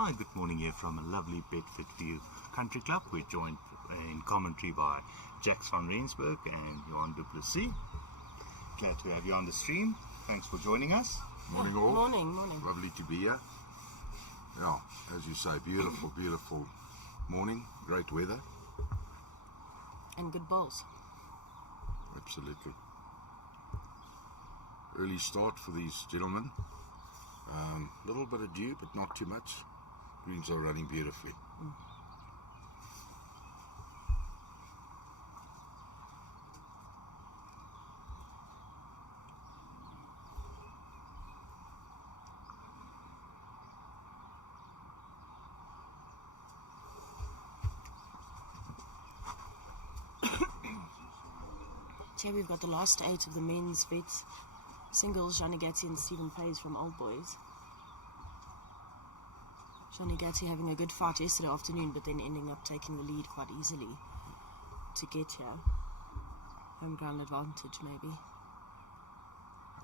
Hi, good morning here from a lovely Bedfordview Country Club. We're joined in commentary by Jax van Rensburg and Johan du Plessis. Glad to have you on the stream. Thanks for joining us. Morning all. Morning. Lovely to be here. Yeah, as you say, beautiful morning. Great weather. And good bowls. Absolutely. Early start for these gentlemen. Little bit of dew, but not too much. Greens are running beautifully. Here we've got the last 8 of the men's bets. Singles, Gianni, Gatti and Stephen Payze from Old Boys. Gianni Gatti having a good fight yesterday afternoon, but then ending up taking the lead quite easily to get here. Home ground advantage, maybe.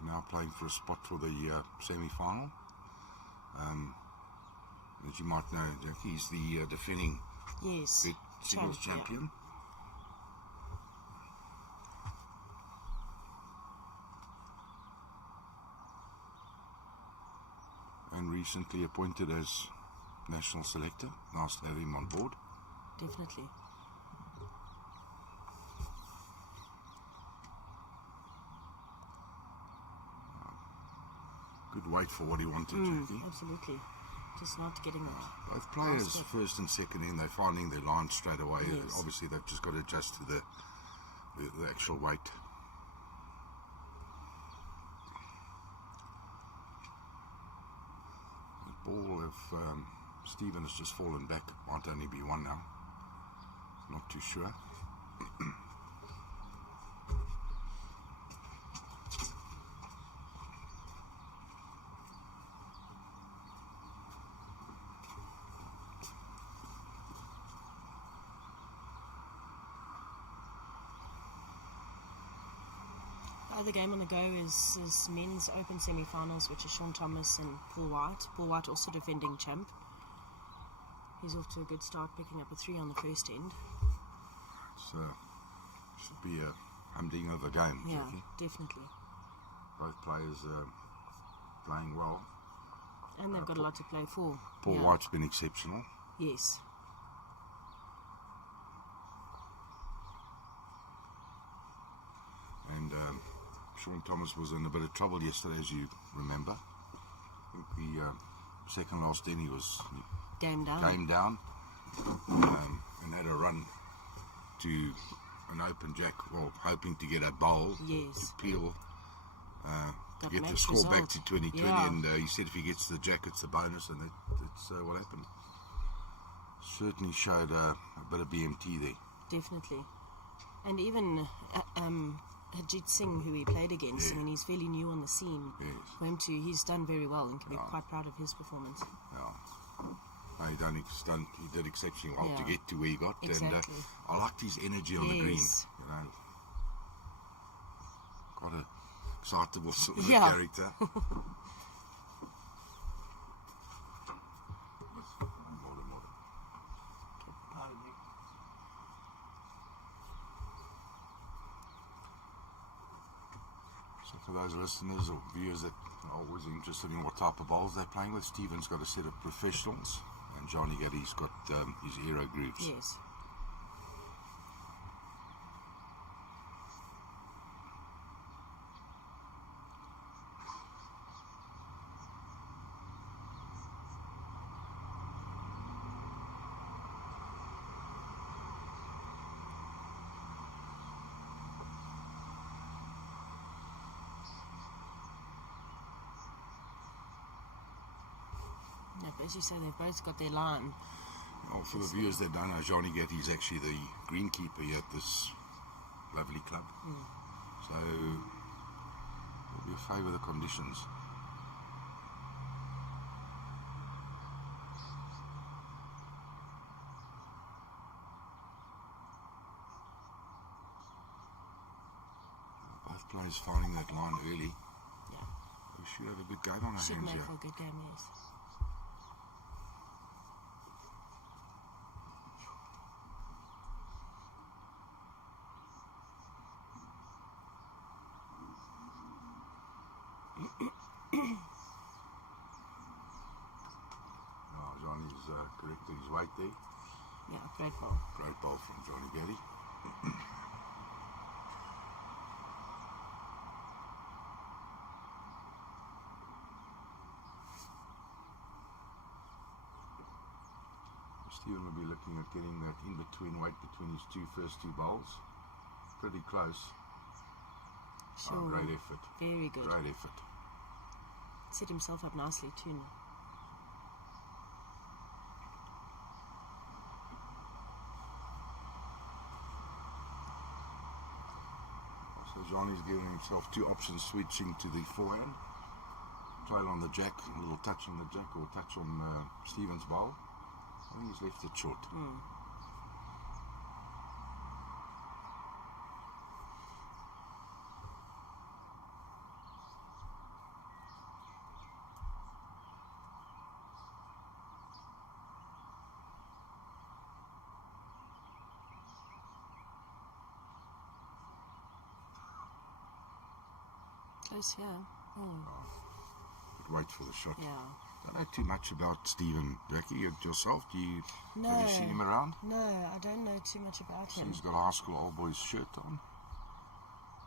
Now playing for a spot for the semi-final. As you might know, Jackie, he's the defending singles champion. Yeah. And recently appointed as national selector. Nice to have him on board. Definitely. Good weight for what he wanted, Jackie. Absolutely. Just not getting it. Both players, first and second in, they're finding their line straight away. Yes. Obviously, they've just got to adjust to the actual weight. Ball of Stephen has just fallen back. Might only be one now. Not too sure. The other game on the go is men's open semi-finals, which is Sean Thomas and Paul White. Paul White also defending champ. He's off to a good start, picking up a 3 on the first end. So should be a humdinger of a game. Yeah, Jackie. definitely. Both players playing well. And they've got a lot to play for. Paul White's been exceptional. Yes. And Sean Thomas was in a bit of trouble yesterday, as you remember. I think the second last inning was Game down. And had a run to an open jack, well, hoping to get a bowl. Yes. Peel to get the score back to 2020, and he said if he gets the jack, it's a bonus, and that's what happened. Certainly showed a bit of BMT there. Definitely. And even Harjit Singh, who he played against, I mean, he's fairly new on the scene. Yes. For him he's done very well and can be quite proud of his performance. Yeah. No, he did exceptionally well to get to where he got. Exactly. And I liked his energy on the green. You know, quite a excitable sort of character. So for those listeners or viewers that are always interested in what type of bowls they're playing with, Stephen's got a set of professionals, and Gianni Gatti's got his aero grooves. Yes. As you say, they've both got their line. Well, for the viewers that don't know, Gianni Gatti is actually the greenkeeper here at this lovely club. So it'll favour the conditions. Both players finding that line early. Yeah. We should have a good game on our hands here. Should make for a good game, yes. Gianni's correcting his weight there. Yeah, great ball. Great ball from Johnny Gatti. Stephen will be looking at getting that in between weight between his first two bowls. Pretty close. Sure. Oh, great effort. Very good. Great effort. Set himself up nicely too. So Gianni's giving himself two options, switching to the forehand. Trail on the jack, a little touch on the jack or touch on Stephen's bowl. I think he's left it short. Close, yeah. Wait for the shot. Yeah. Don't know too much about Stephen, Jackie. Yourself, have you seen him around? No, I don't know too much about him. He's got a high school old boys shirt on.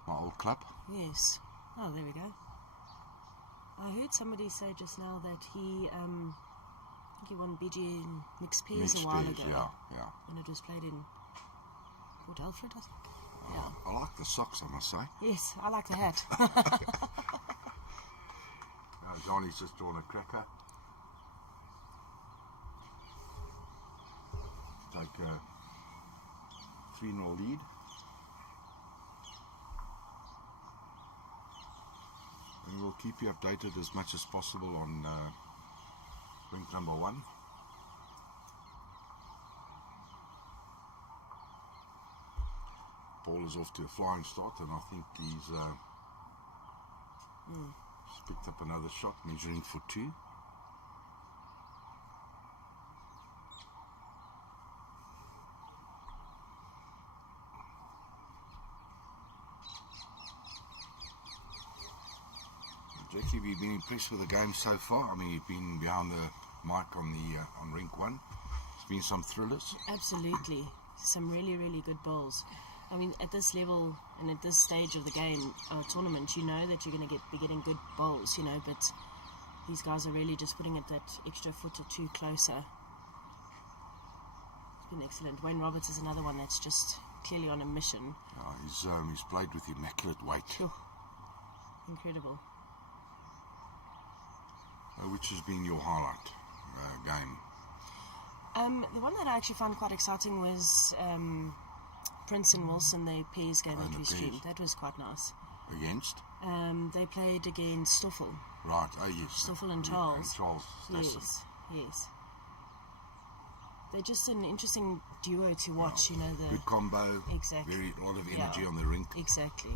My old club. Yes. Oh, there we go. I heard somebody say just now that he won BG in mixed pairs a while ago. Yeah. When it was played in Port Alfred, I think. Yeah. I like the socks, I must say. Yes, I like the hat. Johnny's just drawn a cracker. Take a 3-0 lead. And we'll keep you updated as much as possible on rink number 1. Paul is off to a flying start, and I think he's picked up another shot, measuring for 2. Jackie, have you been impressed with the game so far? I mean, you've been behind the mic on rink 1. There's been some thrillers. Absolutely. Some really, really good bowls. I mean, at this level and at this stage of the game, tournament, you know that you're going to be getting good bowls, but these guys are really just putting it that extra foot or 2 closer. It's been excellent. Wayne Roberts is another one that's just clearly on a mission. He's played with immaculate weight. Phew. Incredible. Which has been your highlight game? The one that I actually found quite exciting was Prince and Wilson, the Payze game that we streamed. That was quite nice. Against? They played against Stoffel. Right, yes. Stoffel and Charles. Charles. Yes. They're just an interesting duo to watch, Good combo. Exactly. A lot of energy on the rink. Exactly.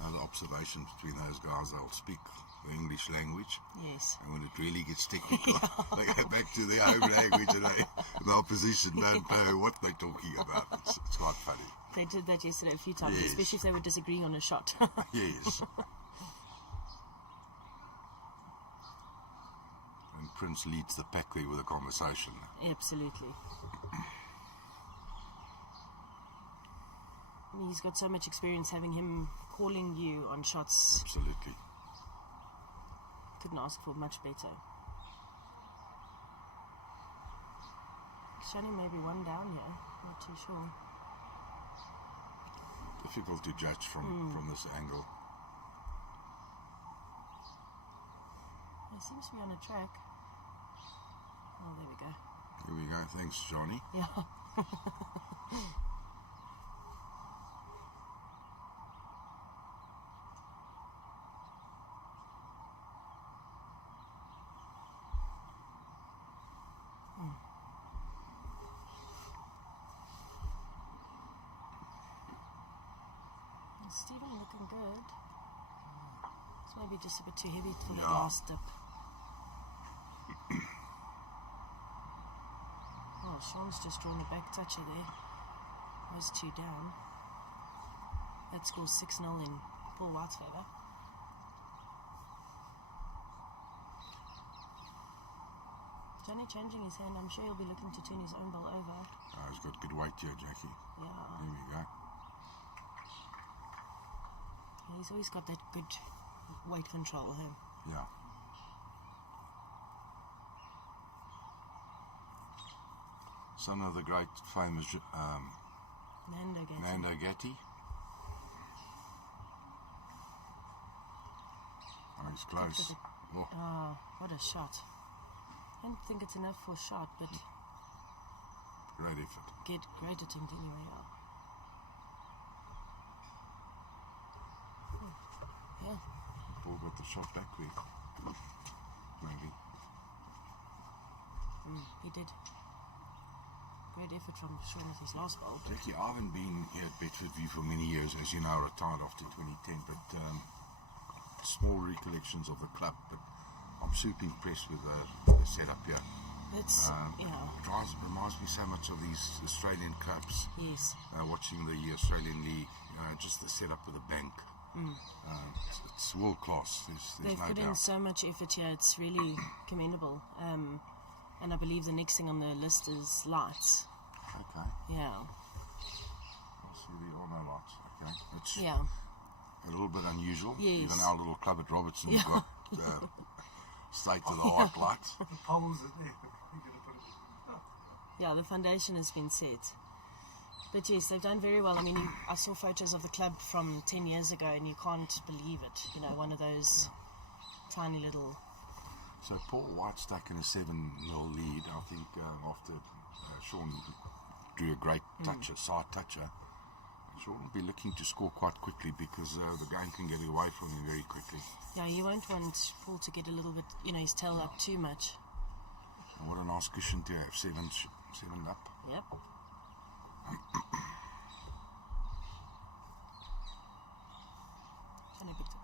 Another observation between those guys, they'll speak the English language. Yes. And when it really gets technical, they go back to their home language and the opposition don't know what they're talking about. It's quite funny. They did that yesterday a few times, Yes. especially if they were disagreeing on a shot. Yes. And Prince leads the pack there with a conversation. Absolutely. He's got so much experience, having him calling you on shots. Absolutely. Couldn't ask for much better. Gianni maybe one down here, not too sure. Difficult to judge from this angle. He seems to be on a track. Oh, there we go. Here we go. Thanks, Gianni. Yeah. Stephen looking good. It's maybe just a bit too heavy for the last dip. Oh, Sean's just drawn a back toucher there. Those two down. That scores 6-0 in Paul White's favour. Gianni changing his hand. I'm sure he'll be looking to turn his own ball over. Oh, he's got good weight here, Jackie. Yeah. There we go. He's always got that good weight control, huh? Yeah. Son of the great famous Nando Gatti. Oh, he's close. Oh, Oh, what a shot. I don't think it's enough for a shot, but great effort. great attempt anyway. Yeah. Paul got the shot back quick. Maybe. He did. Great effort from Sean with his last ball. Jackie, I haven't been here at Bedfordview for many years, as you know, retired after 2010, but small recollections of the club, but I'm super impressed with the setup here. It's, Reminds me so much of these Australian clubs. Yes. Watching the Australian League, just the setup of the bank. It's world class. There's They've no put doubt. in so much effort here. It's really commendable. And I believe the next thing on the list is lights. Okay. Yeah. I see the no lights. Okay. It's Yeah. a little bit unusual. Yes. Even our little club at Robertson has got state-of-the-art lights. Yeah, the foundation has been set. But yes, they've done very well. I mean, I saw photos of the club from 10 years ago and you can't believe it. You know, one of those tiny little... So Paul White's taken a 7-0 lead, I think, after Sean drew a great toucher, side toucher. Sean will be looking to score quite quickly because the game can get away from him very quickly. Yeah, you won't want Paul to get a little bit, his tail up too much. And what a nice cushion to have, 7 up. Yep. Johnny picked up.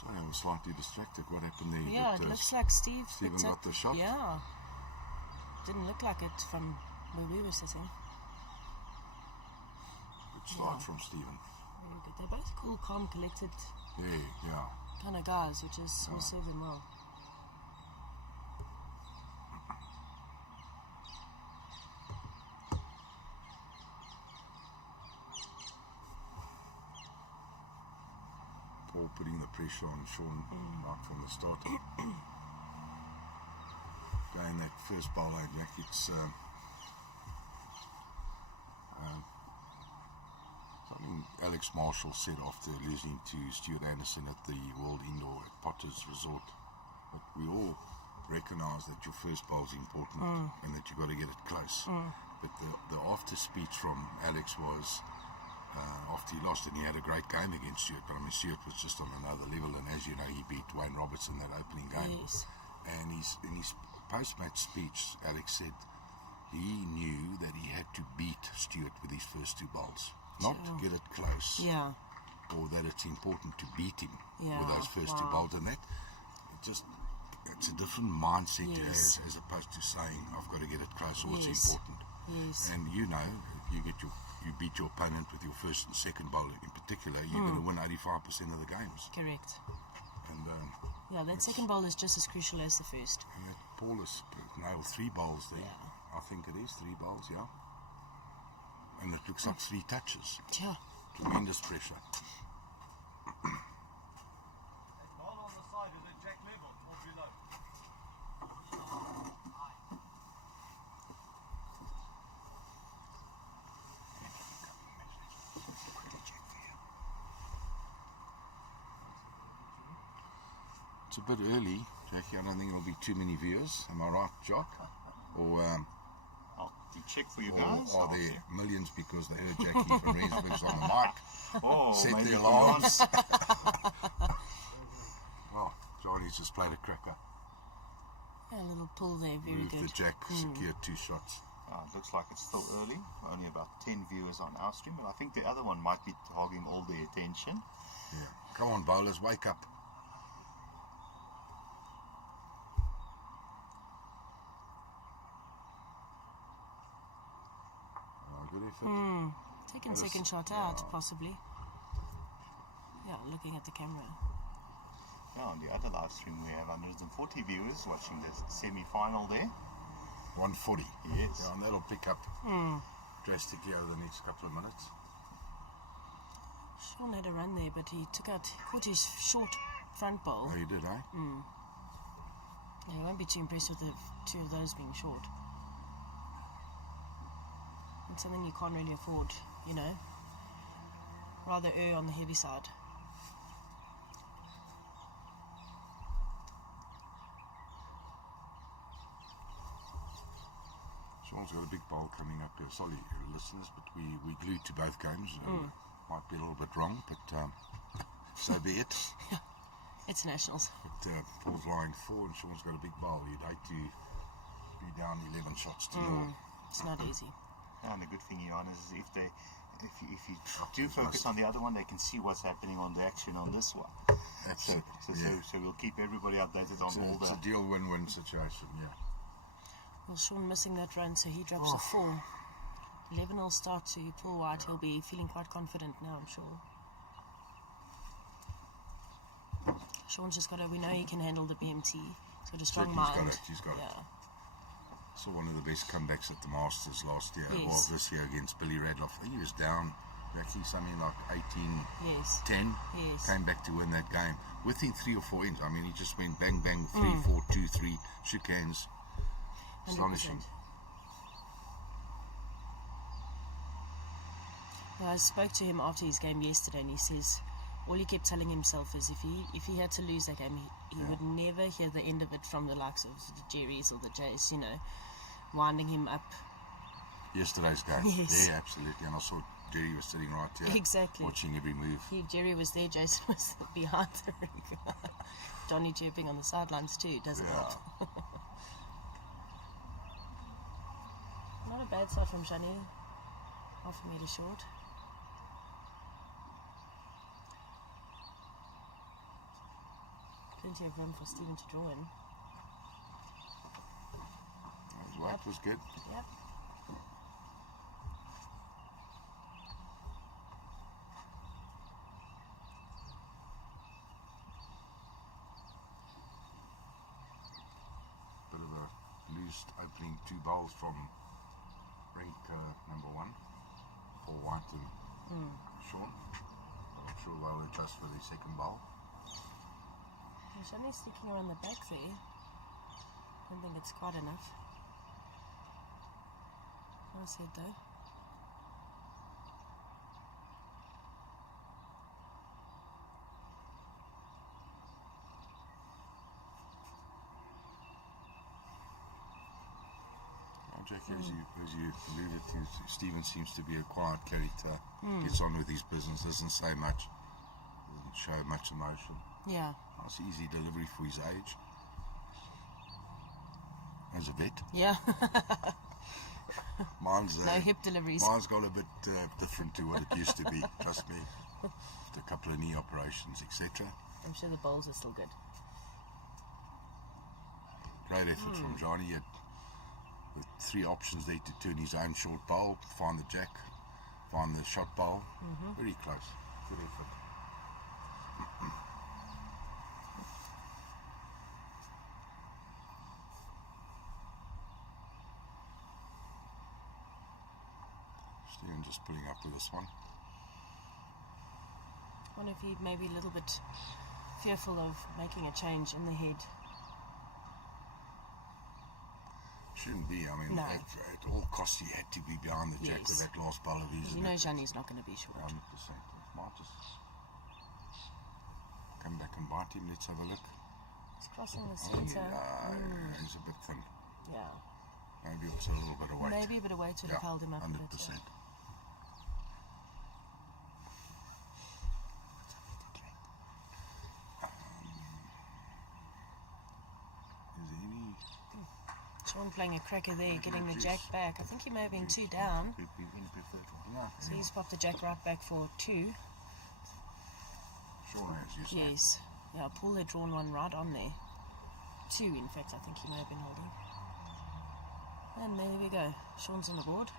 Sorry, I was slightly distracted. What happened there? Yeah, it looks like Steve Stephen picked got up. the shot? Yeah. Didn't look like it from where we were sitting. Good start from Stephen. Very good. They're both cool, calm, collected Yeah. kind of guys, which is will serve them well. Paul putting the pressure on Sean right from the start. Going that first bowl out, Jack, it's something Alex Marshall said after losing to Stuart Anderson at the World Indoor at Potter's Resort. But we all recognise that your first bowl is important and that you've got to get it close. But the after speech from Alex was after he lost, and he had a great game against Stuart, but I mean Stuart was just on another level, and as you know, he beat Wayne Robertson that opening game. Yes. And in his post-match speech, Alex said he knew that he had to beat Stuart with his first 2 bowls, not get it close, or that it's important to beat him with those first 2 bowls, and that it's a different mindset as opposed to saying I've got to get it close or it's important. Yes. And if you beat your opponent with your first and second bowl in particular, you're going to win 85% of the games. Correct. And that second bowl is just as crucial as the first. and Paul has nailed 3 bowls there. Yeah. I think it is 3 bowls, yeah. And it looks like 3 touches. Yeah. Tremendous pressure. Ball on the side, is it jack level or below? It's a bit early, Jackie. I don't think there'll be too many viewers. Am I right, Jock? Or I'll check for you or guys. are there millions because they heard Jackie from Rensburg's on the mic? Oh, Set maybe the for alarms. Oh, Johnny's just played a cracker. A little pull there, very Moved good. the jack, secured 2 shots. It looks like it's still early. Only about 10 viewers on our stream, but I think the other one might be hogging all the attention. Yeah. Come on, bowlers, wake up. effort. Taking That second is- shot out, possibly. Yeah, looking at the camera. Yeah, on the other live stream we have 140 viewers watching the semi-final there. 140. Yes. Yeah, and that'll pick up drastically over the next couple of minutes. Sean had a run there, but he caught his short front bowl. Oh, you did, eh? Yeah, I won't be too impressed with the two of those being short. It's something you can't really afford, you know. Rather err on the heavy side. Sean's got a big bowl coming up here. Sorry, listeners, but we glued to both games. Might be a little bit wrong, but so be it. It's nationals. But Paul's lying 4 and Sean's got a big bowl. You'd hate to be down 11 shots to 0. It's not easy. And the good thing, Jan, is if you do focus on the other one, they can see what's happening on the action on this one. Absolutely. So we'll keep everybody updated on all It's a the. deal win-win situation, yeah. Well, Sean missing that run, so he drops a 4. 11 will start to pull wide. He'll be feeling quite confident now, I'm sure. Sean's just got to, we know he can handle the BMT. He's got a strong mind. He's got it. Yeah. Saw one of the best comebacks at the Masters last year, Yes. or this year against Billy Radloff. I think he was down, actually something like 18-10. Yes. Yes. Came back to win that game within 3 or 4 ends. I mean, he just went bang, bang, 3, 4, 2, 3, shook hands. 100%. Astonishing. Well, I spoke to him after his game yesterday, and he says all he kept telling himself is if he had to lose that game, he would never hear the end of it from the likes of the Jerrys or the Jays, you know, winding him up. Yesterday's game. Yes. Yeah, absolutely. And I saw Jerry was sitting right here. Exactly. Watching every move. Jerry was there, Jason was behind the ring. Danie chirping on the sidelines too, doesn't Yeah. help. Not a bad start from Gianni. Half a metre short. Plenty of room for Stephen to draw in. His weight was good. Yep. Bit of a loose opening 2 bowls from Rink number 1 for White and Sean. I'm sure they'll adjust for the second bowl. Gianni's sticking around the back there. I don't think it's quite enough. Nice head though. Jackie, as you alluded to, Stephen seems to be a quiet character. Gets on with his business, doesn't say much, doesn't show much emotion. Yeah. Nice easy delivery for his age. As a vet, Yeah. mine's No hip deliveries. Mine's got a bit different to what it used to be. Trust me, after a couple of knee operations, etc. I'm sure the bowls are still good. Great effort from Gianni. He had with 3 options there to turn his own short bowl, find the jack, find the shot bowl. Very close. Good effort. Stephen just pulling up with this one. I wonder if he may be a little bit fearful of making a change in the head. Shouldn't be. I mean, No. at all costs he had to be behind the jack Yes. with that last bowl of his. You know Gianni's not going to be short. 100%. Might just come back and bite him. Let's have a look. He's crossing the centre. He's a bit thin. Yeah. Maybe also a little bit of weight. Maybe a bit of weight would have held him up a bit. 100%. Is there any... Sean playing a cracker there, getting the jack back. I think he may have been 2 down. Yeah, So he's popped the jack right back for 2. Sean has, you say. Yes. Yeah, Paul had drawn one right on there. 2, in fact, I think he may have been holding. And there we go. Sean's on the board.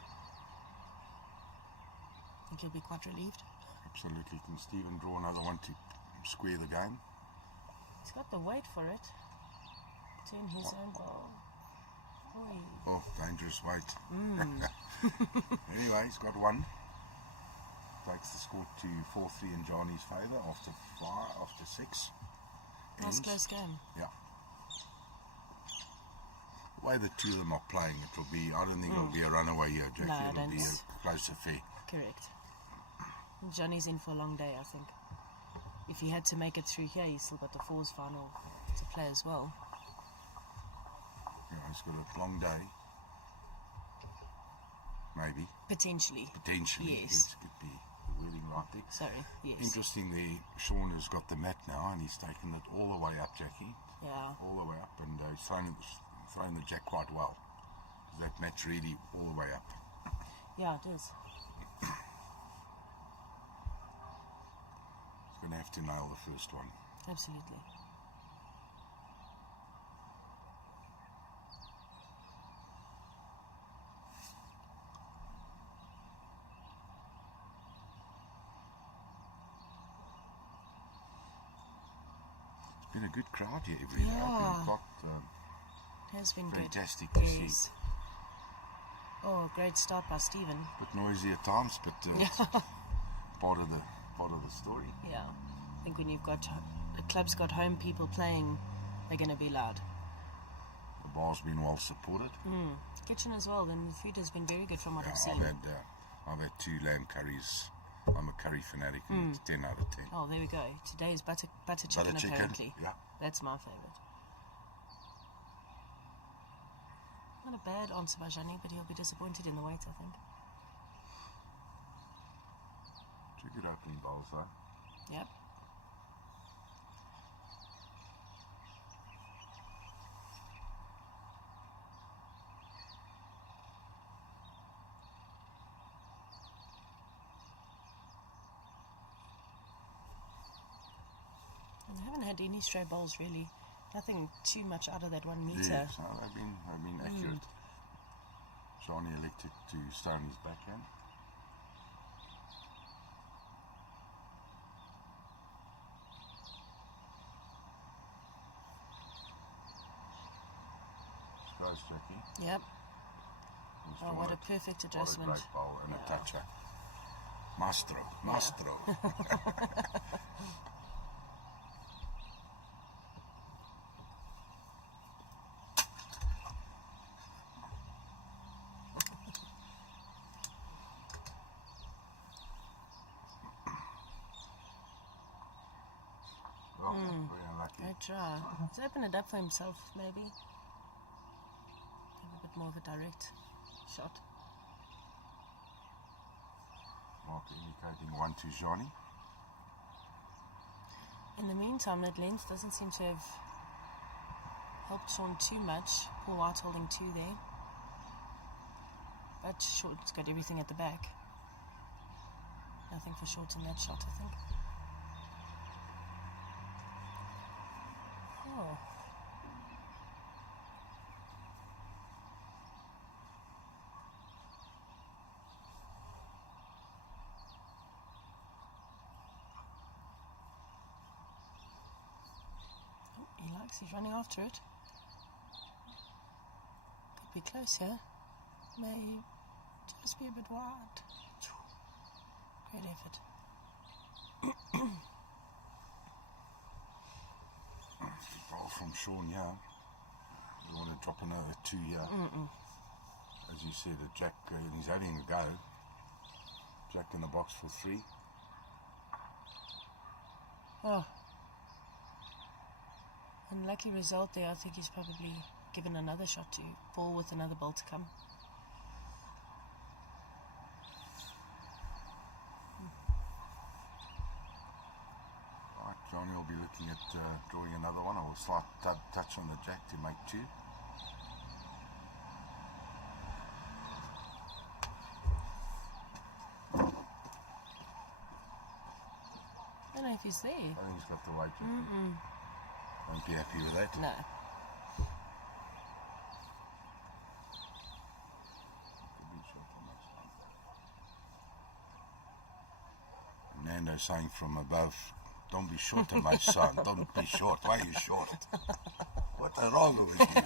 think he'll be quite relieved. Absolutely. Can Stephen draw another one to square the game? He's got the weight for it. Turn his own ball. Oy. Oh, dangerous weight. Anyway, he's got one. Takes the score to 4-3 in Gianni's favour after 6. Nice Ends. close game. Yeah. The way the two of them are playing, it will be, I don't think it'll be a runaway here, Jackie. No, I it'll be don't. a close affair. Correct. Johnny's in for a long day, I think. If he had to make it through here, he's still got the fours final to play as well. Yeah, he's got a long day. Maybe. Potentially. Potentially. Yes. It could be the wording right there. Sorry, yes. Interestingly, Sean has got the mat now and he's taken it all the way up, Jackie. Yeah. All the way up, and he's thrown the jack quite well. That mat's really all the way up. Yeah, it is. He's going to have to nail the first one. Absolutely. It's been a good crowd here every day. Yeah. We've got It has been fantastic good. to see. Yes. Oh, great start by Stephen. Bit noisy at times, but it's part of the story. Yeah. I think when you've got a club's got home people playing, they're going to be loud. The bar's been well supported. Kitchen as well, then the food has been very good from what Yeah, I've seen. I've had 2 lamb curries. I'm a curry fanatic, and it's 10 out of 10. Oh, there we go. Today is butter chicken, Butter chicken, apparently. yeah. That's my favourite. Not a bad answer by Gianni, but he'll be disappointed in the weight, I think. 2 good opening bowls, though. Yep. And I haven't had any stray bowls, really. Nothing too much out of that 1 metre. Yeah, so they've been accurate. Gianni elected to stay on his backhand. Goes Jackie. Yep. He's Oh, drawn what a it. perfect What a adjustment. great bowl and Yeah. a toucher. Maestro. Oh, very unlucky. Great try. He's opened it up for himself, maybe. Have a bit more of a direct shot. Mark indicating 1 to Gianni. In the meantime, that length doesn't seem to have helped Sean too much. Paul White holding 2 there. But Short's got everything at the back. Nothing for Short in that shot, I think. Oh. Oh, he likes, he's running after it. Could be close here. May just be a bit wide. Great effort. Bowl from Sean here. You want to drop another 2 here. As you said, a jack, he's having a go. Jack in the box for 3. Oh. Unlucky result there. I think he's probably given another shot to Paul with another ball to come. Right, Johnny will be looking at drawing another one. I will slight touch on the jack to make 2. I don't know if he's there. I think he's got the weight. Won't be happy with that. No. Good shot on that one. window saying from above, "Don't be short, my son. Don't be short. Why are you short? What's wrong with you?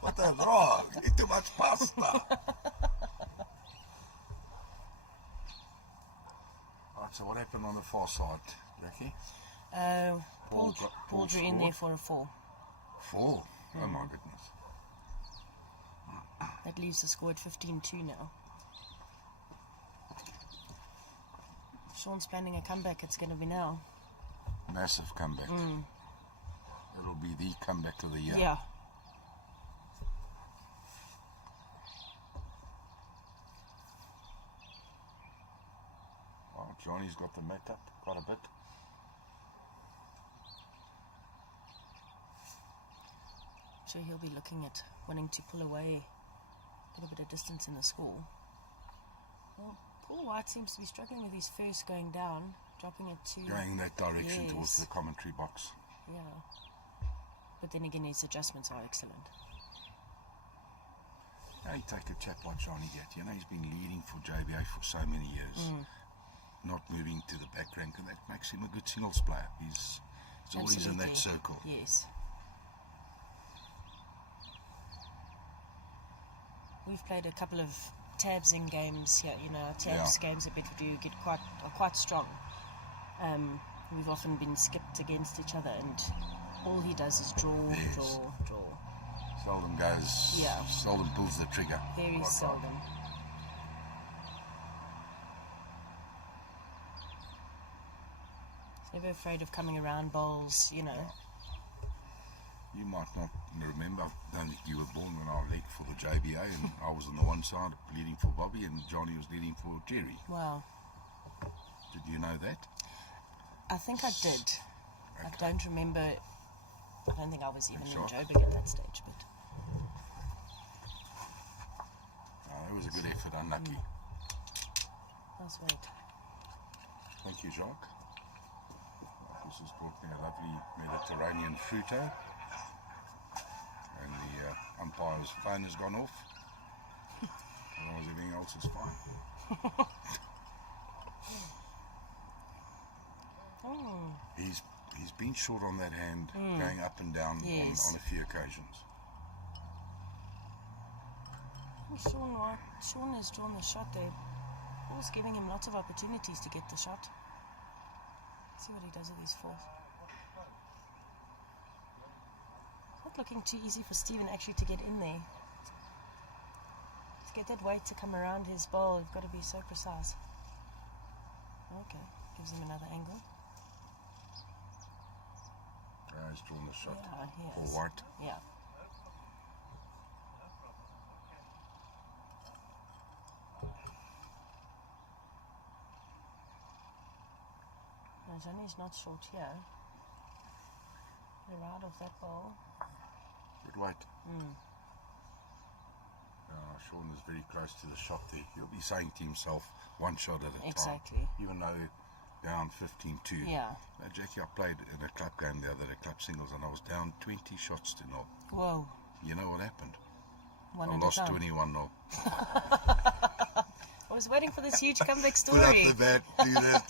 What's wrong? Eat too much pasta." Right, so what happened on the far side, Jackie? Paul drew in there for a 4. 4? Oh my goodness. That leaves the score at 15-2 now. Sean's planning a comeback. It's going to be now. Massive comeback. It'll be the comeback of the year. Yeah. Oh, Johnny's got the mat up quite a bit. So he'll be looking at wanting to pull away a little bit of distance in the score. Well, Paul White seems to be struggling with his first going down, dropping it to... Going in that direction Yes. towards the commentary box. Yeah. But then again, his adjustments are excellent. Now you take a chap like Gianni Gatti, he's been leading for JBA for so many years. Not moving to the back rank, and that makes him a good singles player. He's always in that Absolutely. circle. Yes. We've played a couple of tabs in games here. Our tabs games at Bedfordview are quite strong. We've often been skipped against each other, and all he does is draw. Seldom goes, Yeah. seldom pulls the trigger. Very Quite seldom. right. He's never afraid of coming around bowls, You might not remember, I don't think you were born when I led for the JBA, and I was on the one side leading for Bobby, and Johnny was leading for Jerry. Wow. Did you know that? I think I did. I don't remember. I don't think I was even in Sure. Joburg at that stage, but That was a good effort, unlucky. that's right. Thank you, Jacques. This has brought me a lovely Mediterranean fruto. And the umpire's phone has gone off. Otherwise, everything else is fine. He's been short on that hand, going up and down Yes. on a few occasions. Sean has drawn the shot there. Paul's giving him lots of opportunities to get the shot. Let's see what he does with his fourth. Not looking too easy for Stephen actually to get in there. To get that weight to come around his bowl, you've got to be so precise. Okay, gives him another angle. He's drawn the shot Yeah, he for has. White. Yeah. No, Gianni's not short here. They're out of that ball. Good weight. Sean is very close to the shot there. He'll be saying to himself, one shot at a Exactly. time. Even though down 15-2. Yeah. Jackie, I played in a club game the other day, club singles, and I was down 20 shots to 0. Whoa. You know what happened? One I at a lost time. 21-0. I was waiting for this huge comeback Put up story. the bat,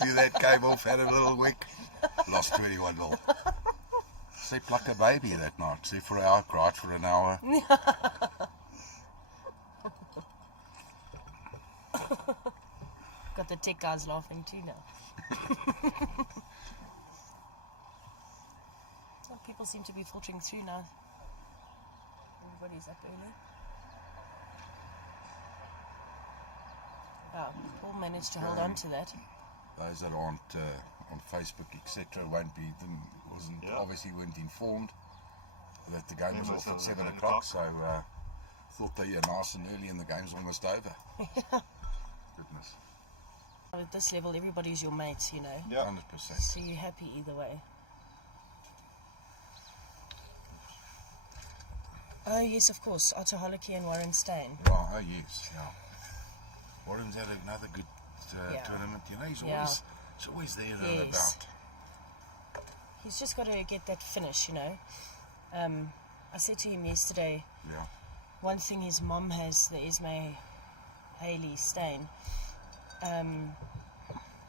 do that game off, had a little wick, lost 21-0. Slept like a baby that night. Slept for an hour, cried for an hour. Got the tech guys laughing too now. Well, people seem to be filtering through now. Everybody's up early. Wow, Paul managed to hold on to that. Those that aren't on Facebook, etc., obviously weren't informed that the game was Game off was at over 7 at o'clock, 8 so thought they were nice and early and the game's almost over. Goodness. At this level, everybody's your mate, Yeah. 100%. So you're happy either way. Oh, yes, of course. Otto Hollicky and Warren Stein. Wow, oh yes, yeah. Warren's had another good Yeah. tournament, he's Yeah. always there and Yes. about. He's just got to get that finish, I said to him yesterday, Yeah. one thing his mom has, the Esme Haley Stein,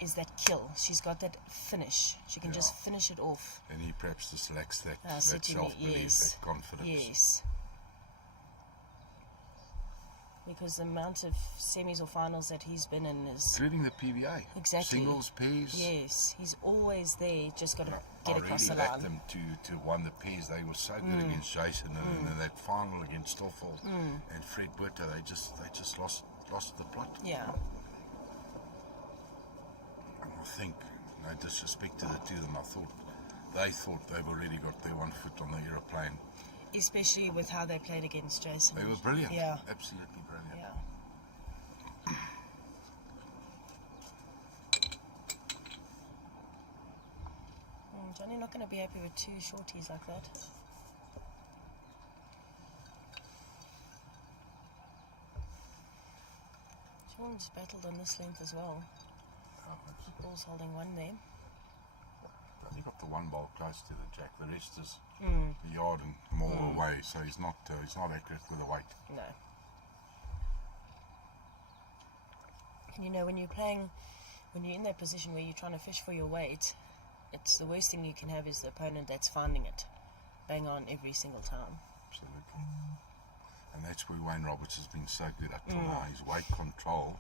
is that kill. She's got that finish. She can just finish it off. And he perhaps just lacks that, that Certainly, self-belief, yes. that confidence. Yes. Because the amount of semis or finals that he's been in is... Including the PBA. Exactly. Singles, pairs. Yes, he's always there, just got to get I across really the backed line. them to win the pairs. They were so good against Jason, and in that final against Stoffel and Fred Butter, they just lost the plot. Yeah. And I think, no disrespect to the two of them, they thought they've already got their 1 foot on the aeroplane. Especially with how they played against Jason. They were brilliant. Yeah. Absolutely brilliant. Yeah. Gianni not going to be happy with 2 shorties like that. Sean's battled on this length as well. Oh, Ball's holding one there. he got the one ball close to the jack. The rest is a yard and more away, so he's not accurate with the weight. No. And you know, when you're in that position where you're trying to fish for your weight, it's the worst thing you can have is the opponent that's finding it bang on every single time. Absolutely. And that's where Wayne Roberts has been so good up till now. His weight control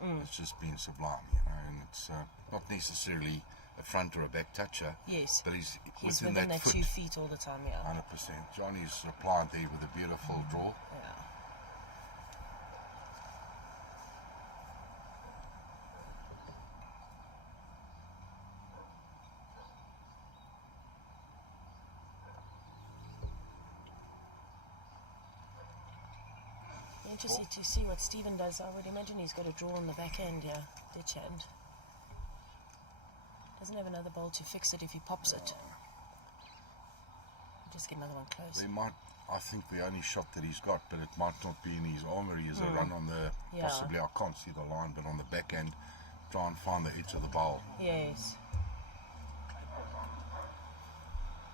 has just been sublime, you know, and it's not necessarily a front or a back toucher. Yes. But he's Within that that foot. 2 feet all the time, yeah. 100%. Johnny's applied there with a beautiful draw. Yeah. Interested to see what Stephen does. I would imagine he's got a draw on the back end, yeah. Ditch hand. Doesn't have another bowl to fix it if he pops it. Just get another one close. They might, I think the only shot that he's got, but it might not be in his armory, is a run on the, possibly, I can't see the line, but on the back end, try and find the edge of the bowl. Yes.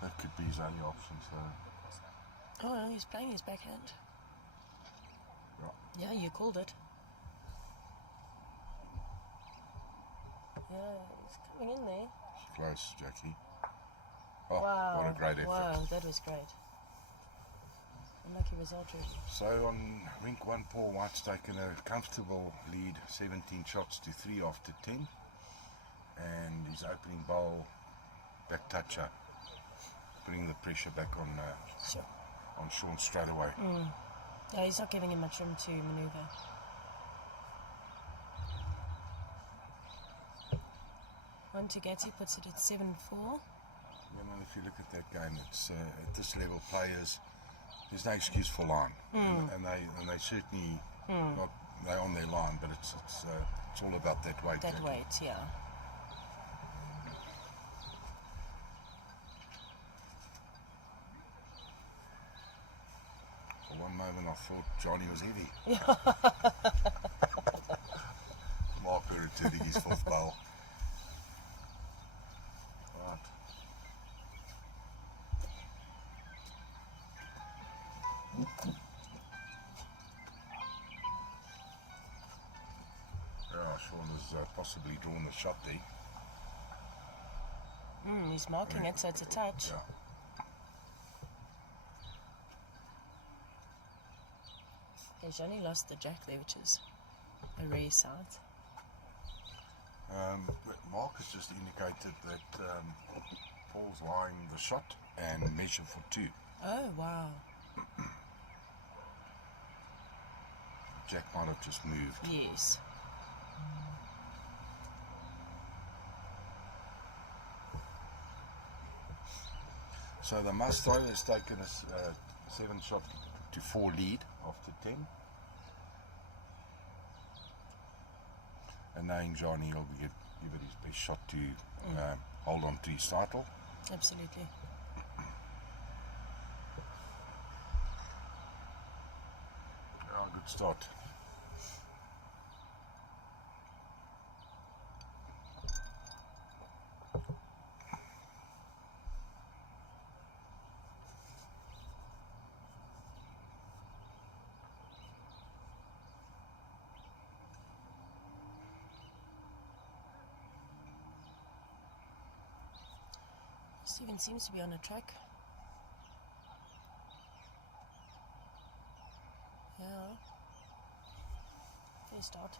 That could be his only option, so... Oh, no, he's playing his backhand. Yeah, you called it. Yeah, he's coming in there. Close, Jackie. Oh, Wow. what a great effort. Wow, that was great. Unlucky result, really. So on Rink 1, Paul White's taken a comfortable lead, 17 shots to 3 after 10. And his opening bowl, back toucher, putting the pressure back on Sure. on Sean straight away. Yeah, he's not giving him much room to manoeuvre. One to Gatti puts it at 7-4. You know, if you look at that game, it's at this level, players, there's no excuse for line, and they certainly not, they're on their line, but it's all about that weight. That weight, yeah. For one moment, I thought Gianni was heavy. Marker returning his 4th bowl. Right. Yeah, Sean has possibly drawn the shot there. He's marking it, so it's a touch. Yeah. Gianni lost the jack there, which is a rare sight. But Mark has just indicated that Paul's lying the shot and measure for 2. Oh, wow. Jack might have just moved. Yes. So the must throw has taken a 7 shot to 4 lead after 10. And knowing Gianni, he'll give it his best shot to hold on to his title. Absolutely. Yeah, good start. Stephen seems to be on a track. Yeah. Fair start.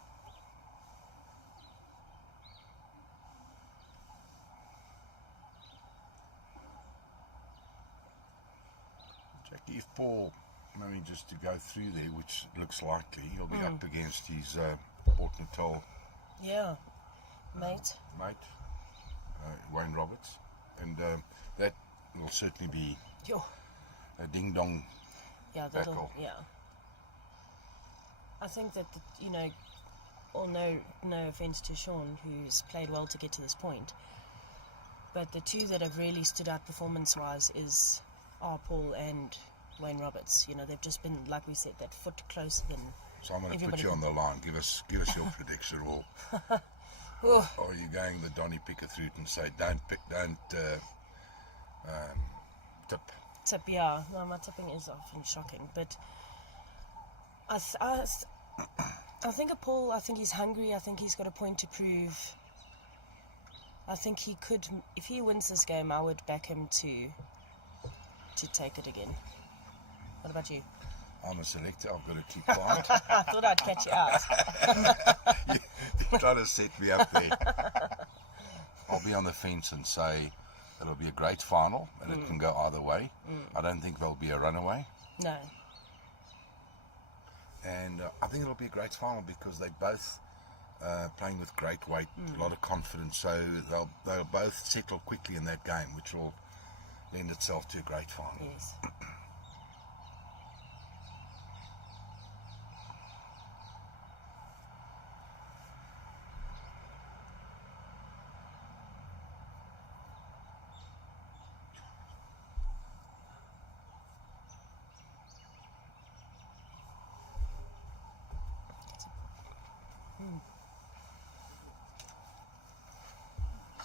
Jackie, if Paul manages to go through there, which looks likely, he'll be up against his Port Natal Yeah. Mate. Wayne Roberts, and that will certainly be Yo. a ding-dong Yeah, battle. yeah. I think that, all no offense to Sean, who's played well to get to this point, but the two that have really stood out performance-wise are Paul and Wayne Roberts. They've just been, like we said, that foot closer than So I'm going to put everybody you on the line. Give us your prediction. Or are you going the Danie Pickett route and say don't tip? tip? Yeah, no, my tipping is often shocking, but I think of Paul. I think he's hungry. I think he's got a point to prove. I think he could, if he wins this game, I would back him to take it again. What about you? I'm a selector. I've got to keep quiet. I thought I'd catch you out. You're trying to set me up there. I'll be on the fence and say it'll be a great final, and it can go either way. I don't think there'll be a runaway. No. And I think it'll be a great final because they both playing with great weight, a lot of confidence. So they'll both settle quickly in that game, which will lend itself to a great final. Yes.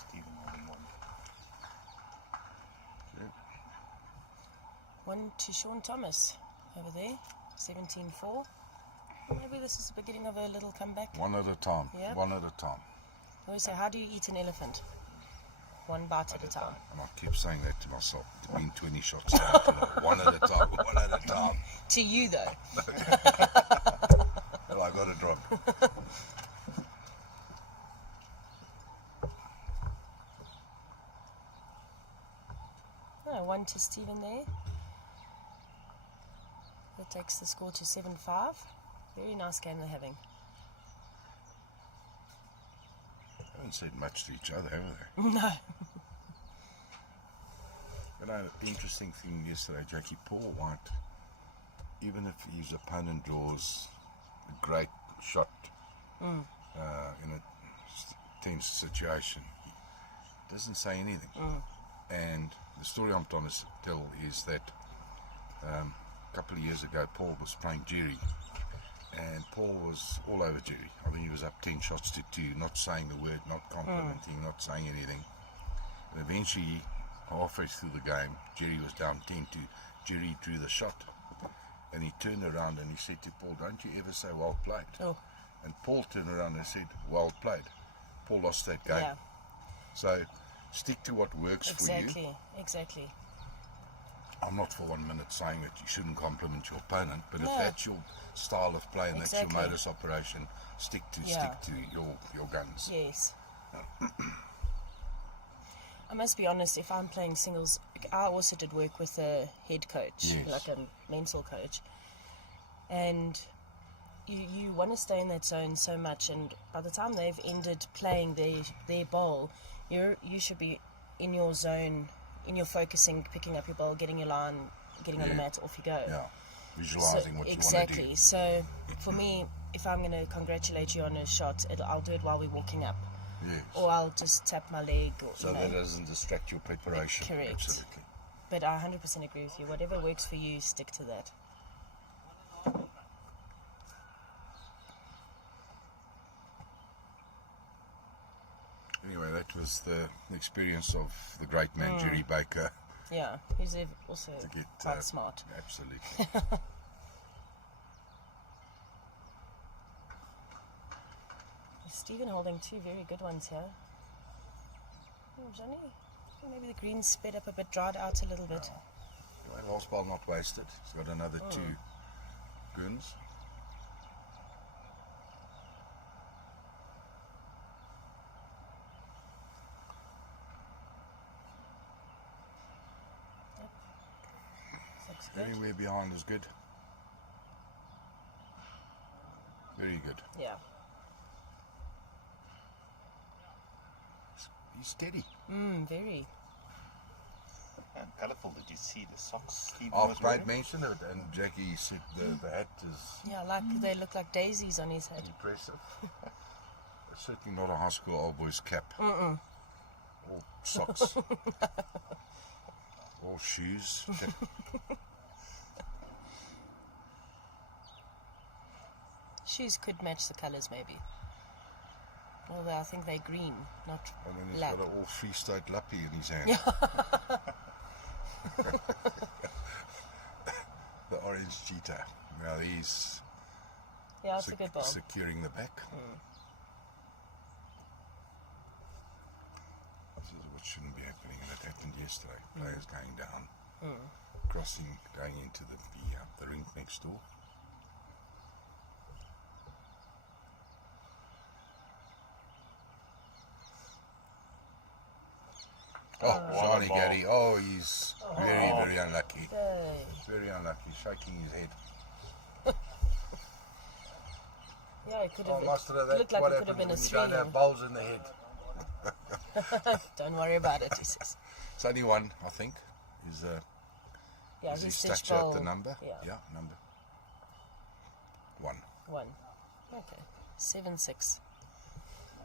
Stephen holding one. One to Sean Thomas over there, 17-4. Well, maybe this is the beginning of a little comeback. One at a time. Yeah. One at a time. I always say, how do you eat an elephant? One bite at a time. And I keep saying that to myself. Between 20 shots, one at a time. One at a time. To you, though. Well, I got a drop. Oh, one to Stephen there. That takes the score to 7-5. Very nice game they're having. Haven't said much to each other, have they? No. The interesting thing yesterday, Jackie, Paul White, even if his opponent draws a great shot in a tense situation, he doesn't say anything. And the story I'm trying to tell is that a couple of years ago, Paul was playing Jerry, and Paul was all over Jerry. I think he was up 10 shots to 2, not saying the word, not complimenting, not saying anything. And eventually, halfway through the game, Jerry was down 10-2. Jerry drew the shot, and he turned around and he said to Paul, "Don't you ever say well played?" Oh. And Paul turned around and said, "Well played." Paul lost that game. Yeah. So stick to what works for you. Exactly. I'm not for 1 minute saying that you shouldn't compliment your opponent, but if No. that's your style of play and that's Exactly. your modus operation, stick to your guns. Yes. I must be honest, if I'm playing singles, I also did work with a head coach, Yes. like a mental coach. And you want to stay in that zone so much, and by the time they've ended playing their bowl, you should be in your zone, in your focusing, picking up your bowl, getting your line, getting on the mat, off you go. Yeah, visualizing what you want to do. Exactly. So for me, if I'm going to congratulate you on a shot, I'll do it while we're walking up. Yes. Or I'll just tap my leg. Or, So that doesn't distract your preparation. Correct. Absolutely. But I 100% agree with you. Whatever works for you, stick to that. Anyway, that was the experience of the great man, Jerry Baker. Yeah, he's also To get, quite smart. Absolutely. Stephen holding two very good ones here. Oh, Gianni. Maybe the green's sped up a bit, dried out a little bit. Anyway, last ball not wasted. He's got another 2 goons. Looks good. Anywhere behind is good. Very good. Yeah. He's steady. Very. And colourful. Did you see the socks Stephen Oh, was great wearing? mention it, and Jackie said the hat is Yeah, like they look like daisies on his head. impressive. It's certainly not a high school old boy's cap. Or socks. Or shoes. Shoes could match the colours maybe. Although I think they're green, not And then he's black. got an all Free State lappy in his hand. The orange cheetah. Now he's Yeah, it's a good ball. securing the back. This is what shouldn't be happening, and it happened yesterday. Players going down, crossing, going into the rink next door. Oh, what a Gianni ball. Gatti. Oh, he's very, very unlucky. Yay. Very unlucky, shaking his head. Yeah, it could Oh, have master, it that looked like what it could have happens been a when you don't 3. have bowls in the head. Don't worry about it, he says. It's only one, I think. Is Yeah, he his stuck stitch out ball. the number? Yeah, Number 1. 1. Okay, 7-6.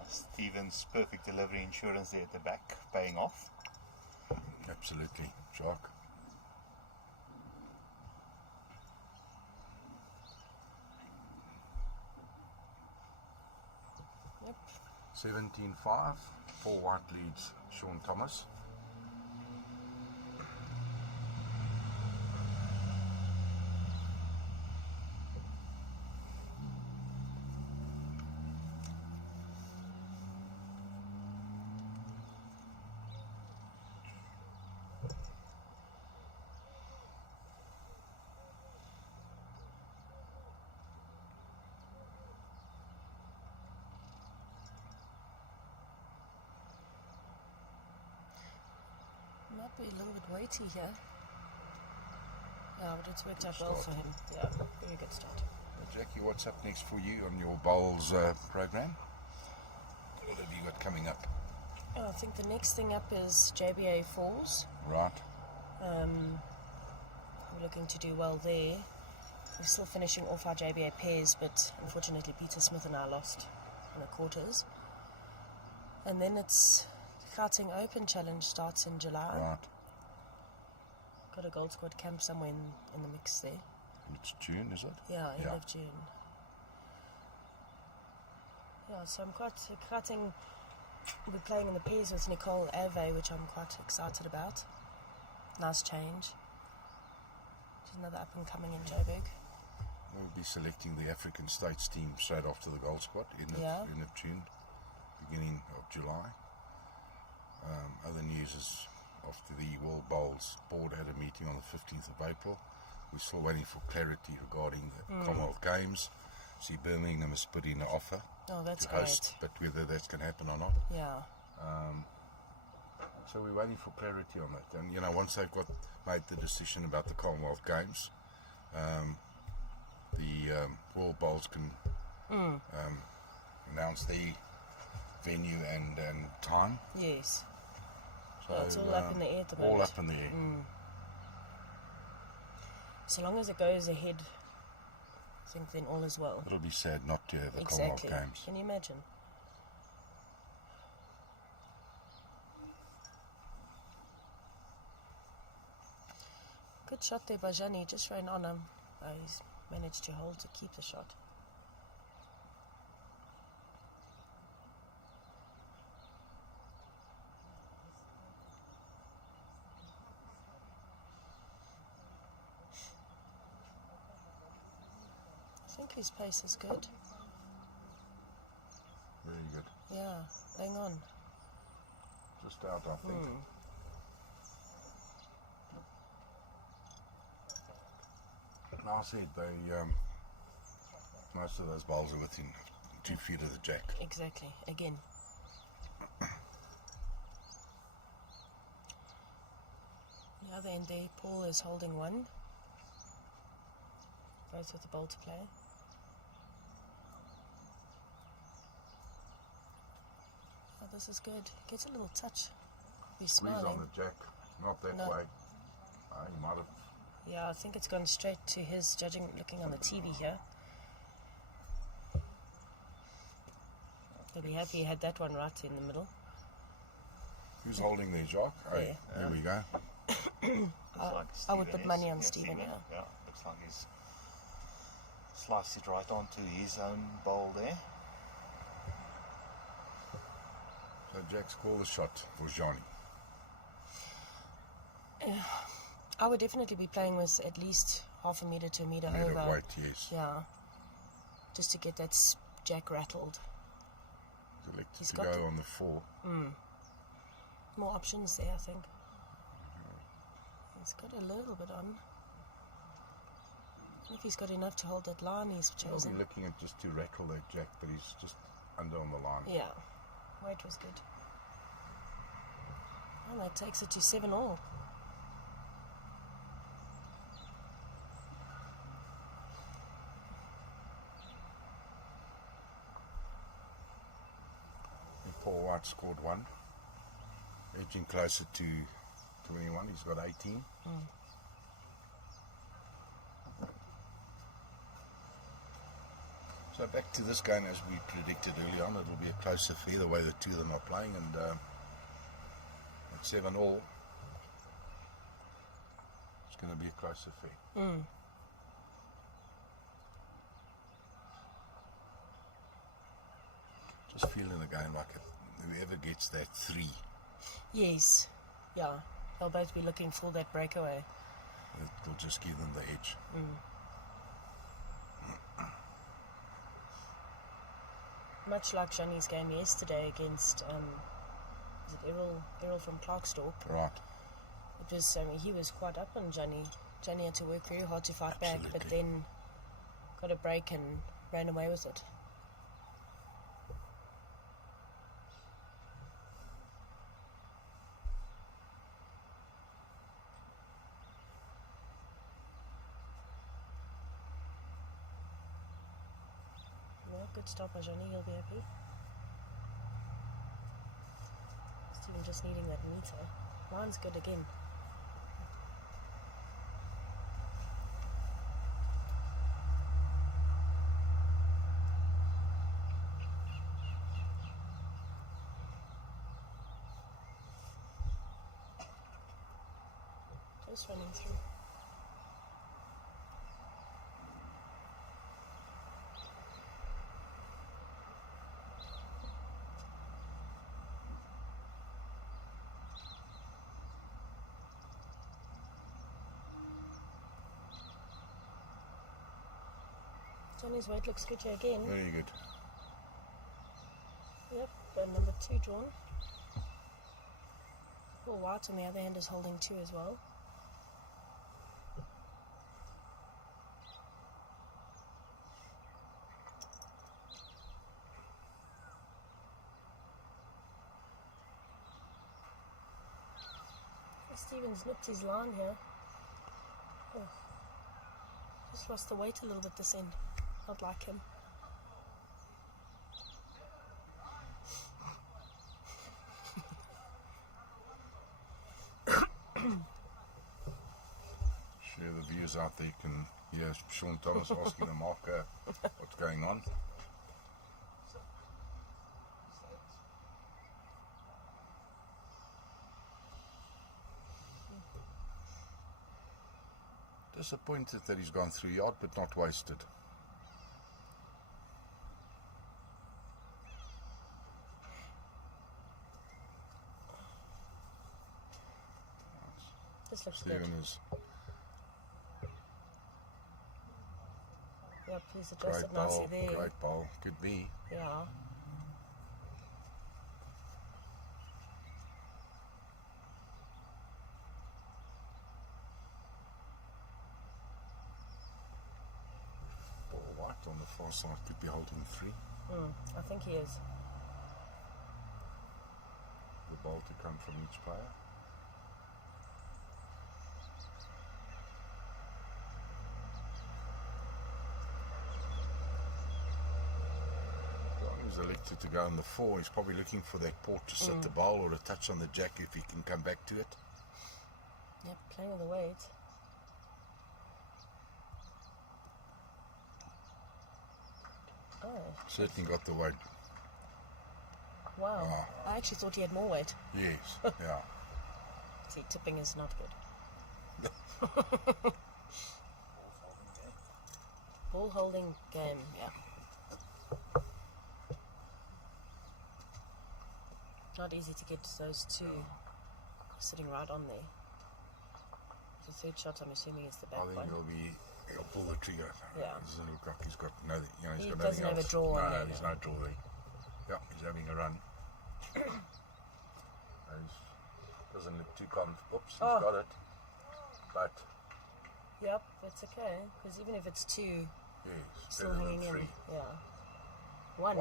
Stephen's perfect delivery insurance there at the back, paying off. Absolutely, Shark. Yep. 17-5. 4 white leads Sean Thomas. Might be a little bit weighty here. Yeah, but it's worked out well for him. Yeah, very good start. Jackie, what's up next for you on your bowls program? What have you got coming up? Oh, I think the next thing up is JBA Falls. Right. We're looking to do well there. We're still finishing off our JBA pairs, but unfortunately Peter Smith and I lost in the quarters. And then it's Gauteng Open Challenge starts in July. Right. Got a gold squad camp somewhere in the mix there. It's June, is it? Yeah, end Yeah. of June. Yeah, so I'm quite Gauteng. We're playing in the pairs with Nicole Ave, which I'm quite excited about. Nice change. She's another up and coming in Joburg. We'll be selecting the African States team straight after the gold squad end of June, beginning of July. Other news is after the World Bowls board had a meeting on the 15th of April. We're still waiting for clarity regarding the Commonwealth Games. See, Birmingham has put in an offer Oh, that's to host, great. but whether that's going to happen or not. Yeah. So we're waiting for clarity on that. And, you know, once they've made the decision about the Commonwealth Games, the World Bowls can announce the venue and time. Yes. So It's all up in the air at the moment. All up in the air. So long as it goes ahead, I think then all is well. It'll be sad not to have the Exactly. Commonwealth Games. Can you imagine? Good shot there by Gianni. Just ran on him. He's managed to hold to keep the shot. I think his pace is good. Very good. Yeah, hang on. Just out, I think. Like I said, most of those bowls are within 2 feet of the jack. Exactly. Again. The other end there, Paul is holding one. Both with the bowl to play. Oh, this is good. Gets a little touch. He's Squeeze smiling. on the jack, not that No. way. He might have. Yeah, I think it's gone straight to his, judging, looking on the TV here. He'll be happy he had that one right in the middle. Who's holding there, Jacques? Oh, Yeah. there we go. Looks like I would Stephen put is. money on Yeah, Stephen, yeah. Yeah, looks like he's sliced it right onto his own bowl there. So Jack's called the shot for Gianni. I would definitely be playing with at least half a meter to a meter Meter over. weight, yes. Yeah. Just to get that jack rattled. Elected He's to got go the- on the 4. More options there, I think. He's got a little bit on. I don't know if he's got enough to hold that line he's I'll be chosen. looking at just to rattle that jack, but he's just under on the line. Yeah. Weight was good. And that takes it to 7-all. And Paul White scored 1. Edging closer to 21. He's got 18. So back to this game, as we predicted early on, it'll be a close affair the way the two of them are playing, and at 7-all, it's going to be a close affair. Just feeling the game like whoever gets that 3, Yes. Yeah. They'll both be looking for that breakaway. it'll just give them the edge. Much like Gianni's game yesterday against, is it Errol from Clarkstorp? Right. It was, I mean, he was quite up on Gianni. Gianni had to work very hard to fight back, but Absolutely. then got a break and ran away with it. Well, good stop by Gianni, he'll be happy. Stephen just needing that meter. Line's good again. Just running through. Johnny's weight looks good here again. Very good. Yep, and number 2 drawn. Paul White on the other hand is holding 2 as well. Stevens nipped his line here. Oh. Just lost the weight a little bit this end. Not like him. Sure, the viewers out there can hear Sean Thomas asking the marker what's going on. Disappointed that he's gone 3 yard, but not wasted. This looks Stephen good. is Yep, he's adjusted great nicely ball, there. great ball. Could be. Yeah. the far side could be holding 3. I think he is. The ball to come from each player. He's elected to go on the 4. He's probably looking for that port to set the ball or a touch on the jack if he can come back to it. Yep, playing with the weight. Oh. Certainly got the weight. Wow. Ah. I actually thought he had more weight. Yes, yeah. See, tipping is not good. Ball holding game, yeah. Not easy to get those two sitting right on there. The third shot, I'm assuming, is the back I think one. he'll pull the trigger. Yeah. It doesn't look like he's got no, he's He got doesn't nothing have a else. draw on No, there, there's no. no draw there. Yeah, he's having a run. Doesn't look too comfortable. Oops, he's got it. But Yep, that's okay. Because even if it's 2, yes, still better than hanging 3. in. Yeah. 1.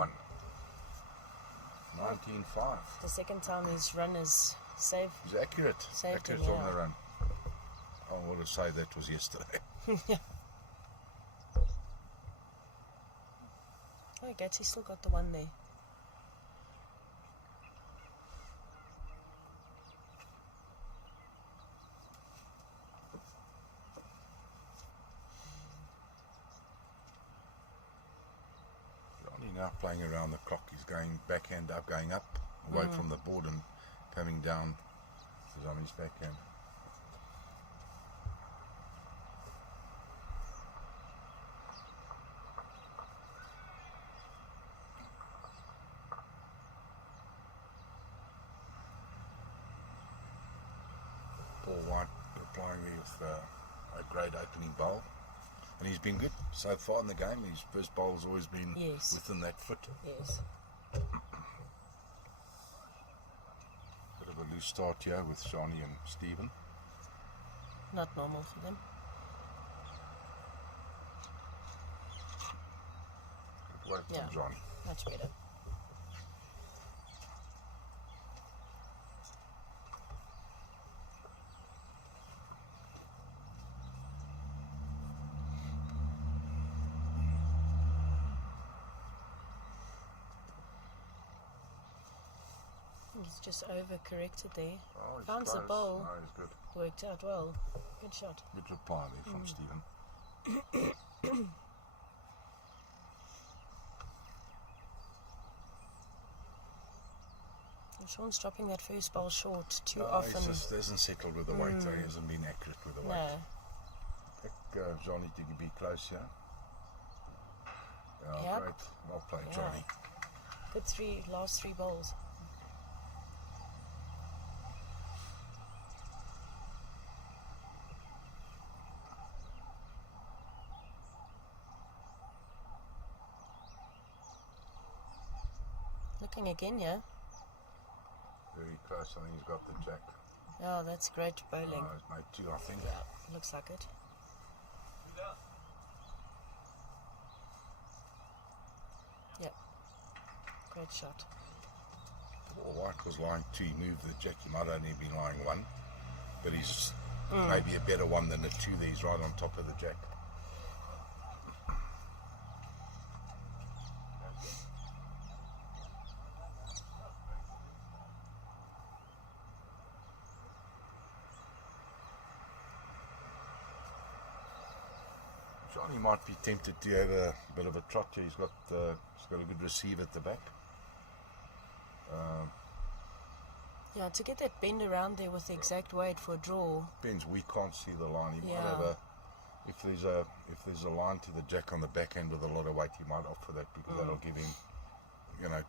19-5. The second time his run is safe. He's accurate. Saved Accurate him, on the yeah. run. I want to say that was yesterday. Yeah. Oh, Gatti still got the 1 there. Johnny now playing around the clock. He's going backhand up, going up, away from the board and coming down. He's on his backhand. Paul White replying with a great opening bowl. And he's been good so far in the game. His first bowl's always been Yes. within that foot. Yes. Bit of a loose start here with Gianni and Stephen. Not normal for them. Good work Yeah. from Gianni. Much better. He's just over-corrected there. Oh, he's Finds the close. ball. No, he's good. Worked out well. Good shot. Good reply there from Stephen. Sean's dropping that first ball short too He often. just hasn't settled with the weight. He hasn't been accurate with the weight. No. I think Gianni to be close here. Yeah, Yep. great. Well played, Yeah. Gianni. Good last three balls. Looking again, yeah? Very close. I think he's got the jack. Oh, that's great bowling. He's made 2, I think. Yeah, looks like it. Yep. Great shot. Well, White was lying 2. He moved the jack. He might only be lying 1. But he's maybe a better 1 than a 2 there. He's right on top of the jack. Johnny might be tempted to have a bit of a trot here. He's got a good receiver at the back. Yeah, to get that bend around there with the exact weight for a draw. Depends. We can't see the line. He might Yeah. have if there's a line to the jack on the back end with a lot of weight, he might opt for that because that'll give him,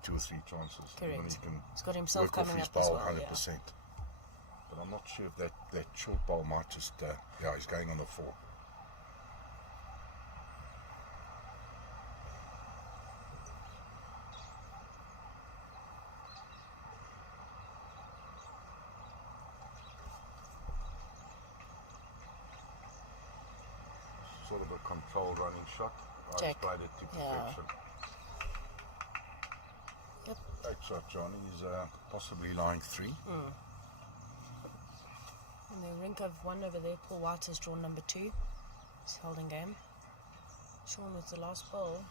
2 or 3 chances. Correct. Even he can He's got himself work off coming his up as bowl well, 100%. But I'm not sure if that short bowl might just he's going on the 4. Sort of a controlled running shot. He's Jack. played it to Yeah. perfection. Yep. Great shot, Johnny. He's possibly lying 3. And the Rink of 1 over there, Paul White has drawn number 2. He's held in game. Sean with the last ball.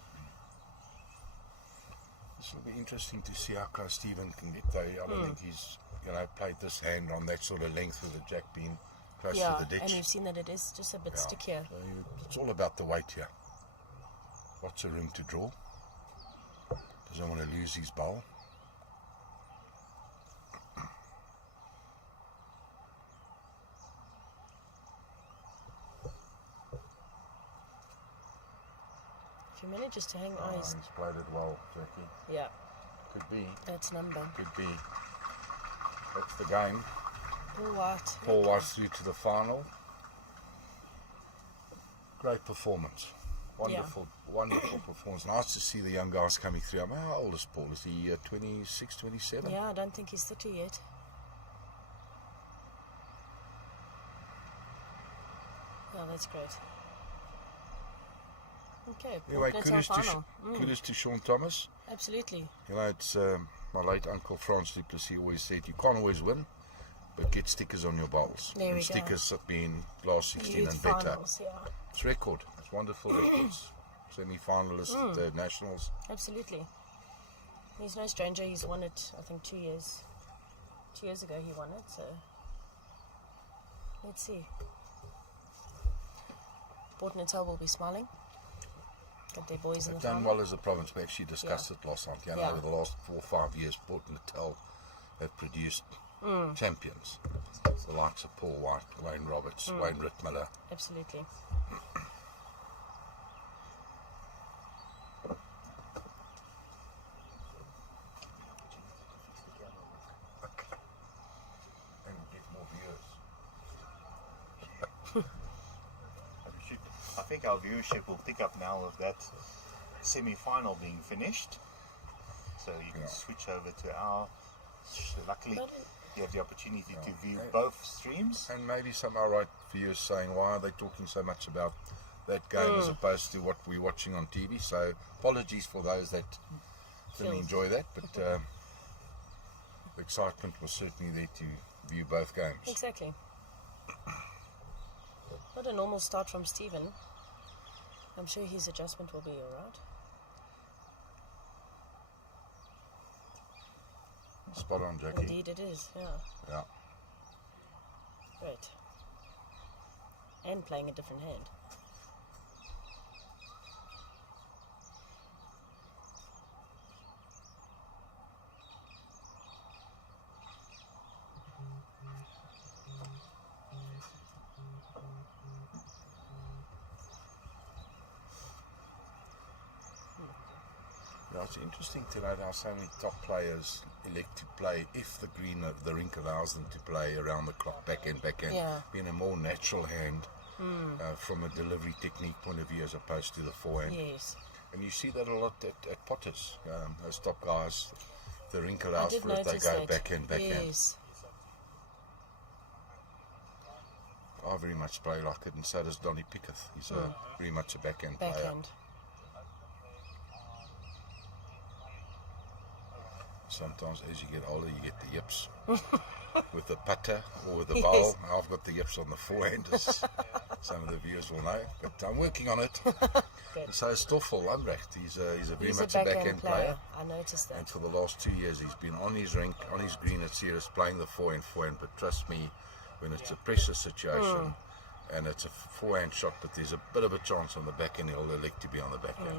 This will be interesting to see how close Stephen can get, though. I don't think he's, played this hand on that sort of length with the jack being close Yeah, to the ditch. and we've seen that it is just a bit stickier. So it's all about the weight here. Lots of room to draw. Doesn't want to lose his bowl. If he manages to hang eyes, He's played it well, Jackie. yeah, Could be. that's number. Could be. That's the game. Paul White. Paul White's through to the final. Great performance. Wonderful, wonderful performance. Nice to see the young guys coming through. I mean, how old is Paul? Is he 26, 27? Yeah, I don't think he's 30 yet. Yeah, that's great. Okay, Anyway, that's our final. kudos to Sean Thomas. Absolutely. It's my late uncle Frans du Plessis always said, you can't always win, but get stickers on your bowls. There and we go. stickers have been last 16 Youth and better. finals, yeah. It's record. It's wonderful records. Semi-finalists at the Nationals. Absolutely. He's no stranger. He's won it, I think, 2 years. 2 years ago he won it, so let's see. Port Natal will be smiling. Got their boys in the They've done final. well as a province. We actually discussed it last night. Yeah. Over the last 4 or 5 years, Port Natal have produced champions. The likes of Paul White, Wayne Roberts, Wayne Rittmiller. Absolutely. And get more viewers. I think our viewership will pick up now with that semi-final being finished. So you can switch over to our. Luckily, you have the opportunity to view both streams. And maybe some of our right viewers saying, why are they talking so much about that game as opposed to what we're watching on TV? So apologies for those that didn't enjoy that, but the excitement was certainly there to view both games. Exactly. Not a normal start from Stephen. I'm sure his adjustment will be alright. Spot on, Jackie. Indeed it is, yeah. Yeah. Great. And playing a different hand. Yeah, it's interesting to note how so many top players elect to play, if the rink allows them to play around the clock, backhand, being a more natural hand from a delivery technique point of view as opposed to the forehand. Yes. And you see that a lot at Potters. Those top guys, the rink allows did for it, they notice go that. backhand. Yes. I very much play like it, and so does Danie Picketh. He's very much a backhand player. Backhand. Sometimes as you get older, you get the yips with the putter or with the bowl. I've got the yips on the forehand, as some of the viewers will know. But I'm working on it. And so is Stoffel Lambrecht. He's very much a backhand player. I noticed that. And for the last 2 years, he's been on his rink, on his green at Sirius, playing the forehand. But trust me, when it's a pressure situation and it's a forehand shot, but there's a bit of a chance on the backhand, he'll elect to be on the backhand.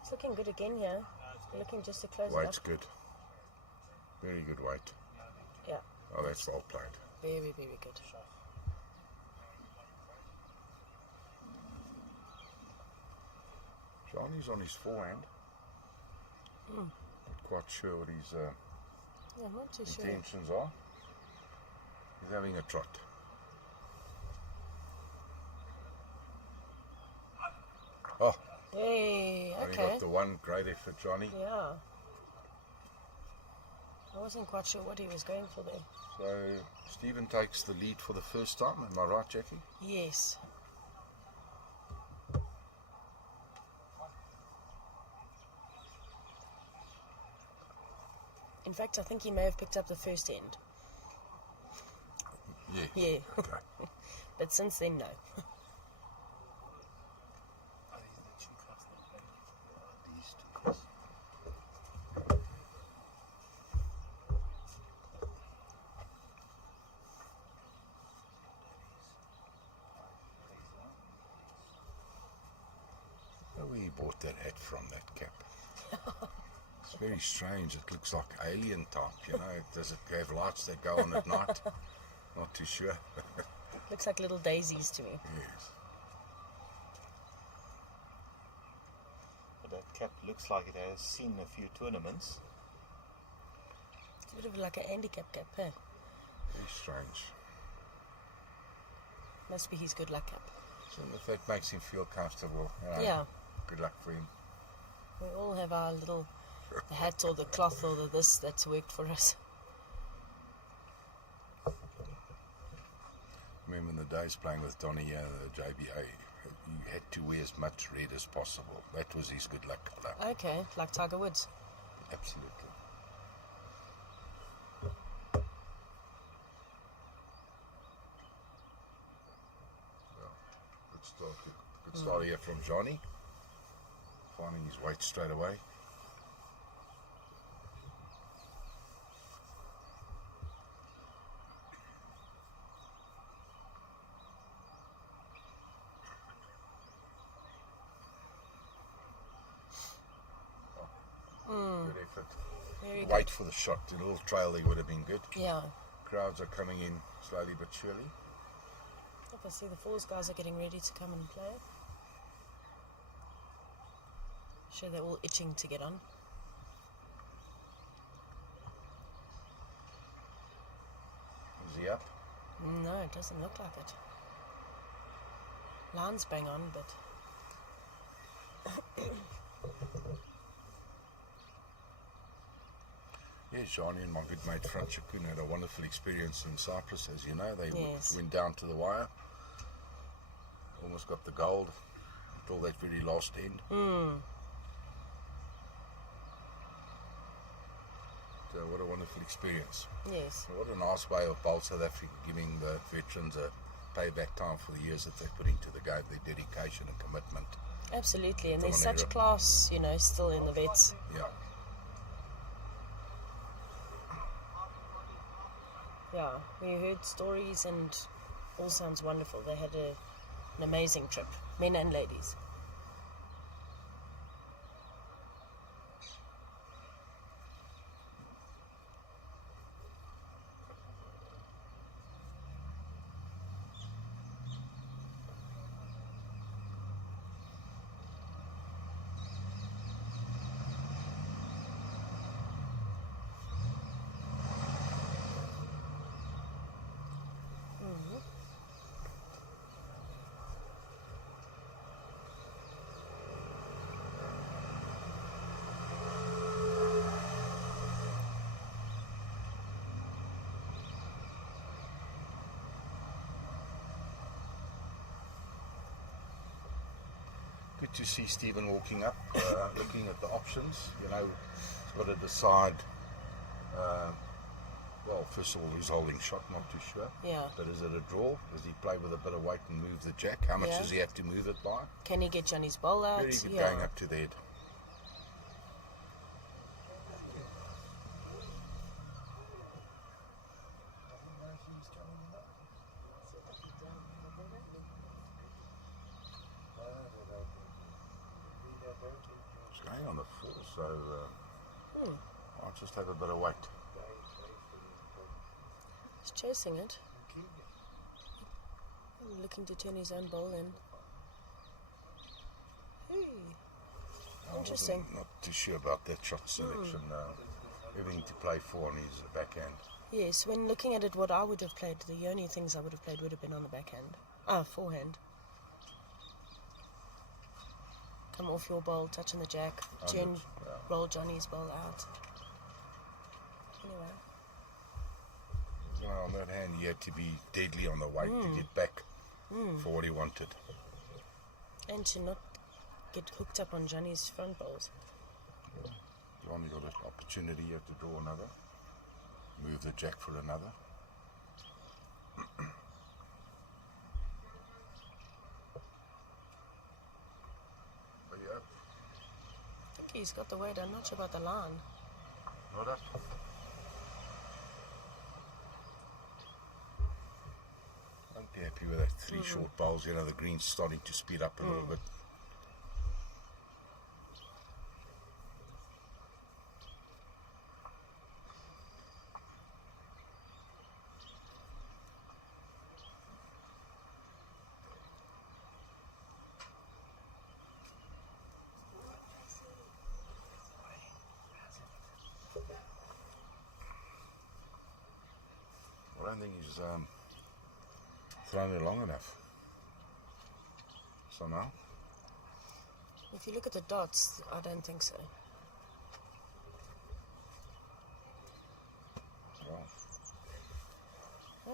It's looking good again here. Looking just to close Weight's it up. good. Very good weight. Yeah. Oh, that's well played. Very, very good. Gianni's on his forehand. Not quite sure what his Yeah, I'm not too sure. intentions are. He's having a trot. Oh, Hey, only okay. got the one. Great effort, Johnny. Yeah. I wasn't quite sure what he was going for there. So Stephen takes the lead for the first time. Am I right, Jackie? Yes. In fact, I think he may have picked up the first end. Yeah. Yeah. Okay. But since then, no. Where he bought that hat from, that cap? It's very strange. It looks like alien type, you know. Does it have lights that go on at night? Not too sure. Looks like little daisies to me. Yes. But that cap looks like it has seen a few tournaments. It's a bit of like a handicap cap, eh? Very strange. Must be his good luck cap. So if that makes him feel comfortable, Yeah. Good luck for him. We all have our little the hat or the cloth or the this that's worked for us. Remember in the days playing with Danie, the JBA, you had to wear as much red as possible. That was his good luck colour. Okay, like Tiger Woods. Absolutely. Well, good start here from Gianni. Finding his weight straight away. Good effort. Very good. Wait for the shot. A little trail there would have been good. Yeah. Crowds are coming in slowly but surely. Look, I see the Falls guys are getting ready to come and play. Sure, they're all itching to get on. Is he up? No, it doesn't look like it. Line's bang on, but Yes, Gianni and my good mate Franz Schoeman had a wonderful experience in Cyprus, as you know. They Yes. went down to the wire, almost got the gold until that very last end. So what a wonderful experience. yes. What a nice way of Bowl South Africa giving the veterans a payback time for the years that they put into the game, their dedication and commitment. Absolutely, and there's From an such era. class, you know, still in the vets. Yeah. Yeah, we heard stories and all sounds wonderful. They had an amazing trip, men and ladies. Good to see Stephen walking up, looking at the options. You know, he's got to decide. Well, first of all, who's holding shot, not too sure. Yeah. But is it a draw? Does he play with a bit of weight and move the jack? How much Yeah. does he have to move it by? Can he get Gianni's bowl out? Very good Yeah. going up to the head. It's going on the 4, so I'll just have a bit of weight. He's chasing it. Looking to turn his own bowl in. Hey. I Interesting. wasn't not too sure about that shot selection. Everything to play for on his backhand. Yes, when looking at it, what I would have played, the only things I would have played would have been on the backhand. Forehand. Come off your bowl, touching the jack, turn, Yeah. roll Johnny's bowl out. anyway. So on that hand, he had to be deadly on the weight to get back for what he wanted. And to not get hooked up on Gianni's front bowls. Gianni got an opportunity, you have to draw another. Move the jack for another. But yeah, I think he's got the weight. I'm not sure about the line. not up. I'd be happy with that 3 short bowls. You know, the green's starting to speed up a little bit. I don't think he's thrown it long enough. Somehow. If you look at the dots, I don't think so. Well,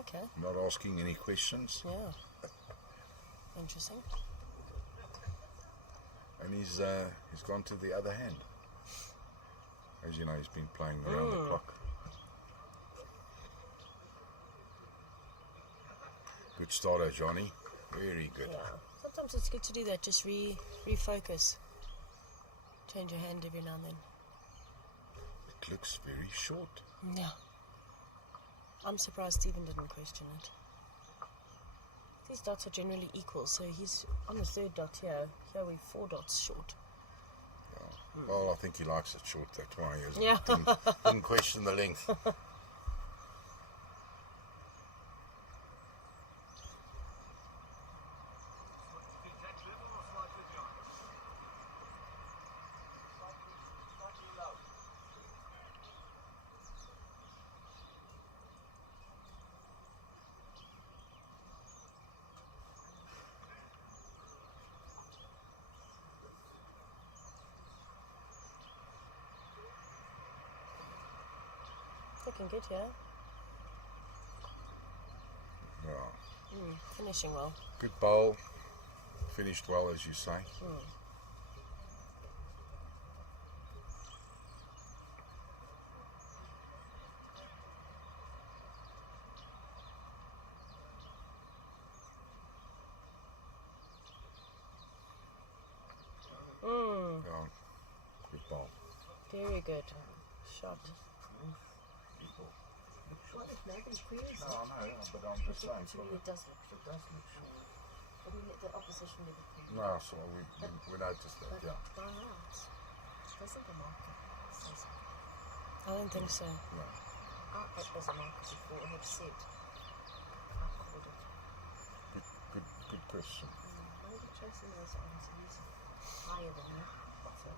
Okay. not asking any questions. Yeah. Interesting. And he's gone to the other hand. As you know, he's been playing around the clock. Good starter, Gianni. Very good. Yeah. Sometimes it's good to do that. Just refocus. Change your hand every now and then. It looks very short. Yeah. I'm surprised Stephen didn't question it. These dots are generally equal, so he's on the 3rd dot here. Here we're 4 dots short. Well, I think he likes it short. That's why he hasn't- Yeah. didn't question the length. Jack level or slightly behind? Slightly low. Looking good here. Yeah. Finishing well. Good bowl. Finished well, as you say. Yeah. Good bowl. Very good. Shot. What if nobody queries No, it? I know, but I'm just saying. To me, it does look short. But the opposition never queries. No, so we noticed that, But yeah. by heart, doesn't the market say so? I don't think so. No. I had as a market before and have said, I called it. Good question. Maybe chasing those answers higher than that. So,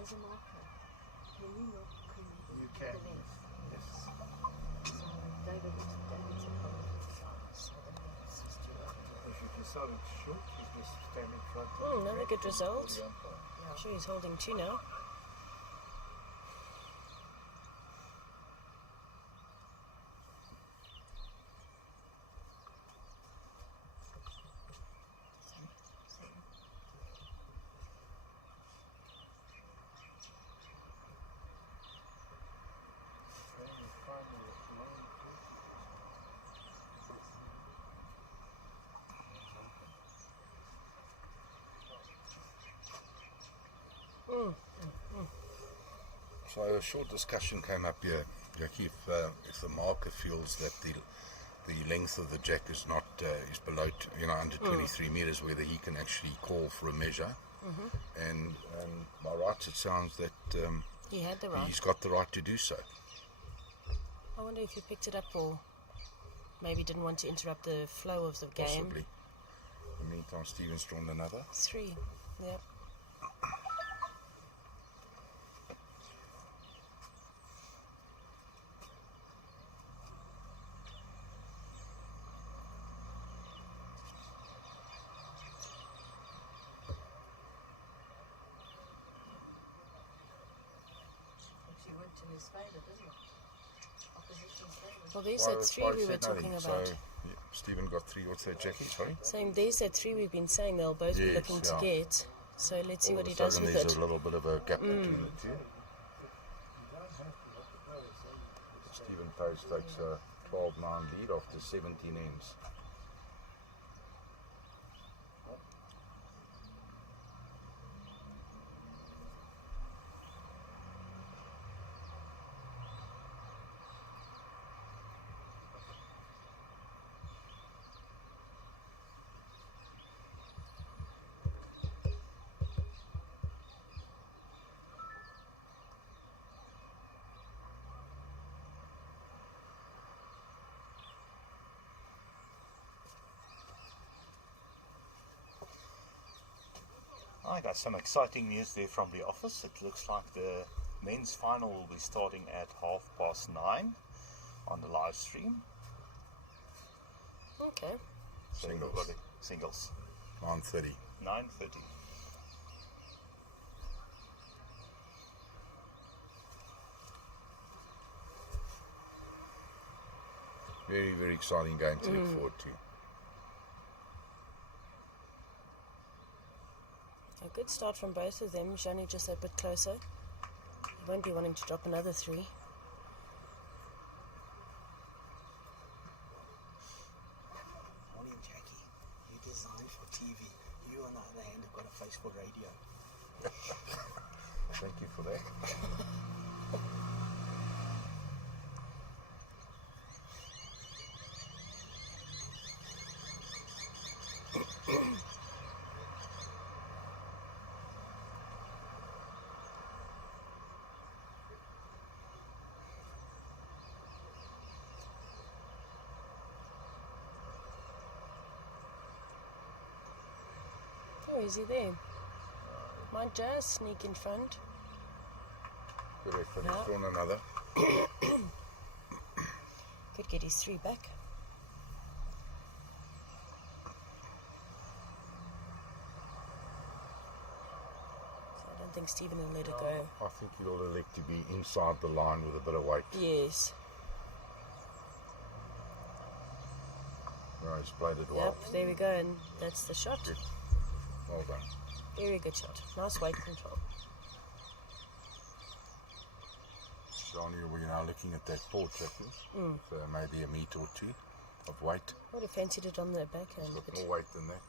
as a marker, can you not create You can. the length? Yes. So David's a comment so the length is too low. If you decide it's short, you just stand in front of Another good result. the umpire. I'm sure he's holding 2 now. Then you find the line. So a short discussion came up here, Jackie. If the marker feels that the length of the jack is not is below, under 23 meters, whether he can actually call for a measure. And by rights, it sounds that He had the right. he's got the right to do so. I wonder if he picked it up or maybe didn't want to interrupt the flow of the game. Possibly. In the meantime, Stephen's drawn another. 3. Yep. If you went to the his favourite, isn't it? Opposition's favourite. Well, there's that three we were talking about. So, yeah, Stephen got 3. What's that, Jackie? Sorry? Saying there's that 3 we've been saying they'll both be Yes, looking to yeah. get. So let's see All what of he a does sudden with there's it. a little bit of a gap between the two. Stephen Payze takes a 12-9 lead after 17 ends. I got some exciting news there from the office. It looks like the men's final will be starting at 9:30 on the live stream. Okay. So Singles. we've got singles. 9:30. 9:30. Very, very exciting game to look forward to. A good start from both of them. Gianni just a bit closer. He won't be wanting to drop another 3. Morning, Jackie. You designed for TV. You, on the other hand, have got a face for radio. Thank you for that. Oh, is he there? Might just sneak in front. Good effort. Yeah. He's drawn another. Could get his 3 back. So I don't think Stephen will let it go. I think he'll elect to be inside the line with a bit of weight. Yes. No, he's played it well. Yep, there we go, and that's the shot. Good. Well done. Very good shot. Nice weight control. Johnny, we're now looking at that ball, Jackie. So maybe a meter or 2 of weight. I would have fancied it on the backhand. Got But more weight than that.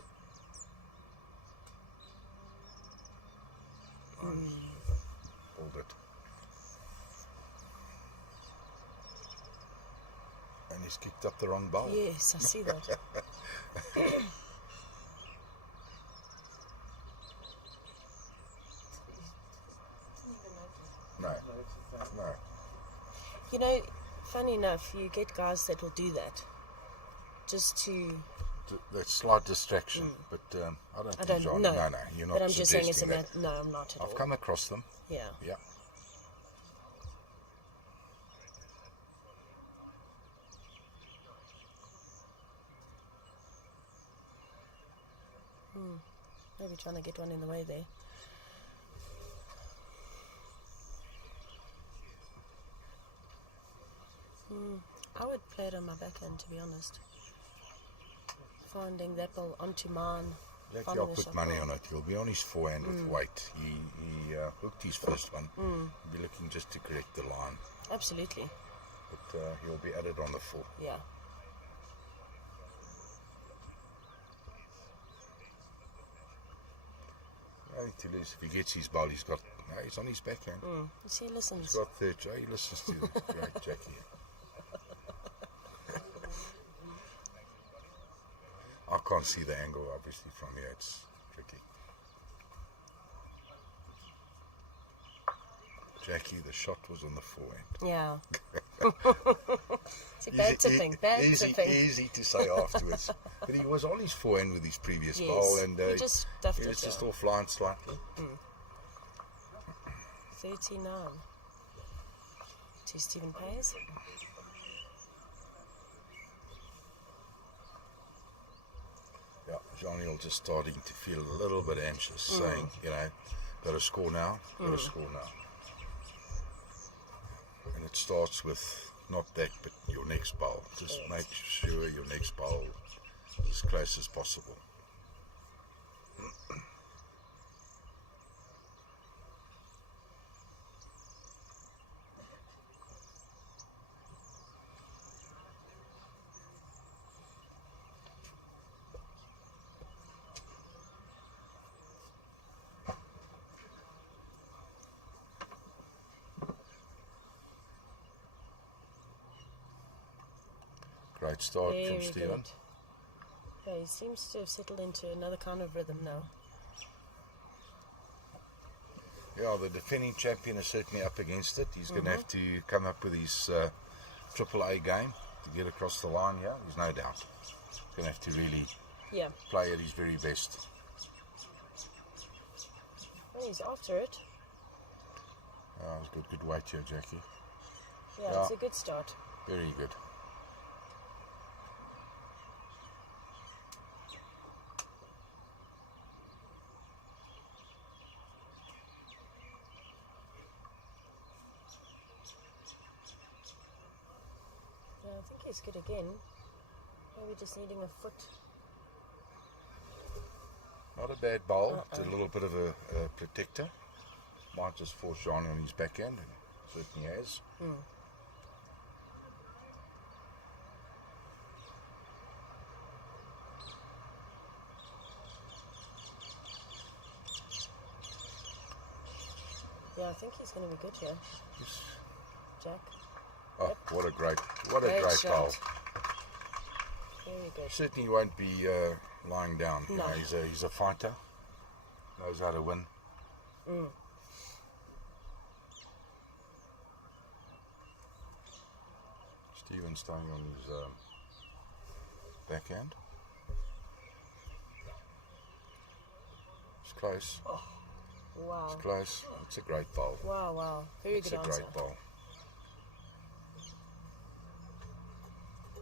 Hold it. And he's kicked up the wrong bowl. yes, I see that. No. No. You know, funny enough, you get guys that will do that. Just to... That slight distraction, but I don't I think don't John. know. No, you're not But I'm just saying it's a suggesting that. no, I'm not at all. I've come across them. Yeah. Yeah. Maybe trying to get one in the way there. I would play it on my backhand, to be honest. Finding that ball onto mine. Jackie, finding I'll the put shot money ball. on it. He'll be on his forehand with weight. He hooked his first one. He'll be looking just to correct the line. Absolutely. But he'll be at it on the full. Yeah. Only to lose. If he gets his ball, he's got. No, he's on his backhand. You see, he listens. He's got third. He listens to the great Jackie. I can't see the angle, obviously, from here. It's tricky. Jackie, the shot was on the forehand. Yeah. See, bad tipping. Bad tipping. Easy to say afterwards. But he was on his forehand with his previous Yes, bowl, and he just stuffed he it, was just yeah. offline slightly. 39. To Stephen Payze. Yeah, Gianni just starting to feel a little bit anxious, saying, got to score now, got to score now. And it starts with not that, but your next bowl. Just make sure your next bowl is as close as possible. Great start from Very Stephen. good. Yeah, he seems to have settled into another kind of rhythm now. Yeah, the defending champion is certainly up against it. He's going to have to come up with his AAA game to get across the line here. There's no doubt. He's going to have to really Yeah, play at his very best. well, he's after it. Oh, it's good weight here, Jackie. Yeah, it's Yeah. a good start. Very good. Yeah, I think he's good again. Maybe just needing a foot. Not a bad bowl. It's a little bit of a protector. Might just force Gianni on his backhand. And certainly has. Yeah, I think he's going to be good here, Yes. Jack. Oh, what a great Great bowl. shot. Very good. Certainly won't be lying down. You No. know, he's a fighter. Knows how to win. Stephen staying on his backhand. It's close. Wow. It's close. It's a great bowl. Wow, wow. Very It's good a answer. great bowl.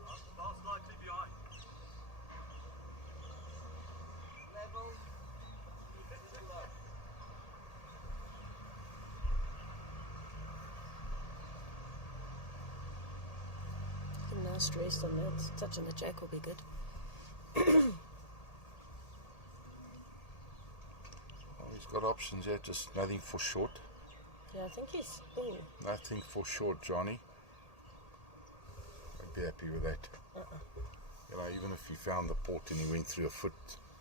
Last slightly behind. Level. Hit the low. And now stressed on that. Touch on the jack will be good. Well, he's got options here, just nothing for short. Yeah, I think he's... Ooh. Nothing for short, Johnny. I'd be happy with that. You know, even if he found the port and he went through a foot,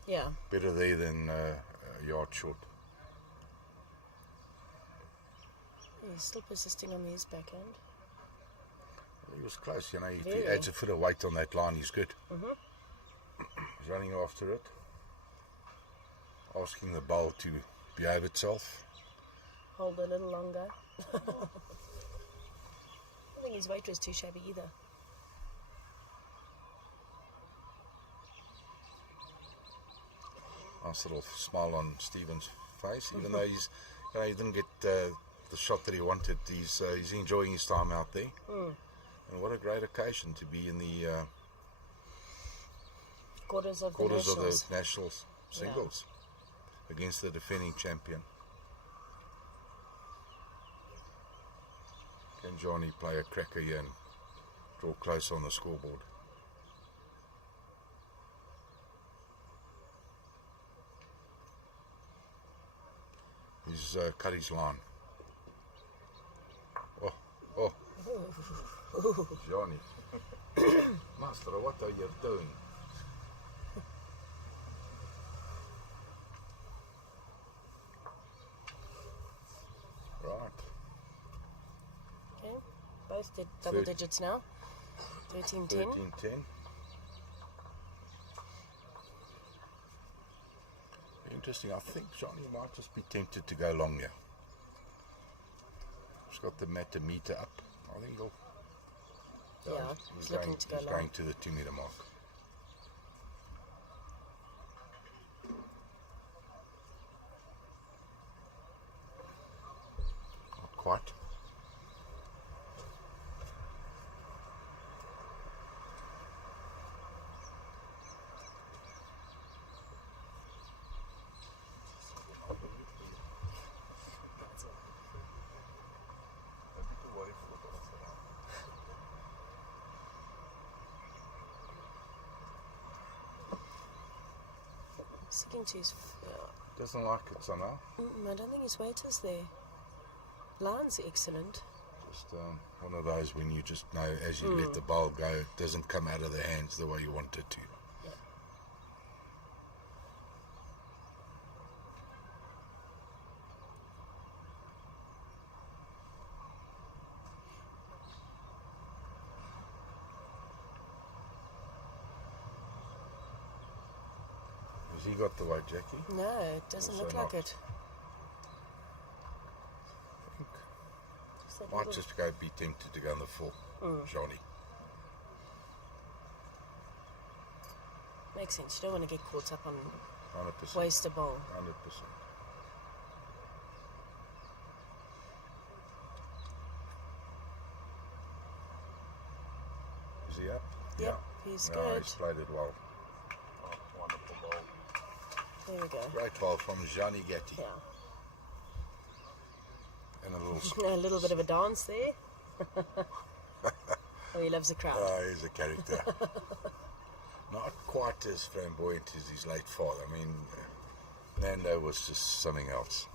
Yeah. better there than a yard short. He's still persisting on his backhand. He was close, you know. If he Very. adds a foot of weight on that line, he's good. He's running after it. Asking the bowl to behave itself. Hold a little longer. I don't think his weight was too shabby either. Nice little smile on Stephen's face, even though he's, you know, he didn't get the shot that he wanted. He's enjoying his time out there. And what a great occasion to be in the Quarters of quarters the of nationals. the nationals singles against the defending champion. Can Gianni play a cracker here and draw close on the scoreboard? He's cut his line. Oh, Gianni. Master, what are you doing? Right. Okay. Both did double Third. digits now. 13-10. 13-10. Interesting. I think Gianni might just be tempted to go long here. He's got the meter up. I think he'll. Yeah, he's looking to go he's long. going to the 2 meter mark. Not quite. sticking to his... Doesn't like it somehow. I don't think his weight is there. Line's excellent. Just one of those when you just know as you let the bowl go, it doesn't come out of the hands the way you want it to. Yeah. Has he got the weight, Jackie? No, it doesn't Also look like not. it. Just that Might little- just go be tempted to go on the full, Gianni. Makes sense. You don't want to get caught up on 100%. waste a bowl. 100%. Is he up? Yep, he's No, good. he's played it well. Oh, wonderful ball. There we go. Great ball from Gianni Gatti. Yeah. And a little A little bit of a dance there. Oh, he loves the crowd. he's a character. Not quite as flamboyant as his late father. I mean, Nando was just something else.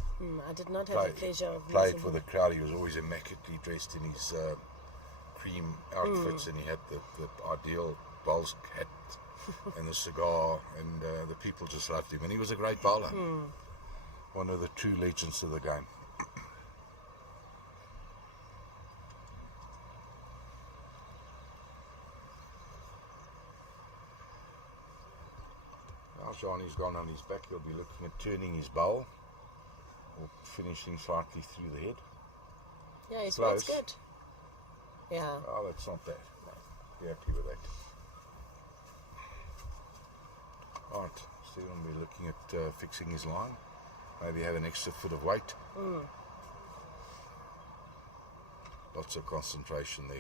I did not have the pleasure of Played meeting for him. the crowd. He was always immaculately dressed in his cream outfits, and he had the ideal bowls hat and the cigar, and the people just loved him. And he was a great bowler. One of the true legends of the game. Now Gianni's gone on his back. He'll be looking at turning his bowl or finishing slightly through the head. Yeah, his Close. weight's good. Yeah. Oh, that's not bad. Be happy with that. Right, Stephen will be looking at fixing his line. Maybe have an extra foot of weight. Lots of concentration there.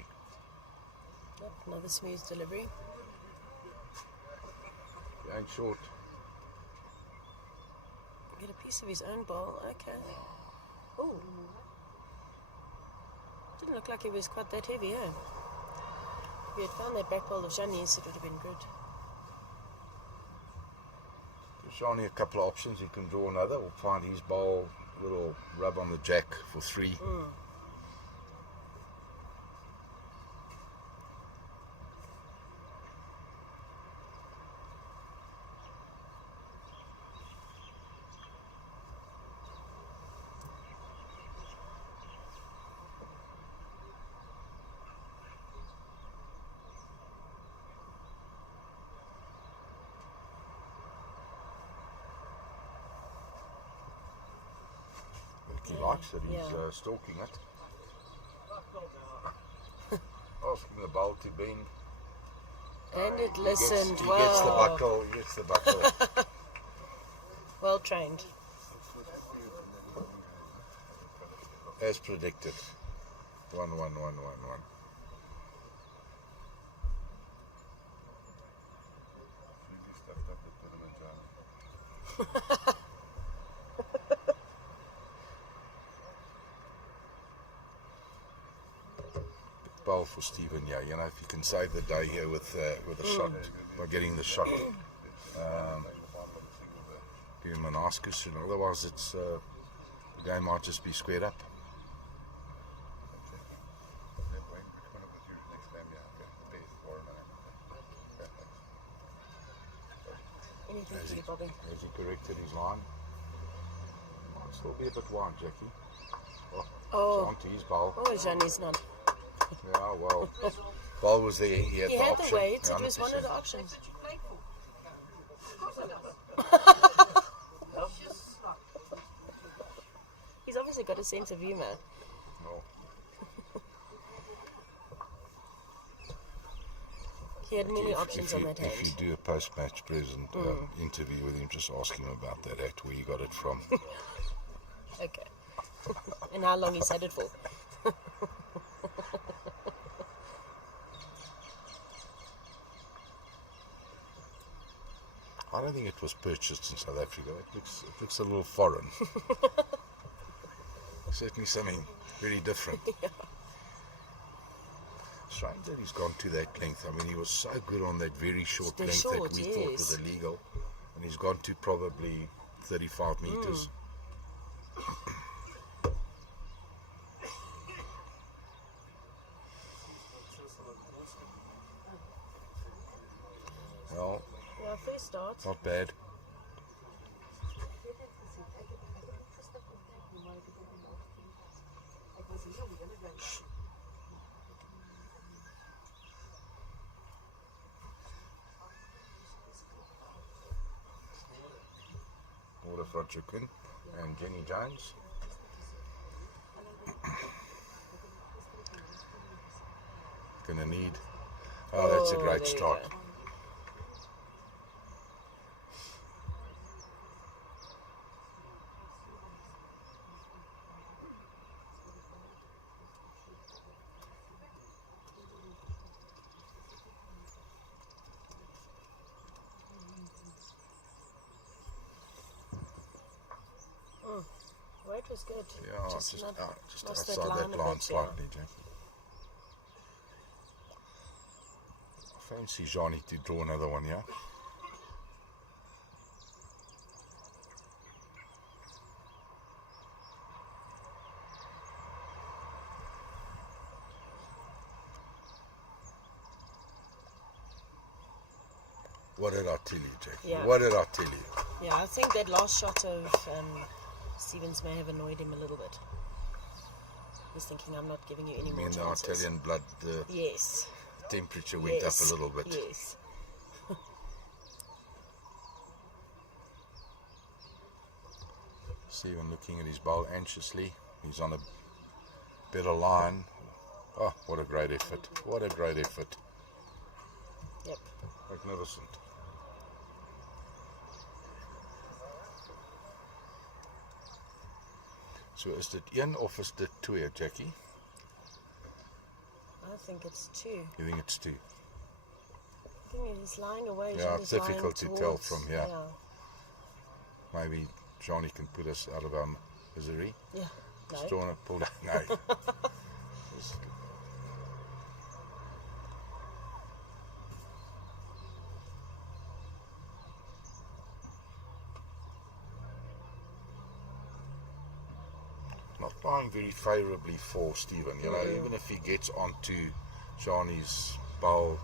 Yep, another smooth delivery. Going short. Get a piece of his own bowl. Okay. Oh. Didn't look like he was quite that heavy, eh? If he had found that back bowl of Gianni's, it would have been good. Gives Gianni a couple of options. He can draw another or find his bowl, little rub on the jack for 3. He likes it. He's stalking it. Asking the bowl to bend. And it He listened. gets, he Wow. gets the buckle. He gets the buckle. Well trained. As predicted. 1, 1, 1, 1, 1. Bowl for Stephen, yeah. You know, if you can save the day here with a shot, by getting the shot, give him an ask soon. Otherwise, it's the game might just be squared up. Anything for you, Bobby. Has he corrected his line? Might still be a bit wide, Jackie. Oh. It's onto his bowl. Oh, Gianni's not. Yeah, well, bowl was there. He had He the had option. the weight. Yeah, It was one of 100%. the options. He's obviously got a sense of humour. No. He had many If- options if on you- that If you hand. do a post-match present interview with him, just ask him about that hat, where you got it from. Okay. And how long he's had it for. I don't think it was purchased in South Africa. It looks a little foreign. Certainly something very different. Strange that he's gone to that length. I mean, he was so good on that very short They're length short, that we thought yes. was illegal. And he's gone to probably 35 meters. Well, Yeah, first start. not bad. Waterfront chicken and Jenny Jones. Gonna need. Oh, that's a Oh, great there you start. go. Weight was good. Yeah, just not- just lost outside that a line bit, slightly, Jack. I fancy Gianni to draw another one, yeah? What did I tell you, Jack? Yeah. What did I tell you? Yeah, I think that last shot of Stevens may have annoyed him a little bit. He's thinking, I'm not giving you any I more mean, the chances. Italian blood, the Yes. temperature went up a little bit. Yes. Steven looking at his bowl anxiously. He's on a better line. Oh, what a great effort. What a great effort. Yep. Magnificent. So is dit 1 of is dit 2, Jackie? I think it's 2. You think it's 2? I think he's lying away. Yeah, He's it's difficult to lying tell towards- from here. Maybe Gianni can put us out of our misery. Yeah. Just No. drawing it, pulled out. No. Not lying very favourably for Stephen, you know, even if he gets onto Gianni's bowl,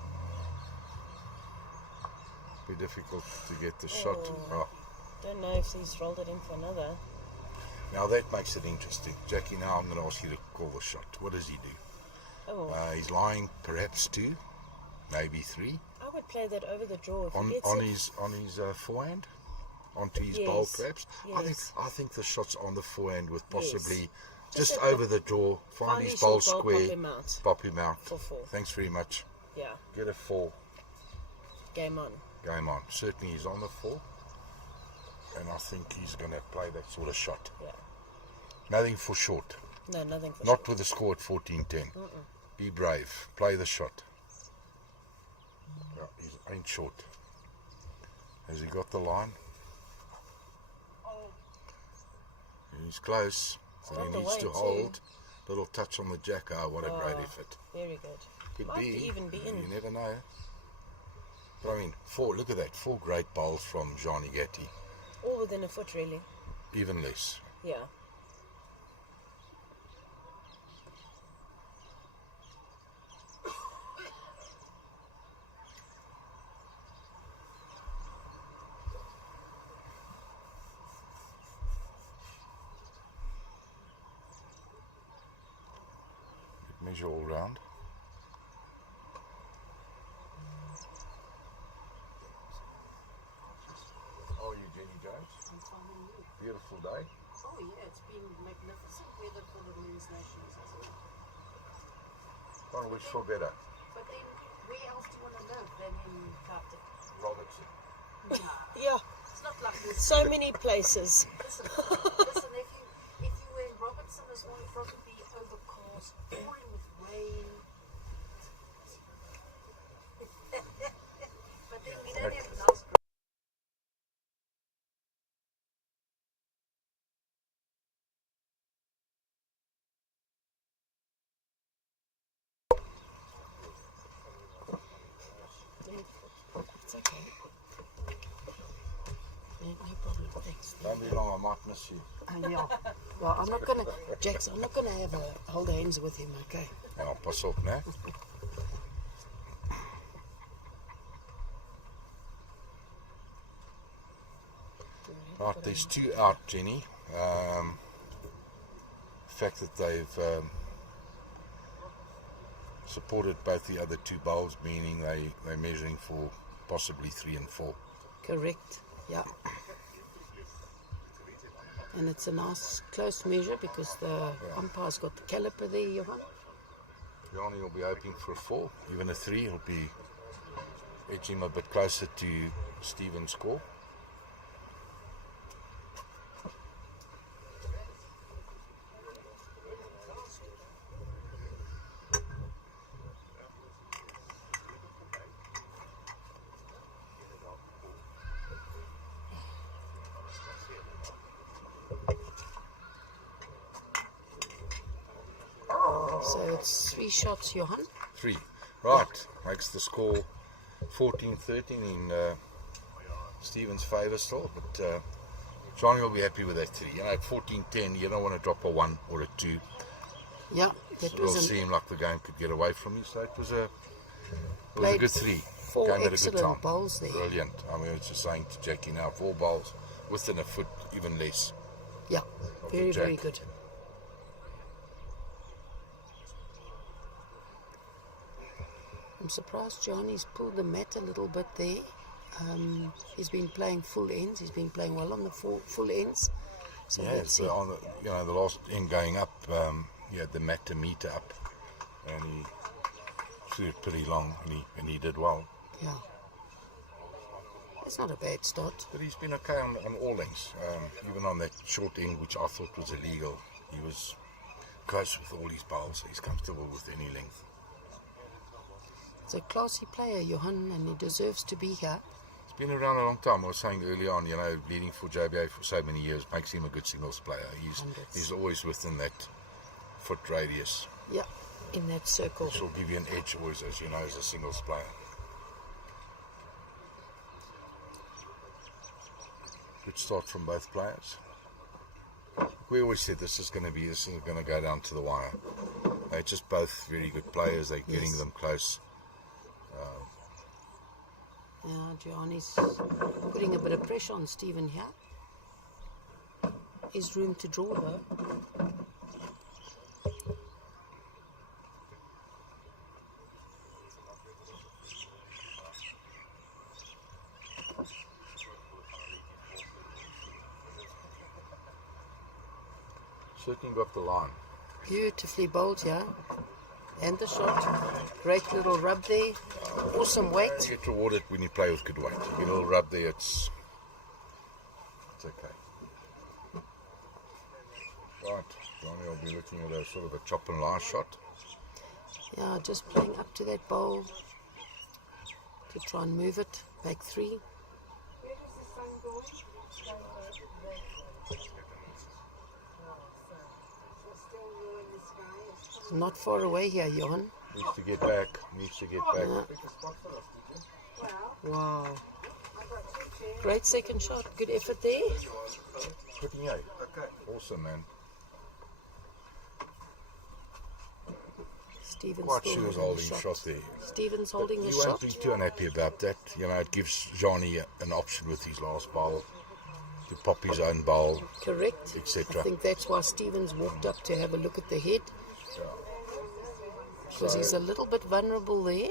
be difficult to get the shot. Oh. Don't know if he's rolled it in for another. Now that makes it interesting. Jackie, now I'm going to ask you to call the shot. What does he do? Oh, He's lying perhaps 2, maybe 3 I would play that over the draw. If he on gets on it, his forehand, onto his bowl Yes, perhaps. yes. I think the shot's on the forehand with Yes. possibly Just just at over the draw. Find find his his bowl short bowl, square. pop him out. Pop him out. For 4. Thanks very much. Yeah, Get a 4. game on. Game on. Certainly he's on the 4, and I think he's going to play that sort of shot. Yeah. Nothing for short. No, nothing for Not sure. with the score at 14-10. Be brave. Play the shot. Yeah, he ain't short. Has he got the line? He's close. So Got he the needs to weight too. hold. Little touch on the jack. Oh, what a great effort. Very good. Could Might be. even be in. You never know. But I mean, 4, look at that. 4 great bowls from Gianni Gatti. All within a foot, really. Even less. Yeah. Measure all round. How are you, Jenny Jones? I'm finding you. Beautiful day. Oh yeah, it's been magnificent weather for the Men's Nationals as well. Can't wish for better. But then, where else do you want to live than in Gatti? Robertson. Nah, Yeah. it's not like this. So many places. Listen, if you were in Robertson as well, it'd probably be overcast, pouring with rain. But then we don't have nice It's okay. Thanks. Don't be long, I might miss you. Yeah. Well, I'm not gonna, Jax. I'm not gonna have a hold hands with him. Okay. Ja, pas op, né? Right, there's 2 out, Jenny. The fact that they've supported both the other 2 bowls, meaning they're measuring for possibly 3 and 4. Correct. Yeah. And it's a nice close measure because the umpire's got the caliper there, Johan. Gianni will be hoping for a 4, even a 3. It'll be edging him a bit closer to Stephen's score. So it's 3 shots, Johan. 3. Right, makes the score 14-13 in Stephen's favour still, but Johnny will be happy with that 3. You know, at 14-10, you don't want to drop a 1 or a 2. Yeah, that It will was seem like the game could get away from you, so it was a Played good 3. 4 Game at a good excellent time. bowls there. Brilliant. I mean, I was just saying to Jackie now, 4 bowls within a foot, even less. Yeah, very, Jack. very good. I'm surprised Gianni's pulled the mat a little bit there. He's been playing full ends. He's been playing well on the full ends. So Yeah, let's see. so on the last end going up, he had the mat meter up, and he threw it pretty long, and he did well. Yeah. It's not a bad start. But he's been okay on all lengths, even on that short end, which I thought was illegal. He was close with all his bowls, so he's comfortable with any length. He's a classy player, Johan, and he deserves to be here. He's been around a long time. I was saying early on, leading for JBA for so many years makes him a good singles player. He's always within that foot radius, Yeah, in that circle. which will give you an edge always, as you know, as a singles player. Good start from both players. We always said this is going to go down to the wire. They're just both very good players. They're getting them close. Yeah, Gianni's putting a bit of pressure on Stephen here. Is room to draw though. Certainly got the line. Beautifully bowled here. And the shot. Great little rub there. Awesome weight. You get rewarded when you play with good weight. You get a little rub there, it's okay. Right, Johnny will be looking at a sort of a chop and lie shot. Yeah, just playing up to that bowl to try and move it. Back 3. Not far away here, Johan. Needs to get back. Yeah. Wow. Great second shot. Good effort there. Hitting out. Awesome, man. Stephen's Quite still sure he was holding holding the shot there. Stephen's holding the You shot. won't be too unhappy about that. It gives Johnny an option with his last bowl to pop his own bowl, Correct. etc. I think that's why Stevens walked up to have a look at the head. Because he's a little bit vulnerable there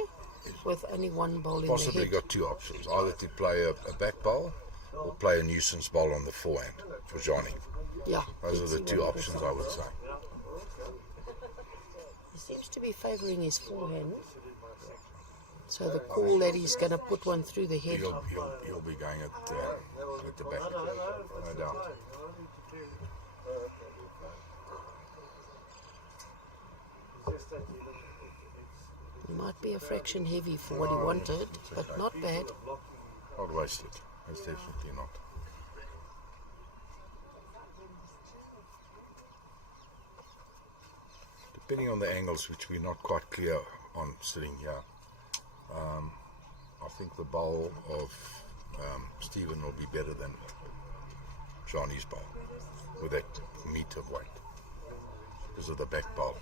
with only 1 bowl in the Possibly head. got 2 options, either to play a back bowl or play a nuisance bowl on the forehand for Johnny. Yeah. Those are let's the see 2 what he options, does. I would say. He seems to be favouring his forehand. So the call that he's going to put one through the head. He'll be going at the back, no doubt. He might be a fraction heavy for what he wanted, but not bad. Not wasted. That's definitely not. Depending on the angles, which we're not quite clear on sitting here, I think the bowl of Stephen will be better than Gianni's bowl with that meat of weight because of the back bowl.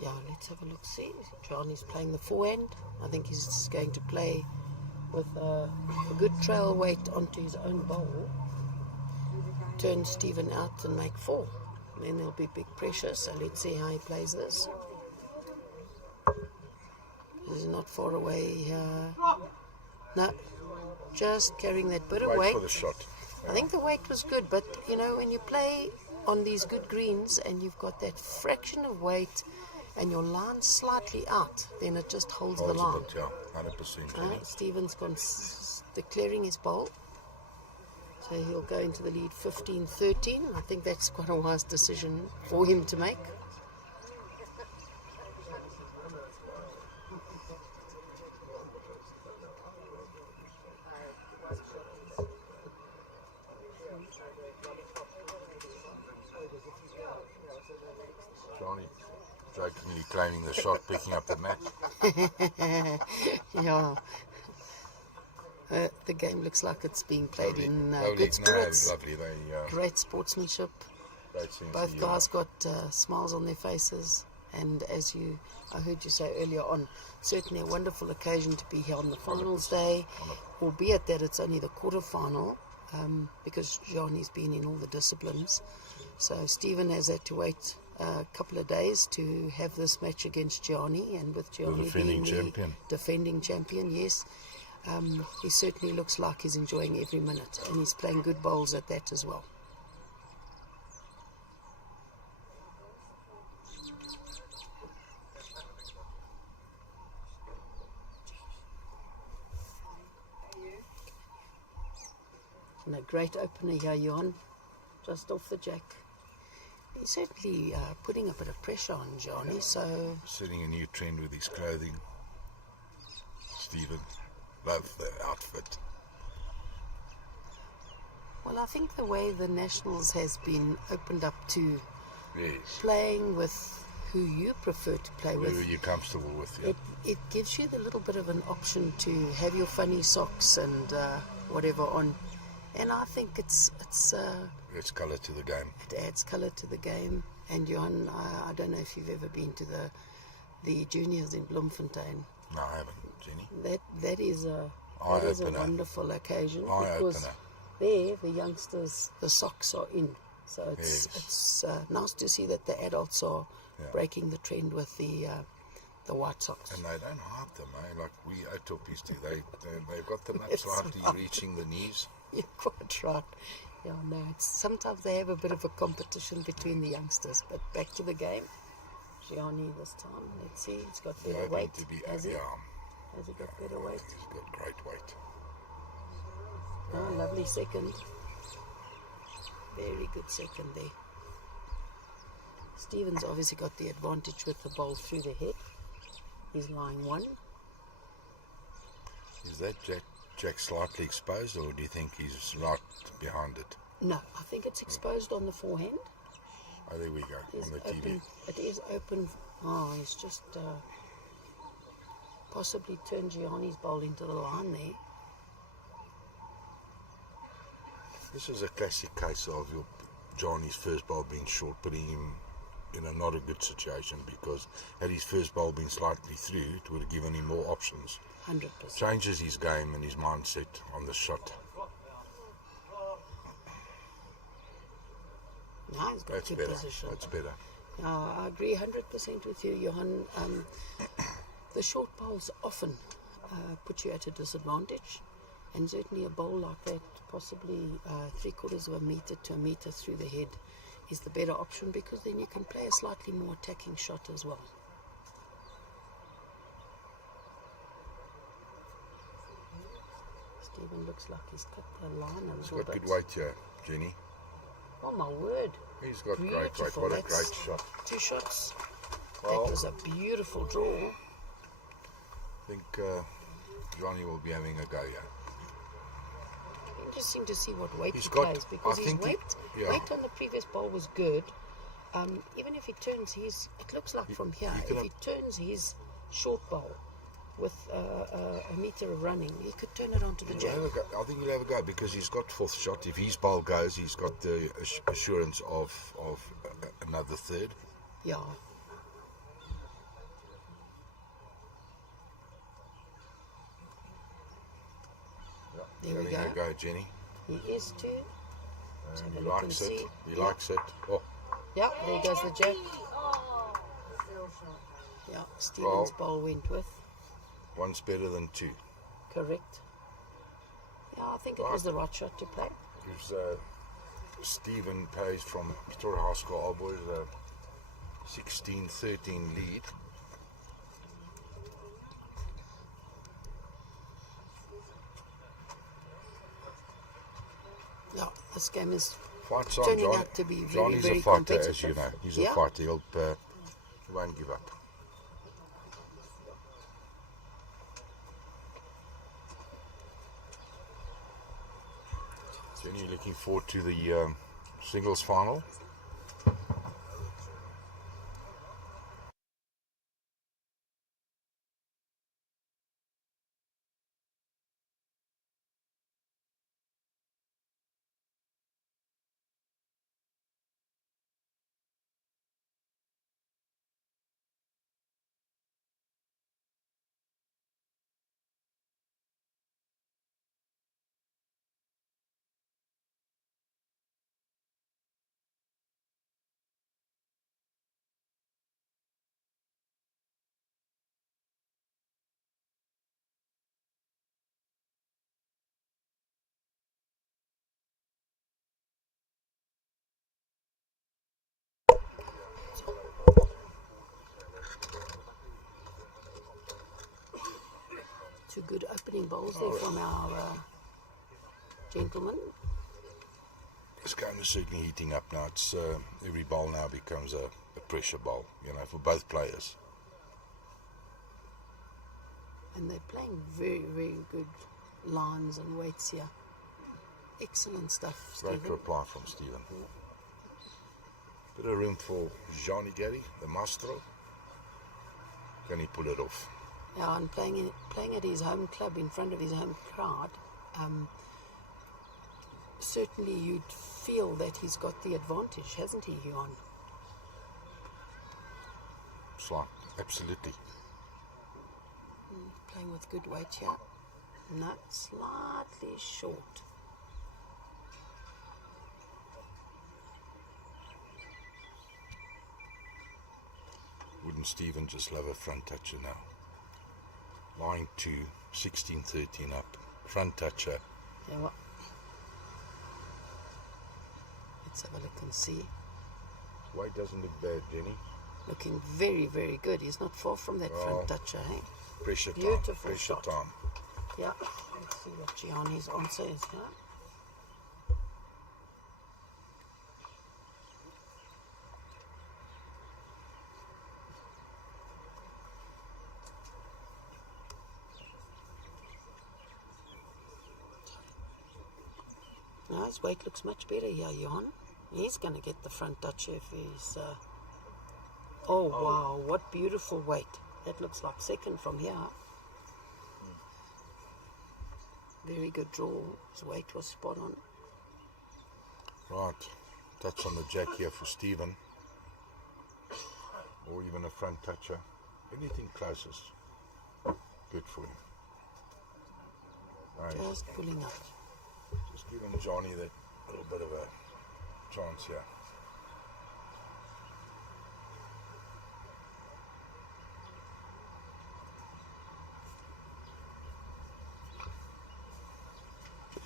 Yeah, let's have a look. See, Gianni's playing the forehand. I think he's going to play with a good trail weight onto his own bowl. Turn Stephen out and make 4. Then there'll be big pressure. So let's see how he plays this. He's not far away. No, just carrying that bit of Wait weight. for the shot. I think the weight was good, but you know, when you play on these good greens and you've got that fraction of weight and your line's slightly out, then it just holds the line. Yeah, 100%. Stephen's declaring his bowl. So he'll go into the lead 15-13. I think that's quite a wise decision for him to make. Gianni jokingly claiming the shot, picking up the match. Yeah. The game looks like it's being played in Lovely. good spirits. Lovely. Great sportsmanship. Great sense Both of guys got smiles on their faces. And as I heard you say earlier on, certainly a wonderful occasion to be here on the finals day, albeit that it's only the quarterfinal, because Gianni's been in all the disciplines. So Stephen has had to wait a couple of days to have this match against Gianni, and with Gianni being the defending champion, yes, he certainly looks like he's enjoying every minute, and he's playing good bowls at that as well. And a great opener here, Johan, just off the jack. He's certainly putting a bit of pressure on Gianni, so... Setting a new trend with his clothing. Stephen, love the outfit. Well, I think the way the Nationals has been opened up to Yes. playing with who you prefer to play with. Who are you comfortable with? Yeah. It gives you the little bit of an option to have your funny socks and whatever on. And I think it's It's colour to the game. it adds colour to the game. And Johan, I don't know if you've ever been to the juniors in Bloemfontein. No, I haven't, Jenny. That is a Eye-opener. wonderful occasion, Eye-opener. because there the youngsters, the socks are in. So Yes. it's nice to see that the adults are breaking the trend with the white socks. And they don't hide them, eh? Like we Otopis do. They've got them up That's slightly right. reaching the knees. You're quite right. Yeah, no, sometimes they have a bit of a competition between the youngsters. But back to the game. Gianni this time. Let's see. He's got better Hoping weight. to be, Has he? yeah, Has he got better weight? he's got great weight. Oh, lovely second. Very good second there. Stephen's obviously got the advantage with the ball through the head. He's lying 1. Is that Jack slightly exposed, or do you think he's right behind it? No, I think it's exposed on the forehand. Oh, there we go, It's on the TV. open. It is open. Oh, he's just possibly turned Gianni's bowl into the line there. This is a classic case of Gianni's first bowl being short, putting him in a not a good situation, because had his first bowl been slightly through, it would have given him more options. 100%. Changes his game and his mindset on the shot. No, he's got That's good better. position. That's better. I agree 100% with you, Johan. The short bowls often put you at a disadvantage, and certainly a bowl like that, possibly 3/4 of a meter to a meter through the head, is the better option, because then you can play a slightly more attacking shot as well. Stephen looks like he's cut the line a He's little got bit. good weight here, Jenny. Oh my word! He's got great weight. Beautiful. What a That's great shot. 2 shots. Well, That was a beautiful draw. I think Gianni will be having a go here. Interesting to see what weight He's he got- plays, because I his think he- weight yeah. weight on the previous ball was good. Even if he turns his, it looks like from here, he if could he turns his short bowl with a meter of running, he could turn it onto the jack. I think he'll have a go because he's got fourth shot. If his ball goes, he's got the assurance of another third. Yeah. There we Having go. a go, Jenny. He is too. And have he a look likes and it. see. He Yeah. likes it. Oh, Yeah, there goes the jack. Yeah, Stephen's ball went with. one's better than two. Correct. Yeah, I think it was the right shot to play. Gives Stephen Payze from Pretoria High School All Boys a 16-13 lead. Yeah, this game is Fights on, turning John. out to be very, Johnny's very a fighter, competitive. as you know. He's Yeah. a fighter. He won't give up. Jenny, looking forward to the singles final. Two good opening bowls there from our gentleman. This game is certainly heating up now. It's every bowl now becomes a pressure bowl, for both players. And they're playing very, very good lines and weights here. Excellent stuff, Great Stephen. reply from Stephen. Bit of room for Gianni, Gatti, the maestro. Can he pull it off? Yeah, and playing at his home club in front of his home crowd, certainly you'd feel that he's got the advantage, hasn't he, Juan? Absolutely. Playing with good weight here. Not slightly short. Wouldn't Stephen just love a front toucher now? Line 2, 16-13 up. Front toucher. Yeah, what? Let's have a look and see. Weight doesn't look bad, Jenny. Looking very, very good. He's not far from that front toucher, hey? Pressure time. Beautiful Pressure shot. time. Yeah. Let's see what Gianni's answer is here. Now his weight looks much better here, Johan. He's going to get the front touch if he's... Oh, wow, what beautiful weight. That looks like second from here. Very good draw. His weight was spot on. Right. Touch on the jack here for Stephen. Or even a front toucher. Anything closest. Good for him. Nice. Just pulling up. Just giving Gianni that little bit of a chance here.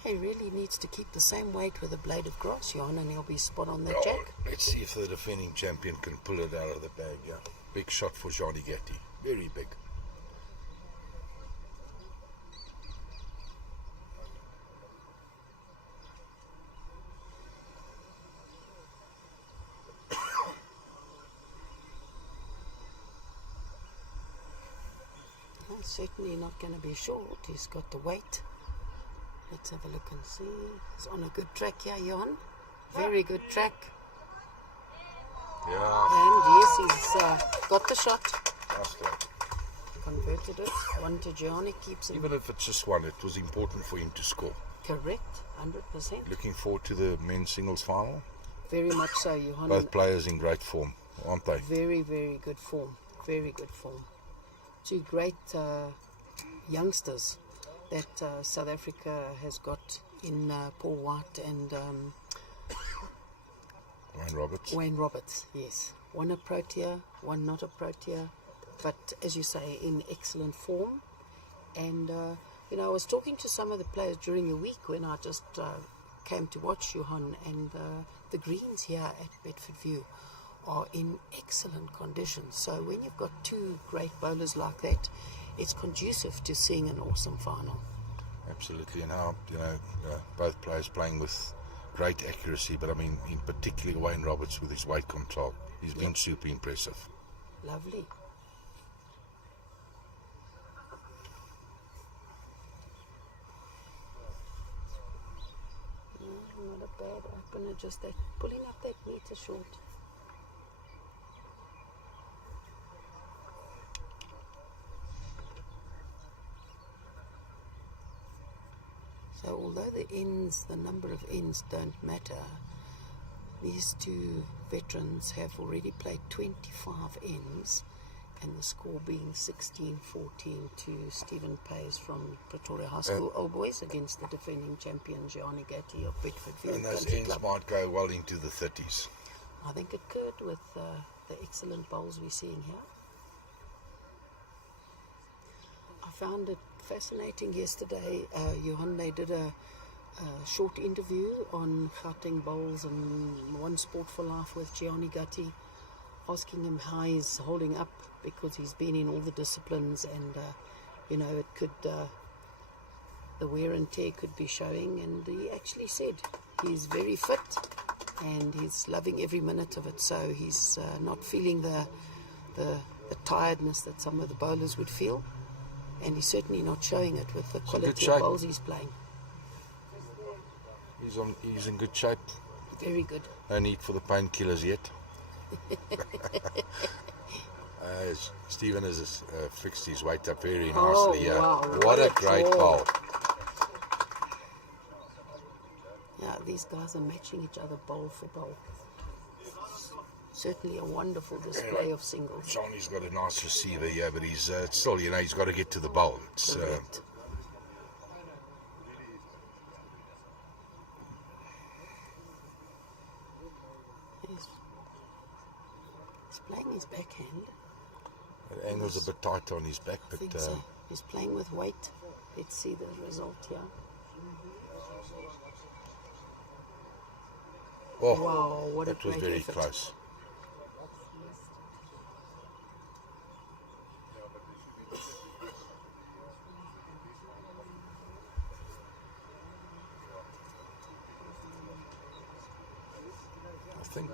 He really needs to keep the same weight with a blade of grass, Johan, and he'll be spot on that Well, jack. let's see if the defending champion can pull it out of the bag, yeah. Big shot for Gianni Gatti. Very big. Well, certainly not going to be short. He's got the weight. Let's have a look and see. He's on a good track here, Johan. Very good track. Yeah. And yes, he's got the shot. Nice shot. converted it. One to Gianni, keeps him Even if it's just one, it was important for him to score. correct, 100%. Looking forward to the men's singles final. Very much so, Johan. Both players in great form, aren't they? Very, very good form. Very good form. Two great youngsters that South Africa has got in Paul White and Wayne Roberts. Yes. One a Protea, one not a Protea, but as you say, in excellent form. And, I was talking to some of the players during the week when I just came to watch Johan, and the greens here at Bedfordview are in excellent condition. So when you've got two great bowlers like that, it's conducive to seeing an awesome final. Absolutely, and how both players playing with great accuracy, but I mean, in particular Wayne Roberts with his weight control, he's been super impressive. Lovely. Not a bad opener, just that pulling up that meter short. So although the number of ends don't matter, these two veterans have already played 25 ends, and the score being 16-14 to Stephen Payze from Pretoria High School Old Boys against the defending champion Gianni Gatti of Bedfordview. And those Country ends Club. might go well into the 30s. I think it could with the excellent bowls we're seeing here. I found it fascinating yesterday, Johan, they did a short interview on Gauteng bowls and One Sport for Life with Gianni Gatti, asking him how he's holding up, because he's been in all the disciplines, and it could the wear and tear could be showing, and he actually said he's very fit and he's loving every minute of it, so he's not feeling the tiredness that some of the bowlers would feel, and he's certainly not showing it with the quality of bowls he's playing. He's in good shape. Very good. No need for the painkillers yet. Stephen has fixed his weight up very nicely here. Wow. What a great bowl. Yeah, these guys are matching each other bowl for bowl. Certainly a wonderful display of singles. Johnny's got a nice receiver here, but he's still, he's got to get to the bowl. It's, Correct. He's playing his backhand. the angle's a bit tight on his back, I but think so. He's playing with weight. Let's see the result here. Wow, what a that was great very effort. close. I think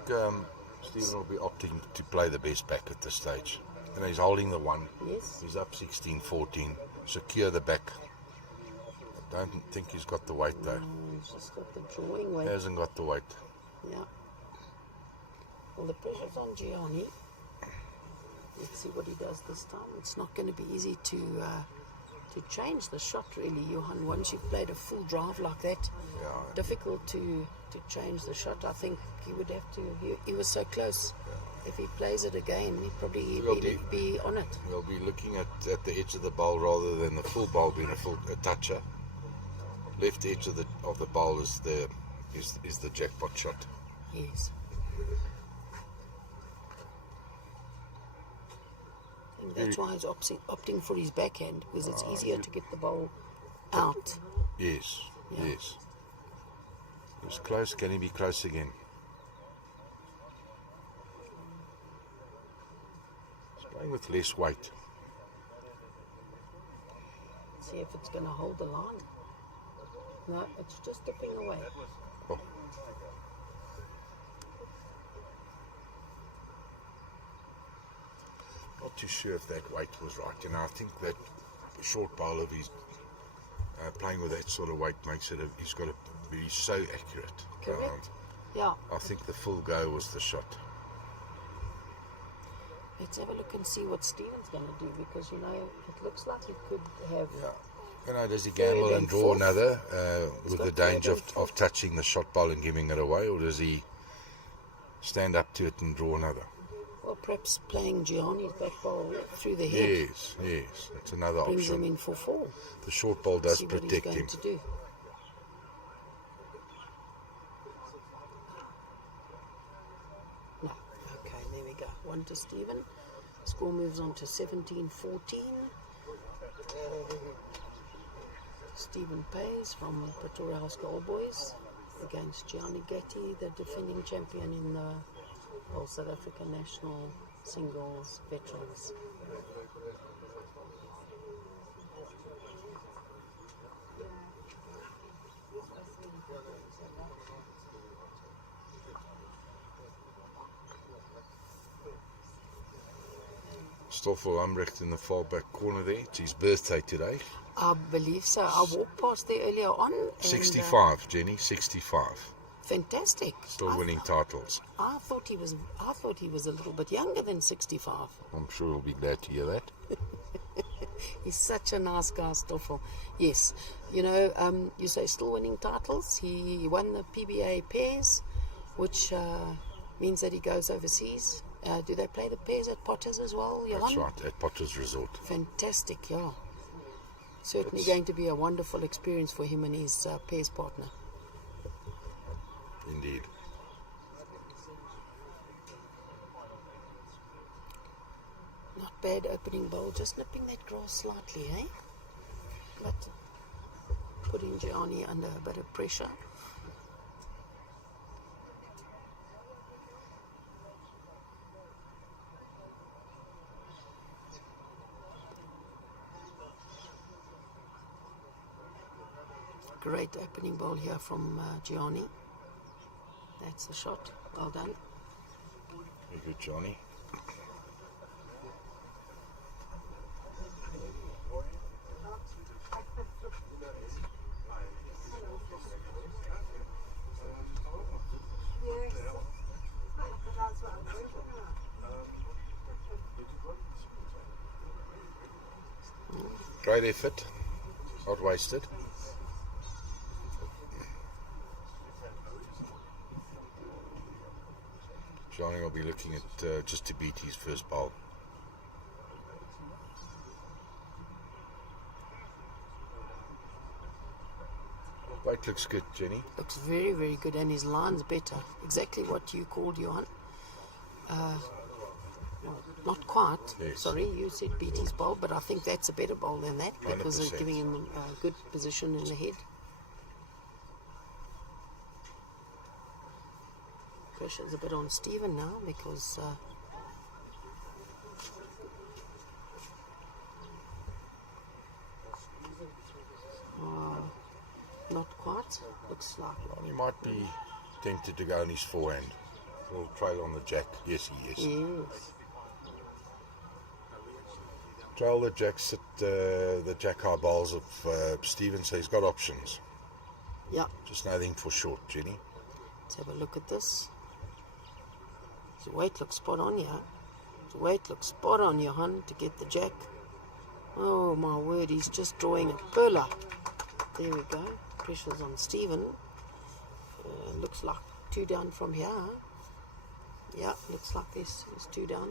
Stephen will be opting to play the best back at this stage. He's holding the one. Yes. He's up 16-14. Secure the back. I don't think he's got the weight though. He's just got the drawing weight. He hasn't got the weight. Yeah. Well, the pressure's on Gianni. Let's see what he does this time. It's not going to be easy to change the shot, really, Johan. Once you've played a full drive like that, difficult to change the shot. I think he would have to. He was so close. If he plays it again, he'd probably be on it. He'll be looking at the edge of the bowl rather than the full bowl being a toucher. Left edge of the bowl is the jackpot shot. Yes. I think that's why he's opting for his backhand, because it's easier to get the ball out. Yes, Yeah. yes. He was close. Can he be close again? He's playing with less weight. See if it's going to hold the line. No, it's just dipping away. Oh. Not too sure if that weight was right. I think that short bowl of his playing with that sort of weight makes it. He's got to be so accurate. Correct. Yeah. I think the full go was the shot. Let's Let's have a look and see what Steven's going to do, because, you know, it looks like he could have... Yeah. You know, does he gamble and draw fourth. another with the got danger third and of touching the shot ball and giving it away, or does he stand up to it and draw another? Well, perhaps playing Gianni's back ball through the head Yes, that's another brings him option. in for 4. The short ball does See what he's protect going him. to do. No. Okay, there we go. 1 to Steven. Score moves on to 17-14. Stephen Payze from Pretoria High School All Boys against Gianni Gatti, the defending champion in the All South African National Singles Veterans. Stoffel Umbrecht in the far back corner there. It's his birthday today. I believe so. I walked past there earlier on. And, 65, Jenny, 65. Fantastic. Still winning titles. I thought he was a little bit younger than 65. I'm sure he'll be glad to hear that. He's such a nice guy, Stoffel. Yes. You know, you say still winning titles. He won the PBA pairs, which means that he goes overseas. Do they play the pairs at Potters as well, Johan? That's right, at Potter's Resort. Fantastic, yeah. Certainly going to be a wonderful experience for him and his pairs partner. Indeed. Not bad opening bowl, just nipping that grass slightly, eh? But putting Gianni under a bit of pressure. Great opening ball here from Gianni. That's the shot. Well done. Very good, Johnny. Great effort. Not wasted. Gianni will be looking at just to beat his first bowl. Weight looks good, Jenny. Looks very, very good, and his line's better. Exactly what you called, Johan. Not quite. Yes. Sorry, you said beat his bowl, but I think that's a better bowl than that because it's 100%. giving him a good position in the head. Pressure's a bit on Stephen now because not quite. Looks like He might be tempted to go on his forehand. A little trail on the jack. Yes, he is. yes. Trail the jacks at the jack high bowls of Stephen, so he's got options. Yeah. Just nothing for short, Jenny. Let's have a look at this. His weight looks spot on here. His weight looks spot on, Johan, to get the jack. Oh my word, he's just drawing a perler. There we go. Pressure's on Stephen. Looks like 2 down from here. Yeah, looks like this is 2 down.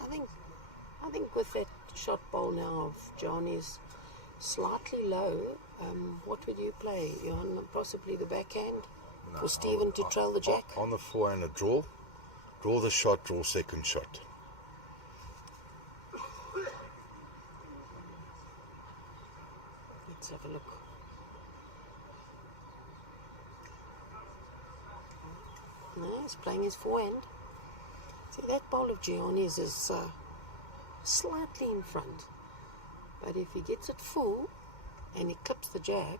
I think with that shot bowl now of Gianni's slightly low, what would you play, Johan? Possibly the backhand for Stephen to trail the jack? On the forehand, a draw. Draw the shot, draw second shot. Let's have a look. No, he's playing his forehand. See, that bowl of Gianni's is slightly in front. But if he gets it full and he clips the jack,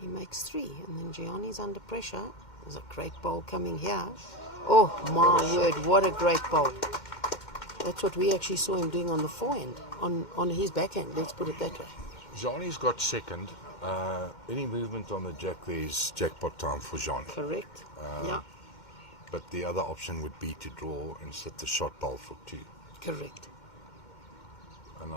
he makes 3. And then Gianni's under pressure. There's a great bowl coming here. Oh, my word, what a great bowl. That's what we actually saw him doing on the forehand, on his backhand, let's put it that way. Gianni's got second. Any movement on the jack there is jackpot time for Gianni. Correct. Yeah. But the other option would be to draw and set the shot ball for 2. Correct. And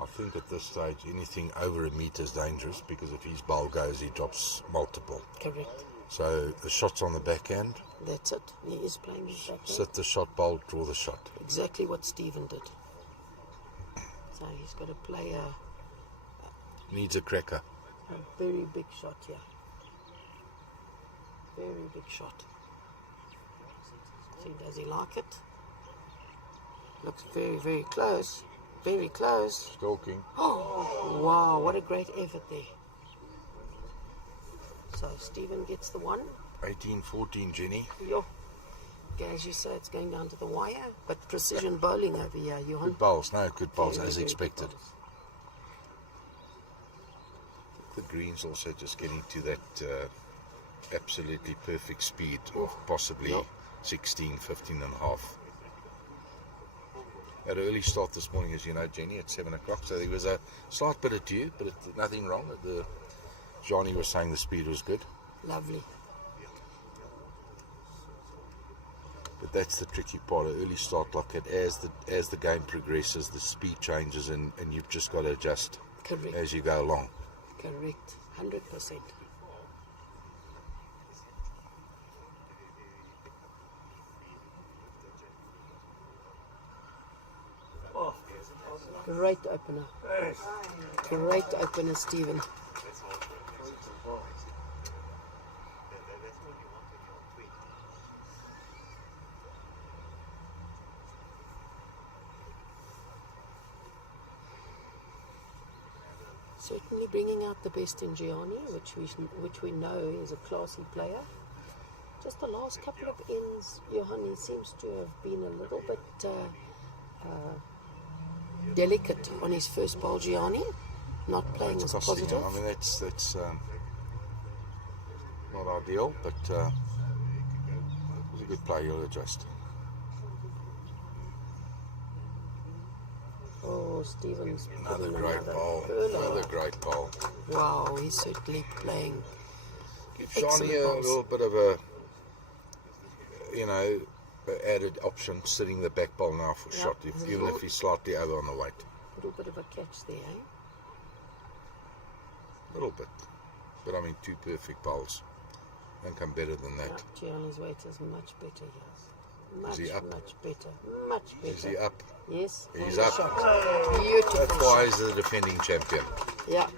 I think at this stage, anything over a metre is dangerous, because if his ball goes, he drops multiple. Correct. So the shot's on the backhand. That's it. He is playing his backhand. Set the shot ball, draw the shot. Exactly what Stephen did. So he's got to play Needs a cracker. a very big shot here. Very big shot. See, does he like it? Looks very, very close. Very close. Stalking. Oh, wow, what a great effort there. So Stephen gets the one. 18-14, Jenny. Yo. Okay, as you say, it's going down to the wire, but precision bowling over here, Johan. Good bowls. No, good bowls, Very, as very good expected. bowls. The green's also just getting to that absolutely perfect speed of possibly Yep. 16, 15 and a half. Had an early start this morning, as you know, Jenny, at 7 o'clock. So there was a slight bit of dew, but nothing wrong. Gianni was saying the speed was good. Lovely. But that's the tricky part, an early start like that. As the game progresses, the speed changes, and you've just got to adjust Correct. as you go along. Correct. 100%. Great opener. Great opener, Stephen. Certainly bringing out the best in Gianni, which we know is a classy player. Just the last couple of ends, Johan, he seems to have been a little bit delicate on his first bowl, Gianni. Not playing as Costly. positive. I mean, that's not ideal, but he's a good player. He'll adjust. Oh, Stephen's Another putting great another bowl. curler. Another great bowl. Wow, he's certainly playing. Give Excellent Gianni a bowls. little bit of a, added option, sitting the back bowl now for Yeah. shot, even if he's slightly over on the weight. A little bit of a catch there, eh? A little bit. But I mean, 2 perfect bowls. Don't come better than that. Yeah, Gianni's weight is much better, yes. Much, he up? much better. Much better. Is he up? Yes. He's and the up. Shot. Beautiful. That's why he's the defending champion. Yeah.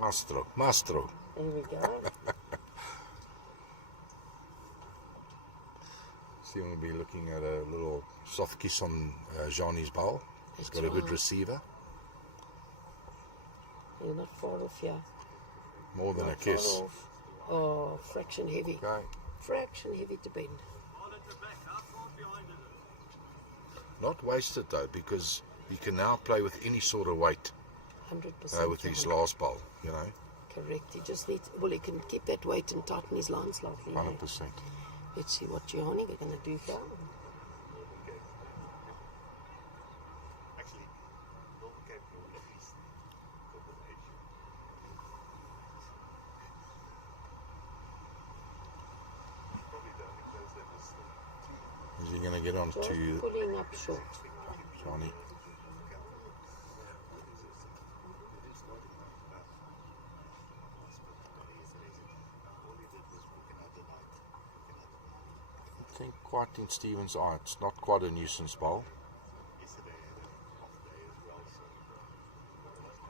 Maestro. There we go. Stephen will be looking at a little soft kiss on Gianni's bowl. He's got a good right. receiver. You're not far off here. More than a Not far kiss. off. Oh, fraction heavy. Okay. Fraction heavy to bend. Not wasted though, because he can now play with any sort of weight 100%. with his last bowl, Correct. He just needs, he can keep that weight and tighten his line slightly. 100%. Let's see what Gianni we're going to do here. Is he going to get on Just to pulling up short. Gianni? I think quite in Stephen's eye, it's not quite a nuisance bowl.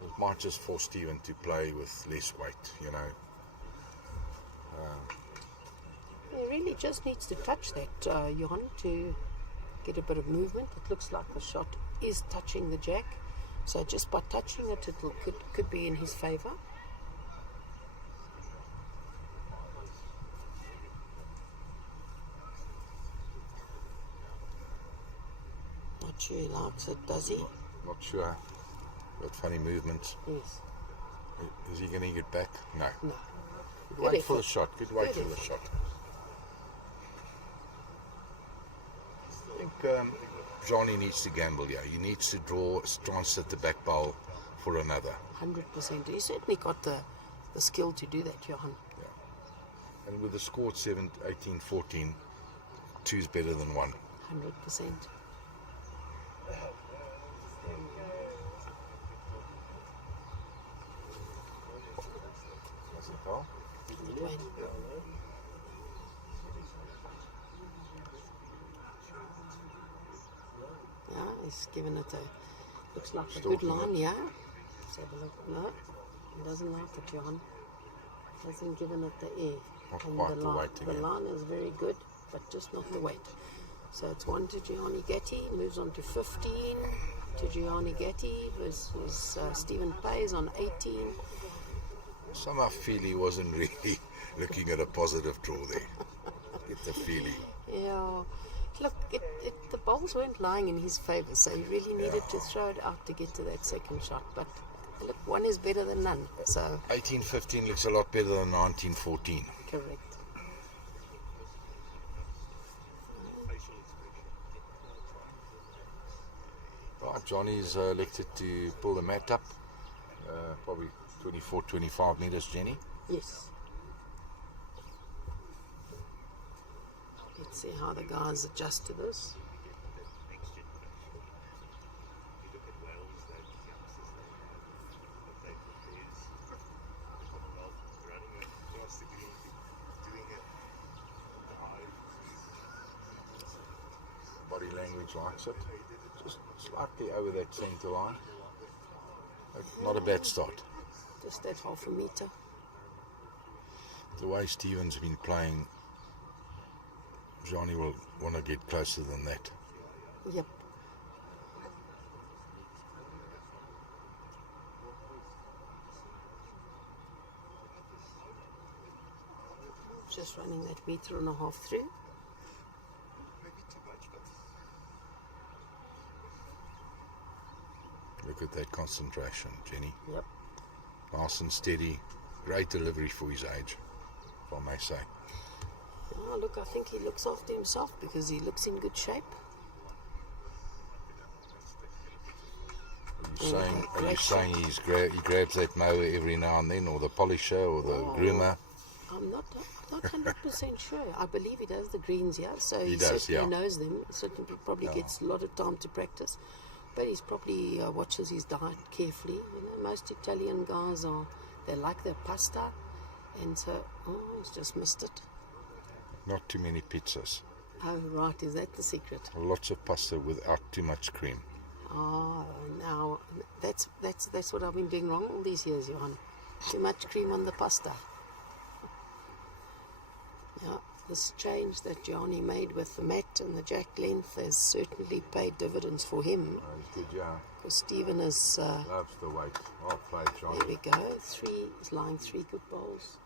It might just force Stephen to play with less weight, He really just needs to touch that, Johan, to get a bit of movement. It looks like the shot is touching the jack. So just by touching it, could be in his favour. Not sure he likes it, does he? Not sure. Got funny movements. Yes. Is he going to get back? No. No. Good Good wait for the effort. shot. Good wait Good for the effort. shot. I think Gianni needs to gamble here. He needs to try and set the back bowl for another. 100%. He certainly got the skill to do that, Johan. And with the score at 18-14, 2 is better than 1. 100%. Good one. Yeah, he's given it a, looks like a good line, yeah. Let's have a look. No, he doesn't like it, John. Hasn't given it the air. Not And quite the weight the again. line is very good, but just not the weight. So it's 1 to Gianni Gatti, moves on to 15 to Gianni Gatti versus Stephen Payze on 18. Somehow I feel he wasn't really looking at a positive draw there. Get the feeling. Yeah, look, the balls weren't lying in his favour, so he really needed to throw it out to get to that second shot. But look, 1 is better than none, so 18-15 looks a lot better than 19-14. correct. Right, Johnny's elected to pull the mat up. Probably 24-25 meters, Jenny. Yes. Let's see how the guys adjust to this. Body language likes it. Just slightly over that centre line. Not a bad start. Just that half a meter. The way Stephen's been playing, Gianni will want to get closer than that. Yep. Just running that meter and a half through. Look at that concentration, Jenny. Yep. Nice and steady. Great delivery for his age, if I may say. Oh, look, I think he looks after himself because he looks in good shape. Are you saying he grabs that mower every now and then, or the polisher, or the groomer? I'm not 100% sure. I believe he does the greens, yeah. So he does, certainly yeah. knows them. Certainly probably gets a lot of time to practice. But he's probably watches his diet carefully. You know, most Italian guys they like their pasta, and so he's just missed it. Not too many pizzas. Oh right, is that the secret? Lots of pasta without too much cream. Oh, now that's what I've been doing wrong all these years, Johan. Too much cream on the pasta. Yeah, this change that Gianni made with the mat and the jack length has certainly paid dividends for him. Oh, he's good, yeah. Because Stephen is... Loves the weight. Oh, played Johnny. there we go. He's lying 3 good balls.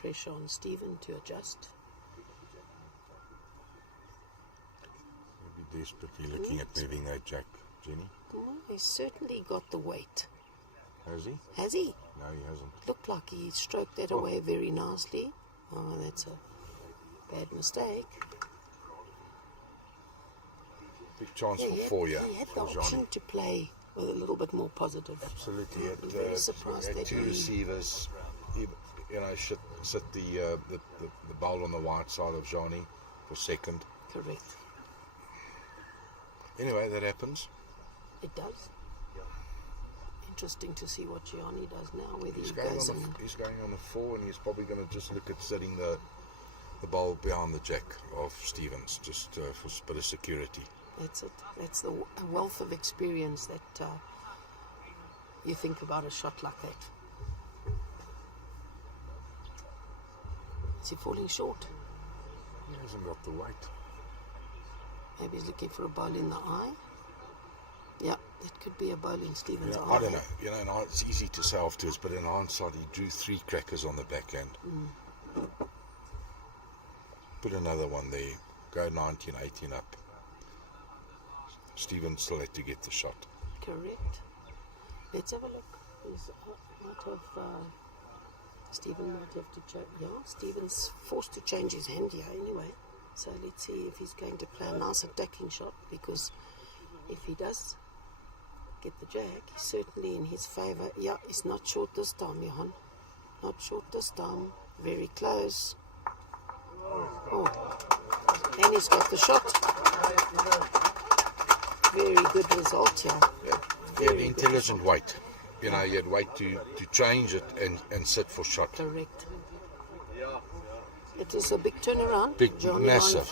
Pressure on Stephen to adjust. He'll be desperately looking at moving that jack, Jenny. Well, he's certainly got the weight. Has he? Has he? No, he hasn't. Looked like he stroked that away very nicely. Oh, that's a bad mistake. Big chance Yeah, for 4, yeah. he had the for option Johnny. to play with a little bit more positive. Absolutely. I'm very surprised Had that 2 he... receivers. He, sit the bowl on the white side of Gianni for second. Correct. Anyway, that happens. It does. Interesting to see what Gianni does now, whether He's he going goes on and... he's going on a 4, and he's probably going to just look at setting the bowl behind the jack of Stevens, just for a bit of security. That's it. That's a wealth of experience that you think about a shot like that. Is he falling short? He hasn't got the weight. Maybe he's looking for a bowl in the eye. Yeah, that could be a bowl in Stephen's eye. I don't know. And it's easy to say afterwards, but in hindsight, he drew 3 crackers on the backhand. Put another one there. Go 19, 18 up. Stevens still had to get the shot. Correct. Let's have a look. Stephen might have to change. Yeah, Stephen's forced to change his hand here anyway. So let's see if he's going to play a nice attacking shot, because if he does get the jack, he's certainly in his favour. Yeah, he's not short this time, Johan. Not short this time. Very close. Oh, and he's got the shot. Very good result here. He had intelligent weight. You know, he had weight to change it and sit for shot. Correct. It is a big turnaround. Big, Gianni massive.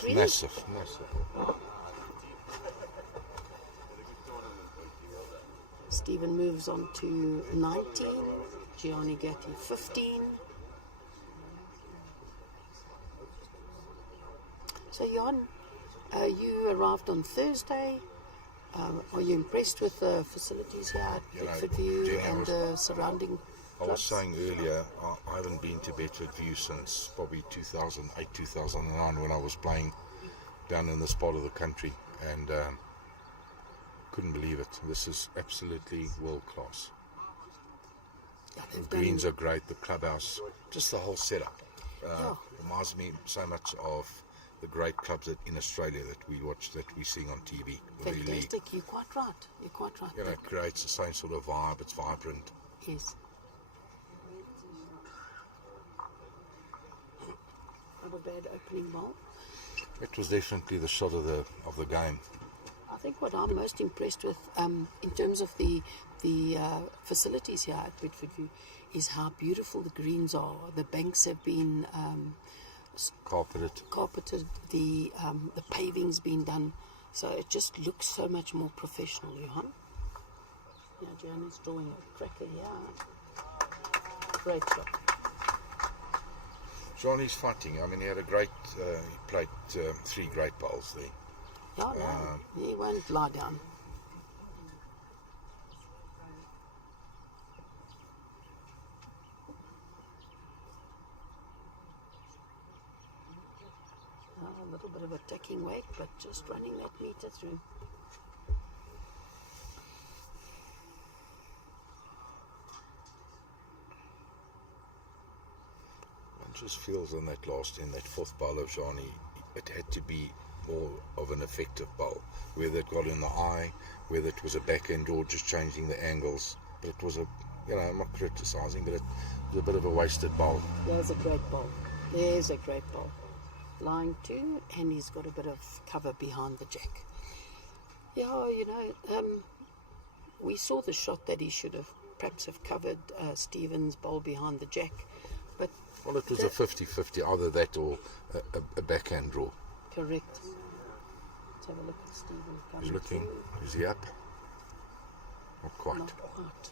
Stephen moves on to 19. Gianni Gatti 15. So Jan, you arrived on Thursday. Are you impressed with the facilities here at Bedfordview and the surrounding I was clubs? saying earlier, I haven't been to Bedfordview since probably 2008, 2009 when I was playing down in this part of the country, and couldn't believe it. This is absolutely world class. Yeah, The they've greens done- are great, the clubhouse, just the whole setup. Reminds me so much of the great clubs in Australia that we watch, that we see on TV. Really, Fantastic. You're quite right. you know, it creates the same sort of vibe. It's vibrant. Yes. Not a bad opening ball. It was definitely the shot of the game. I think what I'm most impressed with, in terms of the facilities here at Bedfordview, is how beautiful the greens are. The banks have been carpeted. The paving's been done, so it just looks so much more professional. Johan. Yeah, Gianni's drawing a cracker here. Great shot. Gianni's fighting. I mean, he had a great. He played 3 great bowls there. Yeah, no, he won't lie down. A little bit of attacking weight, but just running that meter through. One just feels on that last in that 4th bowl of Gianni, it had to be more of an effective bowl, whether it got in the eye, whether it was a backhand draw, just changing the angles. But it was I'm not criticising, but it was a bit of a wasted bowl. There's a great ball. There's a great ball. Line 2, and he's got a bit of cover behind the jack. Yeah, we saw the shot that he should have perhaps have covered Stephen's bowl behind the jack, but Well, it was a 50-50, either that or a backhand draw. correct. Let's have a look at Stephen coming He's looking. through. Is he up? Not quite. Not quite.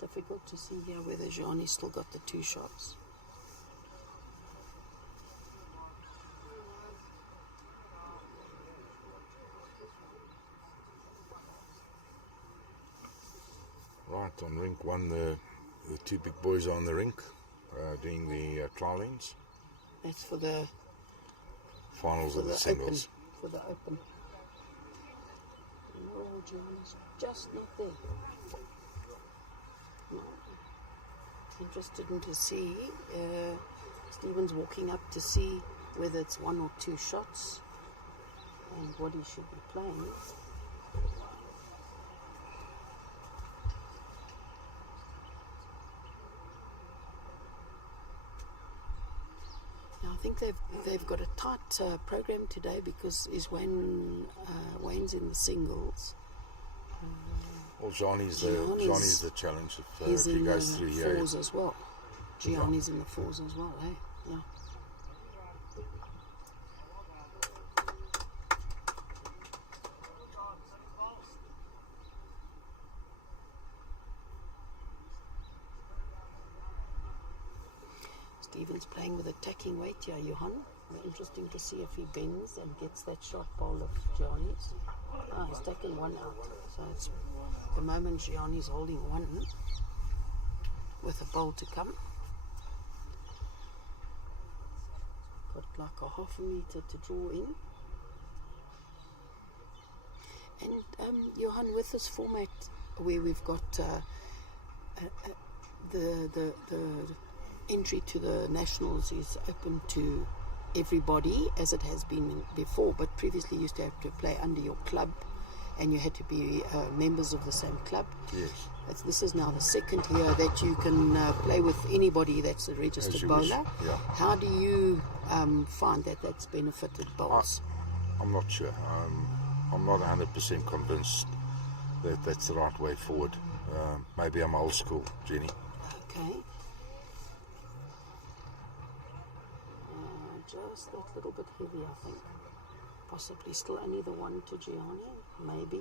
Difficult to see here whether Gianni's still got the 2 shots. Right, on Rink 1, the 2 big boys are on the rink doing the trialings. That's for the Finals of the singles. For the open. No, Gianni's just not there. No. Interested in to see. Stephen's walking up to see whether it's 1 or 2 shots and what he should be playing. I think they've got a tight program today because Wayne's in the singles. Well, Gianni's the challenge He's if he in goes the through here. 4s as well. Gianni's in the 4s as well, eh? Yeah. Stephen's playing with attacking weight here, Johan. Interesting to see if he bends and gets that short ball of Gianni's. He's taken 1 out. So it's at the moment Gianni's holding 1 with a bowl to come. Got like a half a meter to draw in. And Johan, with this format where we've got the entry to the nationals is open to everybody as it has been before, but previously you used to have to play under your club and you had to be members of the same club. Yes. This is now the second year that you can play with anybody that's a registered As you bowler. wish, yeah. How do you find that that's benefited bowlers? I'm not sure. I'm not 100% convinced that that's the right way forward. Maybe I'm old school, Jenny. Okay. Just that little bit heavy, I think. Possibly still only the one to Gianni, maybe.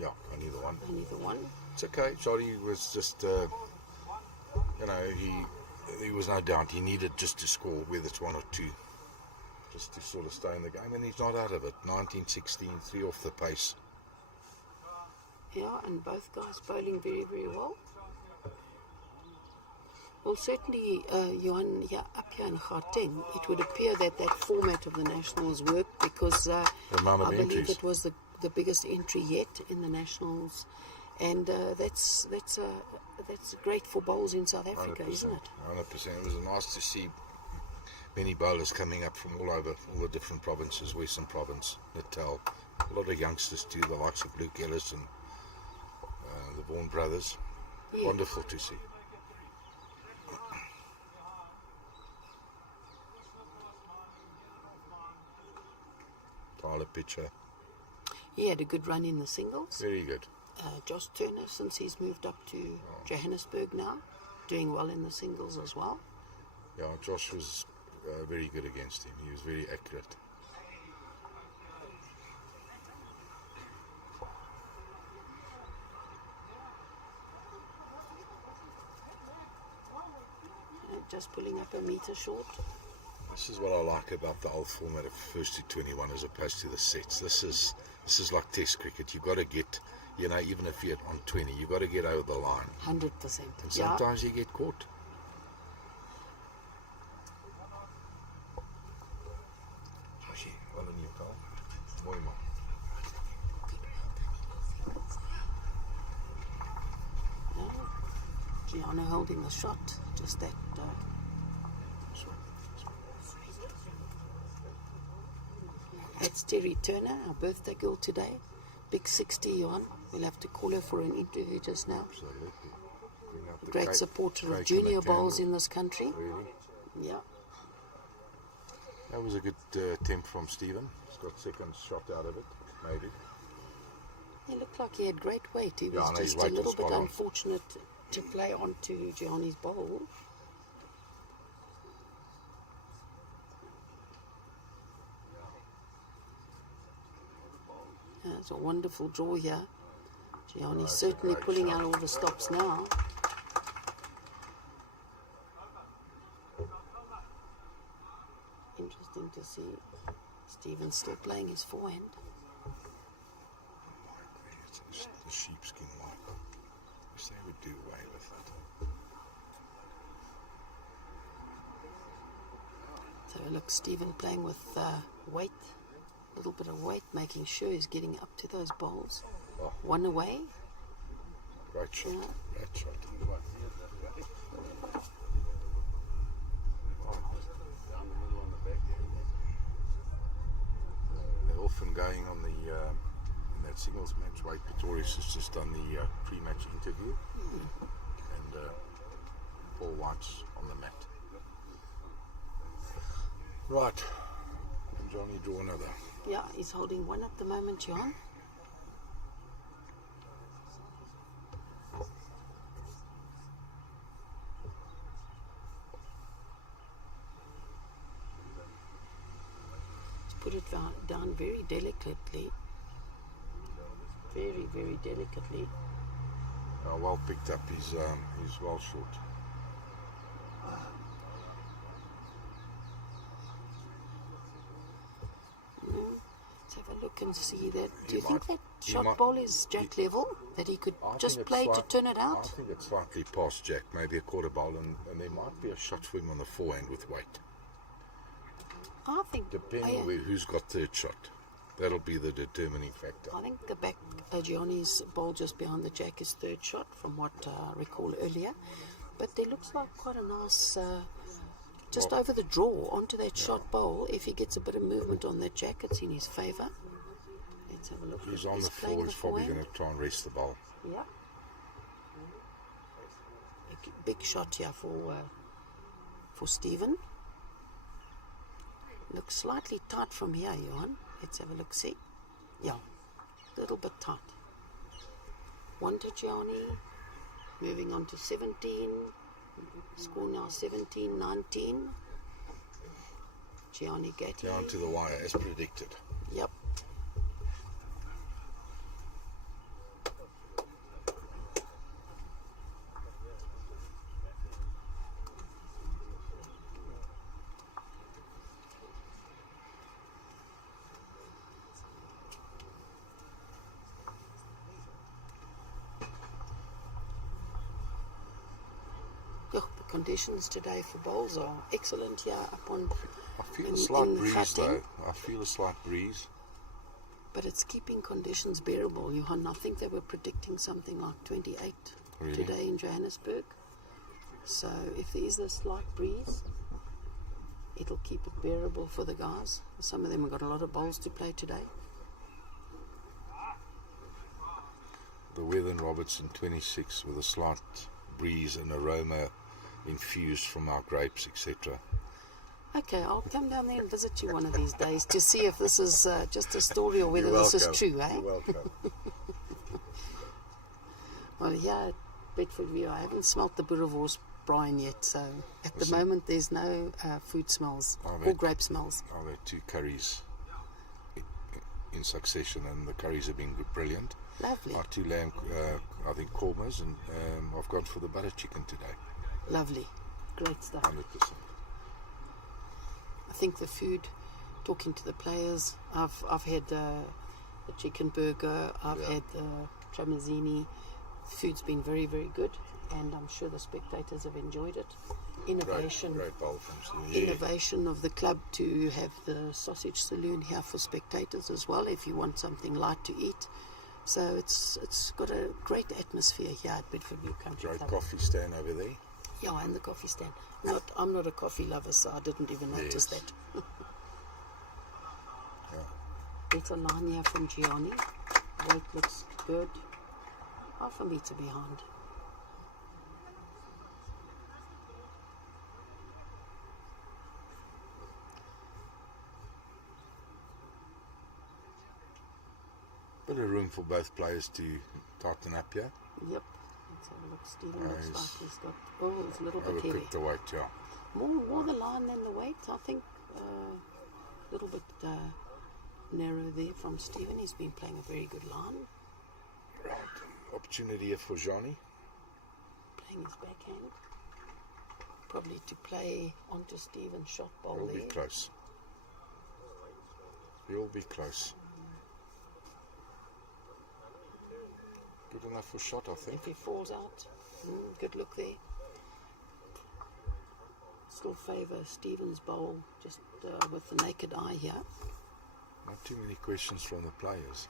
Yeah, only the one. Only the one. It's okay. Johnny was just, he was no doubt he needed just to score, whether it's 1 or 2, just to sort of stay in the game, and he's not out of it. 19-16, 3 off the pace. Yeah, and both guys bowling very, very well. Well, certainly, Johan, up here in Gauteng, it would appear that that format of the Nationals worked because I believe it was the biggest entry yet in the Nationals, and that's great for bowls in South Africa, 100%, isn't it? 100%. It was nice to see many bowlers coming up from all over, all the different provinces, Western Province, Natal, a lot of youngsters too, the likes of Luke Ellis and the Vaughan brothers. Yeah. Wonderful to see. Tyler Pitcher. He had a good run in the singles. Very good. Josh Turner, since he's moved up to Johannesburg now, doing well in the singles as well. Yeah, Josh was very good against him. He was very accurate. Just pulling up a metre short. This is what I like about the old format of first to 21 as opposed to the sets. This is like Test cricket. You've got to get, even if you're on 20, you've got to get over the line. 100%. And sometimes you get caught. Joshie, well in your pal. Mooi man. Gianni holding the shot, just that. That's Terry Turner, our birthday girl today. Big 60 on. We'll have to call her for an interview just now. Absolutely. Bring out the Great cake- supporter of cake junior and the bowls candle. in this country. Really? Yeah. That was a good attempt from Stephen. He's got second shot out of it, maybe. He looked like he had great weight. He Yeah, was I know, his just a weight little was bit spot on. unfortunate to play onto Gianni's bowl. It's a wonderful draw here. Gianni's certainly great pulling shot. out all the stops now. Interesting to see. Stephen's still playing his forehand. It's the sheepskin wipe. Wish they would do away with it. So look, Stephen playing with weight, a little bit of weight, making sure he's getting up to those bowls. Oh. One away. Great shot. Yeah. Great shot. They're often going on the in that singles match. Wade Pretorius has just done the pre-match interview, and Paul White's on the mat. Right, and Johnny draw another. Yeah, he's holding one at the moment, John. He's put it down very delicately. Very, very delicately. Well picked up. He's well short. Let's have a look and see that. Do you He think might- that he shot might- ball is jack level? That he could I just think it's play to slight- turn it I out? think it's slightly past jack, maybe a quarter bowl, and there might be a shot for him on the forehand with weight. I think. Depending on who's got third shot. That'll be the determining factor. I think the back, Gianni's ball just behind the jack is third shot, from what I recall earlier. But there looks like quite a nice just over the draw, onto that shot bowl. If he gets a bit of movement on that jack, it's in his favour. Let's have a look. He's on the floor, he's probably going to try and rest the ball. Yeah. Big shot here for Stephen. Looks slightly tight from here, Johan. Let's have a look, see. Yeah, a little bit tight. 1 to Gianni. Moving on to 17. Score now 17-19. Gianni Gatti. Down to the wire, as predicted. Yep. Conditions today for bowls are excellent here up on. I feel a slight breeze though. I feel a slight breeze. But it's keeping conditions bearable, Johan. I think they were predicting something like 28 Really? today in Johannesburg. So if there's a slight breeze, it'll keep it bearable for the guys. Some of them have got a lot of bowls to play today. The weather in Robertson 26 with a slight breeze and aroma infused from our grapes, etc. Okay, I'll come down there and visit you one of these days to see if this is just a story or whether this is true, eh? You're welcome. Well, here at Bedfordview, I haven't smelt the boerewors brine yet, so at the moment there's no food smells or grape smells. I've had 2 curries in succession, and the curries have been brilliant. Lovely. Our 2 lamb, I think, kormas, and I've gone for the butter chicken today. Lovely. Great stuff. 100%. I think the food, talking to the players, I've had the chicken burger, I've had the tramezzini. Food's been very, very good, and I'm sure the spectators have enjoyed it. Innovation. Great bowl from Steve. Innovation of the club to have the sausage saloon here for spectators as well, if you want something light to eat. So it's got a great atmosphere here at Bedfordview Country Great Club. coffee stand over there. Yeah, and the coffee stand. I'm not a coffee lover, so I didn't even notice Yes. that. Yeah. Better line here from Gianni. Weight looks good. Half a metre behind. Bit of room for both players to tighten up here. Yep. Let's have a look. Stephen looks like he's got... Oh, it's a little bit heavy. Overcooked the weight, yeah. More the line than the weight. I think a little bit narrow there from Stephen. He's been playing a very good line. Right. Opportunity here for Gianni. Playing his backhand. Probably to play onto Stephen's shot ball We'll there. be close. We'll be close. Good enough for shot, I think. If he falls out, good look there. Still favour Stephen's bowl just with the naked eye here. Not too many questions from the players.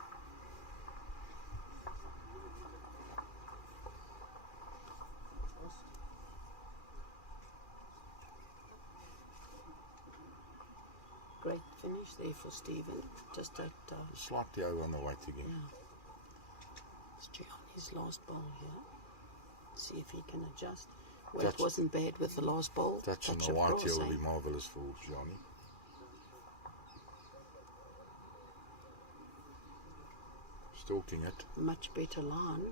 Great finish there for Stephen. Just at Slightly over on the weight again. it's Gianni's last bowl here. See if he can adjust. Well, Touch- it wasn't bad with the last bowl. Touch on Touch the of white course, here will eh? be marvellous for Gianni. Stalking it. Much better line.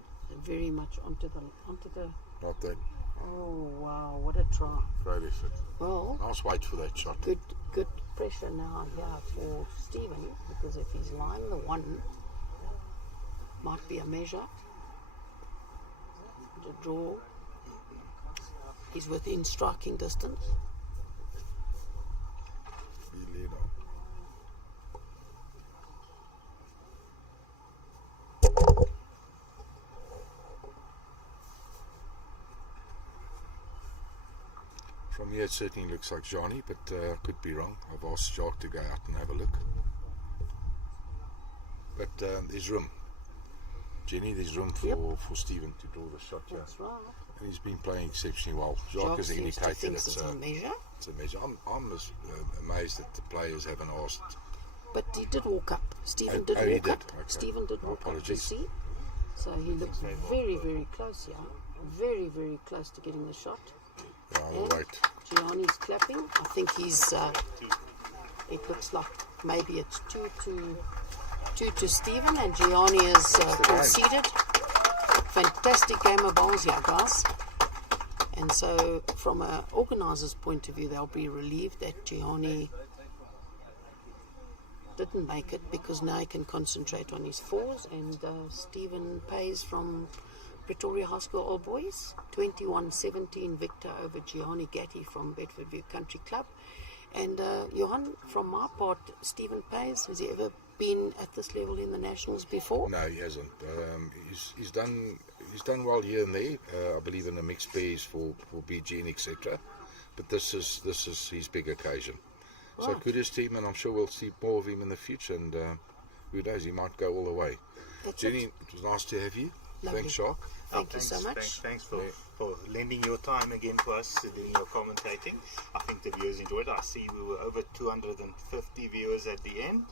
Very much onto the. Not that Oh wow! What a try. great effort. Well, Nice wait for that shot. good pressure now here for Stephen, because if he's lying the one, might be a measure. The draw. He's within striking distance. Be leader. From here, it certainly looks like Gianni, but could be wrong. I've asked Jacques to go out and have a look. But there's room. Jenny, there's room for Stephen to draw the shot here. That's right. And he's been playing exceptionally well. Jacques Jacques has seems to indicated think it's it's a measure. to measure. I'm just amazed that the players haven't asked. But he did walk up. Stephen did he walk did. up. Okay. Stephen did My walk up. You apologies. see? So he looks very, very close here. Very, very close to getting the shot. Yeah, I'll And wait. Gianni's clapping. I think he's. It looks like maybe it's 2 to Stephen, and Gianni is conceded. Fantastic game of bowls here, guys. And so, from an organiser's point of view, they'll be relieved that Gianni didn't make it, because now he can concentrate on his fours. And Stephen Payze from Pretoria High School All Boys, 21-17 victor over Gianni Gatti from Bedfordview Country Club. And Johan, from my part, Stephen Payze, has he ever been at this level in the Nationals before? No, he hasn't. He's done well here and there. I believe in the mixed pairs for BG and etc. But this is his big occasion. So Right. kudos to him, and I'm sure we'll see more of him in the future. And who knows, he might go all the way. That's Jenny, it. it was nice to have you. Lovely. Thanks, Shark. Thank you so much. Thanks for lending your time again for us, doing your commentating. I think the viewers enjoyed it. I see we were over 250 viewers at the end.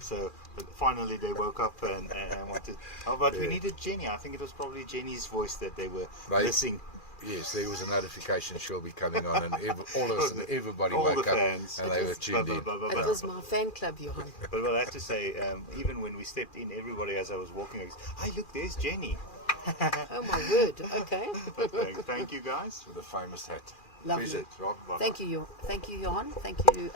So but finally they woke up and wanted. Oh, but we needed Jenny. I think it was probably Jenny's voice that they were missing. Yes, there was a notification she'll be coming on, and everybody All woke the up fans. and they were tuned in. It was my fan club, Johan. But I have to say, even when we stepped in, everybody as I was walking, I goes, "Hey, look, there's Jenny." Oh my word. Okay. Thank you, guys. With the famous hat. Lovely. Appreciate it, Rob. Thank you, Johan. Thank you.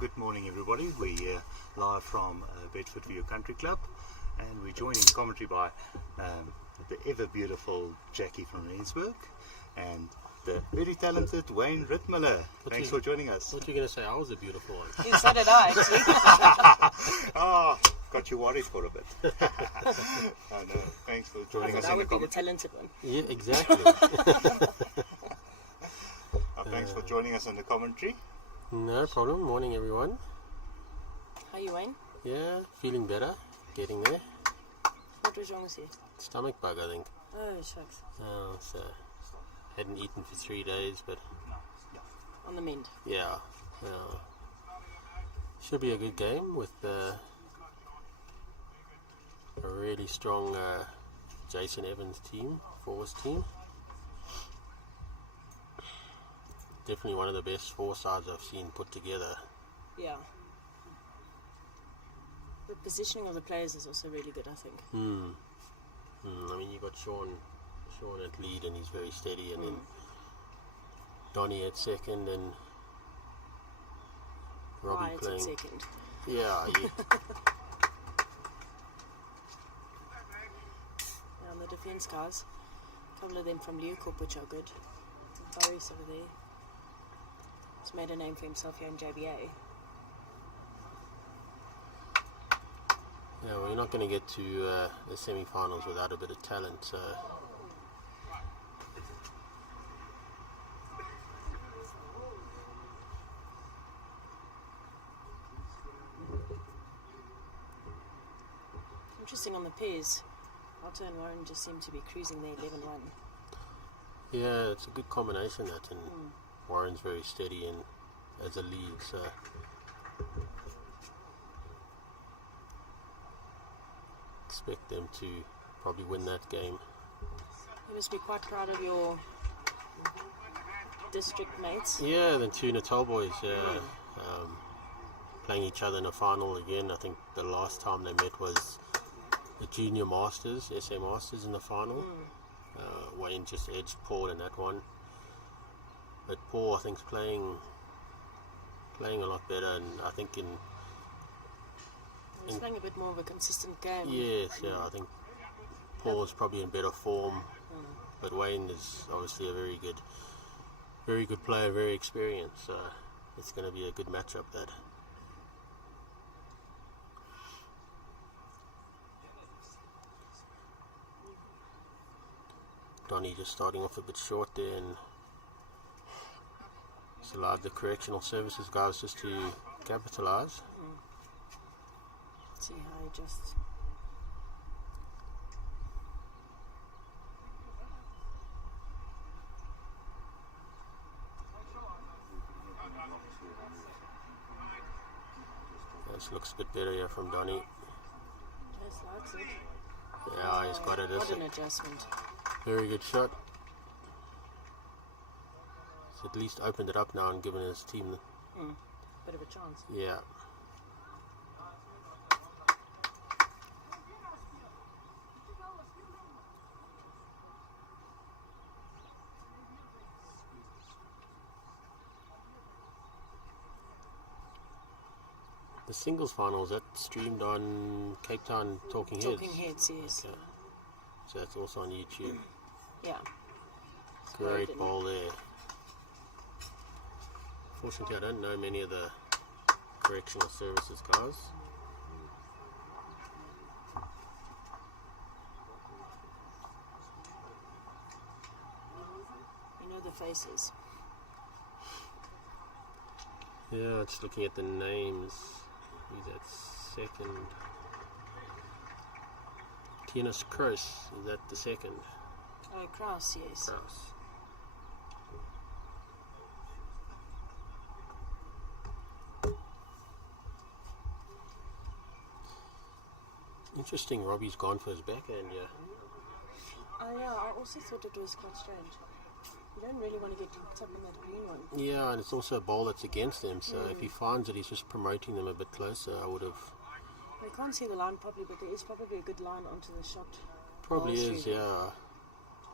Good morning, everybody. We're here live from Bedfordview Country Club, and we're joined in commentary by the ever beautiful Jackie from Rensburg and the very talented Wayne Ritmiller. Thanks for joining us. What you going to say? I was a beautiful one. Yes, so did I, actually. Oh, got you worried for a bit. I know. Thanks for joining us I in the would be the commentary. talented one. Yeah, exactly. Thanks for joining us in the commentary. No problem. Morning, everyone. How are you, Wayne? Yeah, feeling better. Getting there. What was wrong with you? Stomach bug, I think. Oh, shucks. So hadn't eaten for 3 days, but On the mend. yeah. Should be a good game with a really strong Jason Evans team, forwards team. Definitely one of the best four sides I've seen put together. Yeah. The positioning of the players is also really good, I think. I mean, you got Sean at lead, and he's very steady, and then Danie at second, and Robbie Wyatt playing. at second. Yeah, And the defence guys, a couple of them from Leeuwkop, which are good. Boris over there. He's made a name for himself here in JBA. yeah. Well, you're not going to get to the semi-finals without a bit of talent. So Interesting on the Payze. Otto and Warren just seem to be cruising their 11-1. yeah, it's a good combination. That and Warren's very steady and as a lead. So expect them to probably win that game. You must be quite proud of your district mates. Yeah, the two Natal boys, playing each other in a final again. I think the last time they met was the Junior Masters, SA Masters in the final. Wayne just edged Paul in that one. But Paul, I think, is playing a lot better, and I think He's playing a bit more of a consistent game. yes, yeah, I think Paul is probably in better form, but Wayne is obviously a very good player, very experienced. So it's going to be a good matchup. That. Danie just starting off a bit short there, and it's allowed the correctional services guys just to capitalise. See how he just... This looks a bit better here from Danie. just likes it. Yeah, he's got it. What It's an a adjustment. very good shot. He's at least opened it up now and given his team Bit of a chance. yeah. The singles finals that streamed on Cape Town Talking Heads. Talking Heads, yes. Okay. So that's also on YouTube. Yeah. Great Good. ball there. Fortunately, I don't know many of the correctional services guys. You know the faces. Yeah, just looking at the names. Who's that second? Tianus Kroos, is that the second? Oh, Kraus, yes. Kroos. Interesting, Robbie's gone for his backhand, yeah. Oh, yeah, I also thought it was quite strange. You don't really want to get hooked up in that green one. Yeah, and it's also a ball that's against him, so if he finds it, he's just promoting them a bit closer. I would have... I can't see the line properly, but there is probably a good line onto the shot. Probably Ball is, shooting. yeah.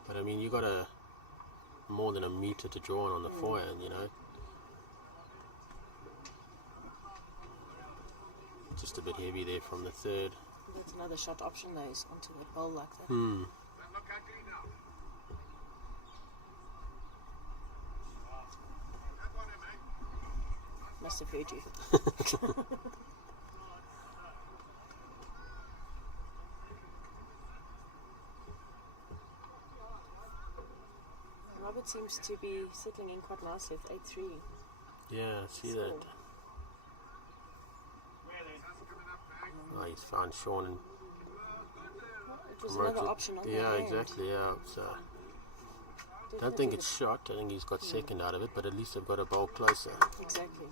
But I mean, you got more than a meter to draw on the forehand, you know. just a bit heavy there from the third. That's another shot option though, is onto that bowl like that. Must have heard you. Robert seems to be settling in quite nicely with 8-3. Yeah, I see that. Oh, he's found Sean and It was another promoted. option on Yeah, that hand. exactly. Yeah, so I don't think it's shot. I think he's got second out of it, but at least they've got a bowl closer. Exactly.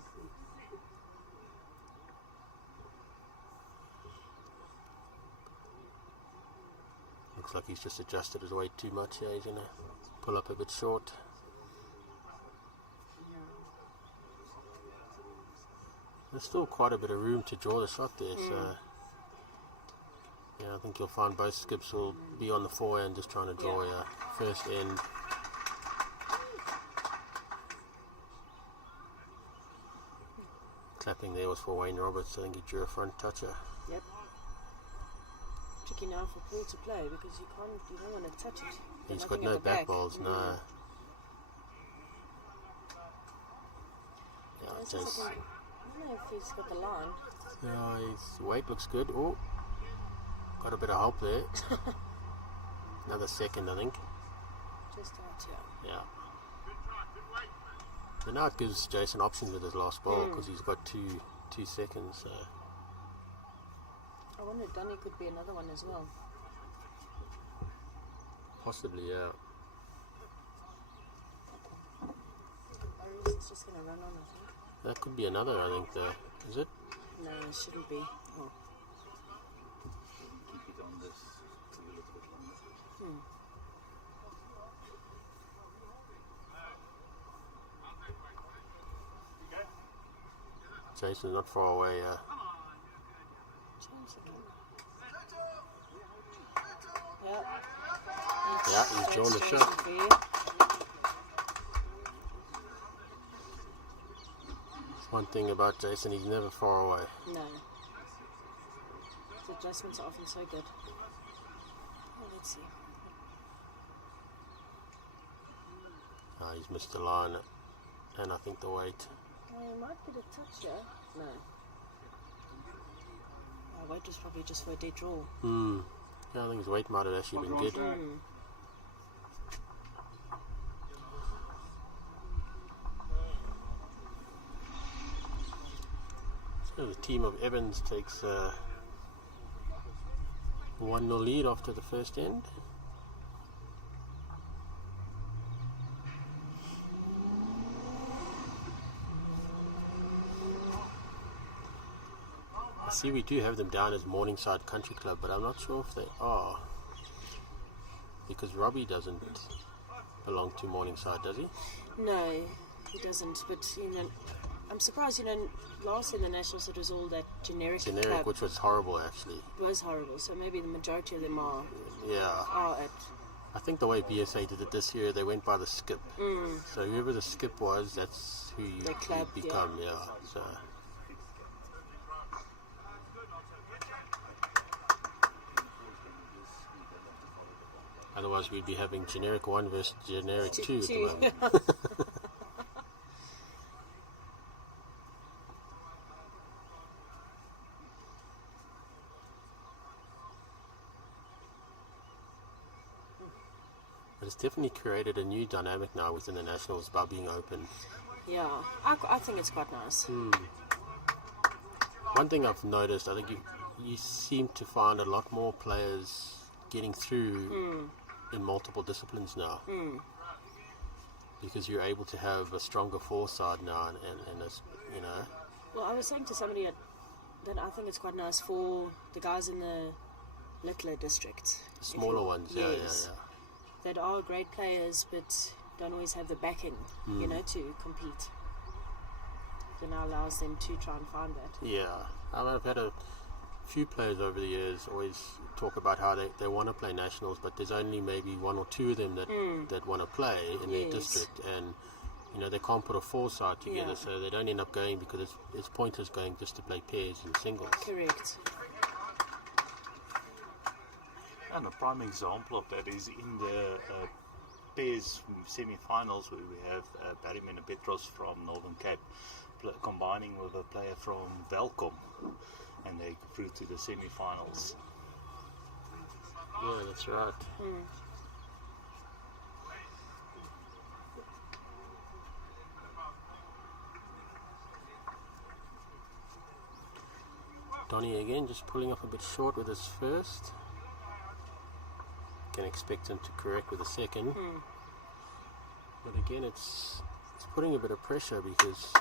Looks like he's just adjusted his weight too much. Yeah, he's gonna pull up a bit short. There's still quite a bit of room to draw the shot there, so yeah, I think you'll find both skips will be on the forehand just trying to draw a first end. Clapping there was for Wayne Roberts. I think he drew a front toucher. Yep. Tricky now for Paul to play because you don't want to touch it. There's He's got nothing no at the back balls, no. Yeah, It's just, just like I don't know if he's got the line. yeah, his weight looks good. Oh, got a bit of help there. Another second, I think. Just out here. Yeah. But now it gives Jason options with his last ball because he's got two seconds. So. I wonder if Danie could be another one as well. Possibly, yeah. Or is just going to run on, I think. That could be another, I think, though. Is it? No, it shouldn't be. Oh. Keep it on this a little bit longer. Jason's not far away. Change the camera. Yeah. Yeah, he's drawn the Change shot. it there. One thing about Jason, he's never far away. No. His adjustments are often so good. Oh, let's see. He's missed the line, and I think the weight. It might be the touch here. No. Weight was probably just for a dead draw. Yeah, I think his weight might have actually been good. So the team of Evans takes a 1-0 lead after the first end. I see we do have them down as Morningside Country Club, but I'm not sure if they are. Because Robbie doesn't belong to Morningside, does he? No, he doesn't. But, I'm surprised, last year in the Nationals it was all that generic club. Which was horrible, actually. It was horrible. So maybe the majority of them are at. I think the way BSA did it this year, they went by the skip. So whoever the skip was, that's who you become, So. Otherwise, we'd be having generic 1 versus generic 2 at the moment. But it's definitely created a new dynamic now within the Nationals by being open. Yeah, I think it's quite nice. One thing I've noticed, I think you seem to find a lot more players getting through in multiple disciplines now, because you're able to have a stronger foresight now, and Well, I was saying to somebody that I think it's quite nice for the guys in the littler district, smaller ones, yes, that are great players but don't always have the backing, to compete. So now allows them to try and find that. Yeah, I've had a few players over the years always talk about how they want to play nationals, but there's only maybe 1 or 2 of them that want to play in their district, and you know, they can't put a four-side together, Yeah. so they don't end up going because it's pointless going just to play pairs and singles. Correct. And a prime example of that is in the pairs semi-finals where we have Barryman and Petros from Northern Cape combining with a player from Welkom, and they go through to the semi-finals. Yeah, that's right. Danie again, just pulling up a bit short with his first. Can expect him to correct with a second. But again, it's putting a bit of pressure because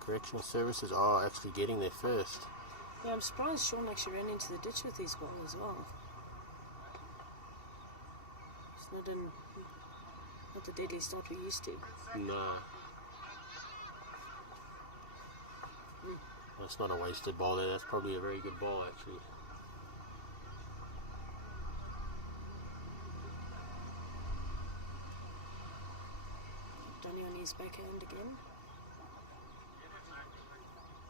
correctional services are actually getting there first. Yeah, I'm surprised Sean actually ran into the ditch with his ball as well. It's not the deadly start we used to. No. That's not a wasted ball there, that's probably a very good ball actually. Danie on his backhand again.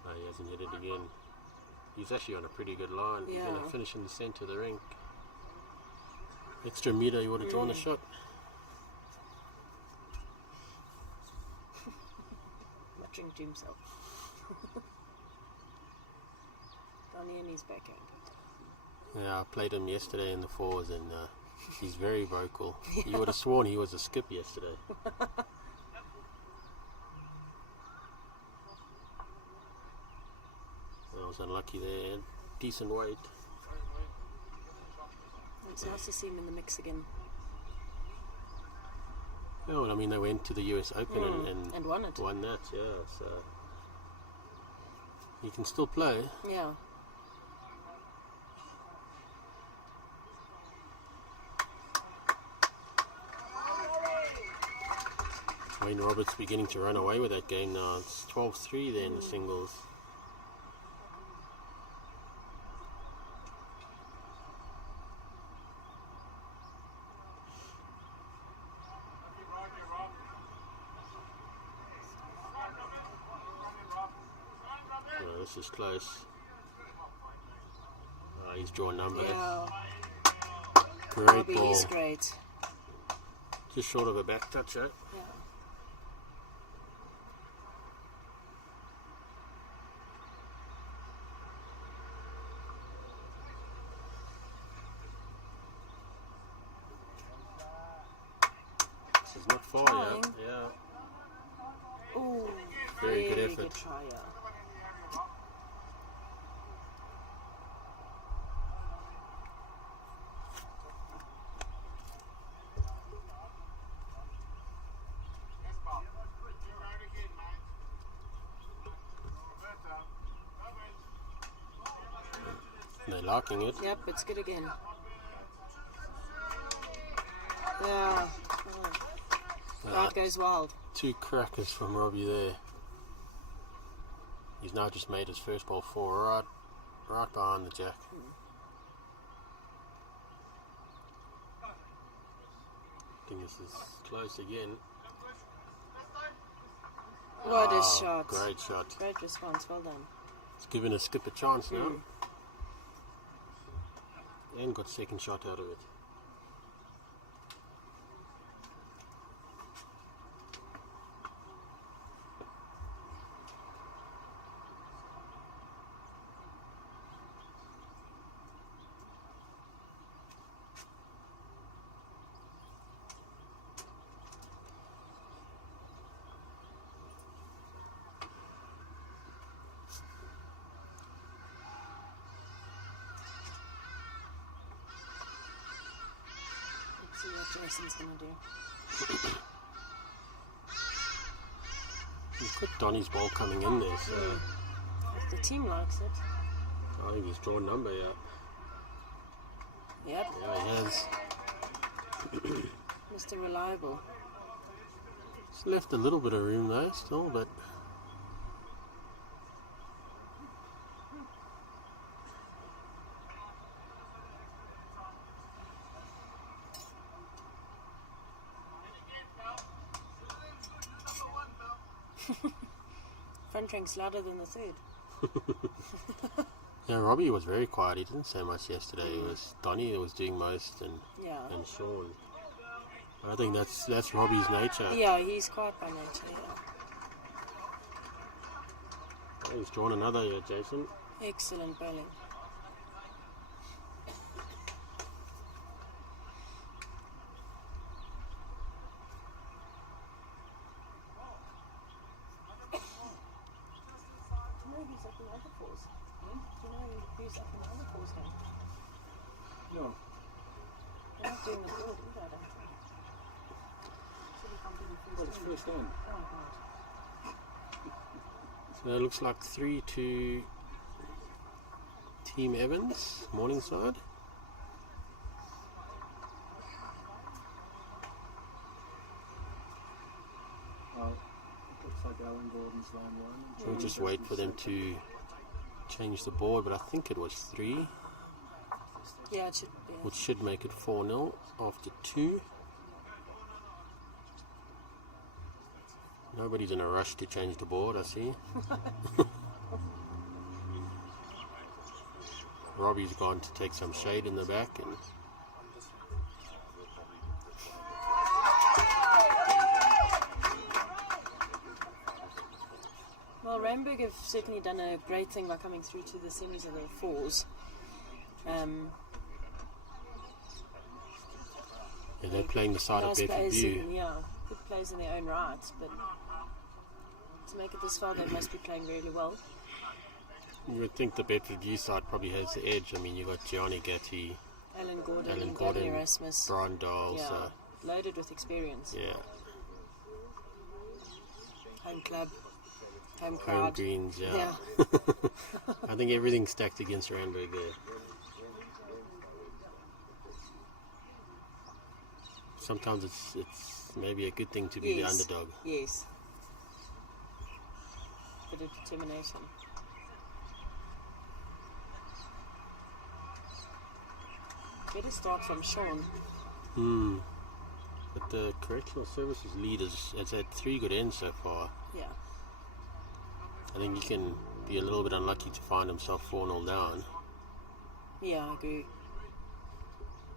No, he hasn't hit it again. He's actually on a pretty good line. He's going Yeah. to finish in the centre of the rink. Extra metre, he would have drawn the shot. Muttering to himself. Danie on his backhand. Yeah, I played him yesterday in the fours and he's very vocal. You would have sworn he was a skip yesterday. I was unlucky there. Decent weight. It's nice to see him in the mix again. Yeah, well, I mean, they went to the US Open And won it. Won that, yeah. So he can still play. Yeah. Wayne Roberts beginning to run away with that game now. It's 12-3 there in the singles. Yeah, this is close. He's drawn number. Yeah. Great Robbie ball. is great. Just short of a back touch, eh? Yeah. This is not far Trying. yet. Yeah. Ooh, Very good very effort. Good try, yeah. They're liking it. Yep, it's good again. Yeah. Crowd goes wild. Two crackers from Robbie there. He's now just made his first ball four, right behind the jack. I think this is close again. What a Oh, shot. Great shot. Great response, well done. It's given a skip a chance now. And got second shot out of it. Let's see what Jason's going to do. He's got Donnie's ball coming in there, so If the team likes it. I think he's drawn number, yeah. Yep, Yeah, he has. Mr. Reliable. He's left a little bit of room though, still, but Front rank's louder than the third. Yeah, Robbie was very quiet. He didn't say much yesterday. It was Danie that was doing most, and Sean. I think that's Robbie's nature. Yeah, he's quiet by nature, yeah. Oh, he's drawn another here, Jason. Excellent bowling. No. They're not doing the board either, I don't think. Well, it's first on. Oh, God. So it looks like 3 to Team Evans, Morningside. Looks like Alan Gordon's line one. So we'll just wait for them to change the board, but I think it was 3, Yeah, it should be. which should make it 4-0 after 2. Nobody's in a rush to change the board, I see. Robbie's gone to take some shade in the back, and Well, Ramberg have certainly done a great thing by coming through to the semis of the fours. yeah, they're playing the side of Nice players, Bedfordview. yeah, good players in their own right, but to make it this far, they must be playing really well. You would think the Bedfordview side probably has the edge. I mean, you got Gianni, Gatti, Alan Gordon, Alan and Gordon, Gavin Erasmus. Barnard, Yeah, so loaded with experience. yeah, Home club, home home crowd. greens, yeah. Yeah. I think everything's stacked against Randburg there. Sometimes it's maybe a good thing to be the underdog. Yes. Bit of determination. Better start from Sean. But the Correctional Services lead has had 3 good ends so far. Yeah. I think he can be a little bit unlucky to find himself 4-0 down. Yeah, I agree.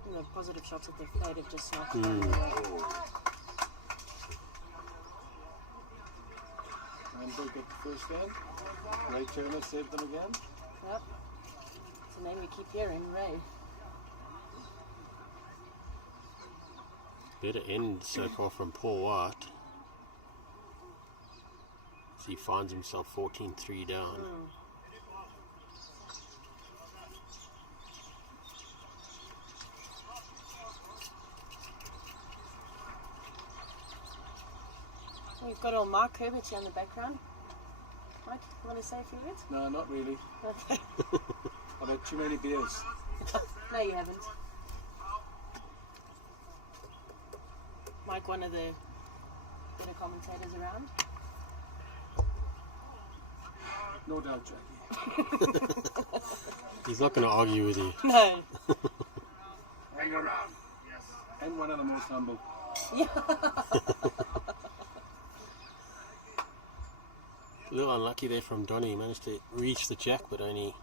And the positive shots that they've played have just not Ramberg got the first end. Ray Turner saved them again. Yep. It's a name we keep hearing, Ray. Better end so far from Paul White. So he finds himself 14-3 down. We've got old Mark Herbert here in the background. Mike, you want to say a few words? No, not really. Okay. I've had too many beers. No, you haven't. Mike, one of the better commentators around. No doubt, Jackie. He's not going to argue with you. No. And one of the most humble. A little unlucky there from Danie. He managed to reach the jack, but only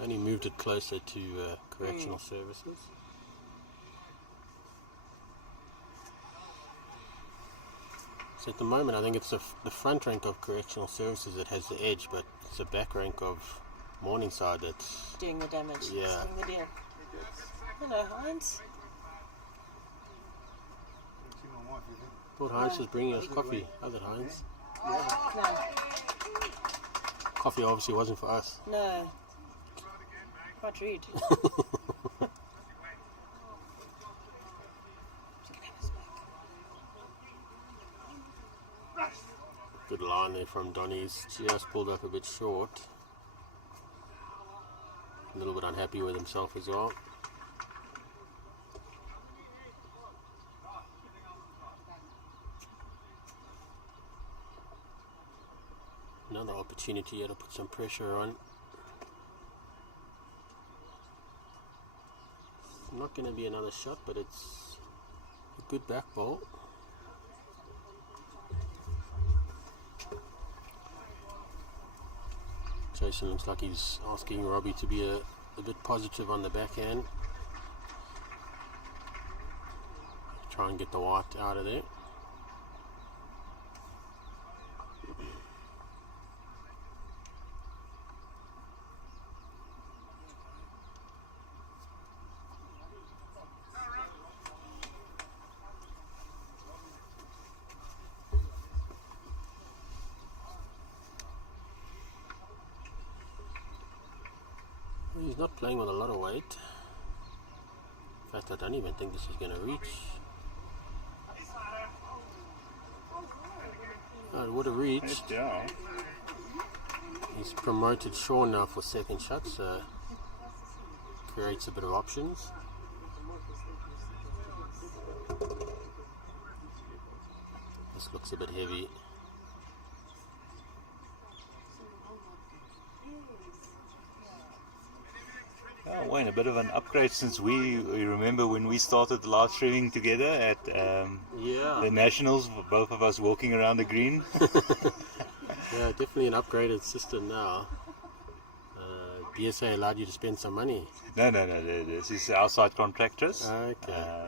moved it closer to Correctional Services. So at the moment, I think it's the front rank of Correctional Services that has the edge, but it's the back rank of Morningside that's Doing the damage. Yeah. Doing the deal. Hello, Heinz. thought Heinz was bringing us coffee. How's it, Heinz? No. Coffee obviously wasn't for us. No. Quite rude. Good line there from Donnie's. Just pulled up a bit short. A little bit unhappy with himself as well. Another opportunity here to put some pressure on. Not going to be another shot, but it's a good back ball. Jason looks like he's asking Robbie to be a bit positive on the backhand. Try and get the white out of there. He's not playing with a lot of weight. In fact, I don't even think this is going to reach. Oh, it would have reached. Yeah. He's promoted Sean now for second shot, so creates a bit of options. This looks a bit heavy. Oh, Wayne, a bit of an upgrade since we remember when we started the live streaming together at Yeah. the Nationals, both of us walking around the green. Yeah, definitely an upgraded system now. BSA allowed you to spend some money. No, this is outside contractors. Okay.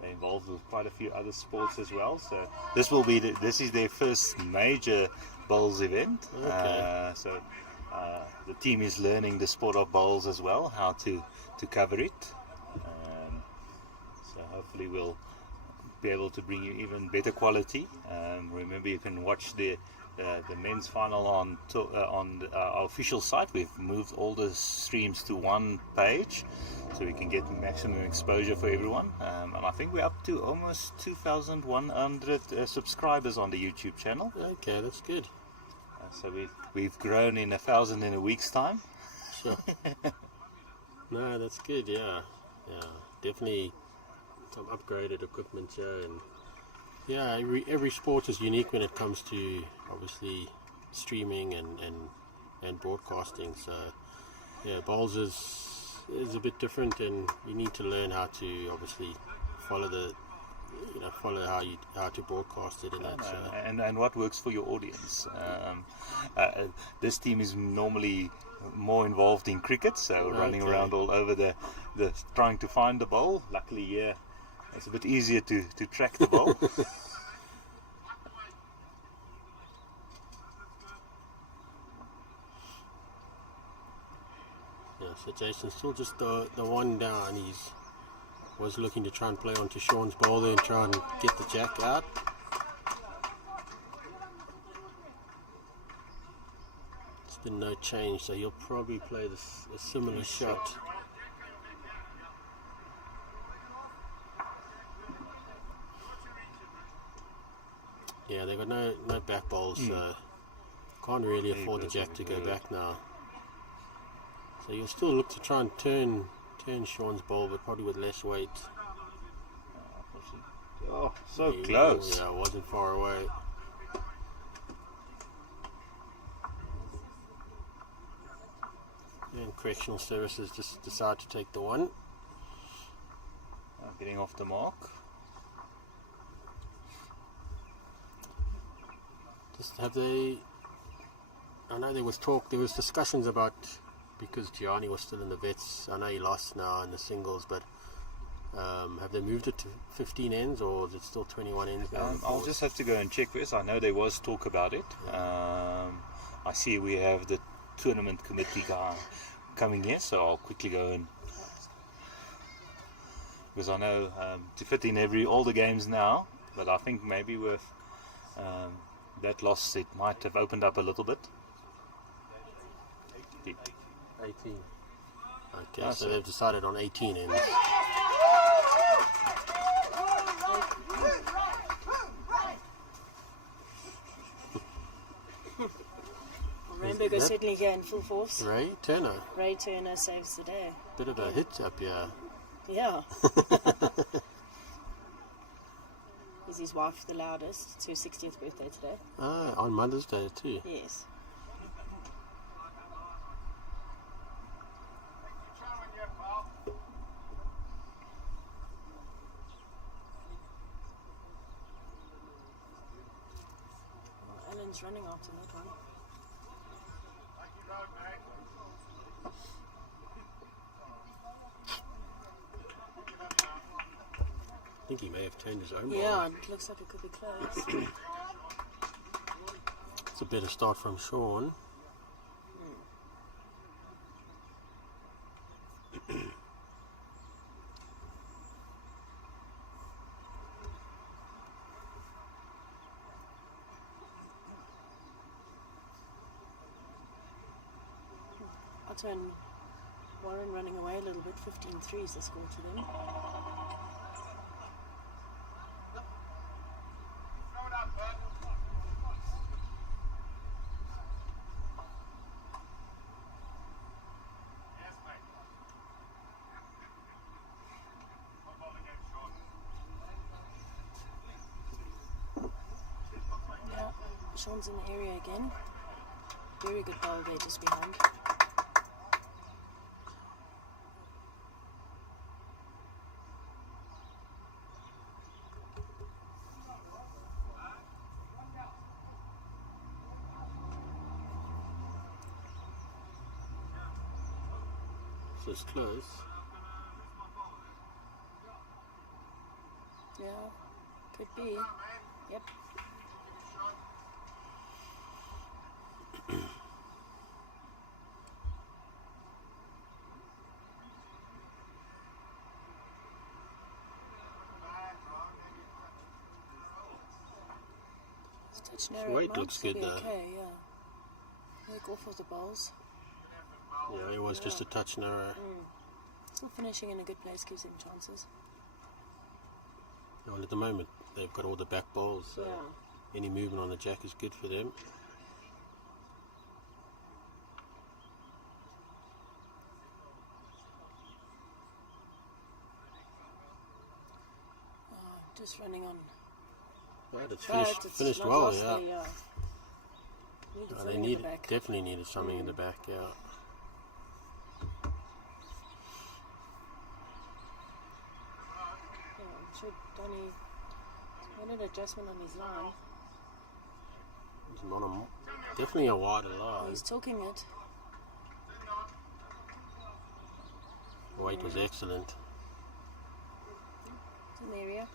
They're involved with quite a few other sports as well. So this is their first major bowls event. Okay. So the team is learning the sport of bowls as well, how to cover it. So hopefully we'll be able to bring you even better quality. Remember, you can watch the men's final on our official site. We've moved all the streams to one page so we can get maximum exposure for everyone. And I think we're up to almost 2,100 subscribers on the YouTube channel. Okay, that's good. So we've grown in 1,000 in a week's time. Sure. No, that's good. Yeah, definitely some upgraded equipment here, and yeah, every sport is unique when it comes to obviously streaming and broadcasting. So yeah, bowls is a bit different, and you need to learn how to obviously follow how to broadcast it, and that. So. And what works for your audience. This team is normally more involved in cricket, so running around all over the trying to find the bowl. Luckily, yeah, it's a bit easier to track the bowl. Yeah, so Jason's still just the one down. He's was looking to try and play onto Sean's bowl there and try and get the jack out. It's been no change, so he'll probably play a similar shot. Yeah, they've got no back bowls, so can't really afford the jack to go back now. So you'll still look to try and turn Sean's bowl, but probably with less weight. Oh, so close. Yeah, it wasn't far away. And Correctional Services just decide to take the one. Getting off the mark. Just have they... I know there was discussions about, because Gianni was still in the vets, I know he lost now in the singles, but have they moved it to 15 ends, or is it still 21 ends going I'll just have to go and check this. I know there was talk about it. I see we have the tournament committee guy coming here, so I'll quickly go and, because I know to fit in all the games now, but I think maybe with that loss it might have opened up a little bit. 18. Okay, so they've decided on 18 ends. Rainbow is certainly here in full force. Ray Turner Saves the day. Bit of a hit up here. Yeah. Is his wife the loudest? It's her 60th birthday today. Ah, on Mother's Day too. Yes. was running after that one. I think he may have turned his own ball. Yeah, it looks like it could be close. It's a better start from Sean. And Warren running away a little bit. 15-3 is the score to them. Yeah, Sean's in the area again. Very good ball there just behind. It's close. Yeah, could be. Yep. Touch narrow. Weight looks good though. Okay, yeah. Work off of the balls. Yeah, he was just a touch narrow. Still finishing in a good place gives him chances. Well, at the moment, they've got all the back balls, so Yeah. any movement on the jack is good for them. Just running on. But it's But finished not well, lost yeah. there, yeah. Needed They something at the back. definitely needed something in the back, yeah. Yeah, should Danie made an adjustment on his line. It's not definitely a wider line. He's talking it. Weight was excellent. It's in the area.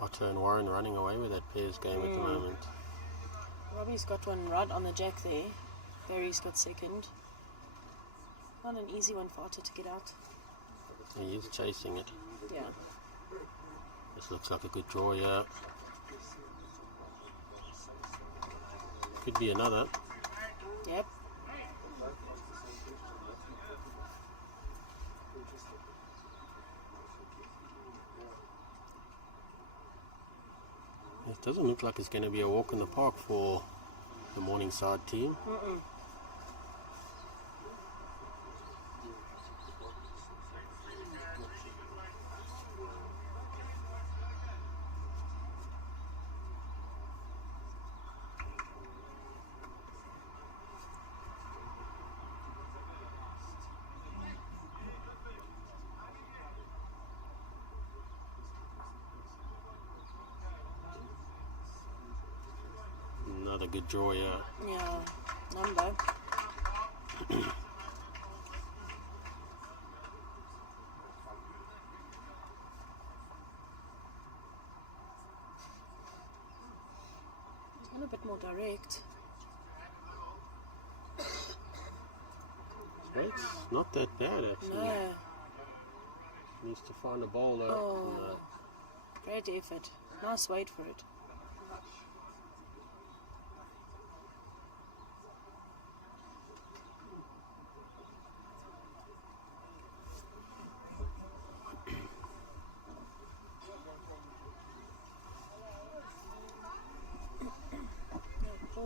Otter and Warren running away with that pairs game at the moment. Robbie's got one right on the jack there. Barry's got second. Not an easy one for Otter to get out. He is chasing it. Yeah. This looks like a good draw, yeah. Could be another. Yep. It doesn't look like it's going to be a walk in the park for the Morningside team. Another good draw, yeah. Yeah. Number. It's a bit more direct. It's not that bad, actually. No. Needs to find a ball, though. Oh. Great effort. Nice weight for it.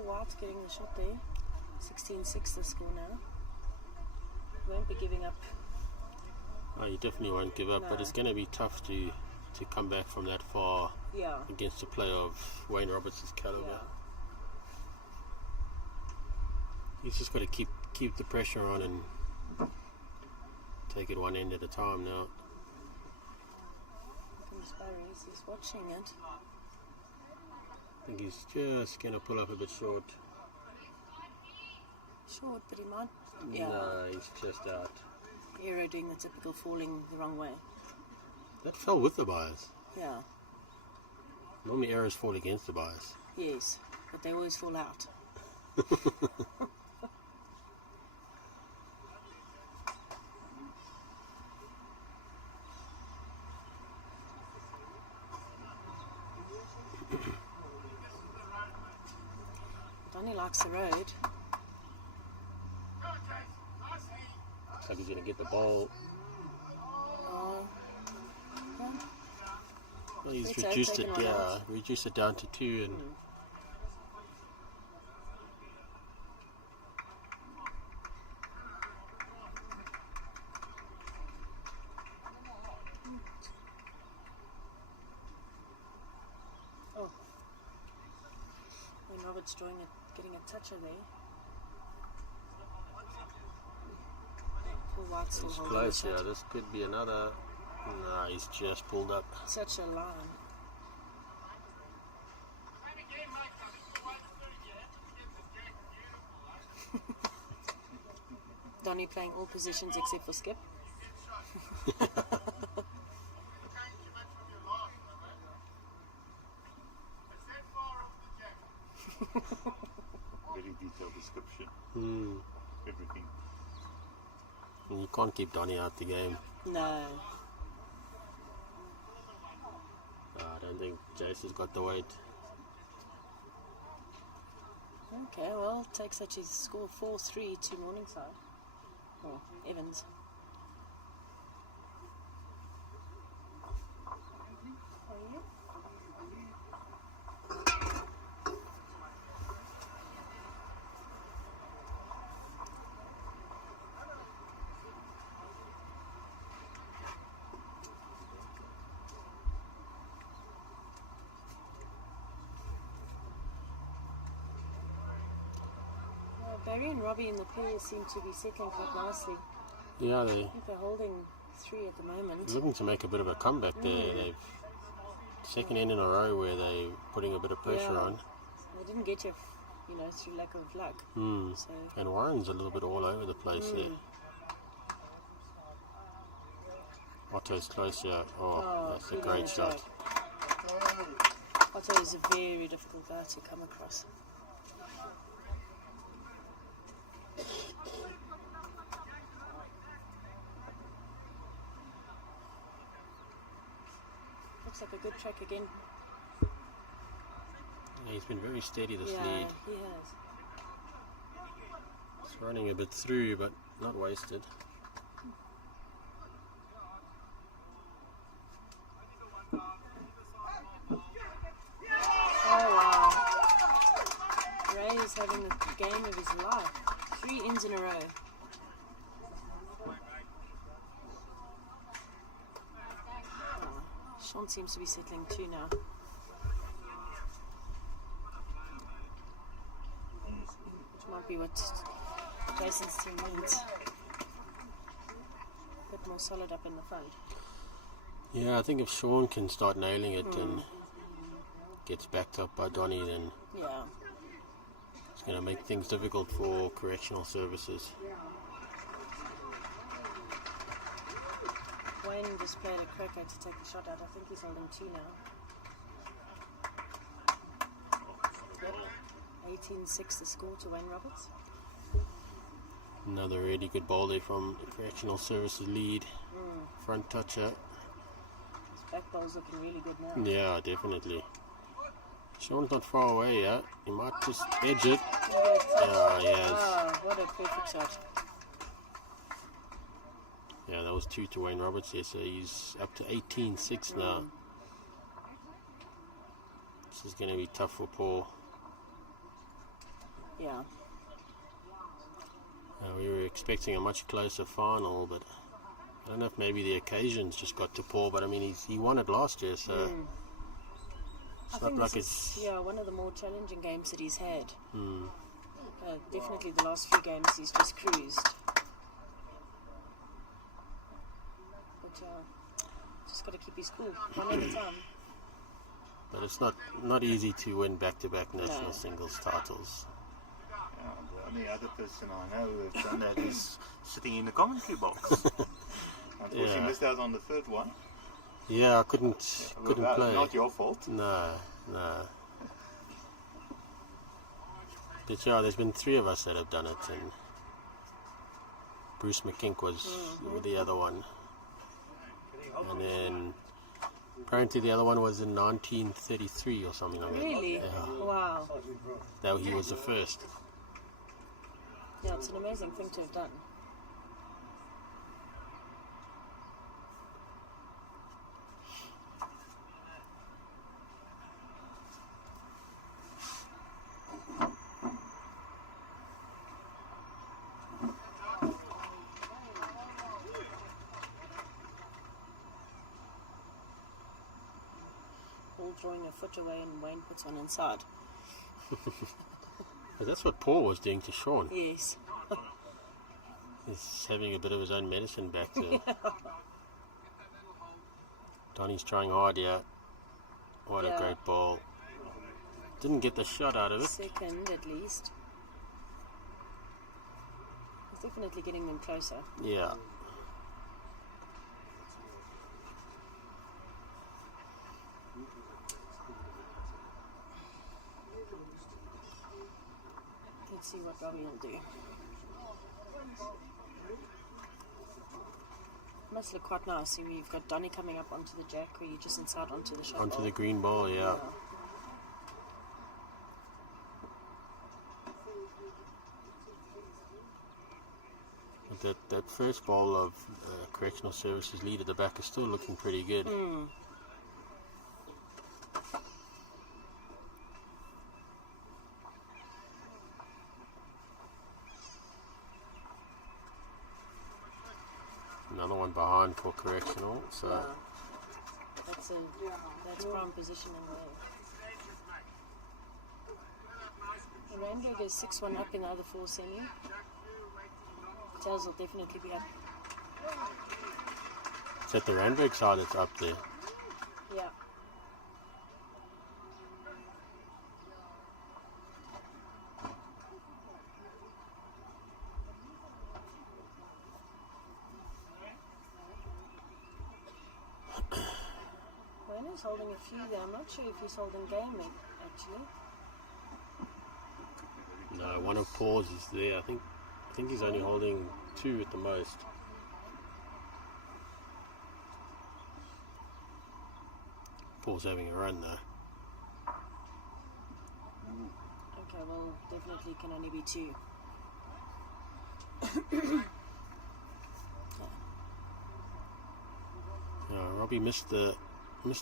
White's getting the shot there. 16-6 the score now. Won't be giving up Oh, you definitely won't give up, but No. it's going to be tough to come back from that far Yeah. against a player of Wayne Roberts' caliber. Yeah. He's just got to keep the pressure on and take it one end at a time now. He's watching it. I think he's just going to pull up a bit short. Short, but he might. Yeah. No, he's just out. Hero doing the typical falling the wrong way. That fell with the bias. Yeah. Normally errors fall against the bias. Yes, but they always fall out. Danie likes the road. Looks like he's going to get the ball. Oh, yeah. Well, he's Better reduced it, taken one out. reduced it down to 2 and Oh. When Robert's drawing it, getting a toucher there. Paul White's still he's holding close. the Yeah, shot. this could be another. No, he's just pulled up. Such a line. Danie playing all positions except for skip. Very detailed description. Hmm. Everything. And you can't keep Danie out the game. No. I don't think Jace has got the weight. Okay, well, takes such his score 4-3 to Morningside. Or Evans. Barry and Robbie in the pool seem to be settling quite nicely. Yeah, I think they're holding 3 at the moment. they're looking to make a bit of a comeback there. They've second end in a row where they're putting a bit of pressure Yeah. on. They didn't get you, through lack of luck. Mm. So, And Warren's a little bit all over the place there. Otto's close here. Oh, that's a good great on shot. Jack. Otto is a very difficult guy to come across. Looks like a good track again. Yeah, he's been very steady this Yeah, lead. he has. It's running a bit through, but not wasted. Oh wow. Ray is having the game of his life. 3 ins in a row. Sean seems to be settling too now. Which might be what Jason's team needs. A bit more solid up in the front. Yeah, I think if Sean can start nailing it and gets backed up by Danie, then Yeah. it's going to make things difficult for correctional services. Wayne just played a cracker to take the shot out. I think he's holding 2 now. Yep. 18-6 the score to Wayne Roberts. Another really good ball there from the correctional services lead. Front toucher. His back ball's looking really good now. Yeah, definitely. Sean's not far away yet. He might just edge it. Yeah, he has. Oh, what a perfect shot. Yeah, that was 2 to Wayne Roberts here, so he's up to 18-6 now. This is going to be tough for Paul. Yeah. We were expecting a much closer final, but I don't know if maybe the occasions just got to Paul, but I mean he won it last year, so I it's not think like this it's. is one of the more challenging games that he's had. Definitely the last few games he's just cruised. But just got to keep his cool, one at a time. But it's not easy to win back-to-back national singles titles. The only other person I know who has done that is sitting in the commentary box. Unfortunately, Yeah. missed out on the third one. Yeah, I couldn't play. Not your fault. No. But yeah, there's been 3 of us that have done it, and Bruce McKink was the other one. And then apparently the other one was in 1933 or something like that. Really? Yeah. Wow. That he was the first. Yeah, it's an amazing thing to have done. Ball drawing a foot away and Wayne puts one inside. But that's what Paul was doing to Sean. Yes. He's having a bit of his own medicine back there. Danie's trying hard, yeah. What a Yeah. great ball. Didn't get the shot out of it. Second, at least. He's definitely getting them closer. Yeah. Let's see what Robbie will do. Must look quite nice. See, we've got Danie coming up onto the jack, where you just inside onto the shot Onto ball. the green ball, yeah. That first ball of Correctional Services lead at the back is still looking pretty good. Another one behind for Correctional, so That's prime positioning there. The Randburg is 6-1 up in the other 4 semi. Tails will definitely be up. it's at the Randburg side that's up there. Yeah. Wayne is holding a few there. I'm not sure if he's holding game actually. No, one of Paul's is there. I think he's only holding 2 at the most. Paul's having a run though. Okay, well, definitely can only be 2. Robbie missed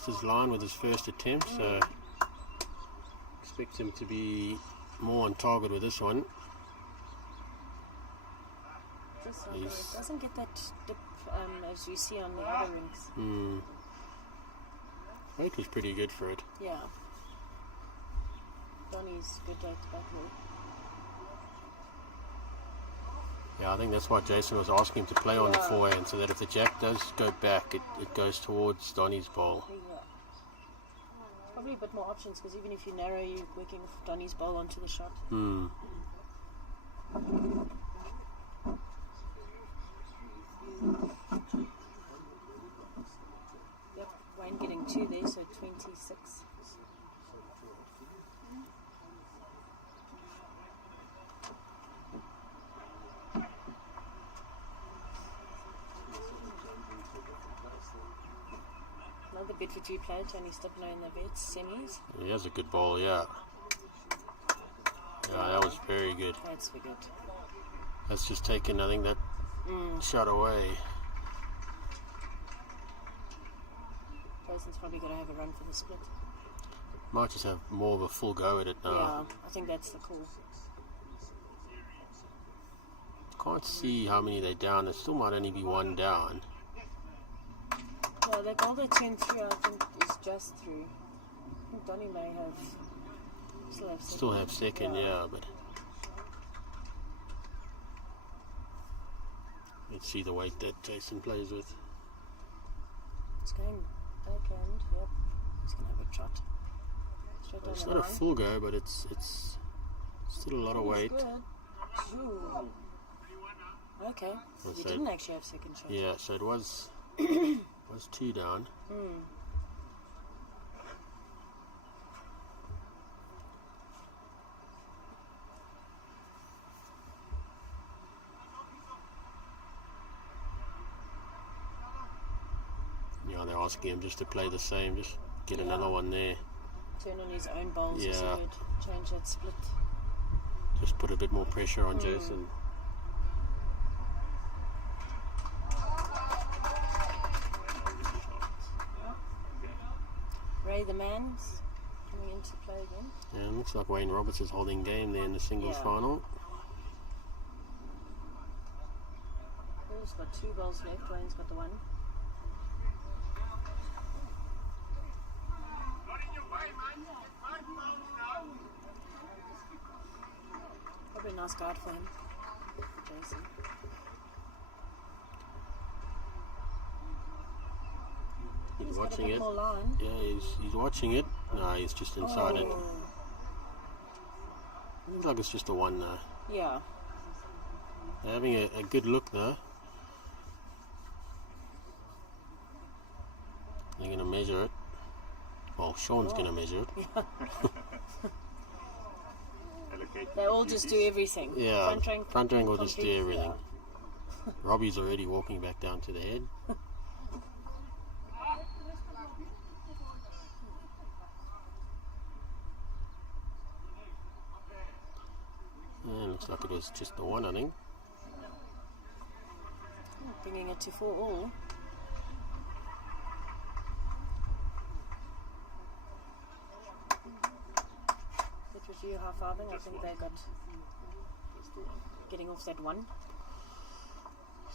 his line with his first attempt, so expect him to be more on target with this one. Just He's- it doesn't get that dip as you see on the other rinks. Weight was pretty good for it. Yeah. Donnie's good at battle. Yeah, I think that's why Jason was asking him to play on the forehand, so that if the jack does go back, it goes towards Donnie's ball. Yeah. Probably a bit more options because even if you narrow, you're working with Donnie's ball onto the shot. Yep, Wayne getting 2 there, so 26. Another Bedfordview player, Gianni Stipno in the vets, semis. He has a good ball, yeah. Yeah, that was very good. That's for good. That's just taken, I think, that shot away. Jason's probably going to have a run for the split. Might just have more of a full go at it now. Yeah, I think that's the call. Can't see how many they're down. There still might only be 1 down. Yeah, the goal they turned through, I think, is just through. I think Danie may still have second, yeah, but let's see the weight that Jason plays with. It's going backhand, yep. He's going to have a trot. Straight down It's the not a line. full go, but it's still a lot of weight. Good. Ooh. Okay. So You didn't actually have second shot. Yeah, so it was 2 down. Yeah, they're asking him just to play the same, just get another one there. Turn on his own bowls, Yeah. so good. Change that split. Just put a bit more pressure on Jason. Ray the man's coming into play again. Yeah, looks like Wayne Roberts is holding game there in the singles Yeah. final. Paul's got 2 bowls left, Wayne's got the 1. Probably a nice guard for him, Jason. He's got a watching bit it. more line. Yeah, he's watching it. No, he's just inside it. Looks like it's just a 1 though. Yeah. They're having a good look though. They're going to measure it. Well, Sean's going to measure it. They all just do everything. Yeah, front rank will just do complete, everything. Robbie's already walking back down to the head. Yeah, looks like it was just the 1, I think. Bringing it to 4 all. Bedfordview high-fiving. I think they got getting off that 1.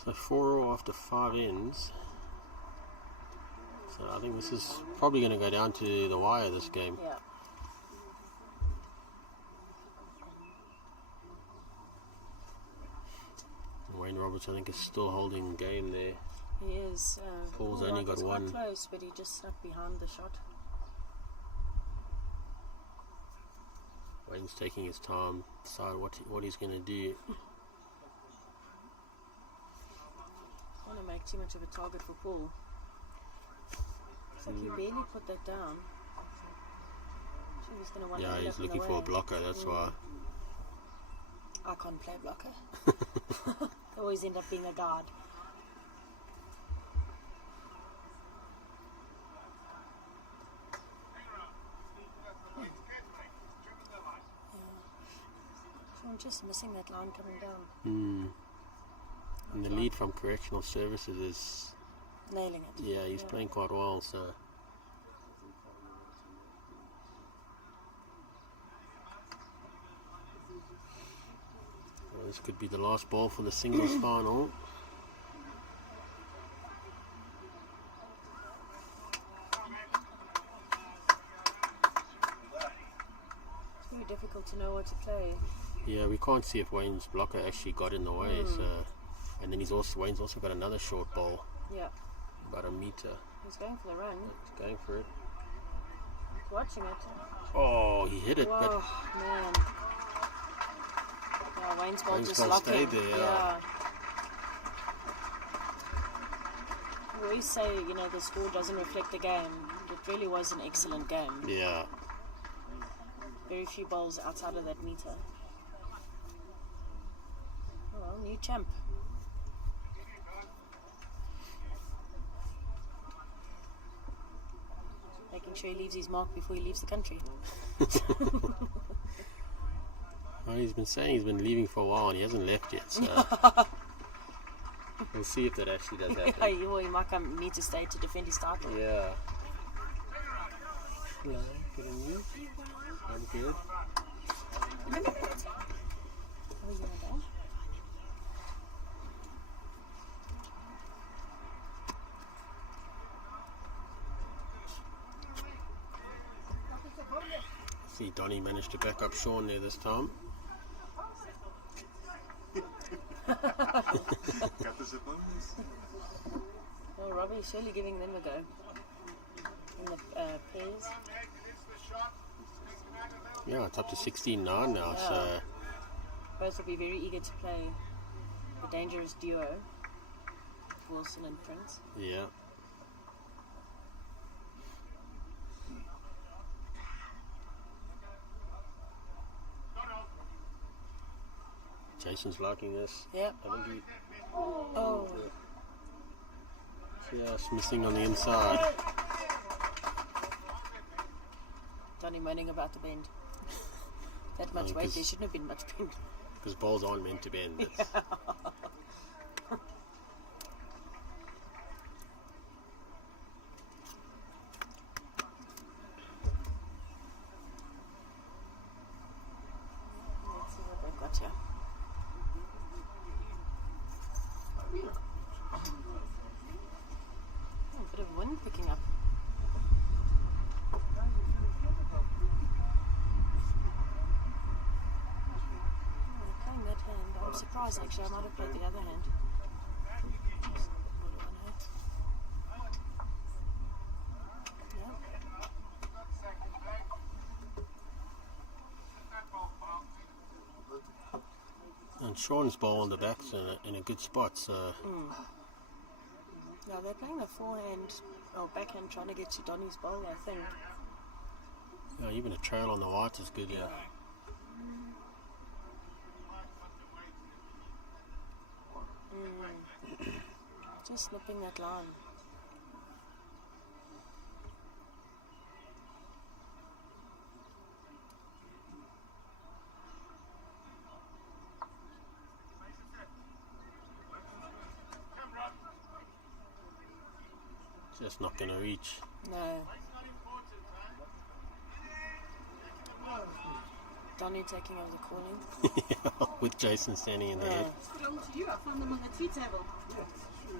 So 4 all after 5 ends. So I think this is probably going to go down to the wire this game. Yeah. Wayne Roberts, I think, is still holding game there. He is. Paul's only got was 1. quite close, but he just snuck behind the shot. Wayne's taking his time, decide what he's going to do. I don't want to make too much of a target for Paul. Looks like he barely put that down. He was going to want to Yeah, end he's up in looking the for a way. blocker, that's why. I can't play blocker. I always end up being a guard. I'm just missing that line coming down. And the lead from Correctional Services is, Nailing it. yeah, he's playing quite well, so. Well, this could be the last ball for the singles final. It's very difficult to know what to play. Yeah, we can't see if Wayne's blocker actually got in the way, so. And then Wayne's also got another short ball, Yeah. about a meter. He's going for the run. He's going for it. He's watching it. Oh, he hit it, Whoa, but man. Yeah, Wayne's ball Wayne's just ball locked stayed him. there, yeah. We always say, the score doesn't reflect the game. It really was an excellent game. yeah. Very few bowls outside of that meter. Oh, well, new champ. Making sure he leaves his mark before he leaves the country. Well, he's been saying he's been leaving for a while and he hasn't left yet, so we'll see if that actually does happen. Well, he might need to stay to defend his title. Yeah. Hello, good on you? I'm good. Oh, yeah, okay. See, Danie managed to back up Sean there this time. Well, Robbie's surely giving them a go. In the Payze. Yeah, it's up to 16-9 now, so Both will be very eager to play the dangerous duo, Wilson and Prince. yeah. Jason's liking this. Yep. I think he, Oh, just missing on the inside. Johnny moaning about the bend. That much weight, there shouldn't have been much bend. Because balls aren't meant to bend. It's- Let's see what they've got here. Oh, a bit of wind picking up. They're playing that hand. I'm surprised actually, I might have played the other hand. And Sean's ball on the back's in a good spot, so No, they're playing a forehand or backhand trying to get to Donnie's bowl, I think. even a trail on the white is good, yeah. Just snipping that line. Just not going to reach. No. Donnie taking over the calling. With Jason standing in the head. Put on to you. I found them on the tea table.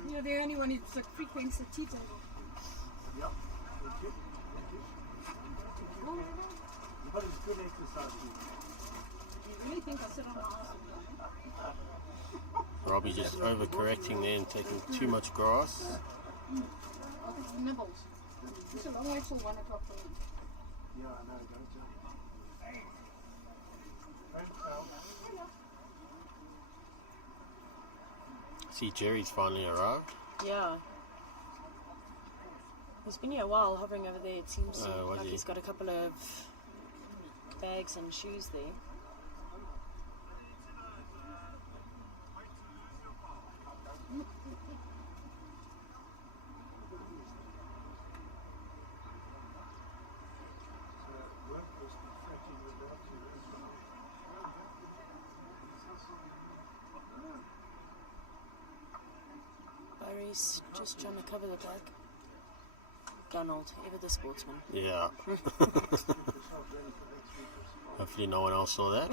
You know, the only one who frequents the tea table. But it's good exercise. You really think I sit on my ass? Robbie just overcorrecting there and taking too much grass. I think he nibbles. It's a long way till 1 o'clock for him. Yeah, I know, don't you? See, Jerry's finally arrived. Yeah. He's been here a while, hovering over there. It seems Was like he? he's got a couple of bags and shoes there. Barry's just trying to cover the bag. Donald, ever the sportsman. Yeah. Hopefully no one else saw that.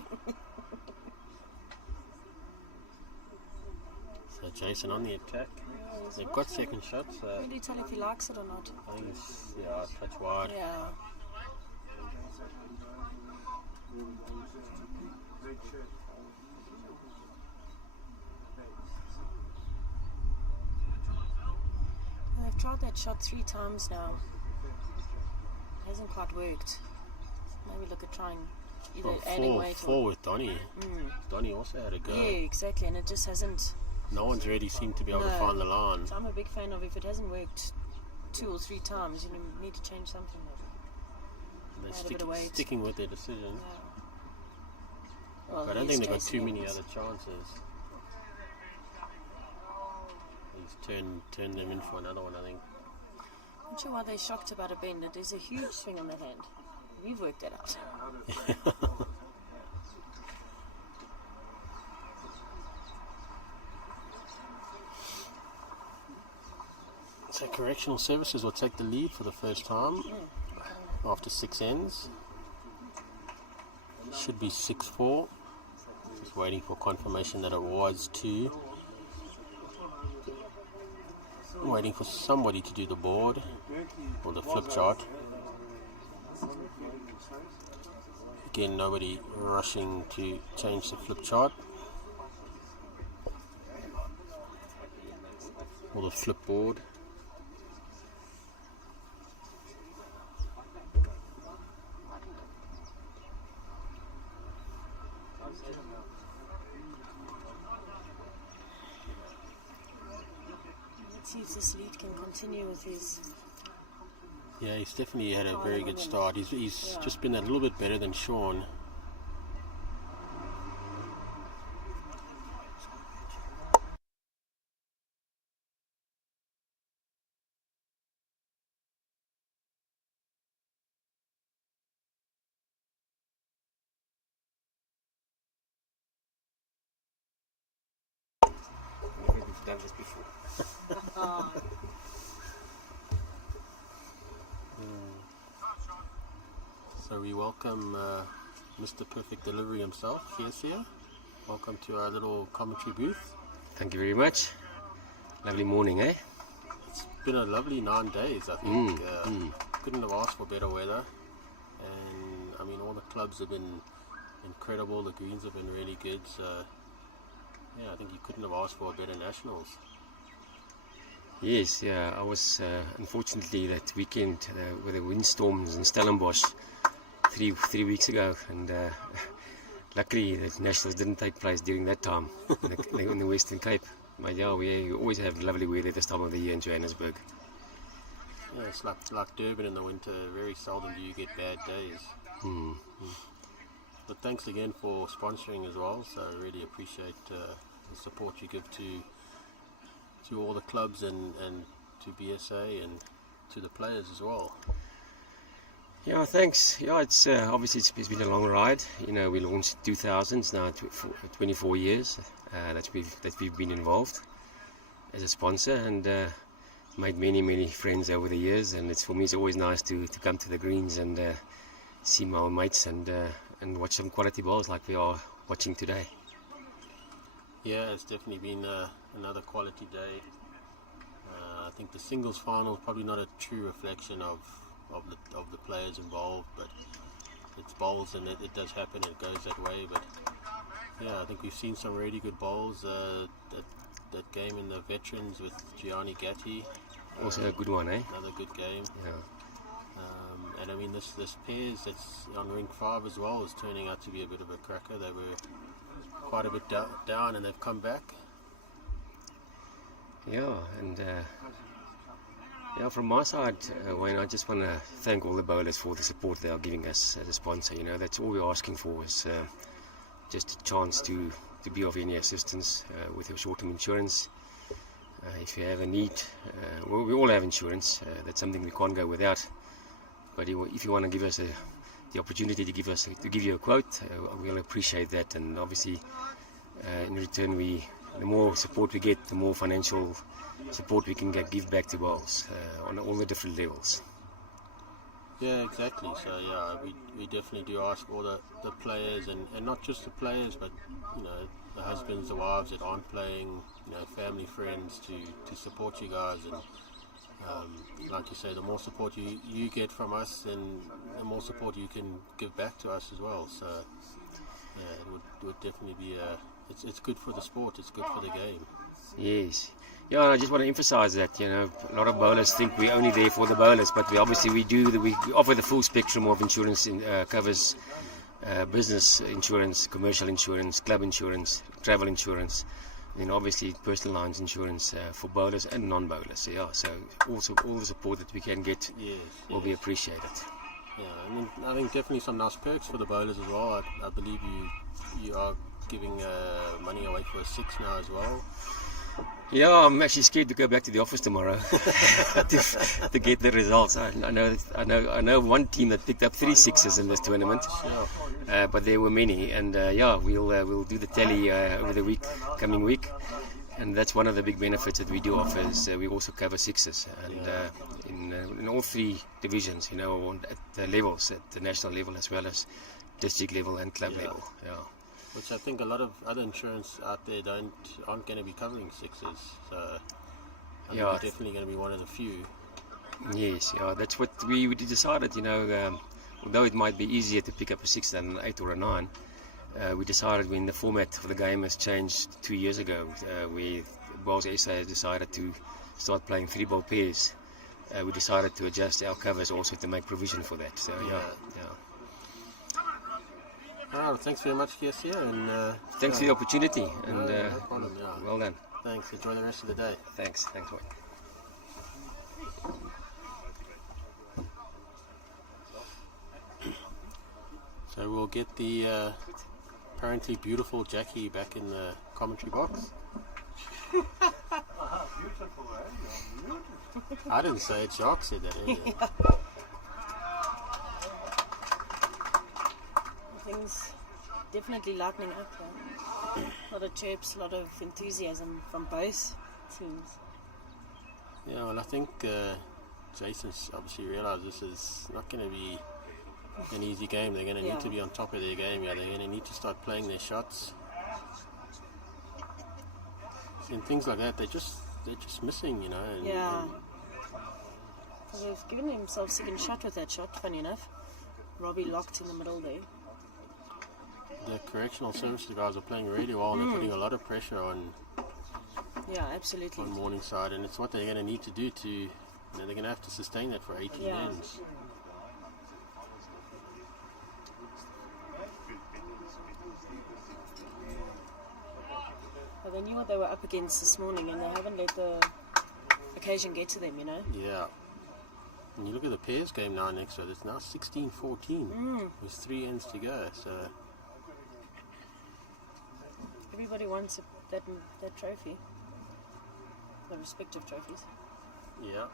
So Jason on the attack. They've got second shots. Really tell if he likes it or not. I think it's a touch wide. Yeah. I've tried that shot 3 times now. It hasn't quite worked. Maybe look at trying either adding weight Four with Danie. Danie also had a go. Yeah, exactly, and it just hasn't. No one's really seemed to be able to No. find the line. So I'm a big fan of if it hasn't worked 2 or 3 times, you need to change something. They're Add a bit of weight. sticking with their decision. Well, But I don't he's think they've got chasing too many it. other chances. He's turned them in for another one, I think. I'm not sure why they're shocked about a bend. There's a huge swing on the hand. We've worked that out. So Correctional Services will take the lead for the first time after 6 ends. Should be 6-4. Just waiting for confirmation that it was 2. Waiting for somebody to do the board or the flip chart. again, nobody rushing to change the flip chart or the flip board. Let's see if this lead can continue with his. Yeah, he's definitely had a very good start. He's just been a little bit better than Sean. We've done this before. So we welcome Mr. Perfect Delivery himself, here. Welcome to our little commentary booth. Thank you very much. Lovely morning, eh? It's been a lovely 9 days, I think. Couldn't have asked for better weather. And I mean, all the clubs have been incredible. The greens have been really good. So yeah, I think you couldn't have asked for a better nationals. Yes, yeah. I was unfortunately that weekend with the windstorms in Stellenbosch three weeks ago, and luckily the nationals didn't take place during that time in the Western Cape. But yeah, we always have lovely weather this time of the year in Johannesburg. Yeah, it's like Durban in the winter. Very seldom do you get bad days. But thanks again for sponsoring as well. So I really appreciate the support you give to all the clubs and to BSA and to the players as well. Yeah, thanks. Yeah, it's obviously it's been a long ride. You know, we launched 2000s now, 24 years that we've been involved as a sponsor, and made many friends over the years. And for me, it's always nice to come to the greens and see my old mates and watch some quality bowls like we are watching today. Yeah, it's definitely been another quality day. I think the singles final is probably not a true reflection of the players involved, but it's bowls and it does happen, it goes that way. But yeah, I think we've seen some really good bowls. That game in the veterans with Gianni, Gatti, Also a good one, eh? another good game. Yeah. And I mean this Payze that's on Rink 5 as well is turning out to be a bit of a cracker. They were quite a bit down and they've come back. Yeah, and from my side, Wayne, I just want to thank all the bowlers for the support they are giving us as a sponsor. You know, that's all we're asking for is just a chance to be of any assistance with your short-term insurance. If you have a need, well, we all have insurance. That's something we can't go without. But if you want to give us the opportunity to give you a quote, we'll appreciate that. And obviously, in return, the more support we get, the more financial support we can give back to bowls on all the different levels. Yeah, exactly. So yeah, we definitely do ask all the players and not just the players, but you know, the husbands, the wives that aren't playing, you know, family, friends to support you guys. And like you say, the more support you get from us, then the more support you can give back to us as well. So yeah, it would definitely be it's good for the sport, it's good for the game. Yes. Yeah, I just want to emphasize that, you know, a lot of bowlers think we're only there for the bowlers, but we offer the full spectrum of insurance covers business insurance, commercial insurance, club insurance, travel insurance, and obviously personal lines insurance for bowlers and non-bowlers. So, yeah, so also all the support that we can get will be appreciated. Yeah, I think definitely some nice perks for the bowlers as well. I believe you are giving money away for a six now as well. Yeah, I'm actually scared to go back to the office tomorrow to get the results. I know one team that picked up 3 sixes in this tournament, but there were many, and we'll do the tally over the coming week, and that's one of the big benefits that we do offer is we also cover sixes, and in all 3 divisions, you know, at the levels, at the national level as well as district level and club level. Yeah. Which I think a lot of other insurance out there aren't going to be covering sixes. So I think we're definitely going to be one of the few. Yes, yeah, that's what we decided. You know, although it might be easier to pick up a 6 than an 8 or a 9, we decided when the format for the game has changed 2 years ago, where BSA decided to start playing 3-ball pairs, we decided to adjust our covers also to make provision for that. So yeah. Alright, thanks very much, Jesse, and Thanks for the opportunity, and no problem, well done. Thanks. Enjoy the rest of the day. Thanks, Wayne. So we'll get the apparently beautiful Jackie back in the commentary box. I didn't say it, Jacques said that earlier. Things definitely lightening up. A lot of chirps, a lot of enthusiasm from both teams. Yeah, well, I think Jason's obviously realised this is not going to be an easy game. They're going to need to be on top of their game. Yeah, they're going to need to start playing their shots. And things like that, they're just missing, you know. And they've given themselves second shot with that shot, funny enough. Robbie locked in the middle there. The correctional services guys are playing really well, and they're putting a lot of pressure on. Yeah, absolutely. On Morningside, and it's what they're going to need to do to. You know, they're going to have to sustain that for 18 ends. But they knew what they were up against this morning, and they haven't let the occasion get to them, you know. Yeah. And you look at the pairs game now next, so it's now 16-14 with 3 ends to go. So everybody wants that trophy, the respective trophies. Yeah.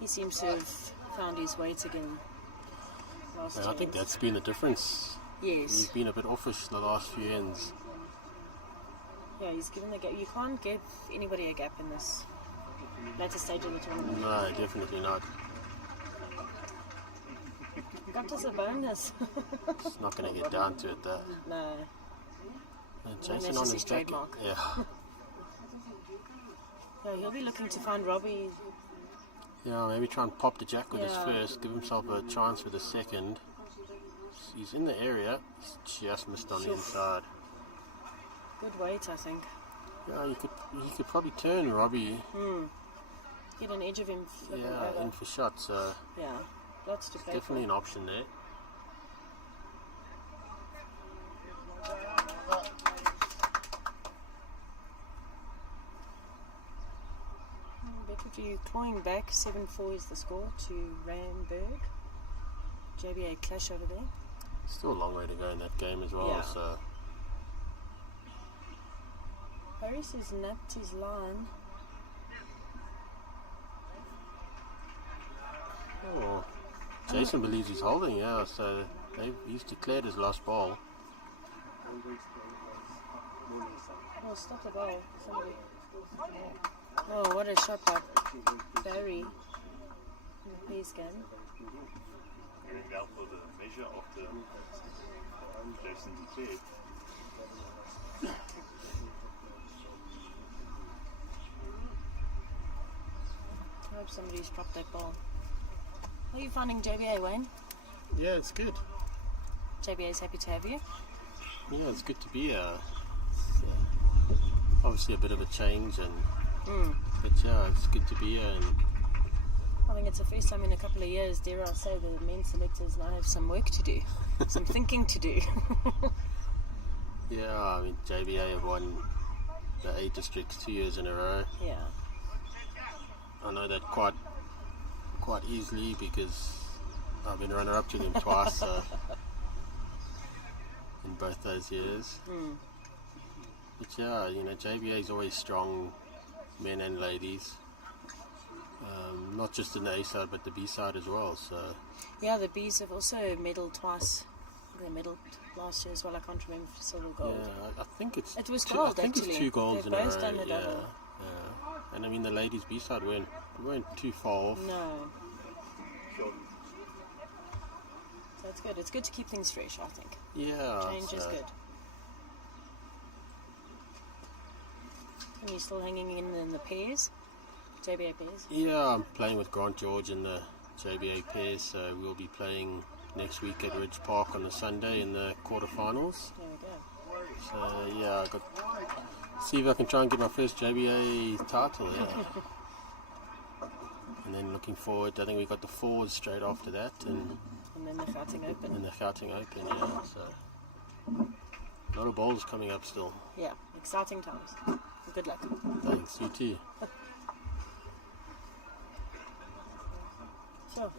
He seems to have found his weight again. I think that's been the difference. Yes. He's been a bit offish the last few ends. Yeah, he's given the gap. You can't give anybody a gap in this later stage of the tournament. No, definitely not. Got us a bonus. It's not going to get down to it though. No. And Jason on his back. Yeah. So he'll be looking to find Robbie. Yeah, maybe try and pop the jack with his first, give himself a chance with the second. He's in the area, he's just missed on the inside. Good weight, I think. Yeah, he could probably turn Robbie. Get an edge of him. Yeah, in for shots. Yeah, lots to play definitely for. An option there. Bedfordview clawing back, 7-4 is the score to Randburg. JBA clash over there. Still a long way to go in that game as well. Yeah. So Harris has napped his line. Oh, Jason believes he's holding, yeah, so he's declared his last ball. Oh, stop the ball. Somebody. Oh, what a shot by Barry in the Payze game. Now for the measure of the Jason declared. I hope somebody's dropped that ball. How are you finding JBA, Wayne? Yeah, it's good. JBA's happy to have you. Yeah, it's good to be here. Obviously a bit of a change, but yeah, it's good to be here. And I think it's the first time in a couple of years, dare I say, the men's selectors now have some work to do, some thinking to do. yeah, I mean, JBA have won the 8 districts 2 years in a row. Yeah. I know that quite easily because I've been runner-up to them twice in both those years. But yeah, you know, JBA is always strong, men and ladies. Not just in the A side, but the B side as well. So yeah, the Bs have also medalled twice They medalled last year as well. I can't remember if it's silver or gold. Yeah, I think it's. It was two, gold, I think actually. it's 2 golds They've in a both row. done the Yeah, double. yeah. And I mean the ladies B-side weren't too far off. No. So it's good. It's good to keep things fresh, I think. Yeah. Change is good. And you're still hanging in the pairs? JBA pairs? Yeah, I'm playing with Grant George in the JBA pairs, so we'll be playing next week at Ridge Park on a Sunday in the quarterfinals. There we go. So yeah, see if I can try and get my first JBA title. Yeah. And then looking forward, I think we got the fours straight after that, and then the Gauteng Open. And the Gauteng Open, yeah. So a lot of bowls coming up still. Yeah, exciting times. Good luck. Thanks. You too. Sure.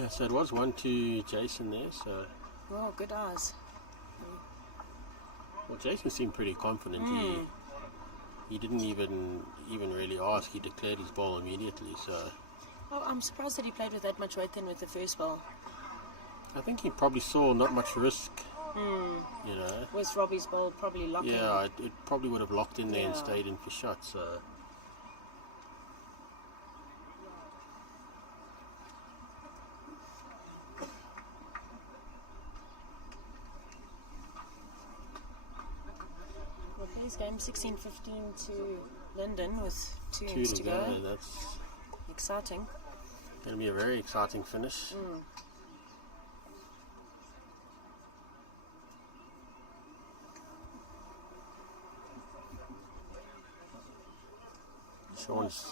Yeah, so it was 1-2 Jason there, so... Oh, good eyes. Well, Jason seemed pretty confident. He didn't even really ask. He declared his ball immediately, so... Oh, I'm surprised that he played with that much weight then with the first ball. I think he probably saw not much risk, you know. Was Robbie's ball probably locked in? Yeah, it probably would have locked in there and stayed in for shots, so... Payze game 16-15 to London with 2 2 innings to to go. That's Exciting. going to be a very exciting finish. Sean's...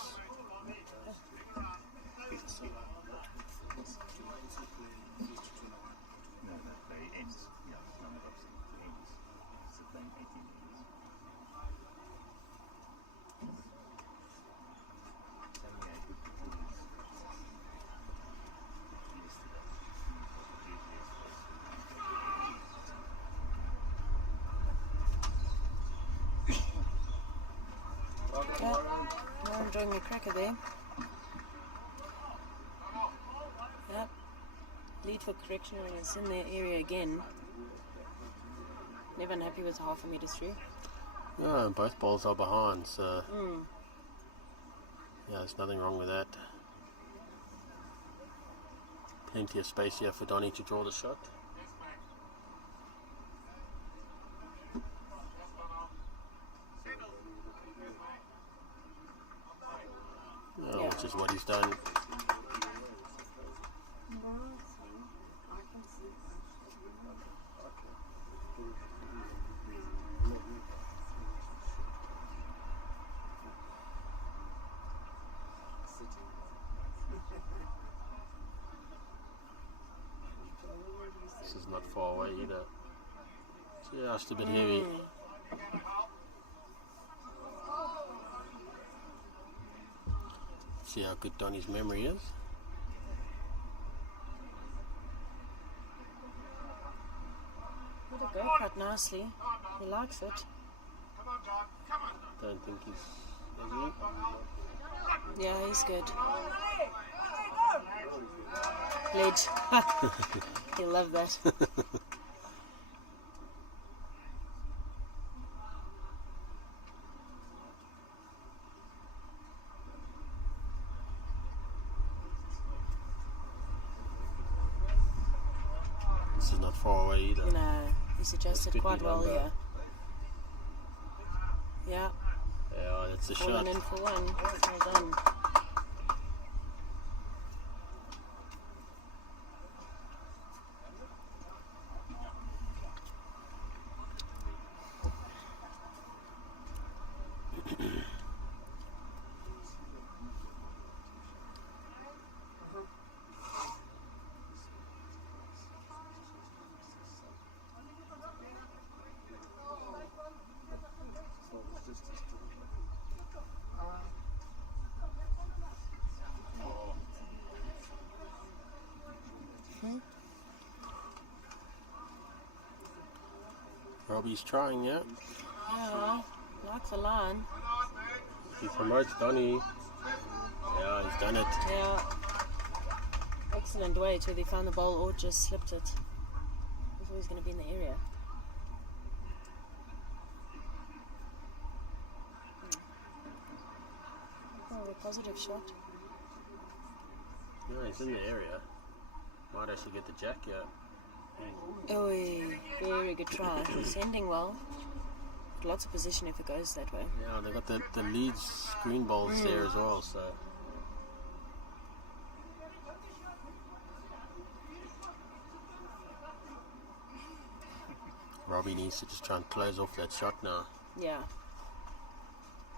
Yeah, I'm enjoying the cracker there. Yep. Lead for Correctional is in their area again. Never unhappy with half a metre through. Yeah, both balls are behind, so... Yeah, there's nothing wrong with that. Plenty of space here for Danie to draw the shot. Oh, which is what he's done. This is not far away either. Just a bit heavy. See how good Donnie's memory is. Let it go quite nicely. He likes it. Don't think he's... Is he? Yeah, he's good. Ledge. He'll love that. This is not far away either. No, he's adjusted Good quite well number. here. Yeah, Yeah, that's a fallen shot. in for one. Well done. Robbie's trying, yeah. Yeah, like the line. He promotes Danie. Yeah, he's done it. Yeah. Excellent weight, whether he found the bowl or just slipped it. He thought he was going to be in the area. Oh, a positive shot. No, he's in the area. Might actually get the jack here. Oh, very good try. Sending well. Lots of position if it goes that way. Yeah, they got the lead screen bowls there as well, so. Robbie needs to just try and close off that shot now. Yeah.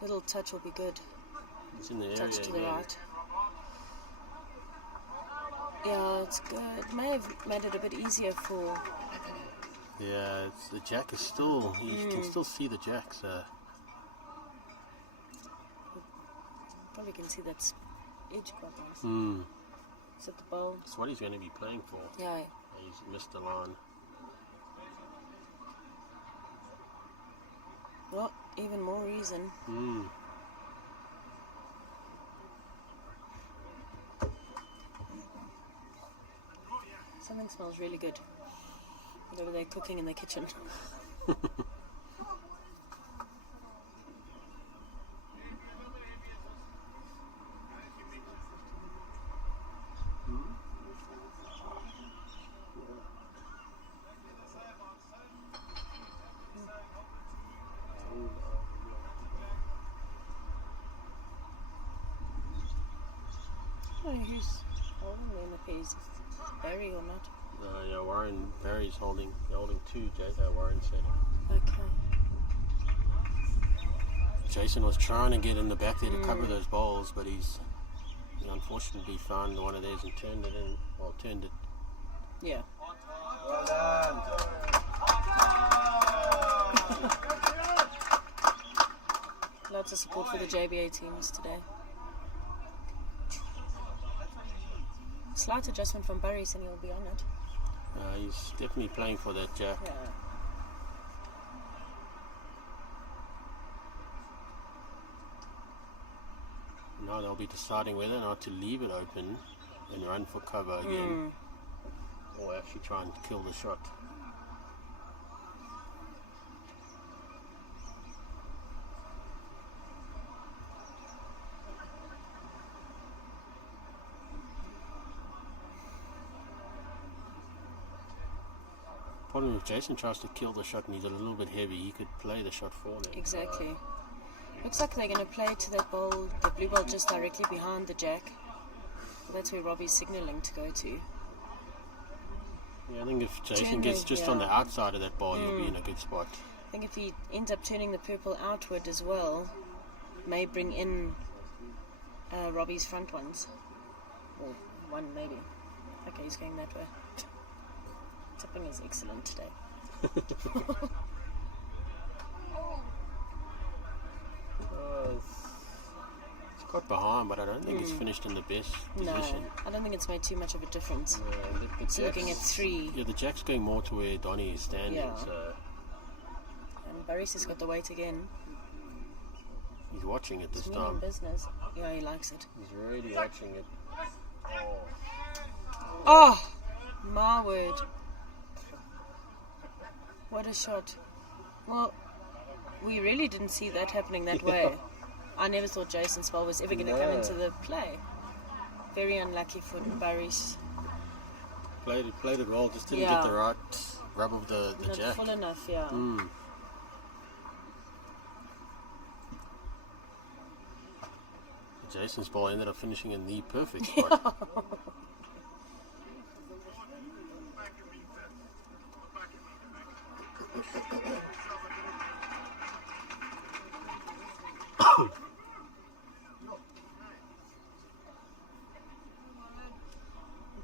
Little touch will be good. It's in the area Touch to the again. right. Yeah, it's good. May have made it a bit easier for... Yeah, the jack is still, you can still see the jack, so. Probably can see that edge quite nice. It's at the bowl. That's what he's going to be playing for. Yeah. He's missed the line. Well, even more reason. Something smells really good. Over there cooking in the kitchen. I don't know who's holding me in the Payze. Barry or not? Yeah, Warren Barry's holding two, Warren said. Okay. Jason was trying to get in the back there to cover those bowls, but he unfortunately found one of theirs and turned it. Yeah. Lots of support for the JBA teams today. Slight adjustment from Barry, and he'll be on it. He's definitely playing for that jack. Yeah. Now they'll be deciding whether or not to leave it open and run for cover again, or actually try and kill the shot. Problem if Jason tries to kill the shot and he's a little bit heavy, he could play the shot for them. Exactly. Looks like they're going to play to that ball, the blue ball just directly behind the jack. That's where Robbie's signalling to go to. Yeah, I think if Jason gets just on the outside of that ball, he'll be in a good spot. I think if he ends up turning the purple outward as well, may bring in Robbie's front ones. Or one maybe. Okay, he's going that way. Tipping is excellent today. It's got behind, but I don't think it's finished in the best position. No, I don't think it's made too much of a difference. It's looking at 3. Yeah, the jack's going more to where Danie is standing. Yeah. So And Barry's has got the weight again. he's watching it this It's time. business. Yeah, he likes it. He's really watching it. Oh, my word. What a shot. Well, we really didn't see that happening that way. I never thought Jason's ball was ever going to come into the play. Very unlucky for Barry's. Played it well, just didn't get the right rub of the Not jack. full enough, yeah. Jason's ball ended up finishing in the perfect spot.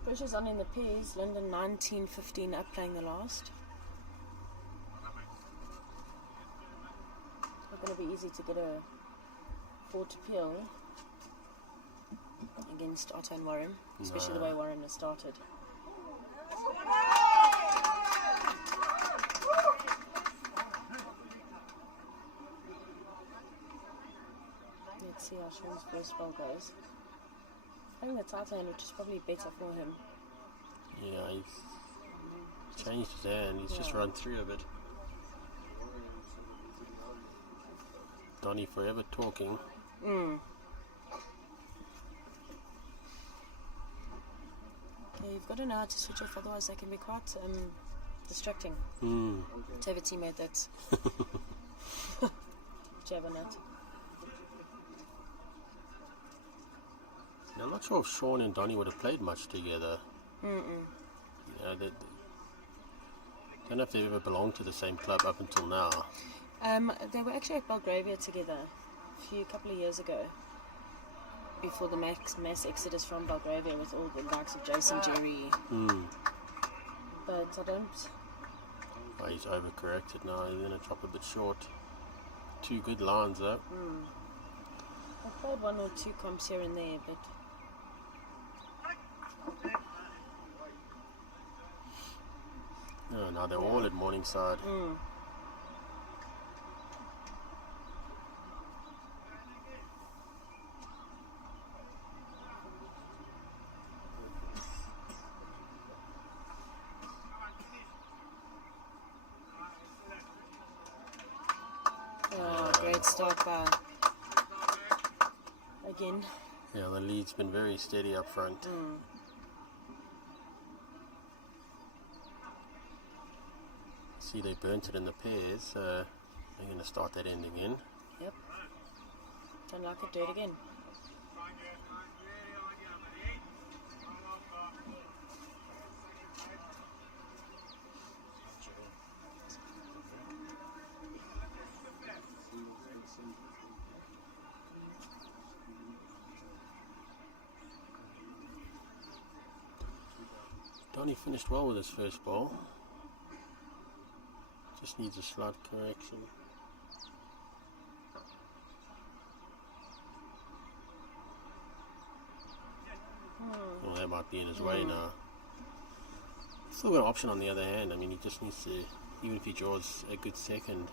Pressure's on in the Payze. London 19-15 up playing the last. It's not going to be easy to get a 4 to peel against Otto and Warren, especially the way Warren has started. Let's see how Sean's first ball goes. I think the tight hand, which is probably better for him. Yeah, he's changed his hand. He's just run through a bit. Danie forever talking. Yeah, you've got to know how to switch off, otherwise they can be quite distracting. To have a teammate that's jabbing it. Now, I'm not sure if Sean and Danie would have played much together. You know, I don't know if they've ever belonged to the same club up until now. They were actually at Belgravia together a couple of years ago, before the mass exodus from Belgravia with all the likes of Jason, Jerry. But I don't. Oh, he's overcorrected now. He's going to drop a bit short. 2 good lines though. I've played 1 or 2 comps here and there, but Oh, now they're all at Morningside. great start by again. Yeah, the lead's been very steady up front. See, they burnt it in the pairs, so they're going to start that end again. Yep. Don't like it, do it again. Danie finished well with his first ball. Just needs a slight correction. Well, that might be in his way now. Still got an option on the other hand. I mean, he just needs to, even if he draws a good second.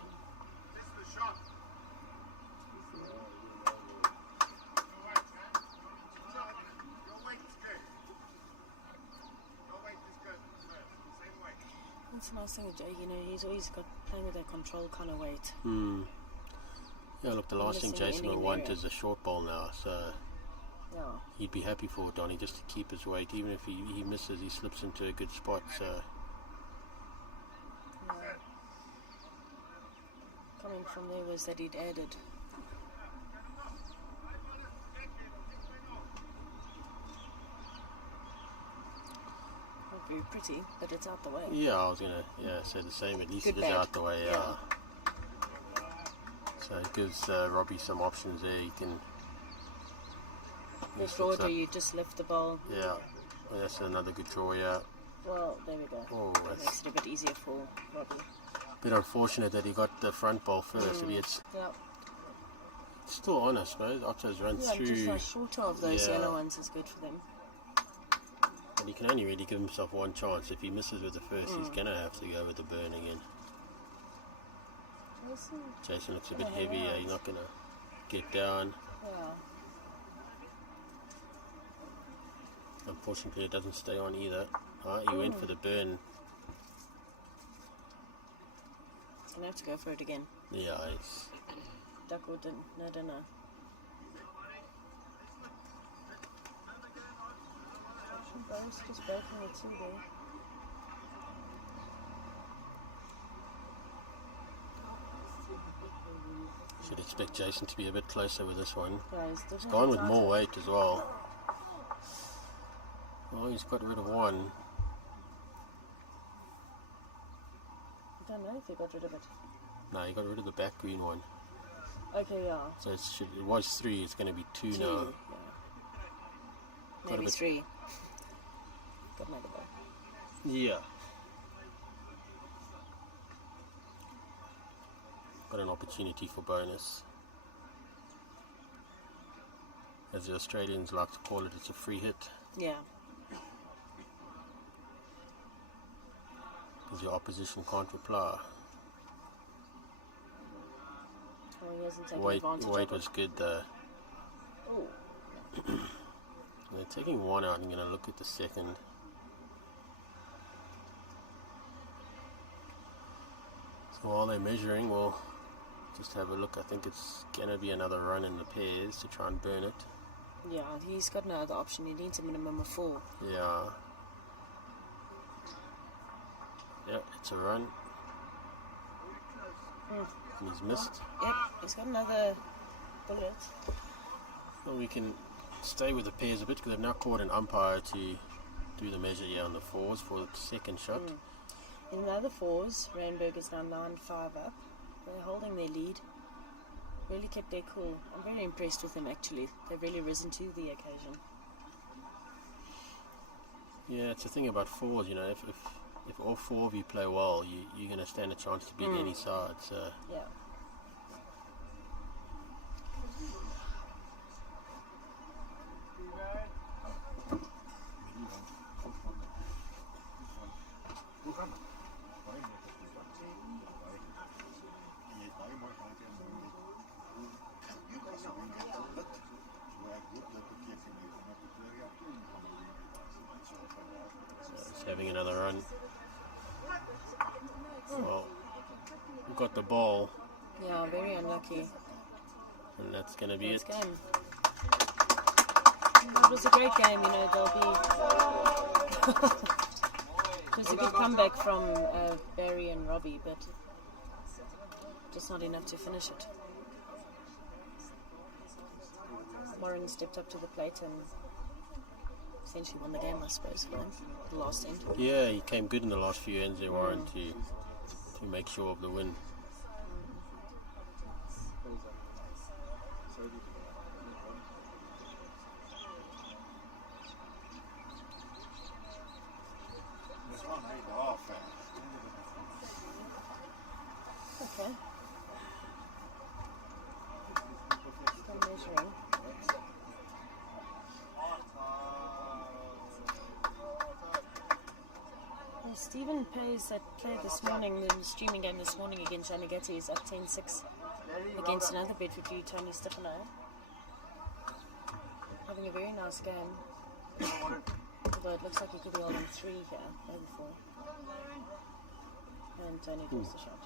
That's a nice thing, he's always got playing with that control kind of weight. Yeah, look, the last thing Jason will want is a short ball now, so Yeah. he'd be happy for Danie just to keep his weight. Even if he misses, he slips into a good spot, so... Yeah. Coming from there was that he'd added. Not very pretty, but it's out the way. Yeah, I was going to say the same. At least Good it is bat. out the way, yeah. So it gives Robbie some options there. He can... The shorter, you just lift the ball. Yeah, well, that's another good draw, yeah. Well, there we go. Oh, That that's makes it a bit easier for Robbie. a bit unfortunate that he got the front ball first. If it's Yeah. still on, I suppose. Otto's run Yeah, through. just like shorter of those Yeah. yellow ones is good for them. But he can only really give himself one chance. If he misses with the first, he's going to have to go with the burn again. Jason looks a bit heavier. He's not going to get down. Yeah. Unfortunately, it doesn't stay on either. He went for the burn. He's going to have to go for it again. Yeah, it's... Duck or didn't. No, don't know. Boris just breaking the two there. Should expect Jason to be a bit closer with this one. Yeah, he's Gone with more weight as well. Well, he's got rid of one. I don't know if he got rid of it. No, he got rid of the back green one. Okay, yeah. So it was 3, it's going to be 2 now. Yeah. Got a Maybe bit- 3. Got another ball. Yeah. Got an opportunity for bonus. As the Australians like to call it, it's a free hit. Yeah. Because your opposition can't reply. Oh, he hasn't taken Weight advantage of it. was good though. Oh. They're taking one out. I'm going to look at the second. So while they're measuring, we'll just have a look. I think it's going to be another run in the pairs to try and burn it. Yeah, he's got no other option. He needs a minimum of 4. Yeah. Yeah, it's a run. And he's missed. Yep, he's got another bullet. Well, we can stay with the pairs a bit because they've now called an umpire to do the measure here on the 4s for the second shot. In the other 4s, Randburg is now 9-5 up. They're holding their lead. Really kept their cool. I'm very impressed with them actually. They've really risen to the occasion. Yeah, it's the thing about 4s, you know, if all 4 of you play well, you're going to stand a chance to beat any side. So. Yeah. Having another run. Well, we've got the ball. Yeah, very unlucky. And that's going to be it. Game. It was a great game, you know. There'll be. It was a good comeback from Barry and Robbie, but just not enough to finish it. Warren stepped up to the plate and essentially won the game, I suppose, for him, at the last end. Yeah, he came good in the last few ends there, Warren, to make sure of the win. Okay. Still measuring. Well, Stephen Payze that played this morning, the streaming game this morning against Gianni Gatti, is up 10-6 against another Bedfordview, Tony Stefano. Having a very nice game. Although it looks like he could be holding 3 here, maybe 4. And Tony draws the shot.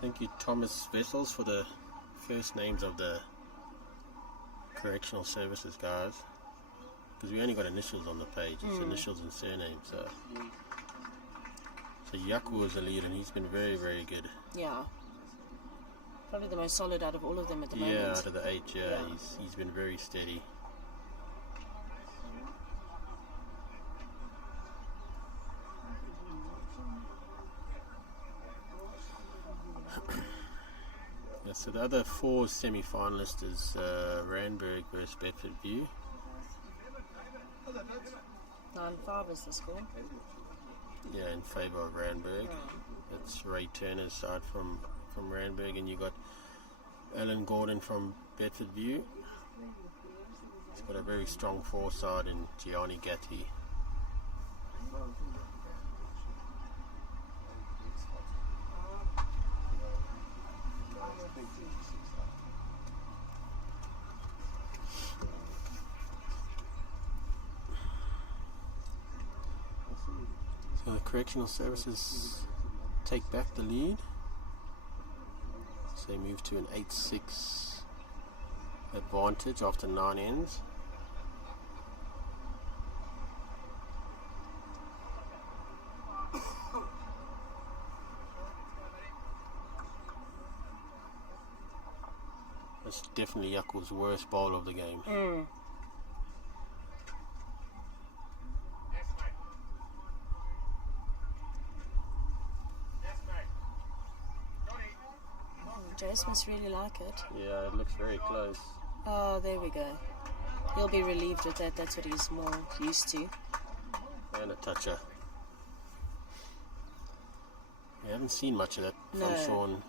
Thank you, Thomas Vessels, for the first names of the correctional services guys. Because we only got initials on the page, it's initials and surnames. So Yaku was the lead, and he's been very, very good. Yeah. Probably the most solid out of all of them at the moment. Yeah, out of the 8, yeah. He's been very steady. Yeah, so the other 4 semi-finalists is Randburg versus Bedfordview. 9-5 is the score. Yeah, in favour of Randburg. That's Ray Turner's side from Randburg, and you got Alan Gordon from Bedfordview. He's got a very strong 4 side in Gianni Gatti. So the correctional services take back the lead. So they move to an 8-6 advantage after 9 ends. That's definitely Yaku's worst bowl of the game. Jace must really like it. Yeah, it looks very close. Oh, there we go. He'll be relieved with that. That's what he's more used to. And a toucher. We haven't seen much of that from Sean.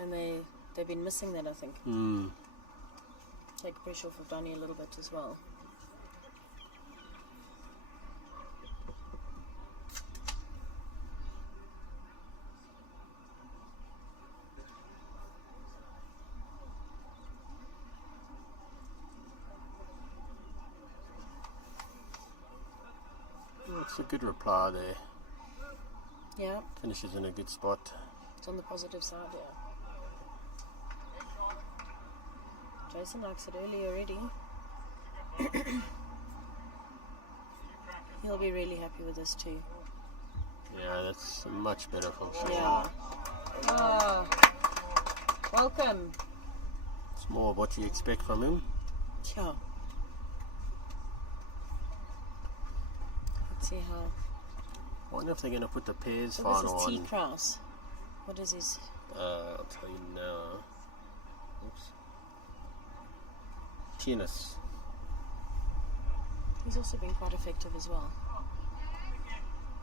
And they've been missing that, I think. Take pressure off of Danie a little bit as well. It's a good reply there. Yeah, Finishes in a good spot. it's on the positive side, yeah. Jason likes it early already. He'll be really happy with this too. Yeah, that's much better from Schoeman. Yeah. Ah, welcome. It's more of what you expect from him. Yeah. Let's see how. I wonder if they're going to put the Payze So final this is T. on. Kraus. What is his? I'll tell you now. Oops. Tennis. He's also been quite effective as well.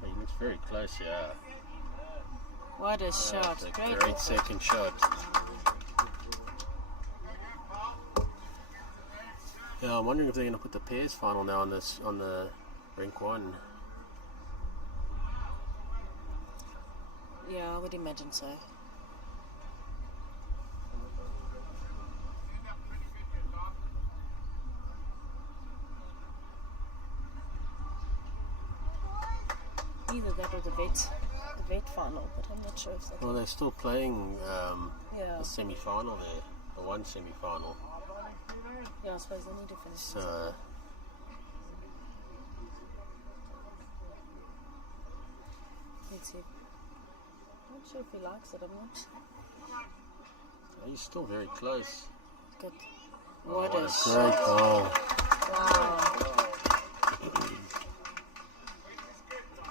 He looks very close, yeah. What a shot! That's a Great. great second shot. Yeah, I'm wondering if they're going to put the Payze final now on the Rink 1. Yeah, I would imagine so. Either that or the vet final, but I'm not sure if that. Well, they're still playing Yeah, the semi-final there, the one semi-final. yeah. I suppose they need to finish. So Let's see. Not sure if he likes it. I'm not. he's still very close. Good. What a Great shot! ball. Wow.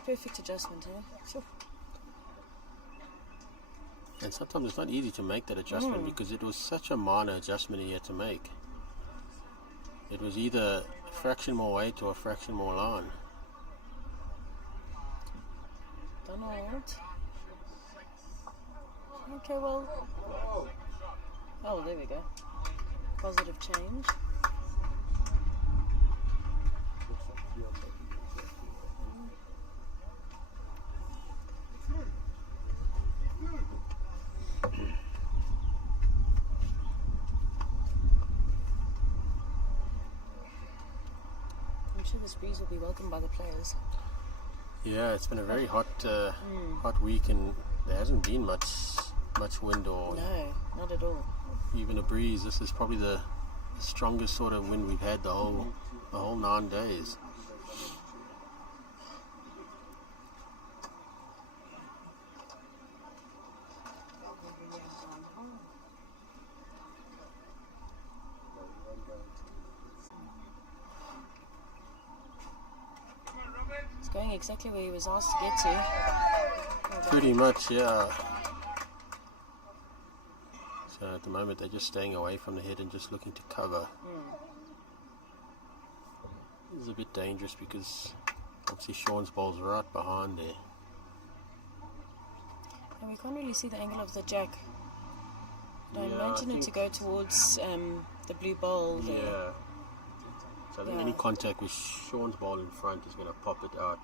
Perfect adjustment, eh? Sure. And sometimes it's not easy to make that adjustment because it was such a minor adjustment he had to make. It was either a fraction more weight or a fraction more line. Donald. Okay, well. Oh, there we go. Positive change. I'm sure this breeze will be welcomed by the players. Yeah, it's been a very hot week, and there hasn't been much wind or No, not at all. even a breeze. This is probably the strongest sort of wind we've had the whole 9 days. It's going exactly where he was asked to get to. Pretty much, yeah. So at the moment they're just staying away from the head and just looking to cover. This is a bit dangerous because obviously Sean's ball's right behind there. And we can't really see the angle of the jack. But I Yeah, imagine I it to go towards the blue bowl there. Yeah. So I think Yeah. any contact with Sean's ball in front is going to pop it out.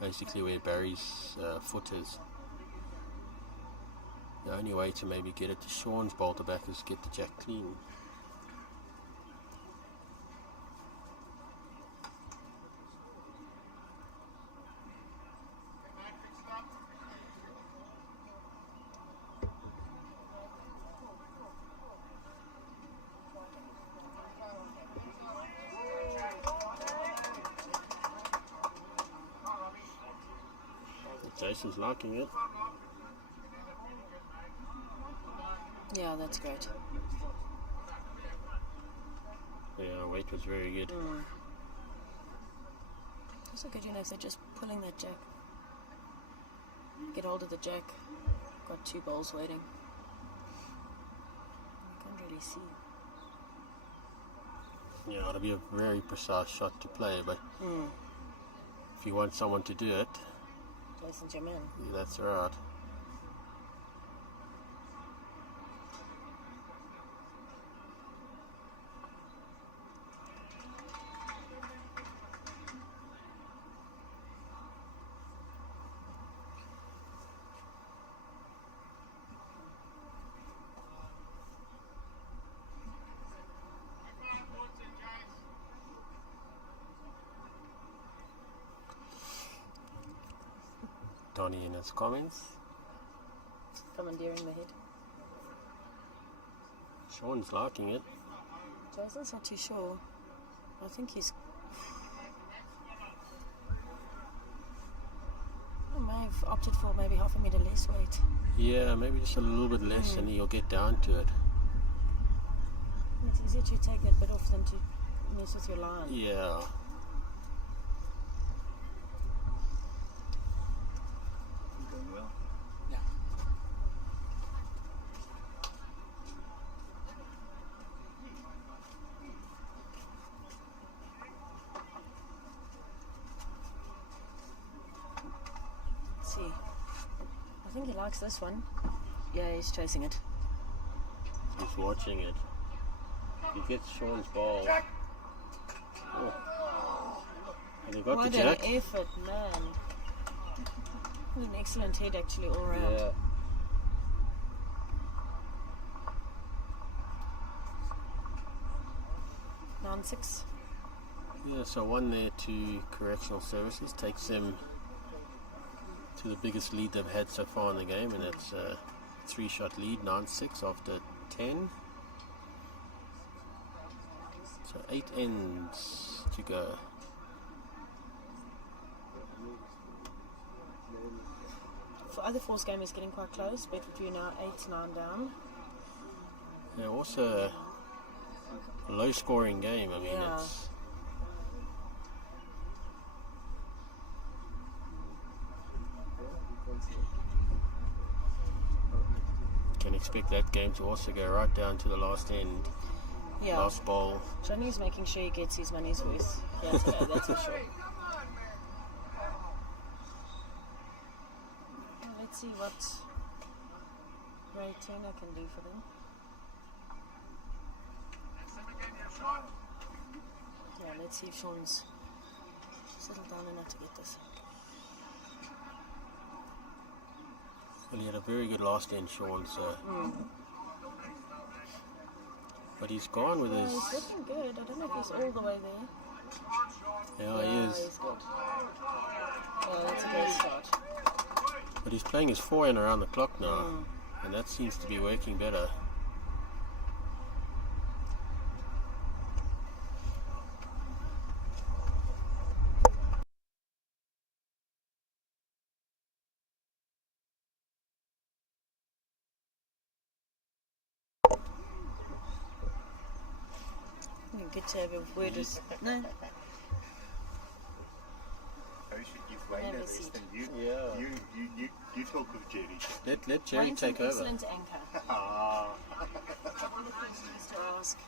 Basically where Barry's foot is. The only way to maybe get it to Sean's ball to back is get the jack clean. Jason's liking it. Yeah, that's great. Yeah, weight was very good. Also good, if they're just pulling that jack. Get hold of the jack. Got two bowls waiting. You can't really see. Yeah, it'll be a very precise shot to play, but if you want someone to do it, Jason's your man. that's right. Gianni in his comments. Commandeering the head. Sean's liking it. Jason's not too sure. I think he's... I may have opted for maybe half a metre less weight. Yeah, maybe just a little bit less and you'll get down to it. It's easier to take that bit off than to mess with your line. Yeah. Going well. Yeah. Let's see. I think he likes this one. Yeah, he's chasing it. He's watching it. He gets Sean's ball. Oh. And he got What the jack. an effort, man. An excellent head actually all round. Yeah. Round 6. Yeah, so 1 there to Correctional Services takes them to the biggest lead they've had so far in the game, and it's a 3-shot lead, 9-6 after 10. So 8 ends to go. For other Force game is getting quite close. Bedfordview now 8-9 down. Yeah, also a low scoring game. I mean, Yeah. it's can expect that game to also go right down to the last end. Yeah. Last ball. Johnny's making sure he gets his money's worth. Yeah, today, that's for sure. Well, let's see what Ray Turner can do for them. Yeah, let's see if Sean's settled down enough to get this. Well, he had a very good last end, Sean, so. But he's gone with his. He's looking good. I don't know if he's all the way there. Yeah, he is. He's good. Yeah, that's a great start. But he's playing his forehand around the clock now, and that seems to be working better. Good to have a word with... No. How should give Wayne a rest and you talk with Jerry. Let Jerry Wayne's take an over. excellent anchor. Ah. All the questions to ask.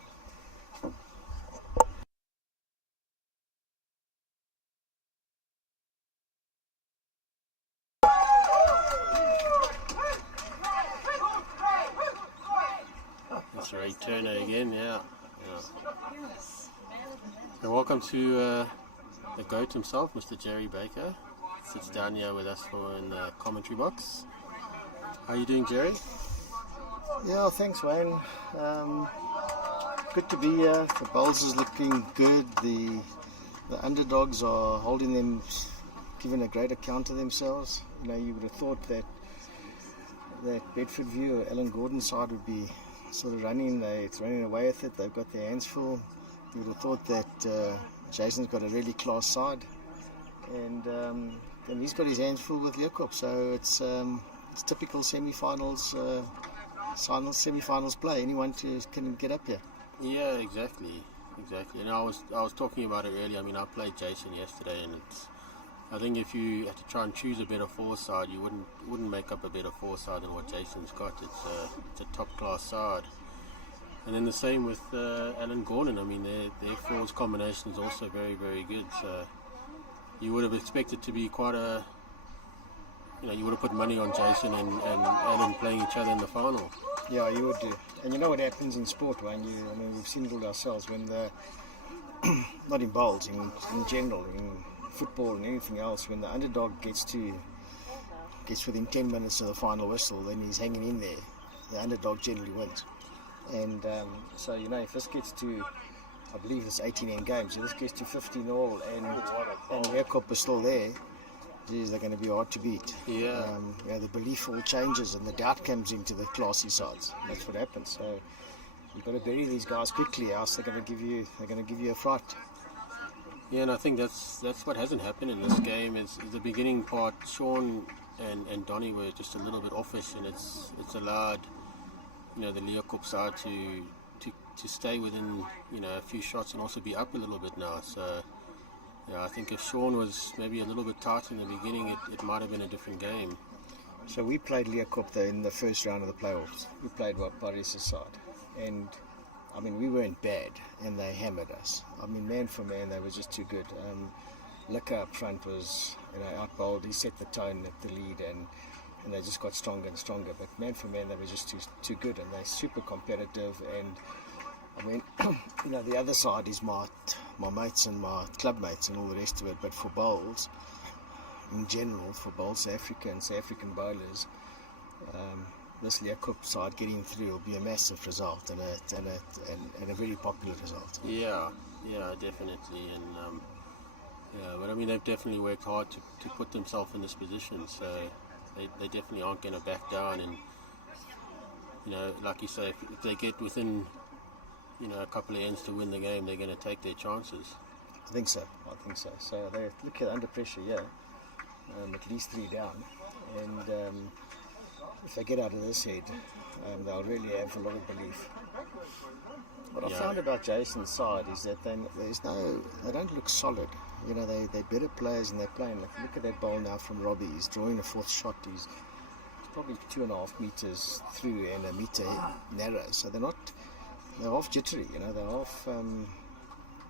That's Ray Turner again, yeah. Yes. So welcome to the GOAT himself, Mr. Jerry Baker. Sits down here with us in the commentary box. How are you doing, Jerry? Yeah, thanks, Wayne. Good to be here. The bowls is looking good. The underdogs are holding them, giving a great account of themselves. You know, you would have thought that Bedfordview or Alan Gordon's side would be sort of running away with it. They've got their hands full. You would have thought that Jason's got a really class side, and he's got his hands full with Jakob. So it's typical semi-finals play. Anyone can get up here. Yeah, exactly. And I was talking about it earlier. I mean, I played Jason yesterday, and I think if you had to try and choose a better four side, you wouldn't make up a better four side than what Jason's got. It's a top class side. And then the same with Alan Gordon. I mean, their forwards combination is also very, very good. So you would have expected to be quite a, you would have put money on Jason and Alan playing each other in the final. Yeah, you would do. And you know what happens in sport, Wayne? We've seen it all ourselves when not in bowls, in general, in football and anything else, when the underdog gets within 10 minutes of the final whistle, then he's hanging in there. The underdog generally wins. And so, if this gets to, I believe it's 18 end games, if this gets to 15 all and Jakob is still there, geez, they're going to be hard to beat. Yeah. The belief all changes and the doubt comes into the classy sides. That's what happens. So you've got to bury these guys quickly, else they're going to give you a fright. Yeah, and I think that's what hasn't happened in this game. Is the beginning part. Sean and Danie were just a little bit offish, and it's allowed the Leeuwkop side to stay within a few shots and also be up a little bit now. So I think if Sean was maybe a little bit tight in the beginning, it might have been a different game. So we played Leeuwkop in the first round of the playoffs. We played Paris' side, and I mean we weren't bad, and they hammered us. I mean man for man they were just too good. Liquor up front was out-bowled. He set the tone at the lead, and they just got stronger and stronger. But man for man they were just too good, and they're super competitive. And I mean the other side is my mates and my club mates and all the rest of it. But for bowls in general, for bowls South African bowlers, this Leeuwkop side getting through will be a massive result and a very popular result. Yeah, definitely. And but I mean they've definitely worked hard to put themselves in this position, so they definitely aren't going to back down. And like you say, if they get within a couple of ends to win the game, they're going to take their chances. I think so. So they look at under pressure, at least 3 down, and if they get out of this head, they'll really have a lot of belief. What I found about Jason's side is that they don't look solid. They're better players and they're playing. Like, look at that ball now from Robbie. He's drawing a fourth shot. He's probably 2.5 meters through and a meter narrow. So they're half jittery. They're half.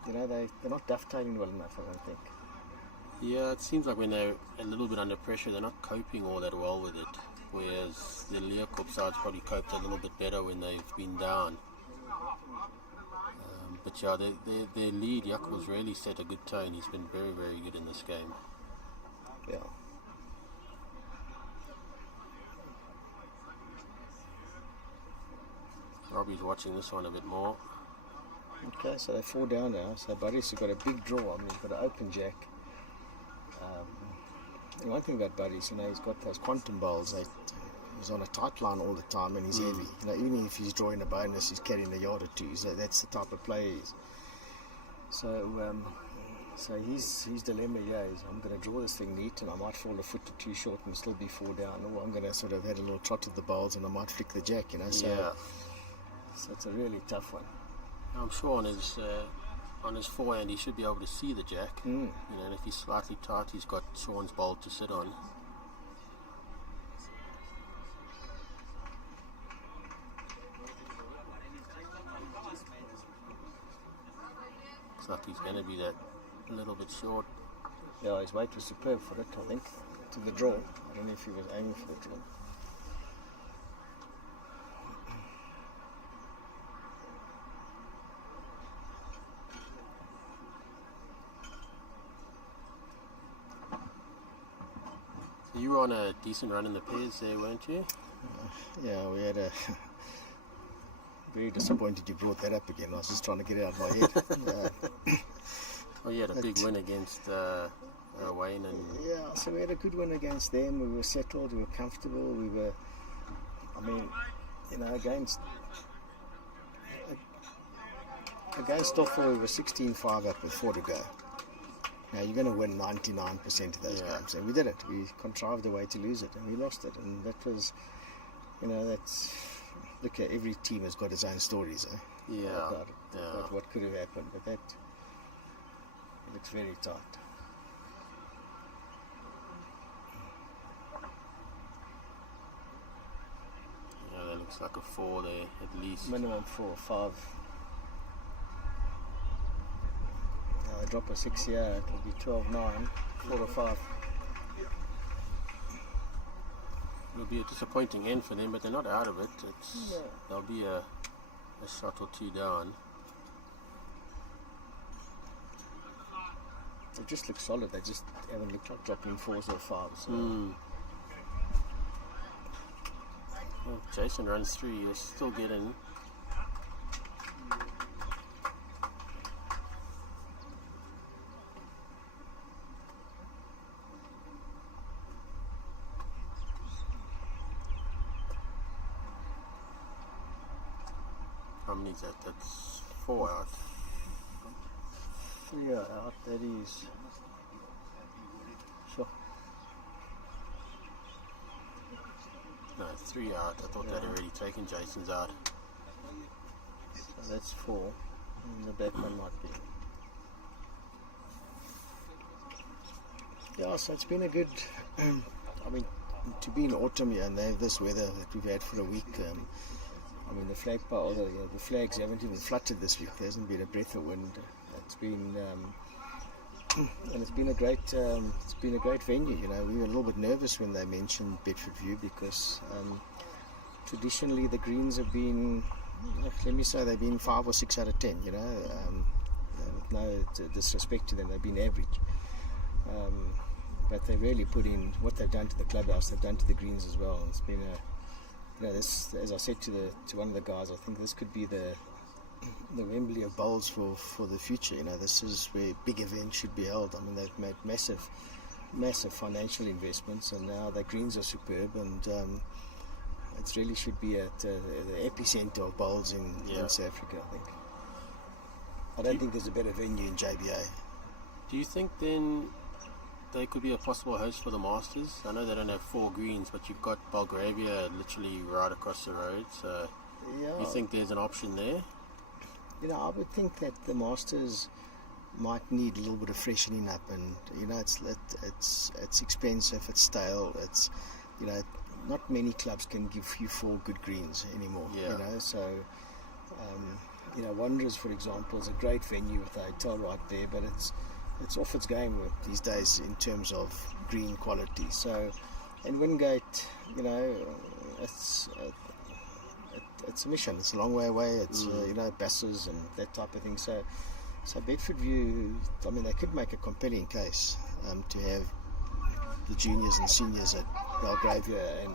They're not dovetailing well enough, I don't think. Yeah, it seems like when they're a little bit under pressure, they're not coping all that well with it. Whereas the Leeuwkop side's probably coped a little bit better when they've been down. But yeah, their lead, Jaco's really set a good tone. He's been very, very good in this game. Yeah. Robbie's watching this one a bit more. Okay, so they're 4 down now. So Buddy's got a big draw. I mean, he's got an open jack. One thing about Buddy's, he's got those quantum bowls. He's on a tight line all the time, and he's heavy. Even if he's drawing a bonus, he's carrying a yard or two. So that's the type of player he is. So his dilemma, is I'm going to draw this thing neat, and I might fall a foot or two short and still be 4 down, or I'm going to sort of have a little trot of the bowls, and I might flick the jack. So it's a really tough one. I'm sure on his forehand he should be able to see the jack. And if he's slightly tight, he's got Sean's bowl to sit on. Looks like he's going to be that little bit short. Yeah, his weight was superb for it, I think, to the draw. I don't know if he was aiming for the draw. You were on a decent run in the Payze there, weren't you? Yeah, we had a... Very disappointed you brought that up again. I was just trying to get it out of my head. Oh, you had a big win against Wayne and... Yeah, so we had a good win against them. We were settled, we were comfortable, we were... Against Stoffel, we were 16-5 up with 4 to go. Now, you're going to win 99% of those games. And we did it. We contrived a way to lose it, and we lost it. And that was, that's... Look, every team has got its own stories, about what could have happened. But that looks very tight. Yeah, that looks like a 4 there, at least. Minimum 4, 5. Drop a 6 here, it'll be 12-9, 4 or 5. It'll be a disappointing end for them, but they're not out of it. There'll be a shot or 2 down. They just look solid. They just haven't looked like dropping 4s or 5s. Well, Jason runs through. He'll still get in. How many is that? That's 4 out. 3 out, that is. Sure. No, 3 out. I thought they'd already taken Jason's out. So that's 4. And the back one might be. Yeah, so it's been a good. I mean, to be in autumn here and they have this weather that we've had for a week. I mean, the flagpole, the flags haven't even fluttered this week. There hasn't been a breath of wind. It's been, and it's been a great venue. You know, we were a little bit nervous when they mentioned Bedfordview because traditionally the greens have been, let me say, they've been 5 or 6 out of 10. You know, with no disrespect to them, they've been average. But they really put in what they've done to the clubhouse. They've done to the greens as well. And it's been a, you know, this, as I said to one of the guys, I think this could be the Wembley of bowls for the future. You know, this is where big events should be held. I mean, they've made massive financial investments, and now the greens are superb, and it really should be at the epicenter of bowls in South Africa. I think. I don't think there's a better venue in JBA. Do you think then they could be a possible host for the Masters? I know they don't have 4 greens, but you've got Belgravia literally right across the road. So, you think there's an option there? You know, I would think that the Masters might need a little bit of freshening up, and you know, it's expensive, it's stale, it's, you know, not many clubs can give you 4 good greens anymore. Yeah. You know, so you know, Wanderers, for example, is a great venue with a hotel right there, but it's off its game these days in terms of green quality. So, and Wingate, you know, it's a mission. It's a long way away. It's you know, buses and that type of thing. So Bedfordview, I mean, they could make a compelling case to have the juniors and seniors at Belgravia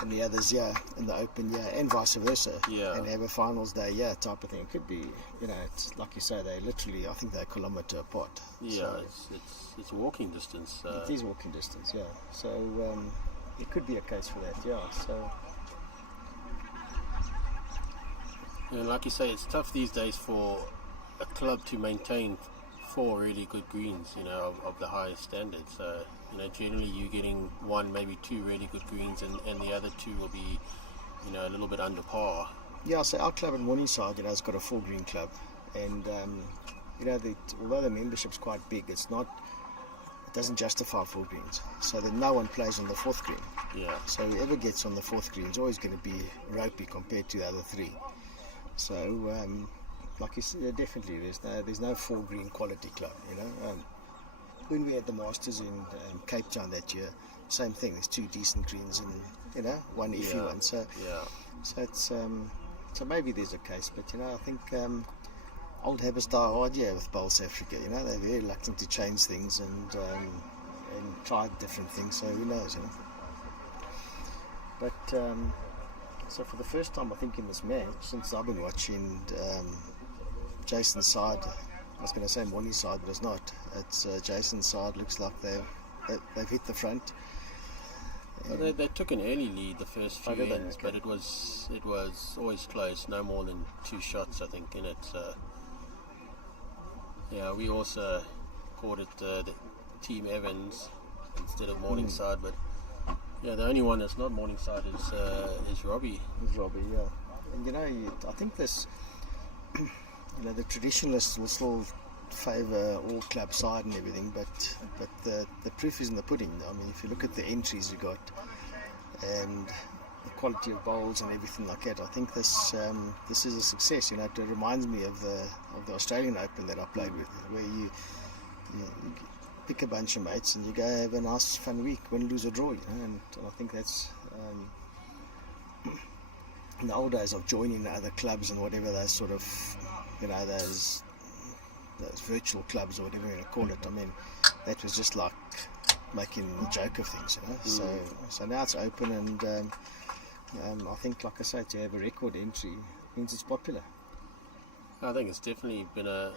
and the others here in the open year, and vice versa, and have a finals day type of thing. It could be, you know, it's like you say, they literally, I think they're a kilometre apart. Yeah, so it's walking distance. It is walking distance, yeah. So it could be a case for that, yeah. So. And like you say, it's tough these days for a club to maintain 4 really good greens, you know, of the highest standard. So, you know, generally you're getting 1, maybe 2 really good greens, and the other 2 will be, you know, a little bit under par. Yeah, so our club in Morningside, you know, has got a 4 green club, and you know, although the membership's quite big, it doesn't justify 4 greens. So that no one plays on the 4th green. Yeah. So whoever gets on the 4th green is always going to be ropey compared to the other 3. So, like you said, definitely there's no 4 green quality club. You know, when we had the Masters in Cape Town that year, same thing. There's 2 decent greens and, you know, 1 iffy one. So it's so maybe there's a case, but you know, I think old habits die hard. Yeah, with Bowls Africa, you know, they're very reluctant to change things and try different things. So who knows, you know. But. So for the first time, I think, in this match, since I've been watching Jason's side, I was going to say Morning's side, but it's not. It's Jason's side. Looks like they've hit the front. Well, they took an early lead the first few ends, but it was always close. No more than 2 shots, I think, in it. Yeah, we also called it the Team Evans instead of Morningside, but. Yeah, the only one that's not Morningside is Robbie. It's Robbie, yeah. And you know, I think this, you know, the traditionalists will still favour all club side and everything, but the proof is in the pudding. I mean, if you look at the entries you got and the quality of bowls and everything like that, I think this is a success. You know, it reminds me of the Australian Open that I played with, where you pick a bunch of mates and you go have a nice fun week, win, lose or draw, you know, and I think that's in the old days of joining the other clubs and whatever, those sort of, you know, those virtual clubs or whatever you want to call it. I mean, that was just like making a joke of things, you know. So now it's open, and I think, like I say, to have a record entry means it's popular. I think it's definitely been a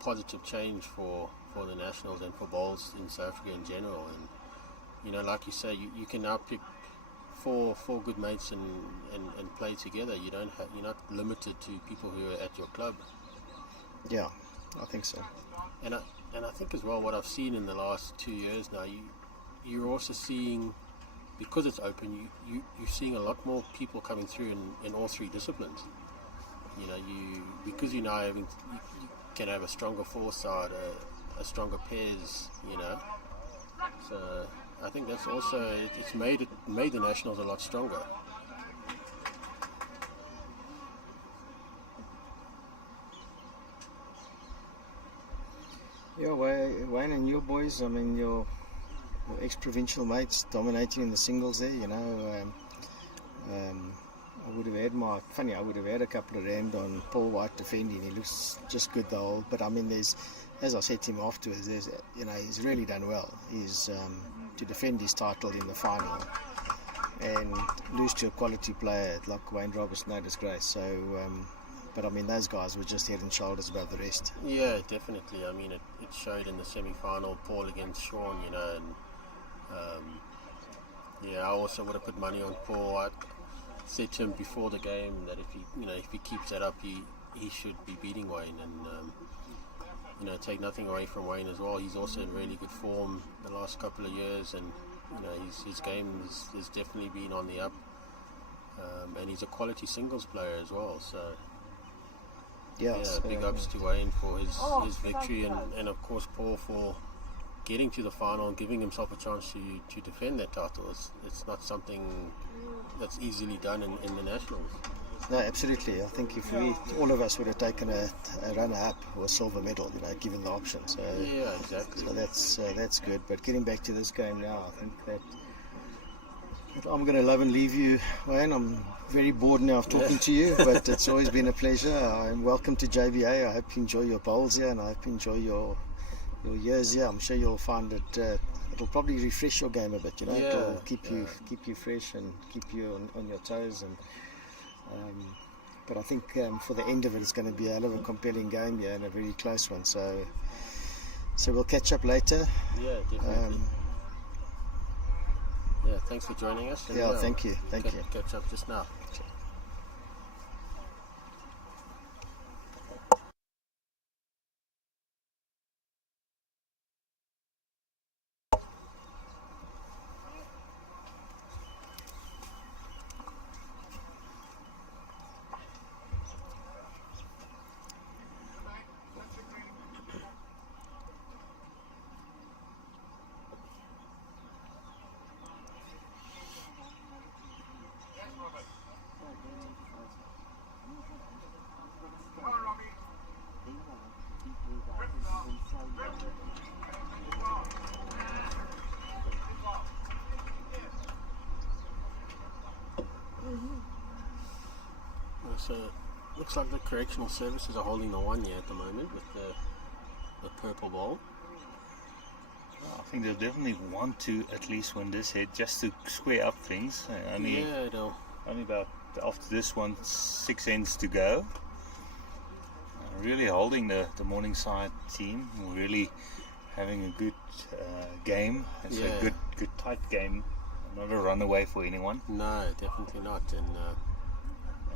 positive change for the Nationals and for bowls in South Africa in general. And you know, like you say, you can now pick four good mates and play together. You're not limited to people who are at your club. Yeah, I think so. And I think as well, what I've seen in the last 2 years now, you're also seeing, because it's open, you're seeing a lot more people coming through in all three disciplines. Because you can have a stronger foresight, a stronger pairs. So I think that's also it's made the nationals a lot stronger. Yeah, Wayne and your boys, I mean, your ex-provincial mates dominating in the singles there, I would have had a couple of rand on Paul White defending. He looks just good the whole, but I mean, as I said to him afterwards, he's really done well. He's to defend his title in the final and lose to a quality player like Wayne Roberts, no disgrace. So, but I mean, those guys were just head and shoulders above the rest. Yeah, definitely. I mean, it showed in the semi-final, Paul against Sean, and I also would have put money on Paul. I said to him before the game that if he keeps that up, he should be beating Wayne, and take nothing away from Wayne as well. He's also in really good form the last couple of years, and his game has definitely been on the up, and he's a quality singles player as well. So big ups to Wayne for his victory, and of course Paul for getting to the final and giving himself a chance to defend that title. It's not something that's easily done in the nationals. No, absolutely. I think if all of us would have taken a runner-up or a silver medal, given the option. So yeah, exactly. So that's good. But getting back to this game now, I think that I'm going to love and leave you, Wayne. I'm very bored now of talking to you, but it's always been a pleasure. I'm welcome to JVA. I hope you enjoy your bowls here, and I hope you enjoy your years here. I'm sure you'll find it. It'll probably refresh your game a bit. It'll keep you fresh and keep you on your toes. And but I think for the end of it, it's going to be a hell of a compelling game here and a very close one. So we'll catch up later. Yeah, definitely. Thanks for joining us. And thank you. Catch up just now. So looks like the correctional services are holding the one here at the moment with the purple ball. I think they'll definitely want to at least win this head just to square up things. Only about after this one 6 ends to go. Really holding the Morningside team, really having a good game. It's a good tight game, not a runaway for anyone. No, definitely not.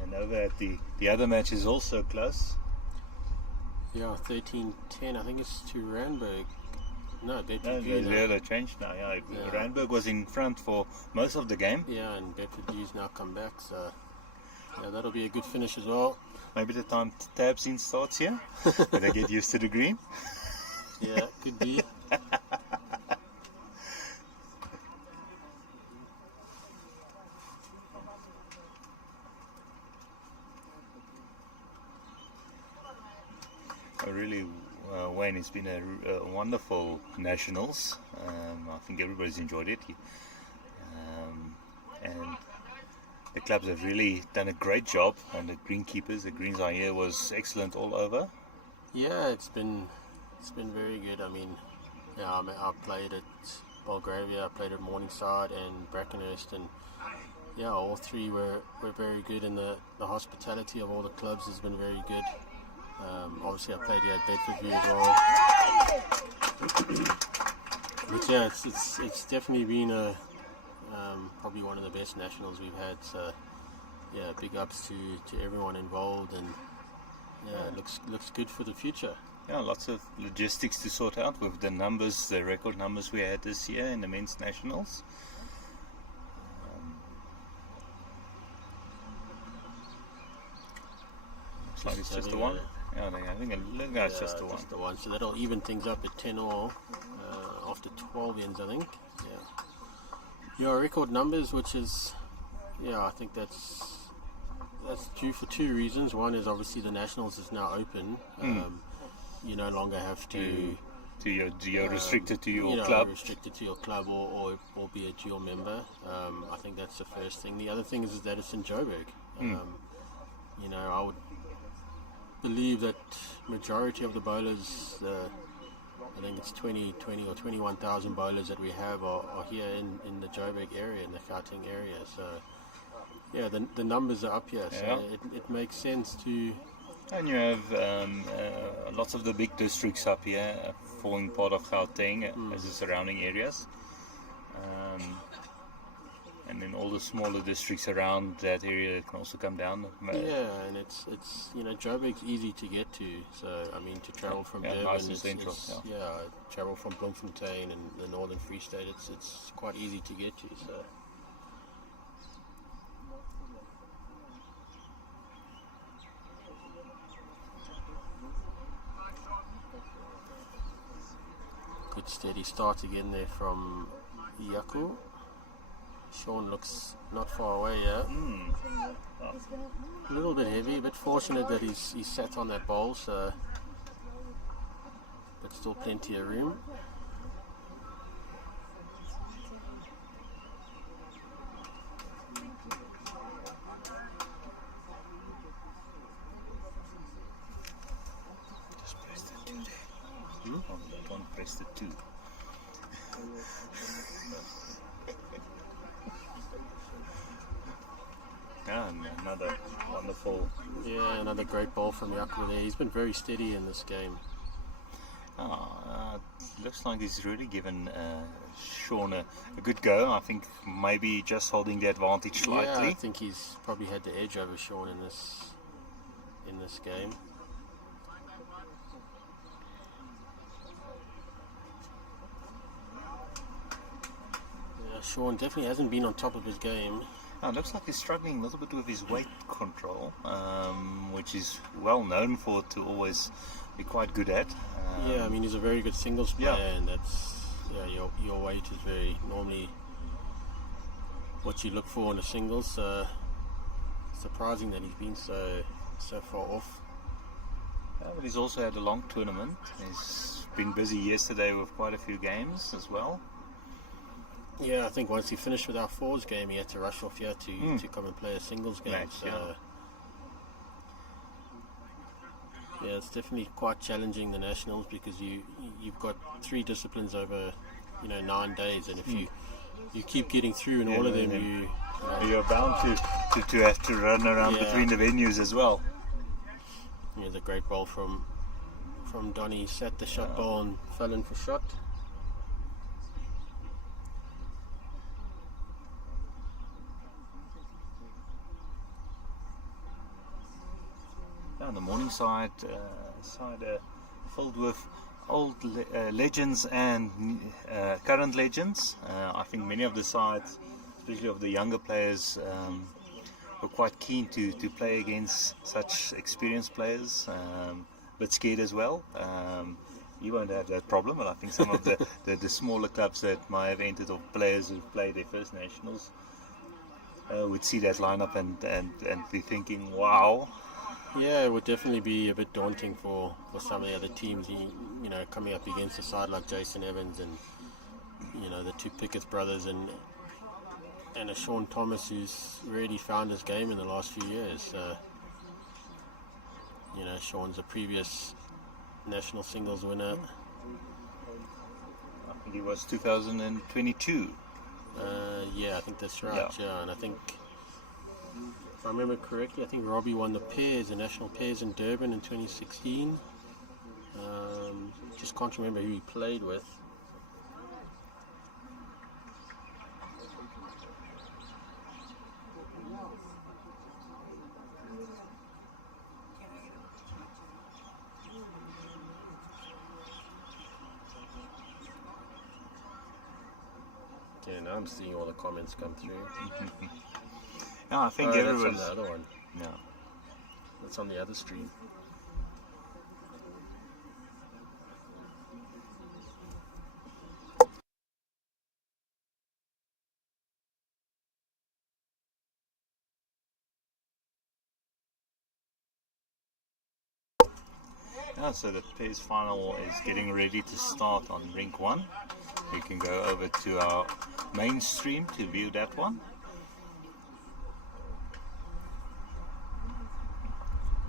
And over at the other match is also close. Yeah, 13-10. I think it's to Randburg. No, Bedfordview. No, they changed now. Yeah. Randburg was in front for most of the game. Yeah, and Bedfordview's now come back. So that'll be a good finish as well. Maybe the time tabs in starts here. But they get used to the green. Yeah, could be. Really, Wayne, it's been a wonderful nationals. I think everybody's enjoyed it. And the clubs have really done a great job, and the greenkeepers, the greens eye here was excellent all over. Yeah, it's been very good. I mean, I played at Belgravia, I played at Morningside and Brackenhurst, and all three were very good, and the hospitality of all the clubs has been very good. Obviously, I played here at Bedfordview as well. But it's definitely been a Probably one of the best nationals we've had. So yeah, big ups to everyone involved, and yeah, it looks good for the future. Yeah, lots of logistics to sort out with the numbers, the record numbers we had this year in the men's nationals. Looks like it's just the one. Yeah, I think it's just the one. Just the one. So that'll even things up at 10 all after 12 ends, I think. Yeah, record numbers, which is, I think that's due for two reasons. One is obviously the nationals is now open. You no longer have to. You're restricted to your know, club. Restricted to your club or be a dual member. I think that's the first thing. The other thing is that it's in Joburg. You know, I would believe that majority of the bowlers, I think it's 20 or 21,000 bowlers that we have are here in the Joburg area, in the Gauteng area. So yeah, the numbers are up here. So it makes sense to. And you have lots of the big districts up here forming part of Gauteng as the surrounding areas. And then all the smaller districts around that area can also come down. Yeah, and it's you know, Joburg's easy to get to. So I mean, to travel from Durban, nice and central. Travel from Bloemfontein and the Northern Free State, it's quite easy to get to. So. Good steady start again there from Yaku. Sean looks not far away, A little bit heavy, a bit fortunate that he's sat on that bowl, so but still plenty of room. Just press the 2 there. Don't press the 2. And another wonderful. Yeah, another great ball from Yaku there. He's been very steady in this game. Looks like he's really given Sean a good go. I think maybe just holding the advantage slightly. Yeah, I think he's probably had the edge over Sean in this game. Yeah, Sean definitely hasn't been on top of his game. It looks like he's struggling a little bit with his weight control, which is well known for to always be quite good at. I mean, he's a very good singles player, and that's your weight is very normally what you look for in a singles. So surprising that he's been so far off. But he's also had a long tournament. He's been busy yesterday with quite a few games as well. Yeah, I think once he finished with our fours game, he had to rush off here to come and play a singles game. Yeah, it's definitely quite challenging, the nationals, because you've got 3 disciplines over 9 days, and if you keep getting through in all of them, you're bound to have to run around between the venues as well. Yeah, the great ball from Danie, sat the shot ball and fell in for shot. On the morning side, filled with old legends and current legends. I think many of the sides, especially of the younger players, were quite keen to play against such experienced players, but scared as well. You won't have that problem, but I think some of the smaller clubs that might have entered, or players who played their first nationals, would see that lineup and be thinking, wow. Yeah, it would definitely be a bit daunting for some of the other teams, coming up against a side like Jason Evans and, the 2 Pickett brothers and a Sean Thomas who's really found his game in the last few years. Sean's a previous national singles winner. I think he was 2022. I think that's right, and I think, if I remember correctly, I think Robbie won the national pairs in Durban in 2016. Just can't remember who he played with. Yeah, now I'm seeing all the comments come through. No, I think That's on everyone's. the other one. Yeah. That's on the other stream. Yeah, so the Payze final is getting ready to start on Rink 1. You can go over to our main stream to view that one.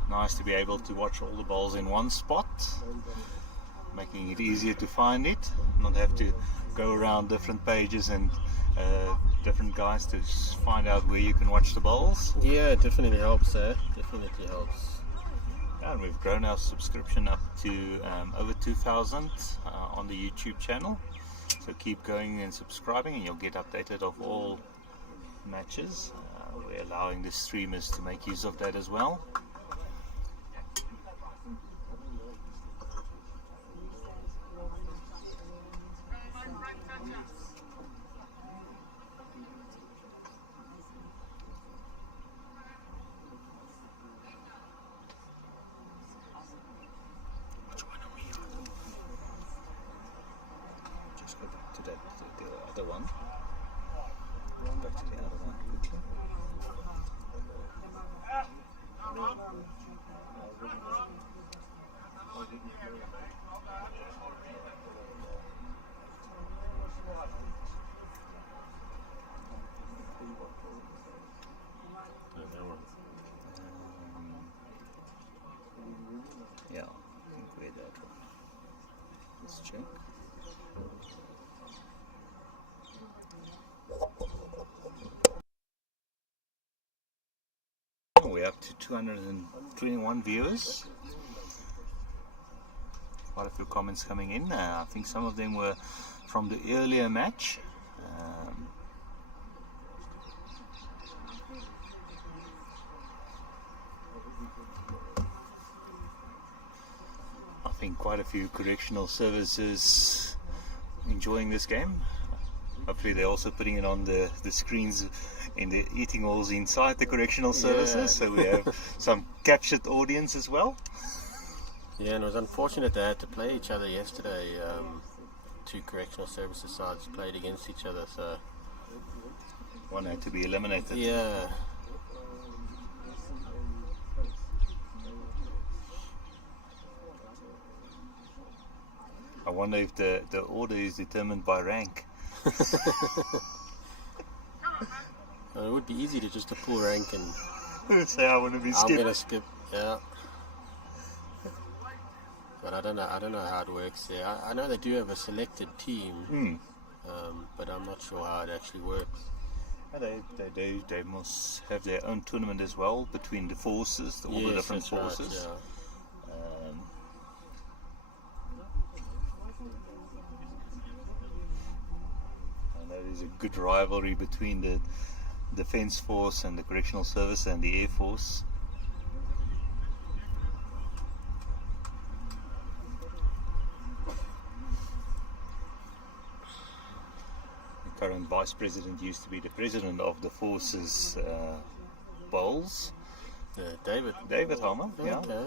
Nice to be able to watch all the bowls in one spot, making it easier to find it, not have to go around different pages and different guys to find out where you can watch the bowls. Yeah, it definitely helps, definitely helps. And we've grown our subscription up to over 2,000 on the YouTube channel. So keep going and subscribing and you'll get updated of all matches. We're allowing the streamers to make use of that as well. Just go back to the other one. Back to the other one quickly. Yeah, I think we're that one. Let's check. We're up to 221 viewers. Quite a few comments coming in. I think some of them were from the earlier match. I think quite a few correctional services enjoying this game. Hopefully they're also putting it on the screens in the eating halls inside the correctional services, so we have some captured audience as well. Yeah, and it was unfortunate they had to play each other yesterday. Two correctional services sides played against each other, so one had to be eliminated. Yeah. I wonder if the order is determined by rank. It would be easy to just to pull rank and say I want to be skipped. I'm gonna skip, yeah. But I don't know how it works there. I know they do have a selected team, but I'm not sure how it actually works. They must have their own tournament as well between the forces, all the different forces. Right, yeah. I know there's a good rivalry between the Defence Force and the Correctional Service and the Air Force. The current Vice President used to be the President of the Forces Bowls. David Homer, yeah. Okay.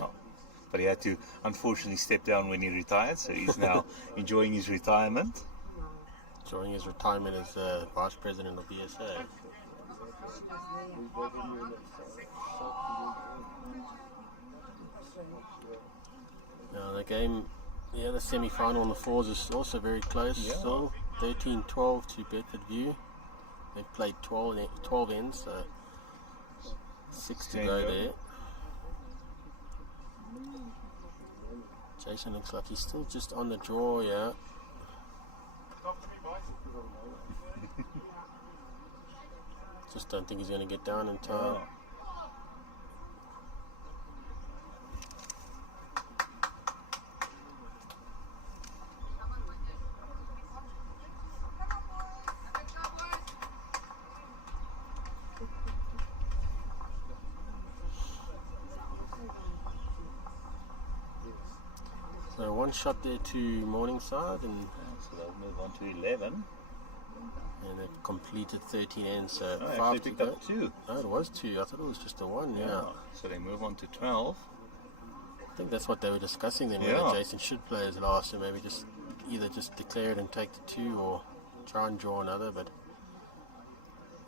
But he had to unfortunately step down when he retired, so he's now enjoying his retirement. Enjoying his retirement as Vice President of BSA. Now the game, the semi-final on the fours is also very close. Yeah. Still 13-12 to Bedfordview. They've played 12 ends, so 6 to go there. Jason looks like he's still just on the draw, yeah. Just don't think he's going to get down in time. So one shot there to Morningside, and so they'll move on to 11. And it completed 13 ends, so Oh, they 5 actually to picked go. up 2. No, it was 2. I thought it was just a 1, yeah. So they move on to 12. I think that's what they were discussing then, Yeah. whether Jason should play as last, and maybe just either just declare it and take the 2 or try and draw another, but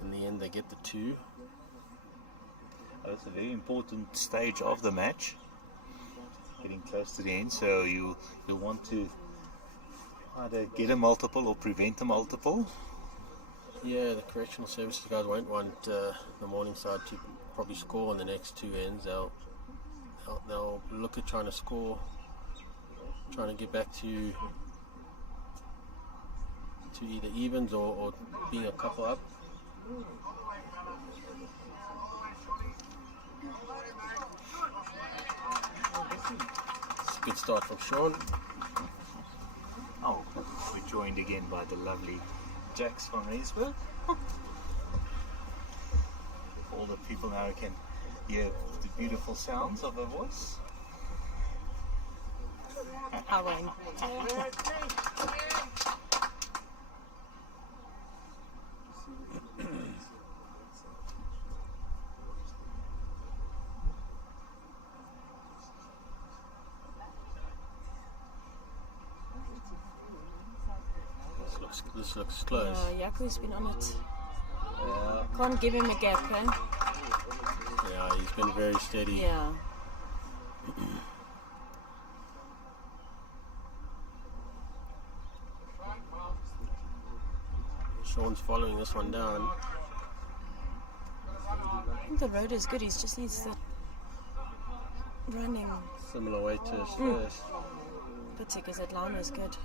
in the end they get the 2. That's a very important stage of the match. Getting close to the end, so you'll want to either get a multiple or prevent a multiple. Yeah, the correctional services guys won't want the morning side to probably score on the next 2 ends. They'll look at trying to score, trying to get back to either evens or being a couple up. It's a good start from Sean. Oh, we're joined again by the lovely Jax from Rensburg. All the people now can hear the beautiful sounds of her voice. Hi, Wayne. This looks close. Jaco's been on it. Yeah. Can't give him a gap, eh? Yeah, he's been very steady. Yeah. Sean's following this one down. I think the road is good. He just needs the running. Similar weight to his first. Pity because that line is good.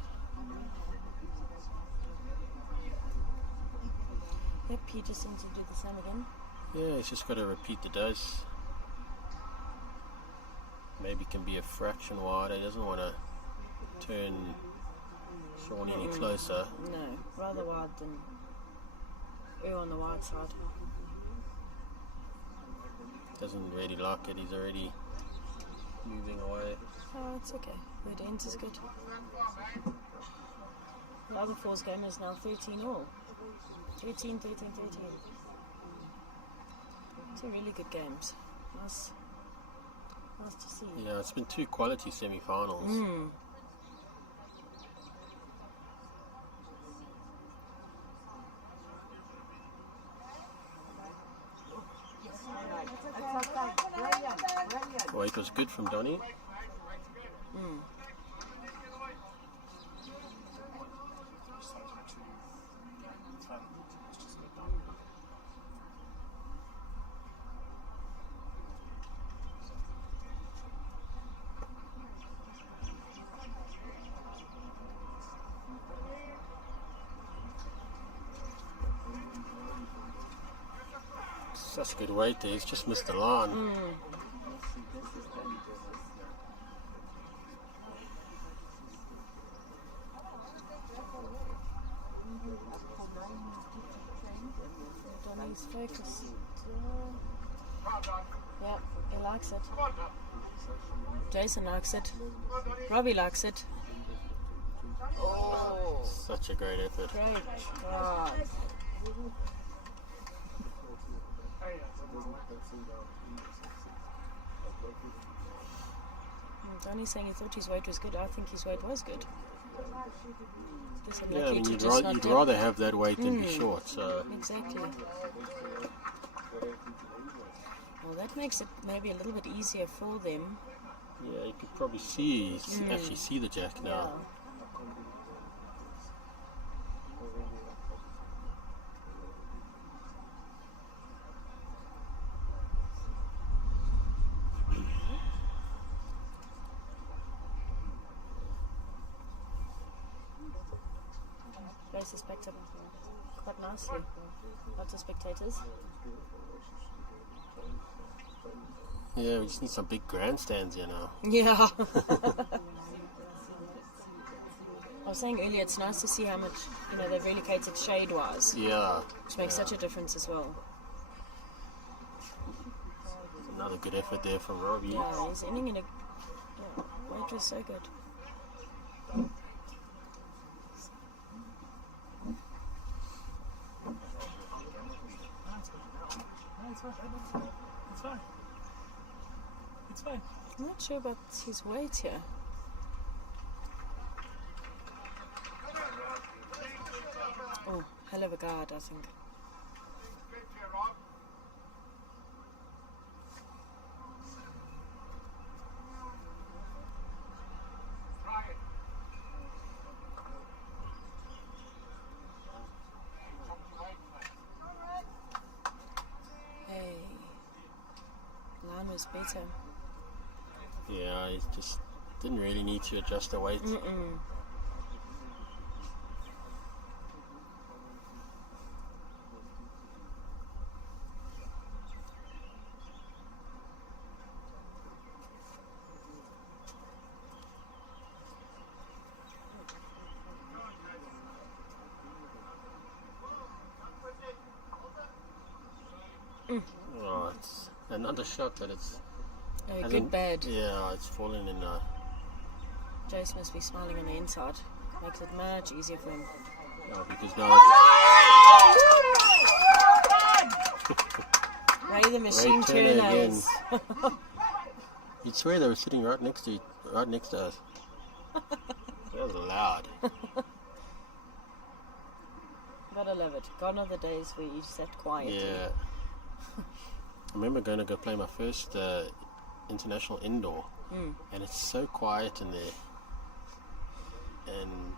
Yep, he just needs to do the same again. Yeah, he's just got to repeat the dose. Maybe can be a fraction wider. He doesn't want to turn Sean any closer. No, rather wide than on the wide side. Doesn't really like it. He's already moving away. Oh, it's okay. Where it ends is good. The other four's game is now 13 all. 13, 13, 13. Two really good games. Nice to see. Yeah, it's been 2 quality semi-finals. Weight was good from Danie. Such good weight there, he's just missed the line. Donnie's focused. Yeah, he likes it. Jason likes it. Robbie likes it. Oh, Such a great effort. great God. Donnie's saying he thought his weight was good. I think his weight was good. Just Yeah, I unlucky mean, to you'd, just not you'd do it. rather have that weight than be short, so... Exactly. Well, that makes it maybe a little bit easier for them. Yeah, you could probably actually see the jack now. Race is picked up quite nicely. Lots of spectators. Yeah, we just need some big grandstands here now. Yeah. I was saying earlier, it's nice to see how much, they've really catered shade-wise. Yeah. Which makes such a difference as well. Another good effort there from Robbie. Yeah, he's ending in a... Yeah, weight was so good. It's fine. It's fine. I'm not sure about his weight here. Oh, hell of a guard, I think. Hey, line was better. Yeah, he just didn't really need to adjust the weight. Oh, it's another shot, but it's Good bad. Yeah, it's fallen in. Jace must be smiling on the inside. Makes it much easier for him. Oh, because now it's Ray the machine Ray Turner Turners. You'd swear they were sitting right next to us. That was loud. Gotta love it. Gone are the days where you sat quietly. Yeah. I remember going to go play my first international indoor, and it's so quiet in there. And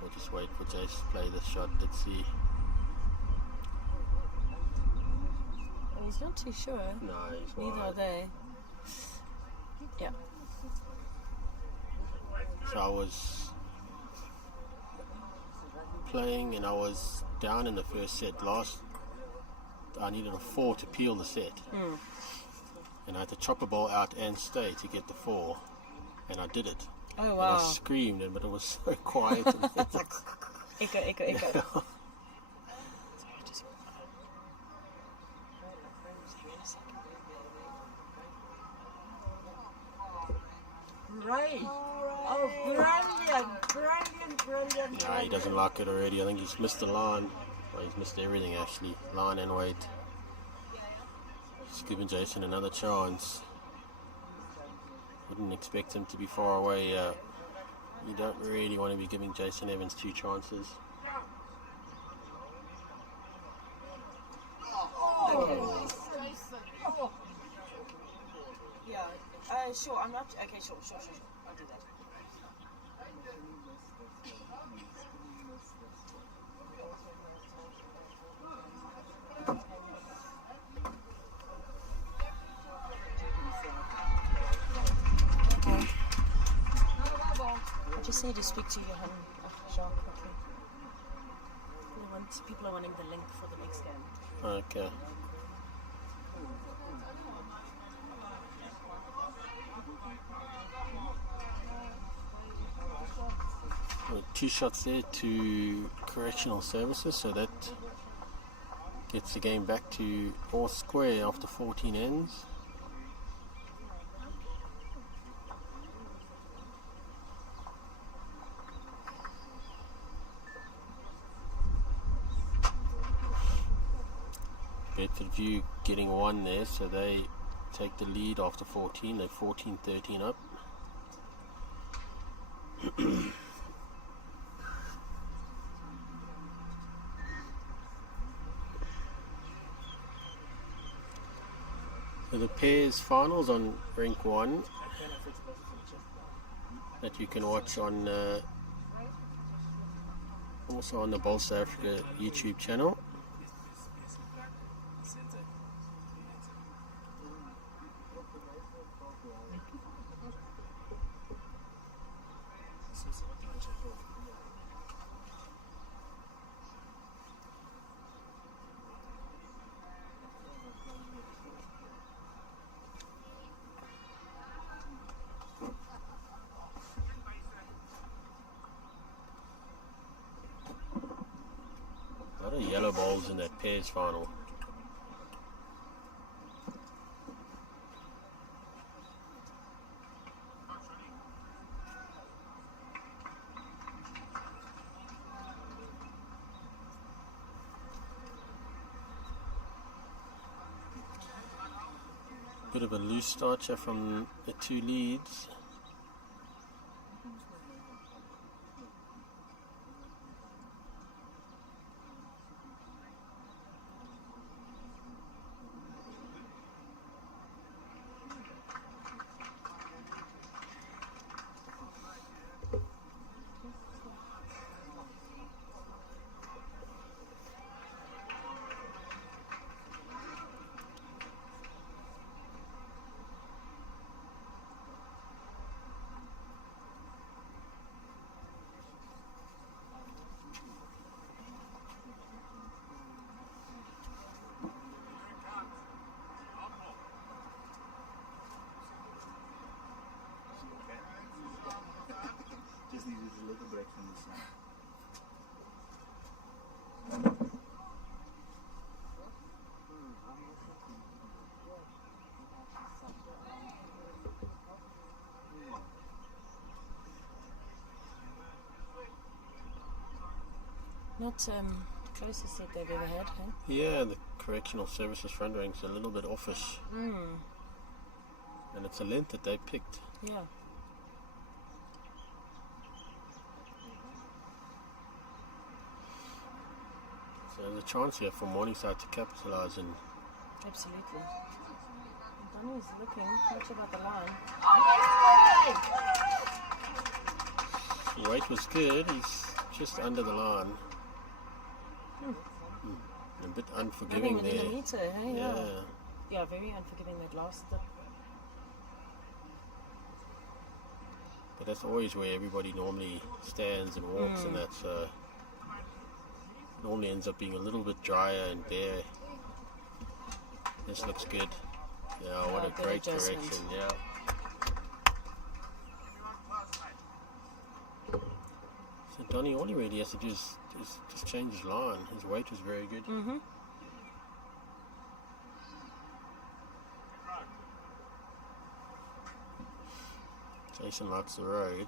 we'll just wait for Jace to play this shot. Let's see. Well, he's not too sure. No, he's Neither wide. are they. Yeah. So I was playing and I was down in the first set. I needed a 4 to peel the set. And I had to chop a ball out and stay to get the 4. And I did it. Oh, And wow. I screamed, but it was so quiet. It's like, Echo. Right. Oh, brilliant. nah, he doesn't like it already. I think he's missed the line. Well, he's missed everything actually. Line and weight. Just giving Jason another chance. Wouldn't expect him to be far away. You don't really want to be giving Jason Evans 2 chances. Yeah. Sure, I'm not. Okay, sure. I'll do that. I just need to speak to Johan Jean quickly. People are wanting the link for the next game. Okay. Well, 2 shots there to Correctional Services, so that gets the game back to all square after 14 ends. Bedfordview getting 1 there, so they take the lead after 14. They're 14-13 up. So the Payze finals on Rink 1 that you can watch on also on the Bolsa Africa YouTube channel. A lot of yellow balls in that Payze final. Bit of a loose starcher from the two leads. Just needed a little break from the sun. Not closest seat they've ever had, huh? Yeah, the Correctional Services front rank's a little bit offish. Mm. And it's a length that they picked. Yeah. So there's a chance here for Morningside to capitalise and Absolutely. Danie's looking, not sure about the line. the weight was good. He's just under the line. A bit unforgiving Nothing within there. a metre, hey? Yeah. Yeah, very unforgiving that last step. But that's always where everybody normally stands and walks, and that's normally ends up being a little bit drier and bare. This looks good. Yeah, what Yeah, a good great adjustment. correction. Yeah. So Danie, all he really has to do is just change his line. His weight was very good. Mm-hmm. Jason likes the road.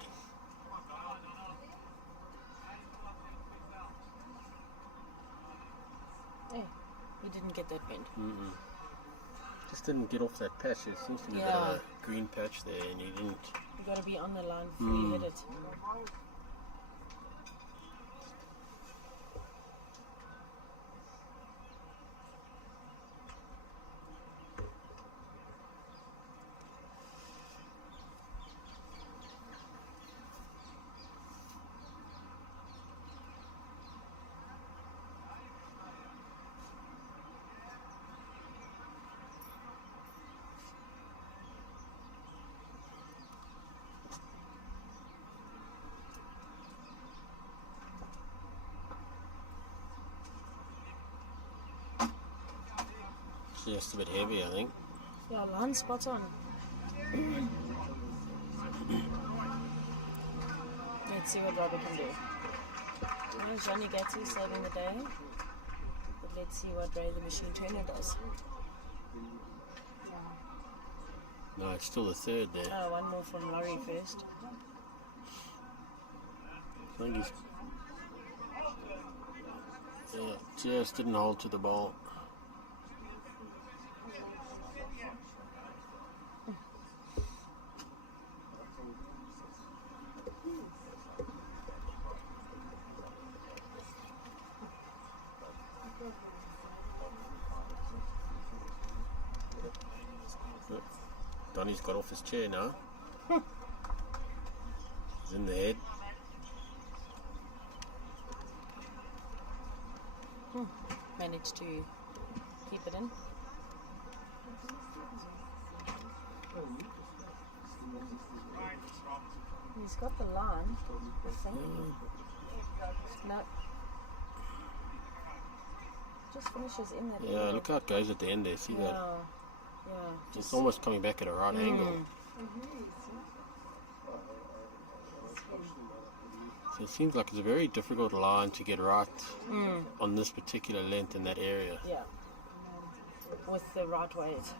Hey, he didn't get that bend. Just didn't get off that patch. There seems to be a bit of a green patch there, and he didn't. You got to be on the line before you hit it. Just a bit heavy, I think. Yeah, line spot on. Let's see what Robert can do. Well, Gianni Gatti saving the day. But let's see what Ray the Machine Turner does. No, it's still the third there. Oh, one more from Laurie first. I think he's... Yeah, just didn't hold to the ball. Donnie's got off his chair now. He's in the head. Managed to keep it in. He's got the line, I think. No. Just finishes in that Yeah, area. look how it goes at the end there. See that? Yeah. It's almost coming back at a right angle. So it seems like it's a very difficult line to get right on this particular length in that area. Yeah. With the right weight.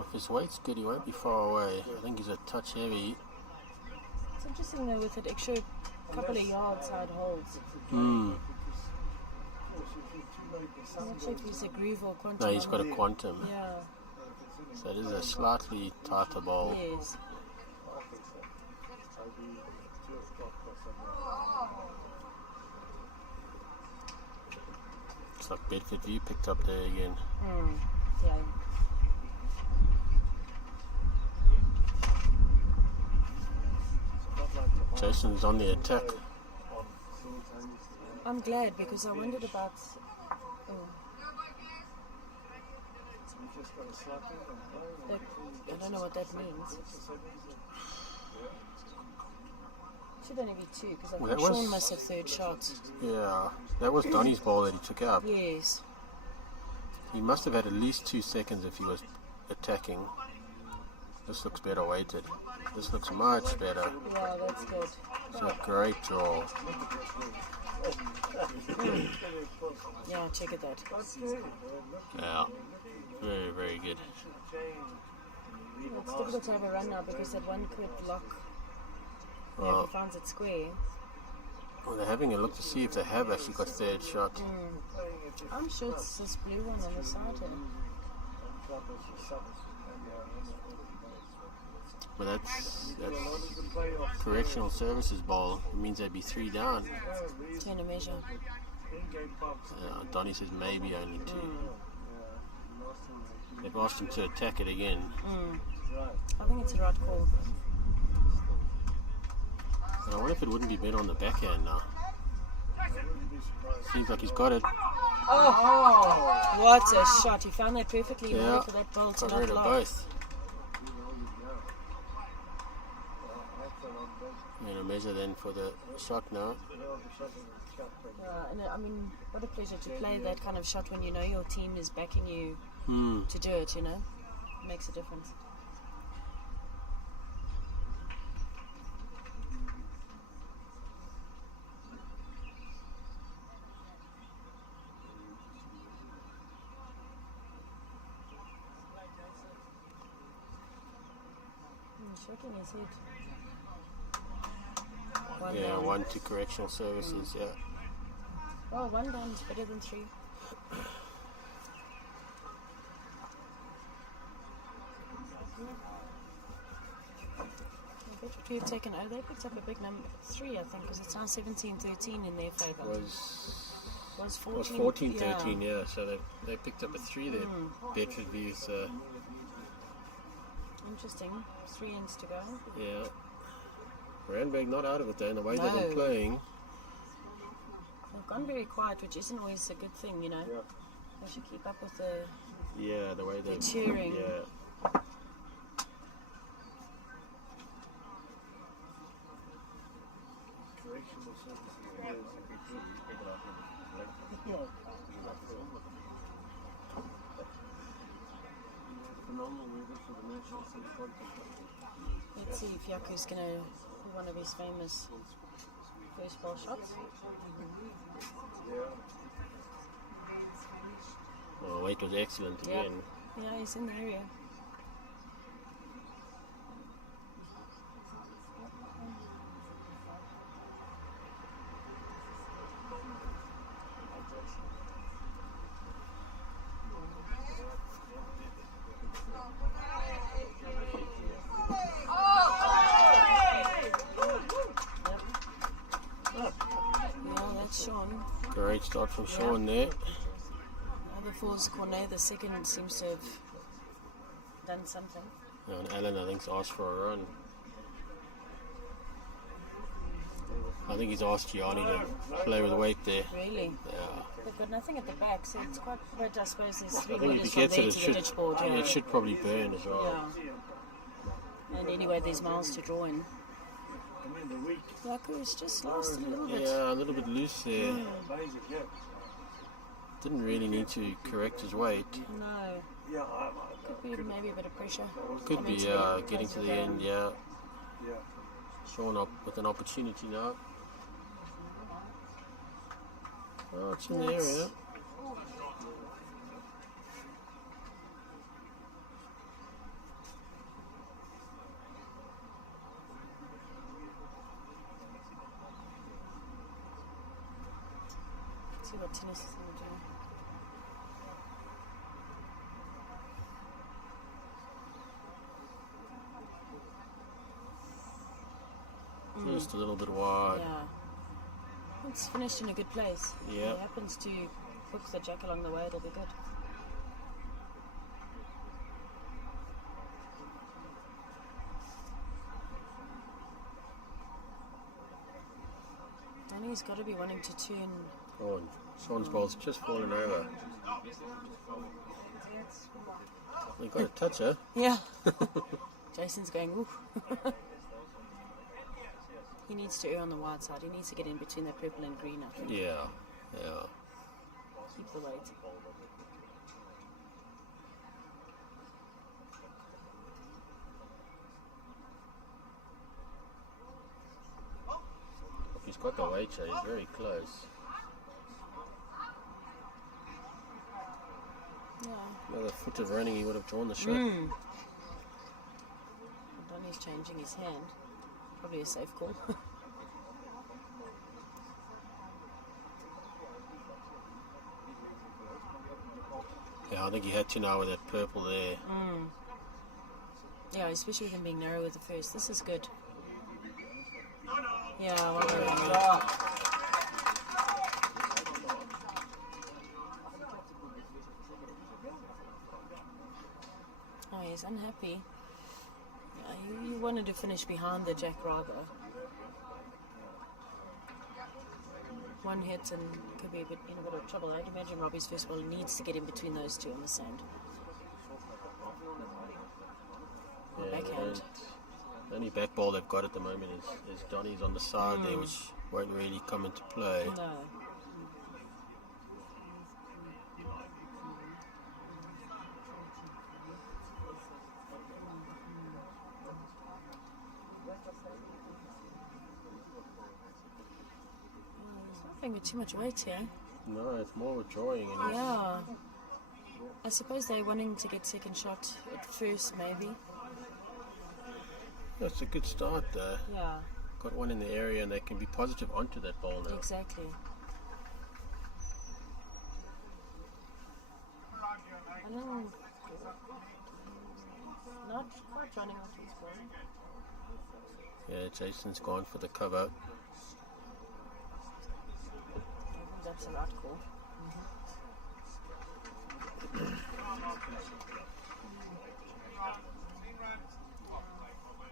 If his weight's good, he won't be far away. I think he's a touch heavy. It's interesting though with that extra couple of yards how it holds. Hmm. I'm not sure if he's a groove or quantum. No, he's got a quantum. Yeah. So it is a slightly tighter bowl. Yes. It's like Bedfordview picked up there again. Yeah. Jason's on the attack. I'm glad because I wondered about. Oh. I don't know what that means. Should only be two because I think Sean must have third shot. Yeah, that was Danie's ball that he took up. Yes. He must have had at least 2 seconds if he was attacking. This looks better weighted. This looks much better. Yeah, that's good. It's a great draw. Yeah, check it out. Yeah, very, very good. It's difficult to have a run now because that one could lock. Yeah, if he finds it square. Well, they're having a look to see if they have actually got third shot. I'm sure it's this blue one on the side here. But that's correctional services ball. It means they'd be 3 down. Turn a measure. Danie says maybe only 2. They've asked him to attack it again. I think it's a right call. And I wonder if it wouldn't be better on the backhand now. Seems like he's got it. Oh, what a shot. He found that perfectly well for that ball to got not rid of lock. both. And a measure then for the shot now. And I mean, what a pleasure to play that kind of shot when you know your team is backing you to do it, you know. It makes a difference. Shaking his head. Yeah, 1 to correctional services, yeah. Well, 1 down is better than 3. Bedfordview have taken over. They picked up a big number, 3 I think, because it's now 17-13 in their favour. Was 14-13, yeah. So they picked up a 3 there. Bedfordview, so... Interesting. 3 ends to go. Yeah. Randburg not out of it though, in the way they've been playing. They've gone very quiet, which isn't always a good thing, you know. They should keep up with the the way they're cheering. Yeah. Let's see if Yaku's going to do one of his famous first ball shots. Well, weight was excellent again. Yeah, he's in the area. Great start from Sean there. The four's corner, the second seems to have done something. And Alan, I think, asked for a run. I think he's asked Gianni to play with weight there. Really? Yeah. They've got nothing at the back, so it's quite. But I suppose there's 3 I think meters if he gets from it, there to the ditch board. it should probably burn as well. Yeah. And anyway, there's miles to draw in. Yaku is just lost a little bit. Yeah, a little bit loose there. Didn't really need to correct his weight. No. Could be maybe a bit of pressure. Could be, getting to the end, yeah. Sean up with an opportunity now. Oh, it's in the area. See what tennis is going to do. Just a little bit wide. Yeah. It's finished in a good place. Yeah. If it happens to hook the jack along the way, it'll be good. Danie's got to be wanting to turn. Oh, and Sean's ball's just fallen over. You got a toucher. Yeah. Jason's going, ooh. He needs to err on the wide side. He needs to get in between the purple and green, I think. Yeah, yeah. Keep the weight. He's got the weight, so he's very close. Yeah. Another foot of running, he would have drawn the shot. Donnie's changing his hand. Probably a safe call. Yeah, I think he had to now with that purple there. Yeah, especially with him being narrow with the first. This is good. Yeah, well done. Oh, he's unhappy. Yeah, you wanted to finish behind the jack rather. One hit and could be in a bit of trouble. I'd imagine Robbie's first ball needs to get in between those two on the sand. Yeah, Backhand. the only back ball they've got at the moment is Donnie's on the side there, which won't really come into play. No. Nothing with too much weight here. No, it's more withdrawing. And Yeah. I suppose they're wanting to get second shot at first, maybe. That's a good start there. Yeah, Got one in the area and they can be positive onto that ball now. exactly. I don't. Not quite running off his ball. Yeah, Jason's gone for the cover. I think that's a right call.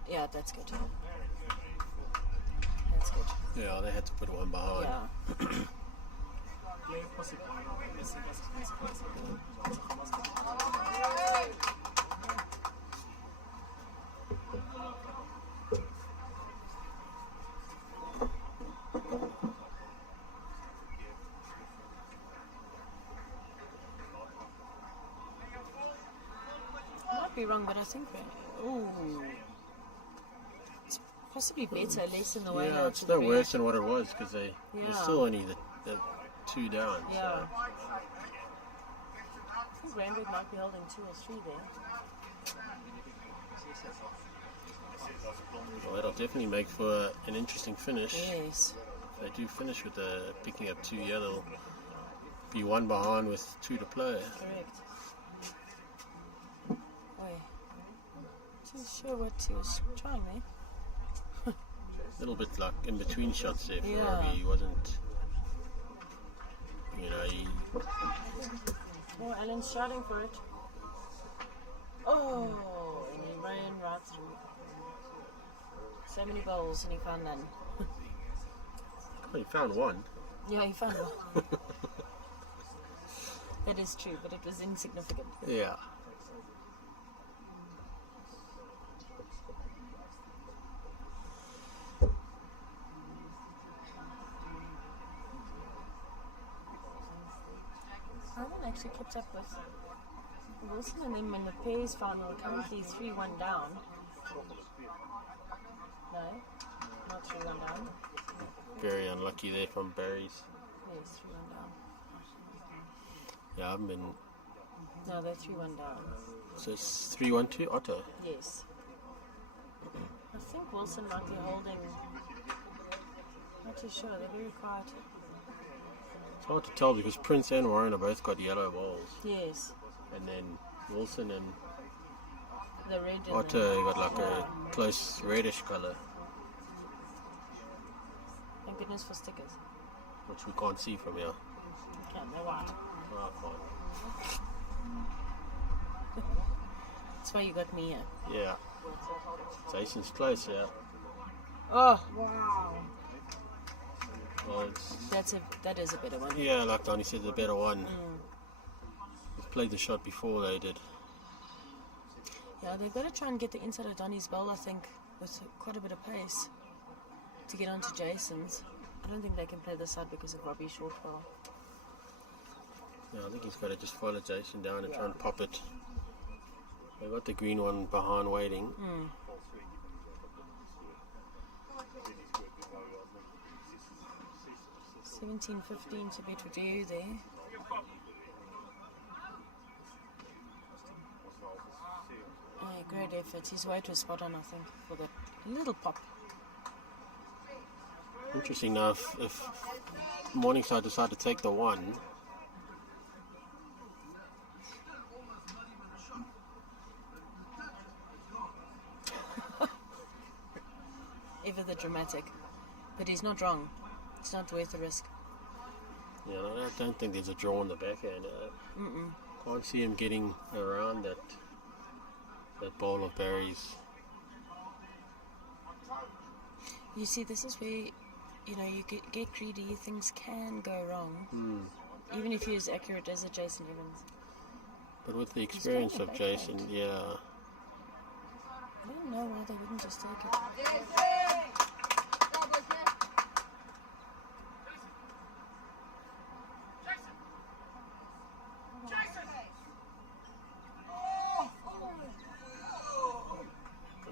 Yeah, that's good. That's good. Yeah, they had to put one behind. Yeah. Might be wrong, but I think ooh, it's possibly better, less in the way. Yeah, now it's to the no red. worse than what it was because they're Yeah. still only the two down. Yeah. I think Randwick might be holding 2 or 3 there. So well, that'll definitely make for an interesting finish. Yes. If they do finish with picking up 2, yeah, they'll be 1 behind with 2 to play. Correct. Oi. Too sure what he was trying there. A little bit like in between shots there for Yeah. Robbie. He wasn't, you know, he Oh, Alan's shouting for it. Oh, and he ran right through. So many bowls and he found none. he found one. Yeah, he found one. That is true, but it was insignificant. Yeah. I haven't actually kept up with Wilson and them in the Payze final, currently 3-1 down. No, not 3-1 down. Very unlucky there from Barry's. Yes, 3-1 down. Yeah, I haven't been. No, they're 3-1 down. So it's 3-1 to Otto. Yes. I think Wilson might be holding. Not too sure, they're very quiet. It's hard to tell because Prince and Warren both got yellow balls. Yes. And then Wilson and The red and Otto got like a close reddish colour, Thank goodness for stickers. which we can't see from here. Okay, they're white. Oh, fine. That's why you got me here. Yeah. Jason's close, yeah. Oh, wow. Well, That is a better one. yeah, like Danie said, the better one. We've played the shot before they did. Yeah, they've got to try and get the inside of Donnie's bowl, I think, with quite a bit of pace to get onto Jason's. I don't think they can play this side because of Robbie's short ball. Yeah, I think he's got to just follow Jason down and try and pop it. They've got the green one behind waiting. 17-15 to Bedfordview there. Great effort. He's way too spot on, I think, for that little pop. Interesting now, if Morningside decide to take the one, Ever the dramatic. But he's not wrong. It's not worth the risk. yeah, I don't think there's a draw on the backhand. Can't see him getting around that bowl of berries. You see, this is where, you get greedy, things can go wrong. Even if you're as accurate as a Jason Evans. But with the experience of Jason, yeah. I don't know why they wouldn't just take it.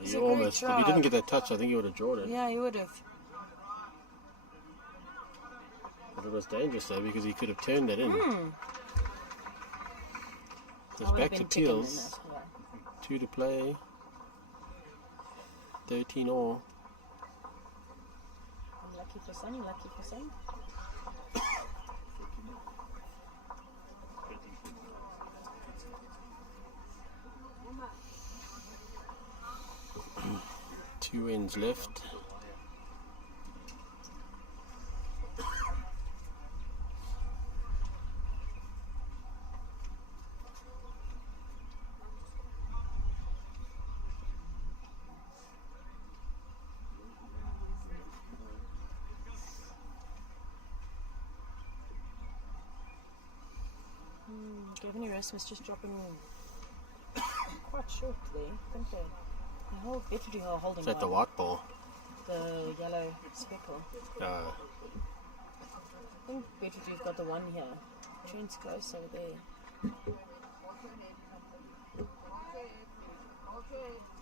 He almost, if he didn't get that touch, I think he would have drawn it. Yeah, he would have. But it was dangerous though because he could have turned it in. It's back to Peels. 2 to play. 13 all. Lucky for Sonny, lucky for Sonny. Two ends left. Gavin Erasmus just dropping quite short there. I think the whole Bedfordview are holding Is that the one. white ball? The yellow speckle. I think Bedfordview've got the one here. Trent's close over there.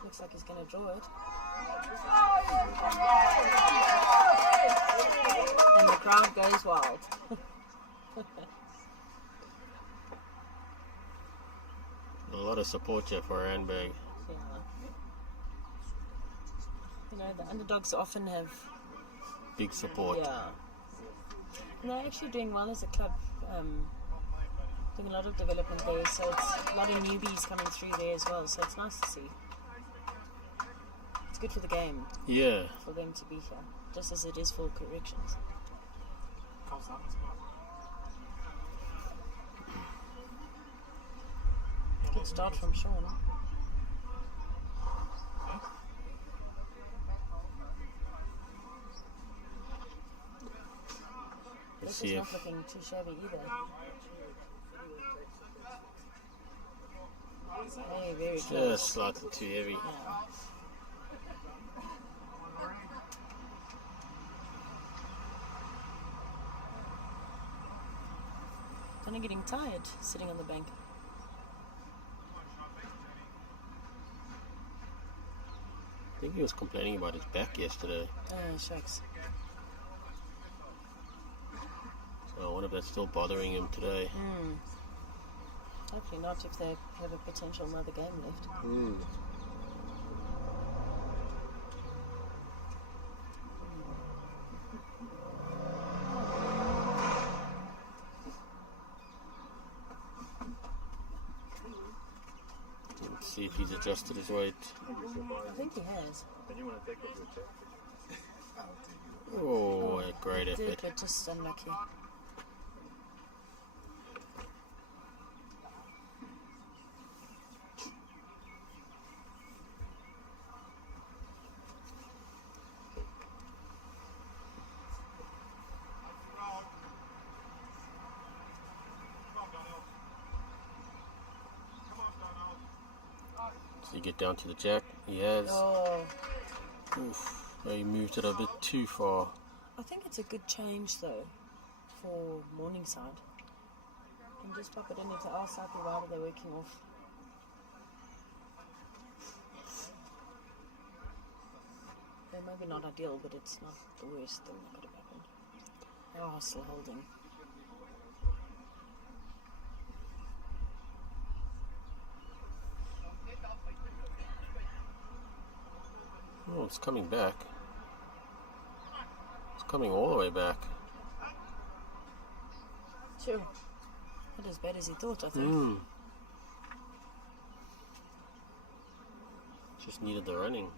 Looks like he's going to draw it. And the crowd goes wild. A lot of support here for Randburg. Yeah. The underdogs often have Big support. Yeah. And they're actually doing well as a club. Doing a lot of development there, so it's a lot of newbies coming through there as well, so it's nice to see. It's good for the game. Yeah. For them to be here, just as it is for corrections. Good start from Sean. Let's This see is if not looking too shabby either. Very, very close. just slightly too heavy. Yeah. Kind of getting tired sitting on the bank. I think he was complaining about his back yesterday. Oh, shucks. So I wonder if that's still bothering him today. Hopefully not if they have a potential another game left. Let's see if he's adjusted his weight. I think he has. Oh, a great He did, effort. but just unlucky. So you get down to the jack. He has. Oh, Oof, he moved it a bit too far. I think it's a good change though for Morningside. You can just pop it in if they are slightly wider, they're working off. They're maybe not ideal, but it's not the worst thing that could have happened. They are still holding. Oh, it's coming back. It's coming all the way back. Sure. Not as bad as he thought, I think. Just needed the running.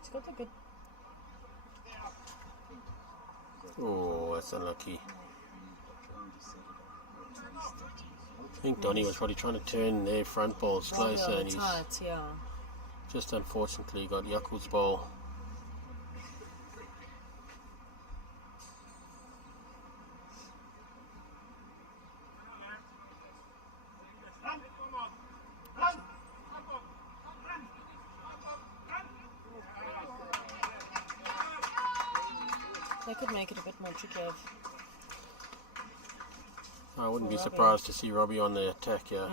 It's got a good. Oh, that's unlucky. I think Danie was probably trying to turn their front balls closer, and he's tight, yeah. just unfortunately got Yakul's ball. They could make it a bit more tricky. I wouldn't be Robbie. surprised to see Robbie on the attack, yeah.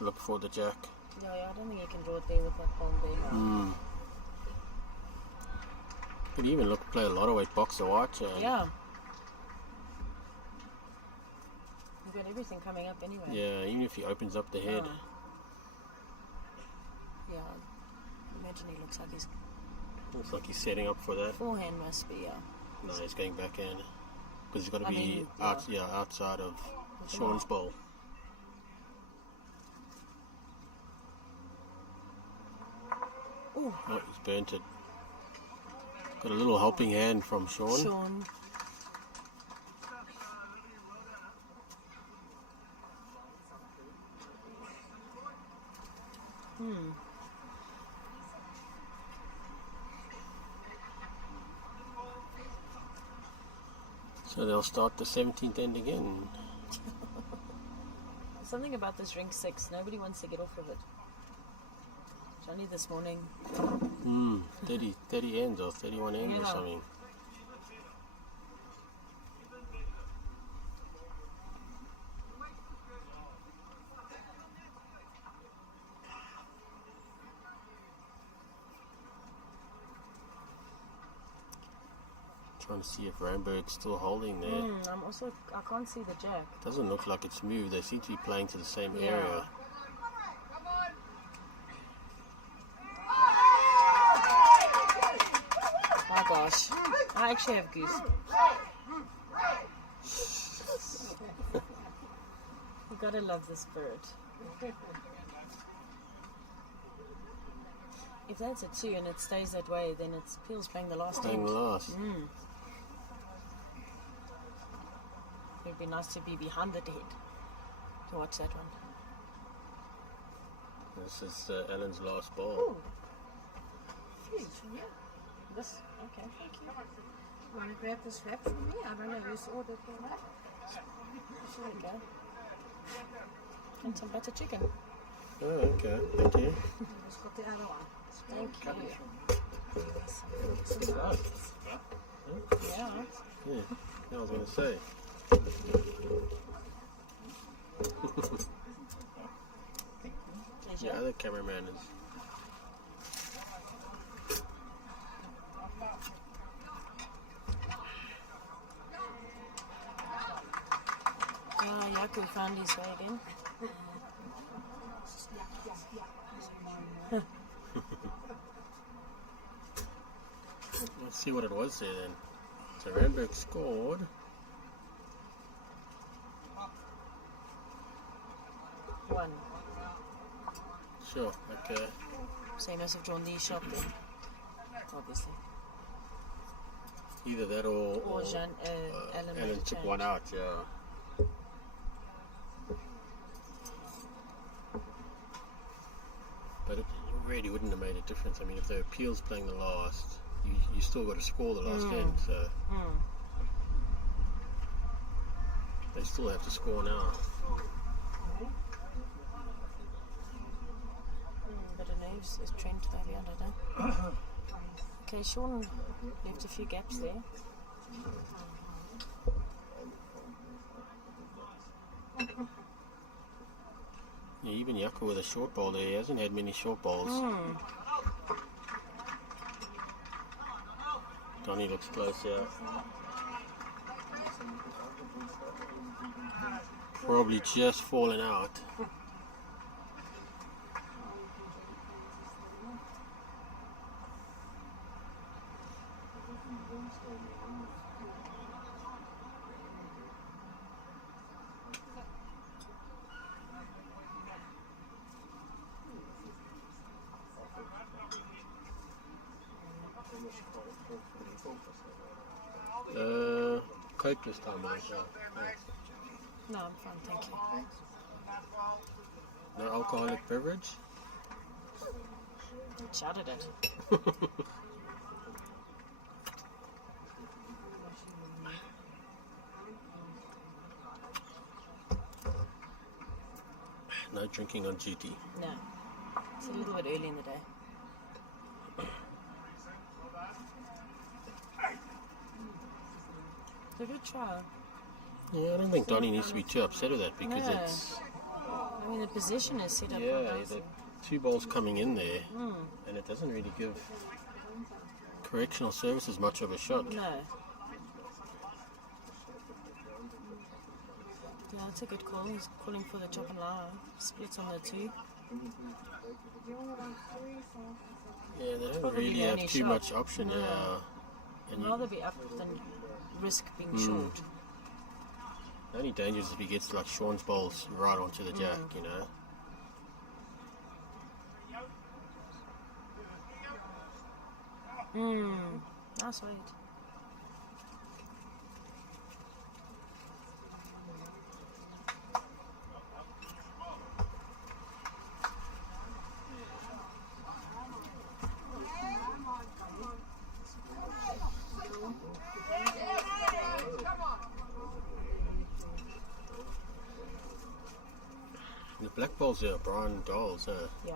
Look for the jack. Yeah, I don't think you can draw it there with that ball there now. Could even play a lot of weight boxer watch. Yeah. You've got everything coming up anyway. Yeah, even if he opens up the head. Yeah. Imagine he looks like he's setting up for that. forehand must be, yeah. No, he's going backhand. Because he's got to I be mean, outside of Sean's ball. Ooh. Oh, he's burnt it. Got a little helping hand from Sean. Sean. So they'll start the 17th end again. Something about this Rink 6, nobody wants to get off of it. Gianni this morning. 30 ends or 31 ends or something. Trying to see if Ramberg's still holding there. I can't see the jack. Doesn't look like it's moved. They seem to be playing to the same area. My gosh. I actually have goose. You gotta love this bird. If that's a 2 and it stays that way, then it's Peel's playing the last end. It would be nice to be behind the head to watch that one. This is Alan's last ball. Ooh. Huge, yeah. This, okay, thank you. You want to grab this wrap for me? I don't know who's ordered the wrap. There we go. And some butter chicken. Oh, okay. Thank you. Just got the other one. Thank you. Yeah. Yeah, I was going to say. Pleasure. The other cameraman is. Yaku found his way again. Let's see what it was there then. So Randburg scored. One. Sure, okay. So he must have drawn the shot then. Obviously. Either that Or Alan took one out, yeah. But it really wouldn't have made a difference. I mean, if the appeal's playing the last, you still got to score the last end, so they still have to score now. Bit of nerves, there's Trent maybe, I don't know. Okay, Sean left a few gaps there. Yeah, even Yaku with a short ball there, he hasn't had many short balls. Danie looks close, yeah. Probably just fallen out. Coke this time, mate. No, I'm fine, thank you. No alcoholic beverage? Shouted it. No drinking on duty. No. It's a little bit early in the day. It's a good trial. Yeah, I don't think Danie needs to be too upset with that because No. it's... I mean, the position is set up Yeah, quite nicely. the two balls coming in there and it doesn't really give correctional services much of a shot. No. Yeah, that's a good call. He's calling for the chop and lower. Splits on the two. Yeah, they don't Probably really the have only too shot. much option, No. yeah. I'd And you, rather be up than risk being short. the only danger is if he gets like Sean's balls right onto the jack, you know. Nice weight. The black balls are Brian Dolls, Yeah.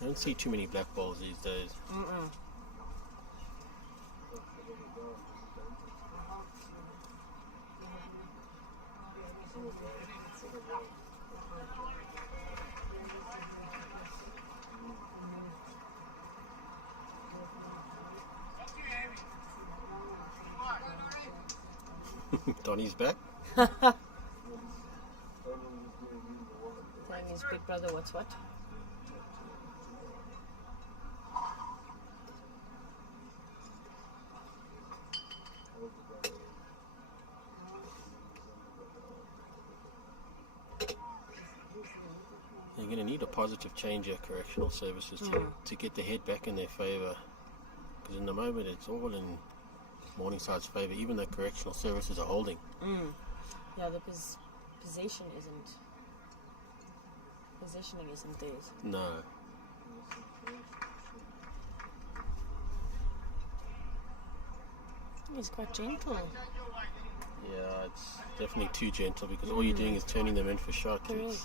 I don't see too many black balls these days. Donnie's back. Saying his big brother, what's what? You're going to need a positive change at correctional services to get the head back in their favour. Because in the moment it's all in Morningside's favour, even though correctional services are holding. Yeah, the positioning isn't theirs. No. He's quite gentle. Yeah, it's definitely too gentle because all you're doing is turning them in for shots. Correct.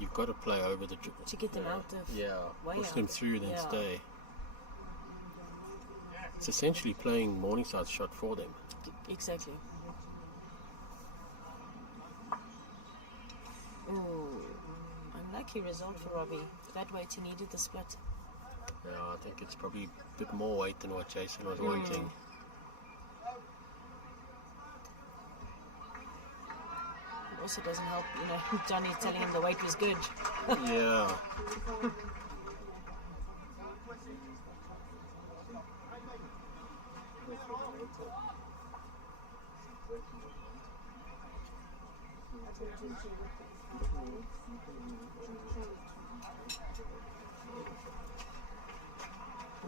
You've got to play over the... To get them out of... way push out. them through then stay. It's essentially playing Morningside's shot for them. Exactly. Oh, unlucky result for Robbie. That weight, he needed the split. Yeah, I think it's probably a bit more weight than what Jason was wanting. It also doesn't help, Johnny telling him the weight was good. Yeah.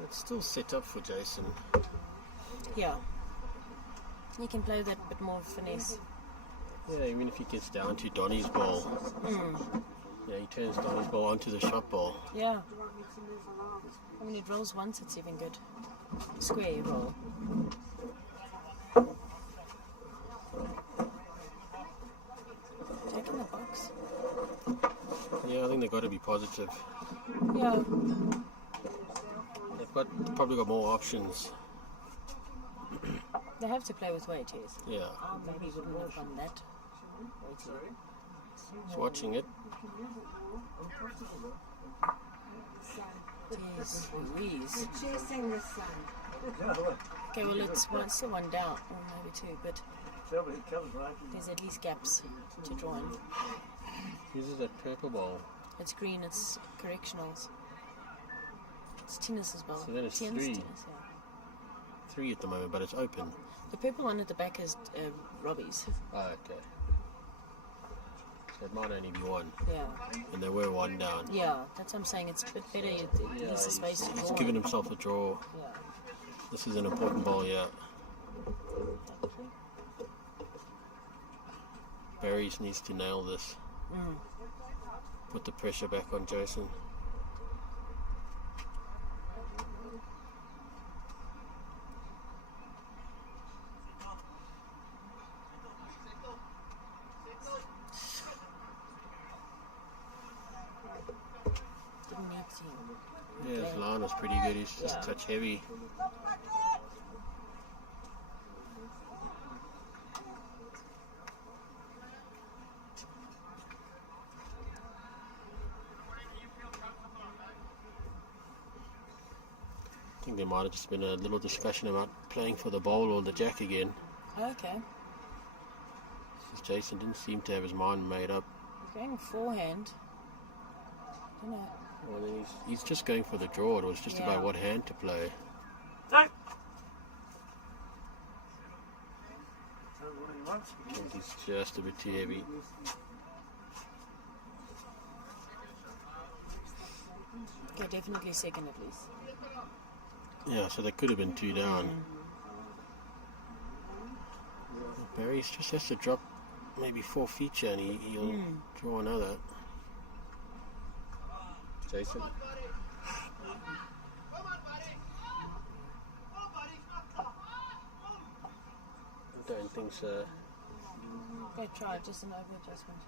It's still set up for Jason. Yeah. He can play that bit more finesse. Yeah, even if he gets down to Donnie's ball. Yeah, he turns Donnie's ball onto the shot ball. Yeah. I mean, it rolls once, it's even good. Square roll. Taking the box. Yeah, I think they've got to be positive. Yeah. They've probably got more options. They have to play with weight, yes. Yeah. I maybe wouldn't have done that. He's watching it. Jeez Louise. Chasing the sun. Okay, well, it's still one down, or maybe two, but there's at least gaps to draw in. Uses that purple ball. It's green, it's correctionals. It's Tina's ball. So then it's Tina's, three. Tina's, yeah. 3 at the moment, but it's open. The purple one at the back is Robbie's. Oh, okay. So it might only be 1. Yeah. And they were 1 down. Yeah, that's what I'm saying. It's a bit better. He has the space to draw. He's given himself a draw. Yeah. This is an important ball, yeah. Barry's needs to nail this. Put the pressure back on Jason. Didn't need to. Yeah, his line was pretty good. He's just a touch heavy. I think there might have just been a little discussion about playing for the bowl or the jack again. Okay. Jason didn't seem to have his mind made up. He's going forehand. Don't know. Well, then he's just going for the draw. It was just about what hand to play. I think he's just a bit too heavy. Okay, definitely second at least. Yeah, so there could have been 2 down. Barry just has to drop maybe 4 feature and he'll draw another. Jason. I don't think so. Okay, try just an over adjustment.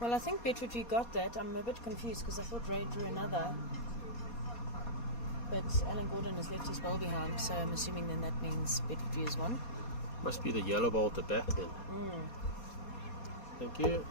Well, I think Bedfordview got that. I'm a bit confused because I thought Ray drew another. But Alan Gordon has left his ball behind, so I'm assuming then that means Bedfordview has won. Must be the yellow ball at the back then. Thank you.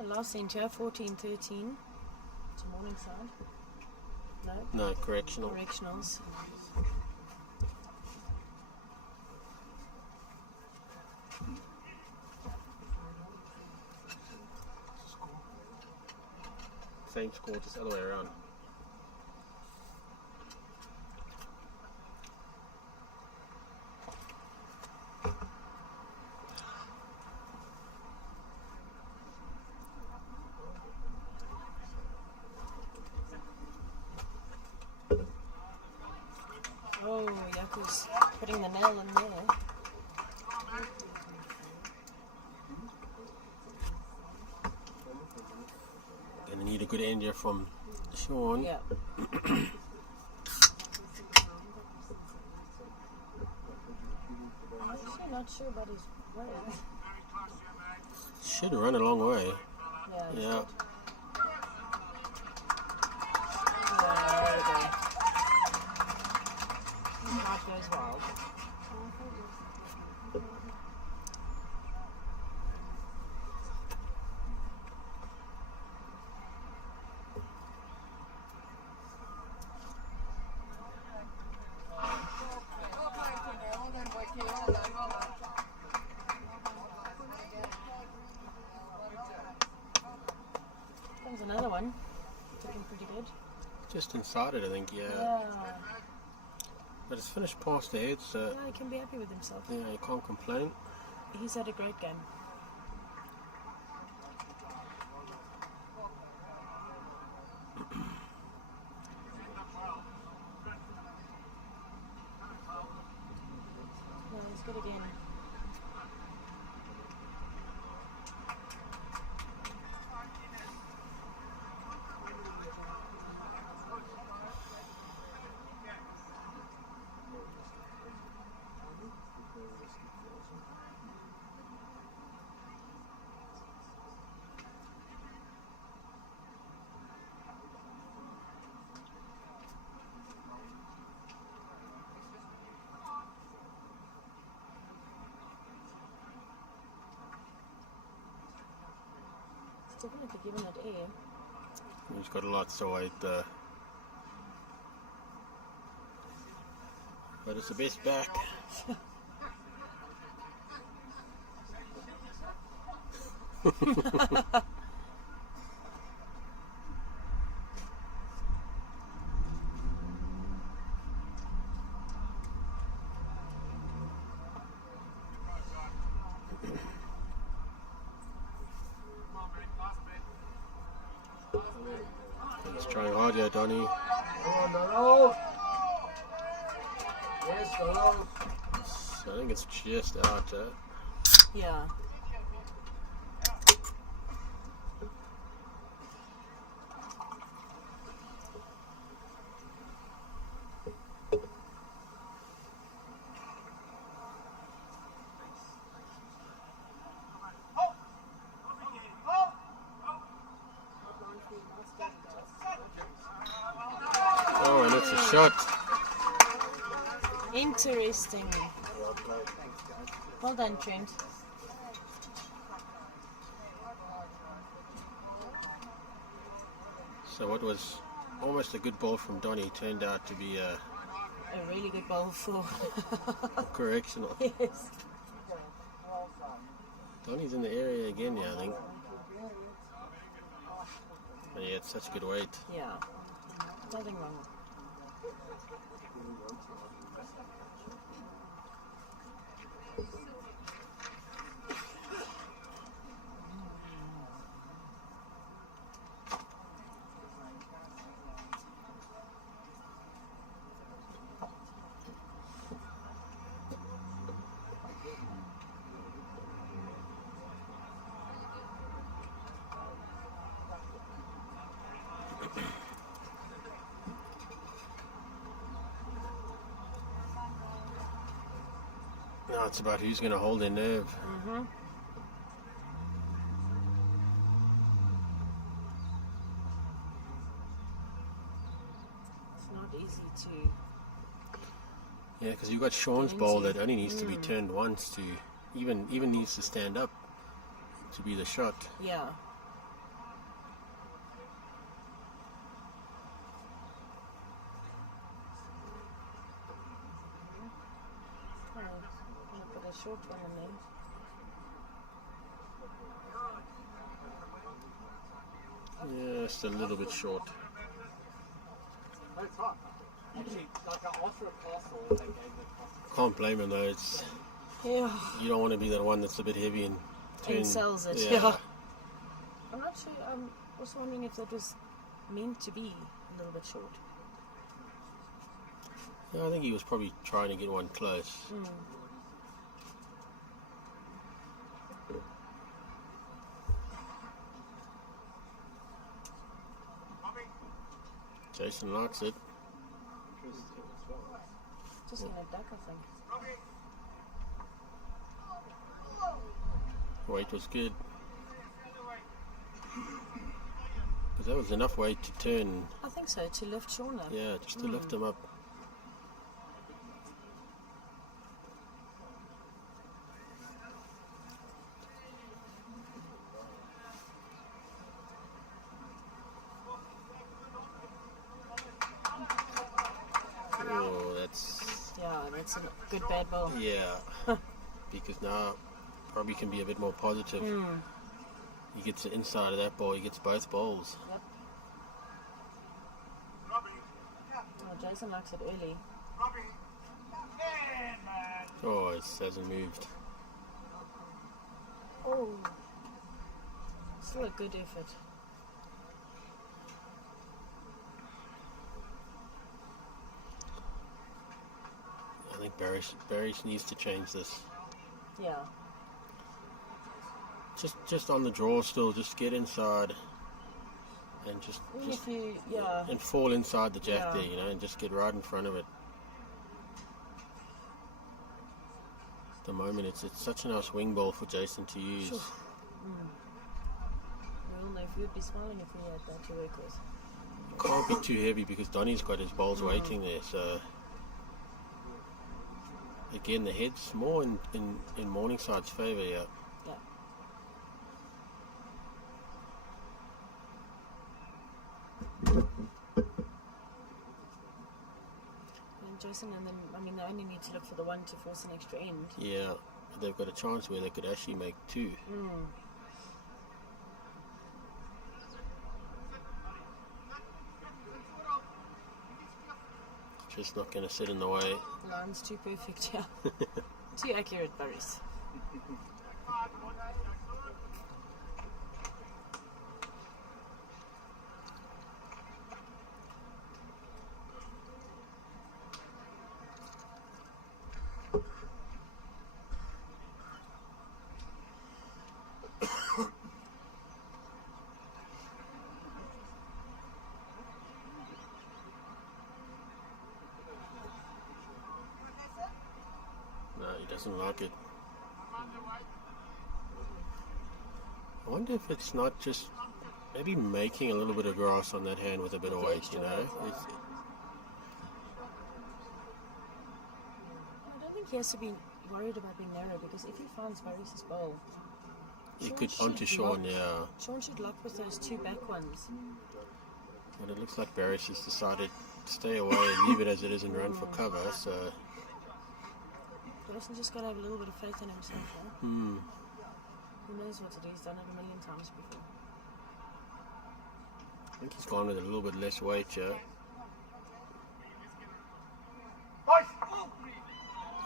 The last centre, 14-13 to Morningside. No? No, correctional. Correctionals. Same score, just the other way around. Who's putting the nail in there? Gonna need a good end here from Sean. Yeah. I'm actually not sure about his weight. Should run a long way. Yeah. Yeah. There we go. Heart goes wild. There's another one. Looking pretty good. Just inside it, I think, yeah. Yeah. But it's finished past the head, so Yeah, he can be happy with himself. yeah, you can't complain. He's had a great game. No, he's good again. Definitely giving it air. He's got a lot to weight there. But it's the best back. He's trying hard here, Danie. Yes, go. So I think it's just out there. Yeah. Oh, and it's a shot. Interesting. Well done, Trent. So what was almost a good ball from Danie turned out to be a A really good ball for correctional. yes. Danie's in the area again, yeah, I think. But yeah, it's such good weight. Yeah. Nothing wrong. Now it's about who's going to hold their nerve. Mm-hmm. It's not easy to. Yeah, because you've got Sean's ball that only needs to be turned once to even needs to stand up to be the shot. Yeah. Put a short one in there. Just a little bit short. Can't blame him though. It's Yeah. you don't want to be that one that's a bit heavy and And sells it. Yeah. I'm not sure. I'm also wondering if that was meant to be a little bit short. Yeah, I think he was probably trying to get one close. Jason likes it. Just gonna duck, I think. Weight was good. Because that was enough weight to turn. I think so, to lift Sean up. Yeah, just to lift him up. Oh, that's a good bad ball. Yeah. Because now probably can be a bit more positive. He gets the inside of that ball, he gets both balls. Yep. Oh, Jason likes it early. Oh, it hasn't moved. Oh. Still a good effort. I think Barish needs to change this. Yeah. Just on the draw still, just get inside and just and fall inside the jack there, you know, and just get right in front of it. At the moment it's such a nice wing ball for Jason to use. Sure. We all know if we'd be smiling if we had that to work with. It can't be too heavy because Donnie's got his balls waiting there, so again the head's more in Morningside's favour, yeah. Yeah. And Jason, and then, I mean, they only need to look for the one to force an extra end. Yeah, they've got a chance where they could actually make two. Just not going to sit in the way. Line's too perfect, yeah. Too accurate, Boris. Doesn't like it. I wonder if it's not just maybe making a little bit of grass on that hand with a bit of weight, you know? I don't think he has to be worried about being narrow, because if he finds Boris's bowl, He could onto Sean, yeah. Sean should lock with those two back ones. But it looks like Barish has decided to stay away and leave it as it is and run for cover, so... Person just got to have a little bit of faith in himself, huh? Who knows what to do? He's done it a million times before. I think he's gone with a little bit less weight, yeah.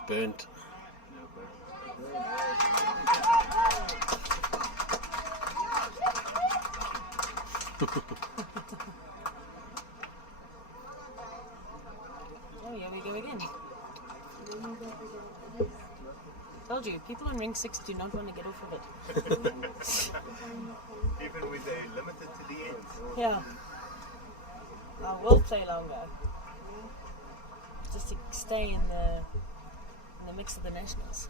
Burnt. Oh, here we go again. Told you, people on Rink 6 do not want to get off of it. Even with a limited to the end. Yeah. We'll play longer. Just to stay in the mix of the nationals.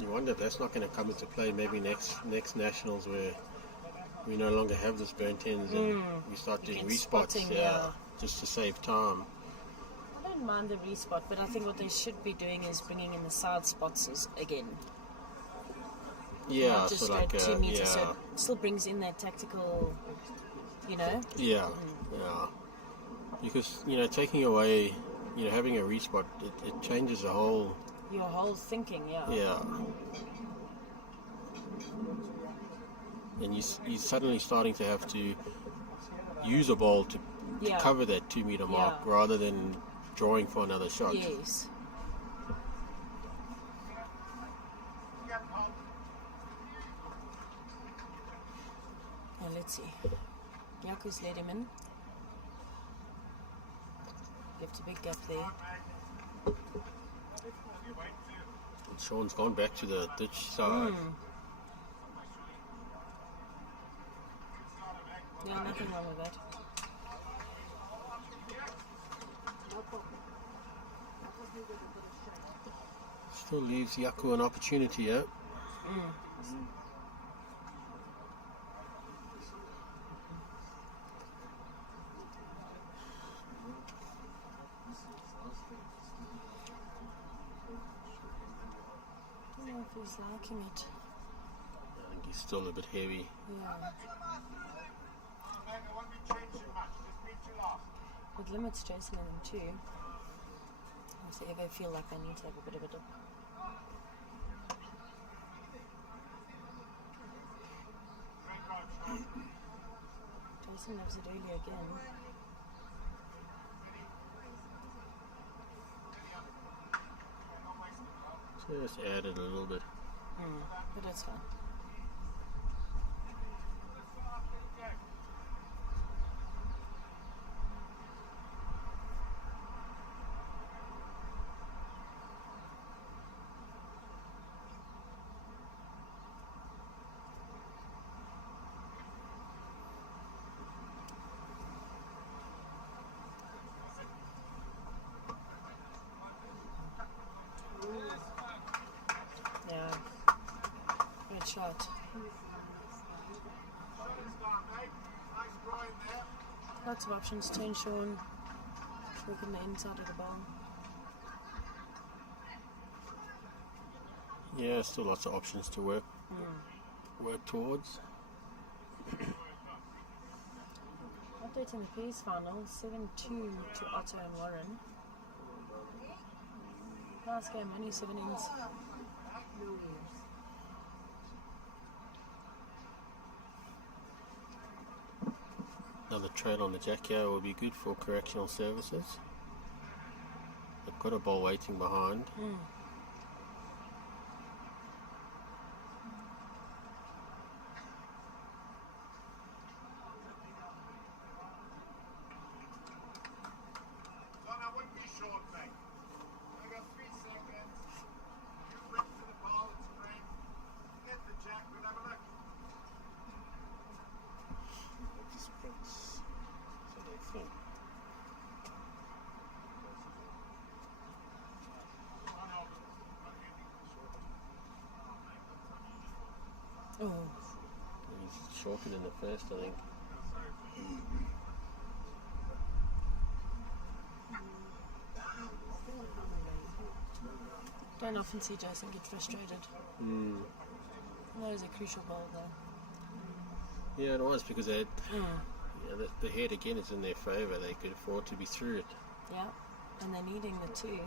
You wonder if that's not going to come into play maybe next nationals, where we no longer have this burnt ends and we start doing respots, just to save time. I don't mind the respot, but I think what they should be doing is bringing in the side spots again. Yeah, not just so like 2 meters, so it still brings in that tactical, you know? Yeah, yeah. Because, you know, taking away, you know, having a respot, it changes the whole... Your whole thinking, yeah. Yeah. And you're suddenly starting to have to use a ball to cover that 2 meter mark rather than drawing for another shot. Yes. Now let's see. Yaku's led him in. Left a big gap there. And Sean's gone back to the ditch side. Yeah, nothing wrong with that. Still leaves Yaku an opportunity, yeah? I don't know if he's liking it. I think he's still a bit heavy. Yeah. It limits Jason and them too. If they ever feel like they need to have a bit of a dip. Jason loves it early again. Just added a little bit. But that's fine. Yeah. Great shot. Lots of options. Turn Sean. Working the inside of the ball. Yeah, still lots of options to work towards. Update in the Payze final. 7-2 to Otto and Warren. Last game, only 7 ends. Another trail on the jack here will be good for correctional services. They've got a ball waiting behind. Oh, He's shorter than the first, I think. don't often see Jason get frustrated. That is a crucial ball though. Yeah, it was because they had, the head again is in their favour. They could afford to be through it. Yeah, and they're needing the two.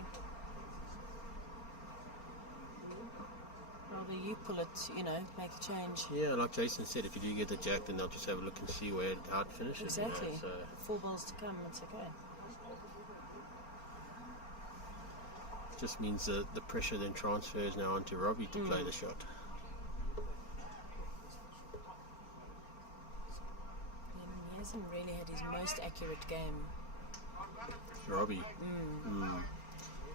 Rather you pull it, make a change. Yeah, like Jason said, if you do get the jack, then they'll just have a look and see how it finishes. Exactly. So 4 balls to come, it's okay. it just means that the pressure then transfers now onto Robbie to play the shot. And he hasn't really had his most accurate game. Robbie.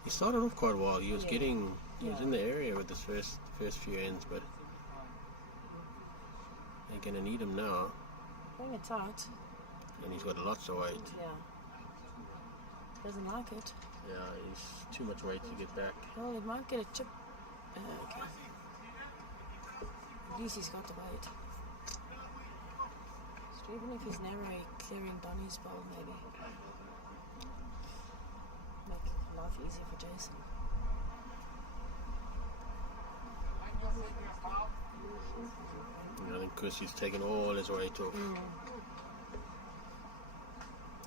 He started off quite well. He was he was in the area with his first few ends, but they're going to need him now. Playing it tight. And he's got lots of weight. Yeah. Doesn't like it. Yeah, he's too much weight to get back. Well, it might get a chip. Okay. At least he's got the weight. So even if he's narrow, clearing Danie's ball, maybe. Make life easier for Jason. I think Chris is taking all his weight off.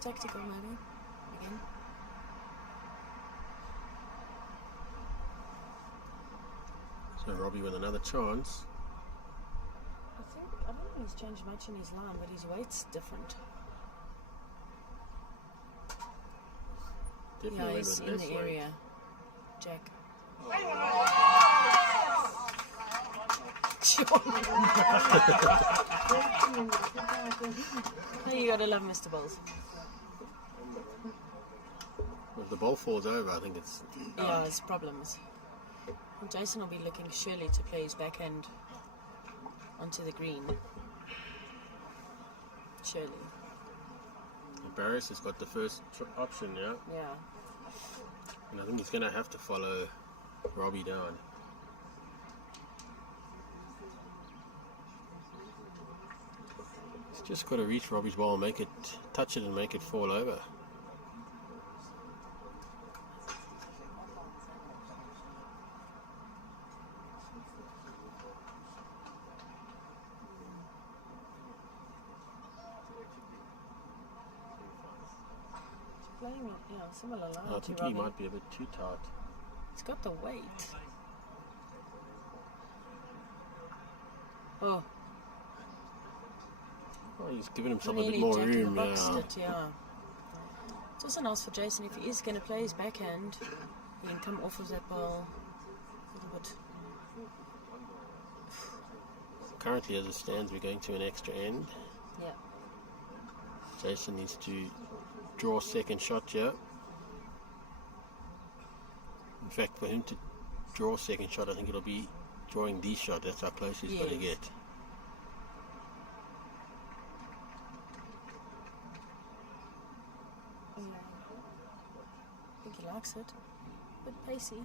Tactical, maybe. Again. So Robbie with another chance. I don't think he's changed much in his line, but his weight's different. Definitely Yeah, he's with in less the weight. area. Jack. Oh, you gotta love Mr. Bowles. If the ball falls over, I think it's... Yeah, it's problems. And Jason will be looking surely to play his backhand onto the green. Surely. Barris has got the first option now. Yeah. And I think he's going to have to follow Robbie down. He's just got to reach Robbie's ball and make it, touch it and make it fall over. Playing, yeah, similar line I to think Robbie. he might be a bit too tight. He's got the weight. Oh, Oh, he's given himself a nearly bit more Jack in the room box now. it, yeah. It's also nice for Jason if he is going to play his backhand, he can come off of that ball a little bit. Currently, as it stands, we're going to an extra end. Yeah. Jason needs to draw second shot here. In fact, for him to draw second shot, I think it'll be drawing the shot. That's how close he's got to Yes. get. I think he likes it. Bit pacey.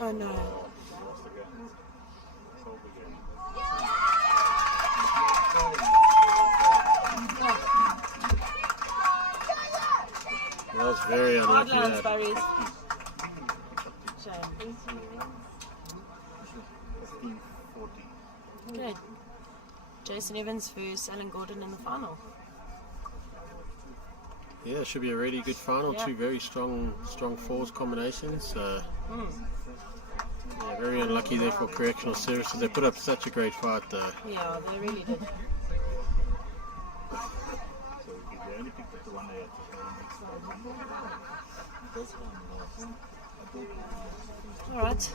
Oh no. That was very Hard unlucky. lines, That. Barry's. Shame. 15-40. Okay. Jason Evans versus Alan Gordon in the final. Yeah, it should be a really good final. Yeah. Two very strong fours combinations. Yeah, very unlucky there for Correctional Services. They put up such a great fight though. Yeah, they really did. So they only picked up the one they had to play. Alright.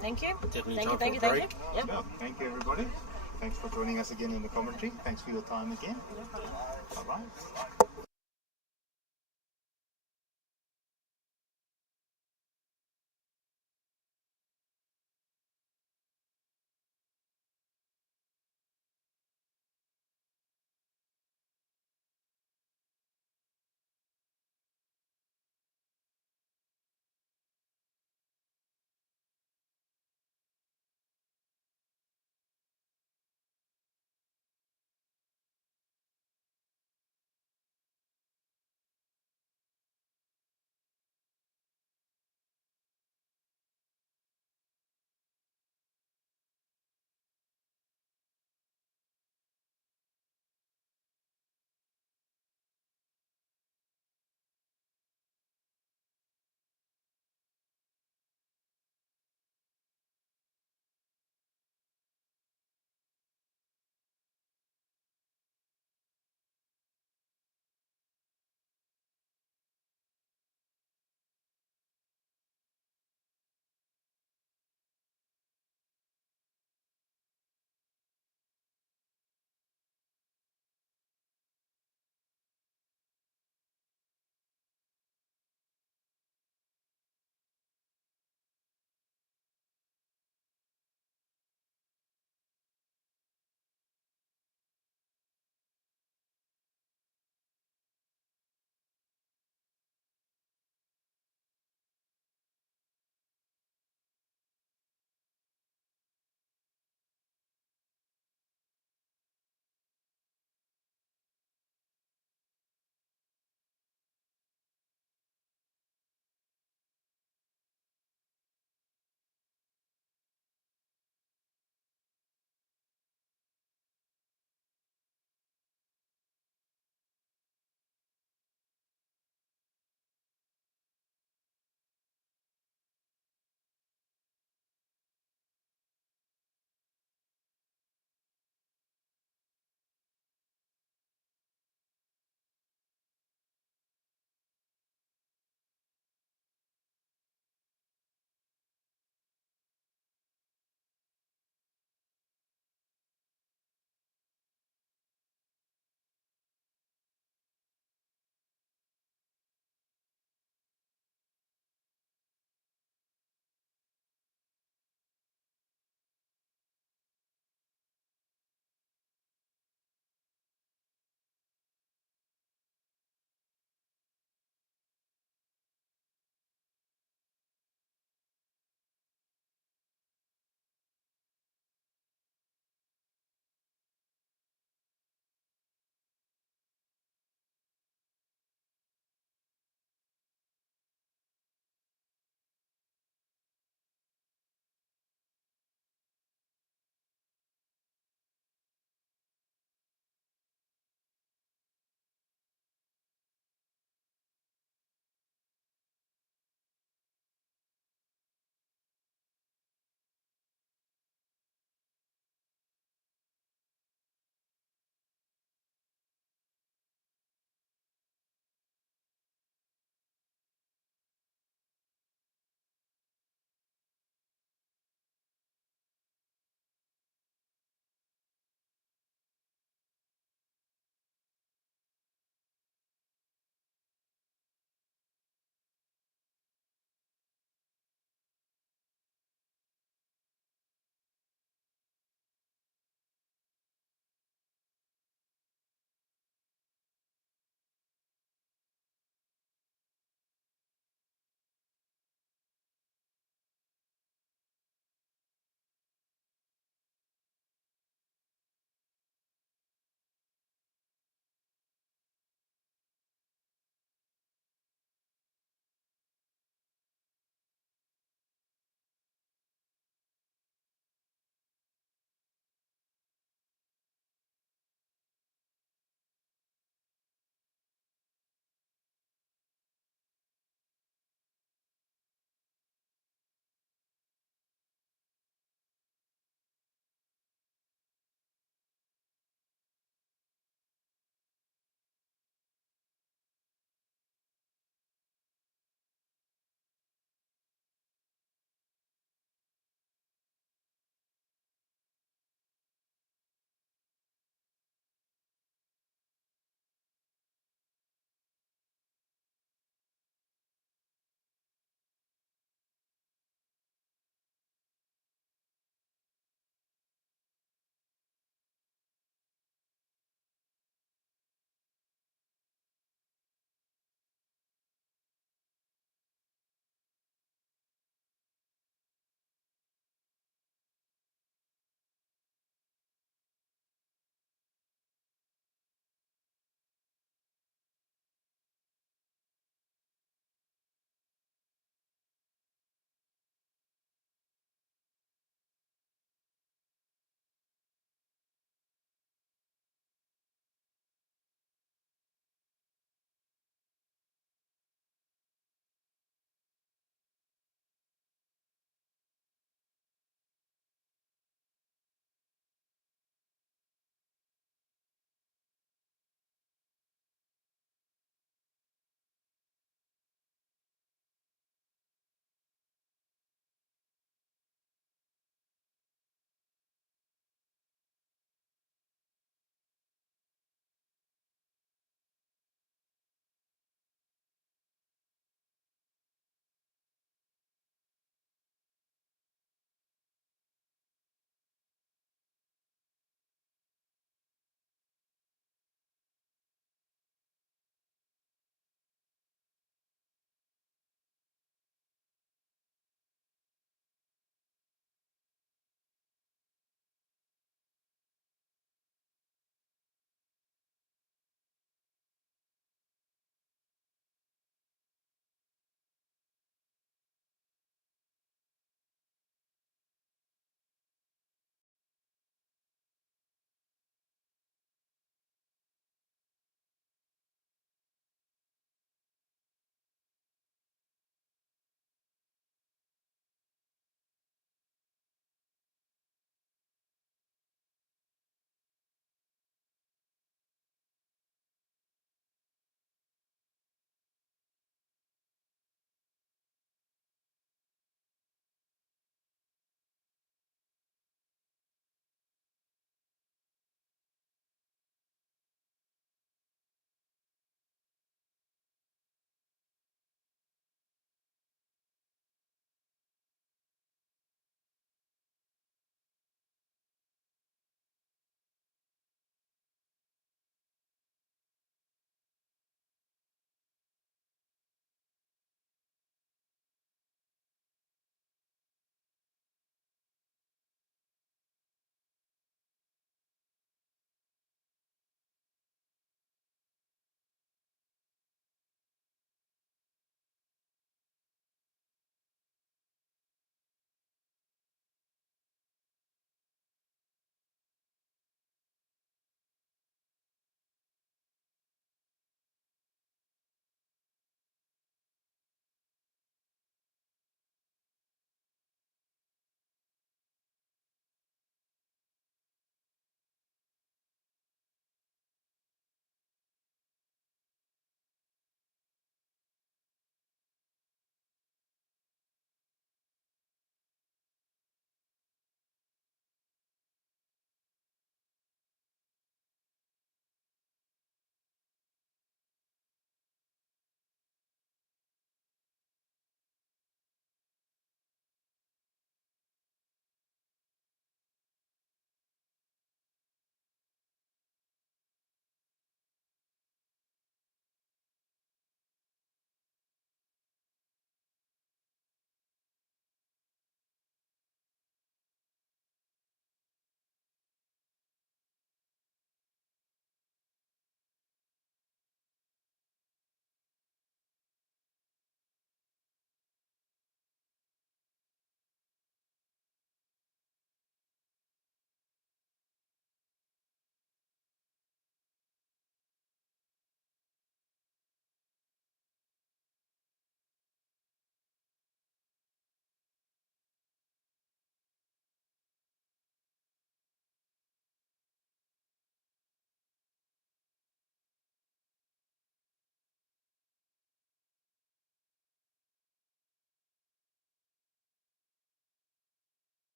Thank you. Definitely Thank time you, thank you, for a thank you. Yep. Yeah, thank you everybody. Thanks for joining us again in the commentary. Thanks for your time again. Bye-bye.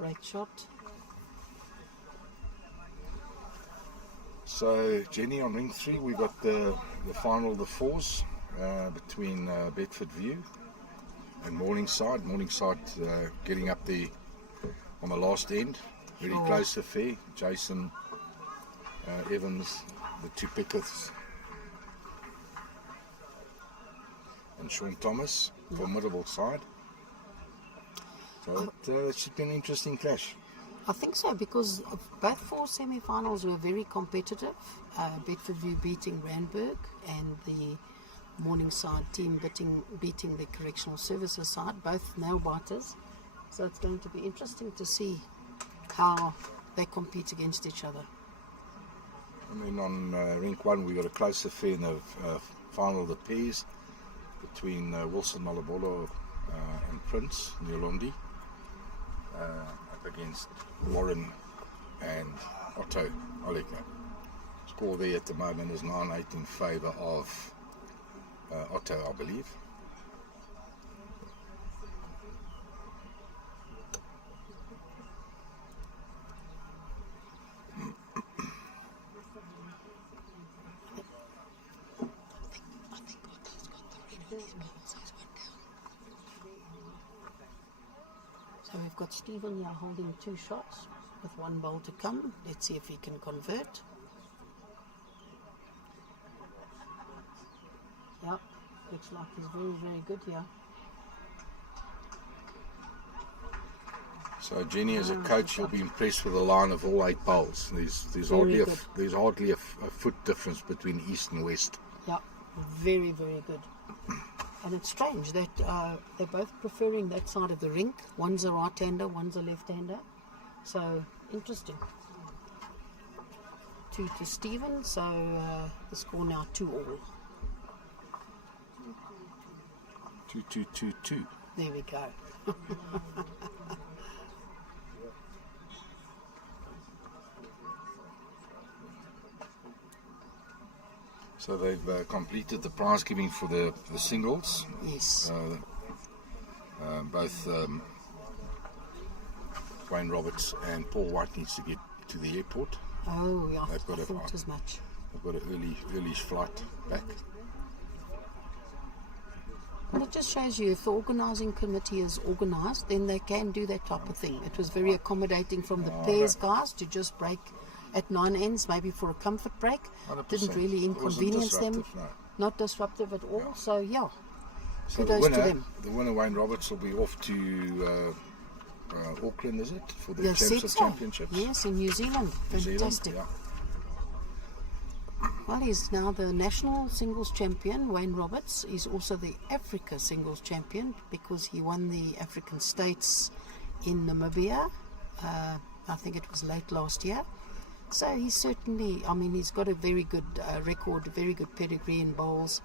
Great shot. So, Gianni, on ring 3, we got the final of the fours between Bedfordview and Morningside. Morningside getting up there on the last end. Very close affair. Jason Evans, the two Pickeths, and Sean Thomas, formidable side. So it should be an interesting clash. I think so, because both 4 semi-finals were very competitive. Bedfordview beating Randburg and the Morningside team beating the Correctional Services side, both nail-biters. So it's going to be interesting to see how they compete against each other. And then on Rink 1, we got a close affair in the final of the Payze between Wilson Malabolo and Prince Nyolondi up against Warren and Otto Olegno. Score there at the moment is 9-8 in favour of Otto, I believe. So we've got Stephen here holding 2 shots with 1 bowl to come. Let's see if he can convert. Yeah, looks like he's very, very good here. So Gianni, as a coach, he'll be impressed with the line of all 8 bowls. There's hardly a foot difference between east and west. Yeah, very, very good. And it's strange that they're both preferring that side of the rink. One's a right-hander, one's a left-hander. So, interesting. 2 to Stephen, so the score now 2-all. 2-2-2-2. There we go. So they've completed the prize giving for the singles. Yes. Both Wayne Roberts and Paul White needs to get to the airport. Oh, yeah, They've got I thought as much. They've got an early flight back. And it just shows you if the organising committee is organised, then they can do that type of thing. It was very accommodating from the Payze guys to just break at 9 ends, maybe for a comfort break. 100%. Didn't really inconvenience them. No. Not disruptive at all. Yeah. So, yeah, So kudos to them. The winner, Wayne Roberts, will be off to Auckland, is it? For the They said Champs so. Championships. Yes, in New Zealand. New Zealand, Fantastic. yeah. Well, he's now the national singles champion. Wayne Roberts is also the Africa singles champion because he won the African States in Namibia. I think it was late last year. So he's certainly, he's got a very good record, a very good pedigree in bowls,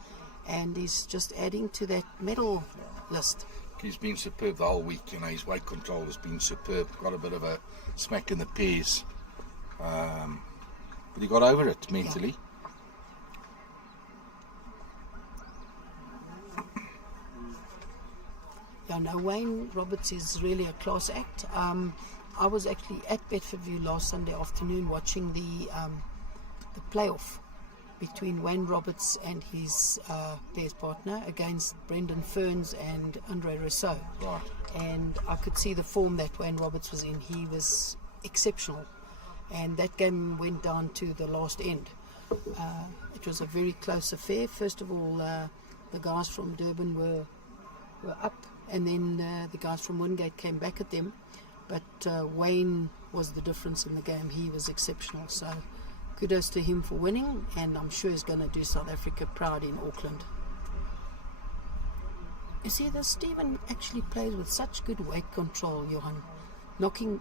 and he's just adding to that medal list. He's been superb the whole week. His weight control has been superb. Got a bit of a smack in the Payze, but he got over it mentally. Yeah, no, Wayne Roberts is really a class act. I was actually at Bedfordview last Sunday afternoon watching the playoff between Wayne Roberts and his Payze partner against Brendan Ferns and Andre Rousseau. Right. And I could see the form that Wayne Roberts was in. He was exceptional. And that game went down to the last end. It was a very close affair. First of all, the guys from Durban were up, and then the guys from Wingate came back at them. But Wayne was the difference in the game. He was exceptional. So kudos to him for winning, and I'm sure he's going to do South Africa proud in Auckland. You see, the Stephen actually plays with such good weight control, Johan. Knocking,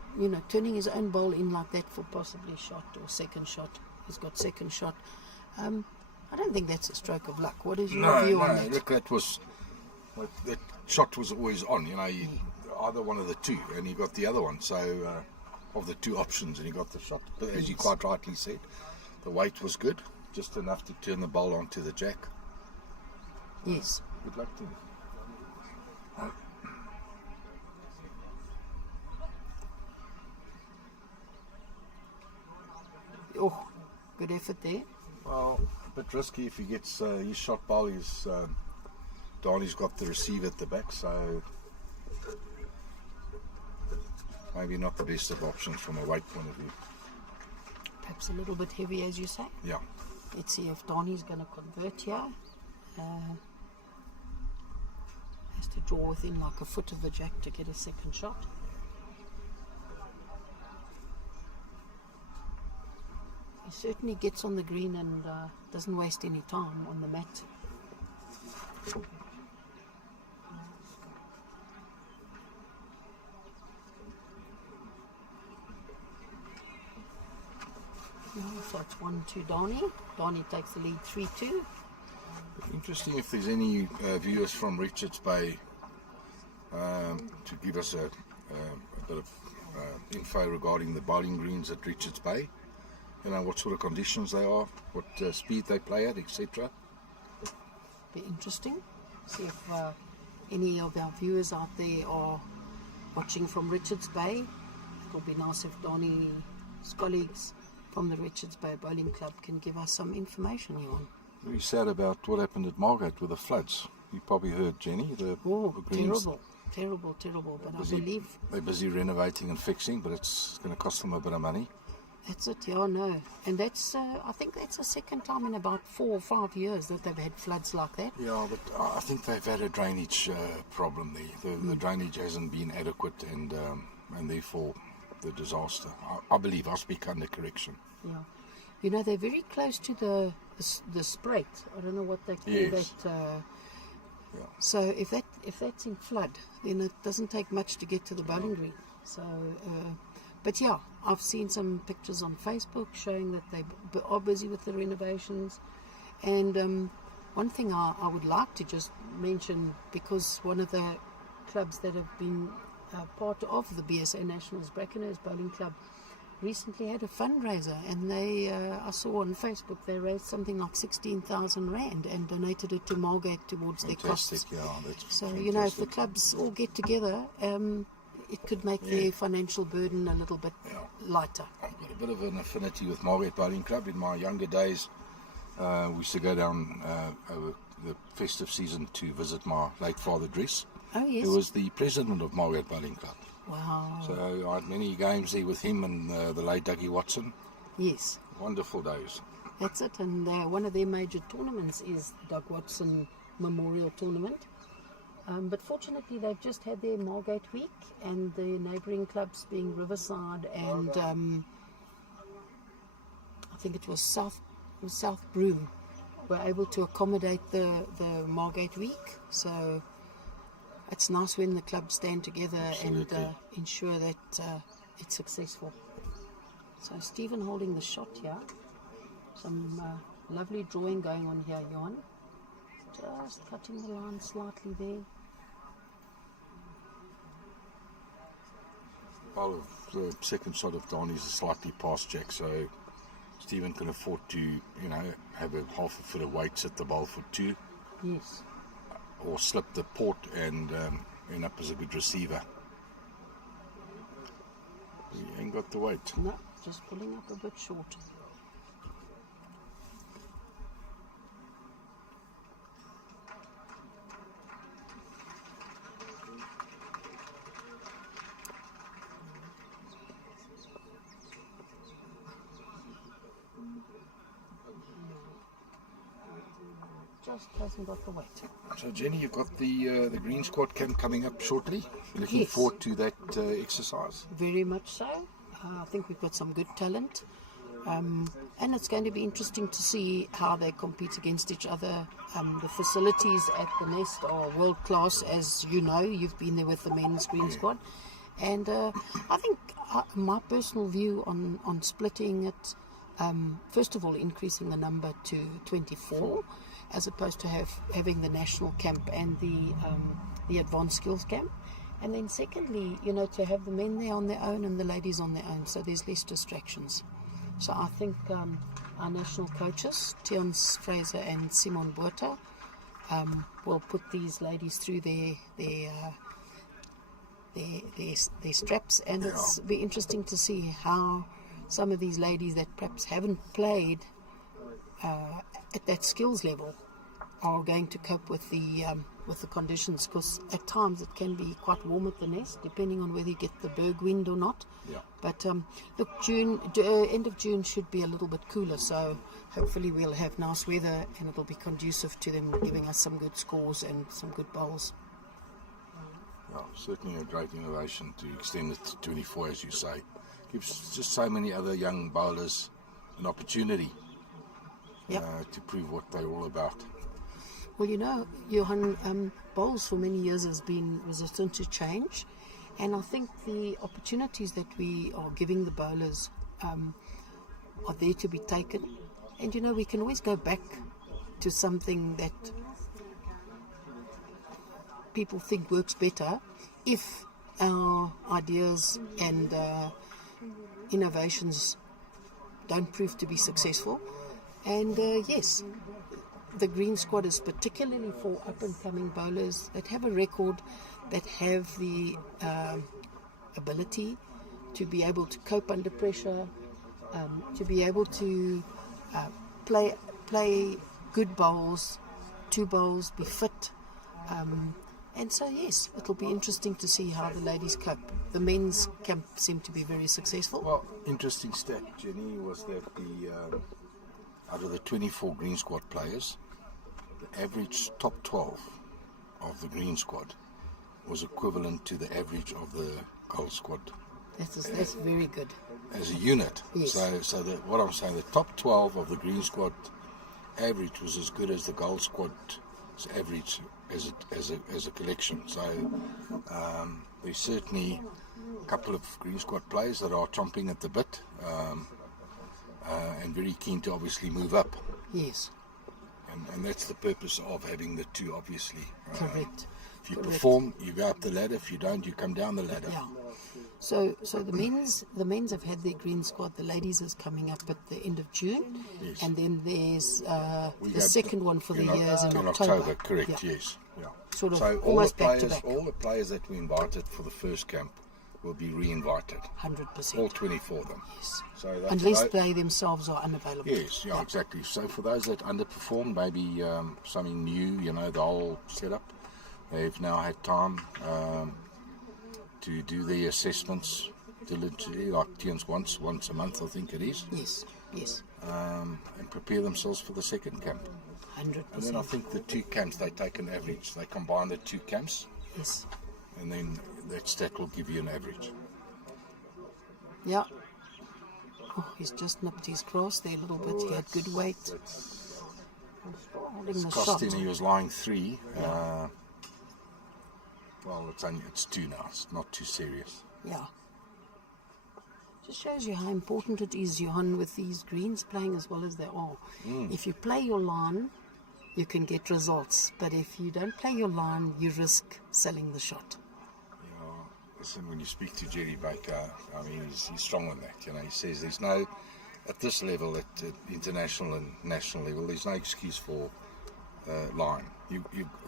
turning his own bowl in like that for possibly shot or second shot. He's got second shot. I don't think that's a stroke of luck. What is your view on that? Look, that shot was always on. Either one of the two, and he got the other one. So, of the two options, and he got the shot. But as you quite rightly said, the weight was good, just enough to turn the bowl onto the jack. Yes. Good luck to him. Good effort there. Well, a bit risky if he gets his shot ball. Danie's got the receiver at the back, so maybe not the best of options from a weight point of view. Perhaps a little bit heavy, as you say. Yeah. Let's see if Danie's going to convert here. Has to draw within like a foot of the jack to get a second shot. He certainly gets on the green and doesn't waste any time on the mat. So it's 1-2 Danie. Danie takes the lead 3-2. Interesting if there's any viewers from Richards Bay to give us a bit of info regarding the bowling greens at Richards Bay. You know, what sort of conditions they are, what speed they play at, etc. Be interesting. See if any of our viewers out there are watching from Richards Bay. It'll be nice if Danie's colleagues from the Richards Bay Bowling Club can give us some information here on. Very sad about what happened at Margate with the floods. You probably heard, Gianni. The greens, terrible. But I believe they're busy renovating and fixing, but it's going to cost them a bit of money. That's it, yeah, no. And that's, I think that's the second time in about 4 or 5 years that they've had floods like that. Yeah, but I think they've had a drainage problem there. The drainage hasn't been adequate, and therefore the disaster. I believe, I speak under correction. Yeah. You know, they're very close to the Spruit. I don't know what they call that. Yeah. So if that's in flood, then it doesn't take much to get to the bowling green. So, but yeah, I've seen some pictures on Facebook showing that they are busy with the renovations. And one thing I would like to just mention, because one of the clubs that have been part of the BSA Nationals, Brackenhurst Bowling Club, recently had a fundraiser, and they I saw on Facebook they raised something like 16,000 rand and donated it to Margate towards their costs. Yeah, that's so fantastic. You know, if the clubs all get together, it could make their financial burden a little bit lighter. I've got a bit of an affinity with Margate Bowling Club. In my younger days, we used to go down over the festive season to visit my late father Dress, yes. who was the president of Margate Bowling Club. Wow. So I had many games there with him and the late Dougie Watson. Yes. Wonderful days. That's it, and one of their major tournaments is the Doug Watson Memorial Tournament. But fortunately, they've just had their Margate week, and the neighbouring clubs being Riverside and I think it was South Broome were able to accommodate the Margate week. So it's nice when the clubs stand together and ensure that it's successful. So Stephen holding the shot here. Some lovely drawing going on here, Gianni. Just cutting the line slightly there. Well, the second shot of Danie's is slightly past Jack, so Stephen can afford to, you know, have a half a foot of weights at the bowl for 2. Yes. Or slip the port and end up as a good receiver. He ain't got the weight. No, just pulling up a bit short. Just hasn't got the weight. So Gianni, you've got the green squad camp coming up shortly. Looking forward to that exercise. Very much so. I think we've got some good talent, and it's going to be interesting to see how they compete against each other. The facilities at the Nest are world class, as you know. You've been there with the men's green squad, and I think my personal view on splitting it, first of all, increasing the number to 24. As opposed to having the national camp and the advanced skills camp. And then secondly, you know, to have the men there on their own and the ladies on their own, so there's less distractions. So I think our national coaches, Tians Fraser and Simon Botha, will put these ladies through their straps, and it's be interesting to see how some of these ladies that perhaps haven't played at that skills level are going to cope with the conditions, because at times it can be quite warm at the nest, depending on whether you get the berg wind or not. Yeah. But look, end of June should be a little bit cooler, so hopefully we'll have nice weather and it'll be conducive to them giving us some good scores and some good bowls. Well, certainly a great innovation to extend it to 24, as you say. Gives just so many other young bowlers an opportunity to prove what they're all about. Well, you know, Johan, bowls for many years has been resistant to change, and I think the opportunities that we are giving the bowlers are there to be taken. And you know, we can always go back to something that people think works better if our ideas and innovations don't prove to be successful. And yes, the green squad is particularly for up-and-coming bowlers that have a record, that have the ability to be able to cope under pressure, to be able to play good bowls, 2 bowls, be fit. And so, yes, it'll be interesting to see how the ladies cope. The men's camp seemed to be very successful. Well, interesting stat, Jenny, was that out of the 24 green squad players, the average top 12 of the green squad was equivalent to the average of the gold squad. That's very good. As a unit. Yes. So what I'm saying, the top 12 of the green squad average was as good as the gold squad's average as a collection. So there's certainly a couple of green squad players that are chomping at the bit and very keen to obviously move up. Yes. And that's the purpose of having the 2, obviously. Correct. If you perform, you go up the ladder. If you don't, you come down the ladder. Yeah. So the men's have had their green squad. The ladies is coming up at the end of June, Yes. and then there's the second one for the year is in in October. Correct. Yeah. Yes. Yeah. Sort of So almost back to back. all the players that we invited for the first camp will be re-invited. 100%. All 24 of them. Yes. So that's Unless they themselves are unavailable. Yes, yeah, exactly. So for those that underperformed, maybe something new, you know, the whole setup, they've now had time to do their assessments diligently, like Tian's once a month, I think it is. Yes, yes. And prepare themselves for the second camp. 100%. And then I think the 2 camps, they take an average. They combine the 2 camps, Yes. and then that stat will give you an average. Yeah. Oh, he's just nipped his cross there a little bit. He had good weight. Holding the shot. Costing, he was lying 3. Well, it's 2 now. It's not too serious. Yeah. Just shows you how important it is, Johan, with these greens playing as well as they are. If you play your line, you can get results. But if you don't play your line, you risk selling the shot. Listen, when you speak to Jerry Baker, I mean, he's strong on that. You know, he says there's no, at this level, at international and national level, there's no excuse for line.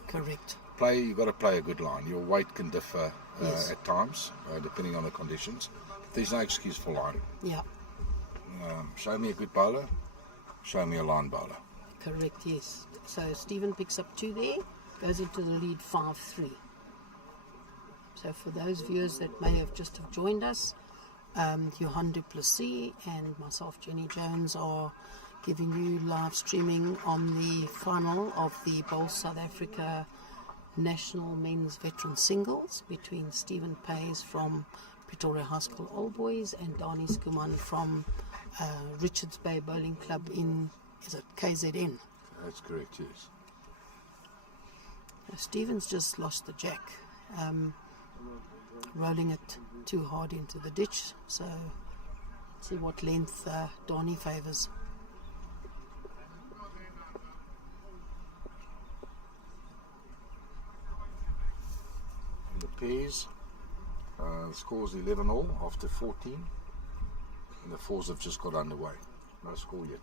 Correct. You've got to play a good line. Your weight can differ at times, depending on the conditions. But there's no excuse for line. Yeah. Show me a good bowler, show me a line bowler. Correct, yes. So Stephen picks up 2 there, goes into the lead 5-3. So for those viewers that may have just joined us, Johan du Plessis and myself, Jenny Jones, are giving you live streaming on the final of the Bowl South Africa National Men's Veteran Singles between Stephen Payze from Pretoria High School Old Boys and Danie Schoeman from Richards Bay Bowling Club in, is it KZN? That's correct, yes. Stephen's just lost the jack. Rolling it too hard into the ditch, so let's see what length Danie favours. The pairs, the score's 11-all after 14, and the 4s have just got underway. No score yet.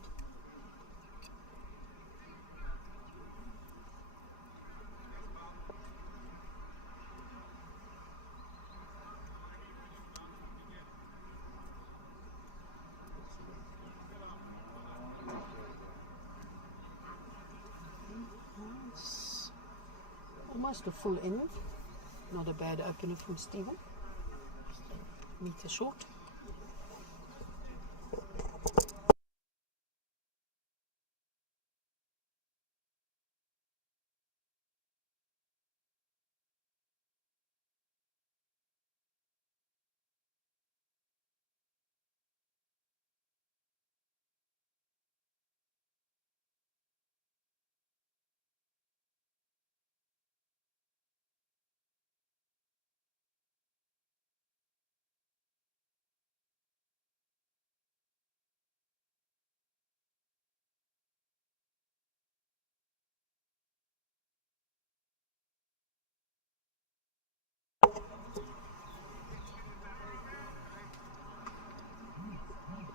almost a full end. Not a bad opener from Stephen. Meter short.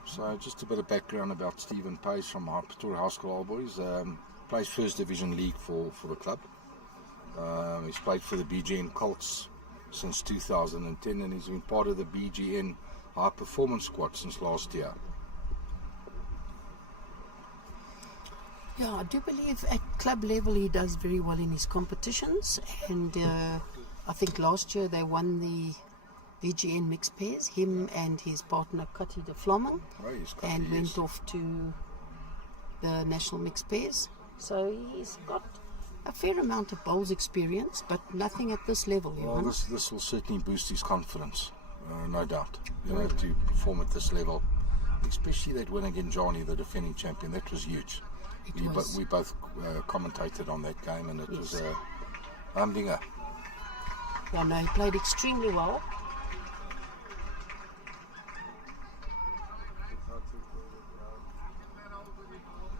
So just a bit of background about Stephen Payze from Pretoria High School Old Boys. Plays First Division League for the club. He's played for the BGN Colts since 2010 and he's been part of the BGN High Performance Squad since last year. Yeah, I do believe at club level he does very well in his competitions, and I think last year they won the BGN mixed pairs, him and his partner Gatti de Vlaming, and went off to the national mixed pairs. So he's got a fair amount of bowls experience, but nothing at this level. Well, this will certainly boost his confidence, no doubt. You know, to perform at this level, especially that win against Gianni, the defending champion, that was huge. We both commentated on that game, and it was a humdinger. Yeah, no, he played extremely well.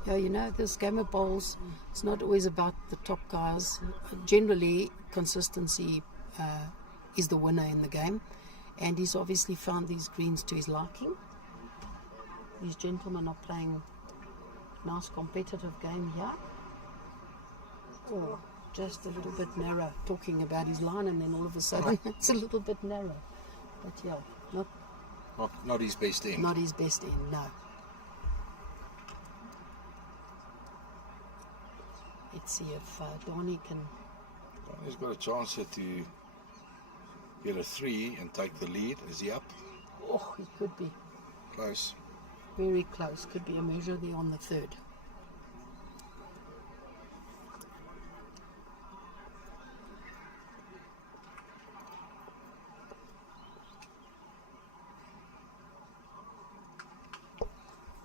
Yeah, you know, this game of bowls, it's not always about the top guys. Generally, consistency is the winner in the game, and he's obviously found these greens to his liking. These gentlemen are playing nice competitive game here. Oh, just a little bit narrow, talking about his line, and then all of a sudden it's a little bit narrow. But yeah, not his best end. Not his best end, no. Let's see if Danie can... He's got a chance here to get a 3 and take the lead. Is he up? Oh, he could be. Close. Very close. Could be a measure there on the 3rd.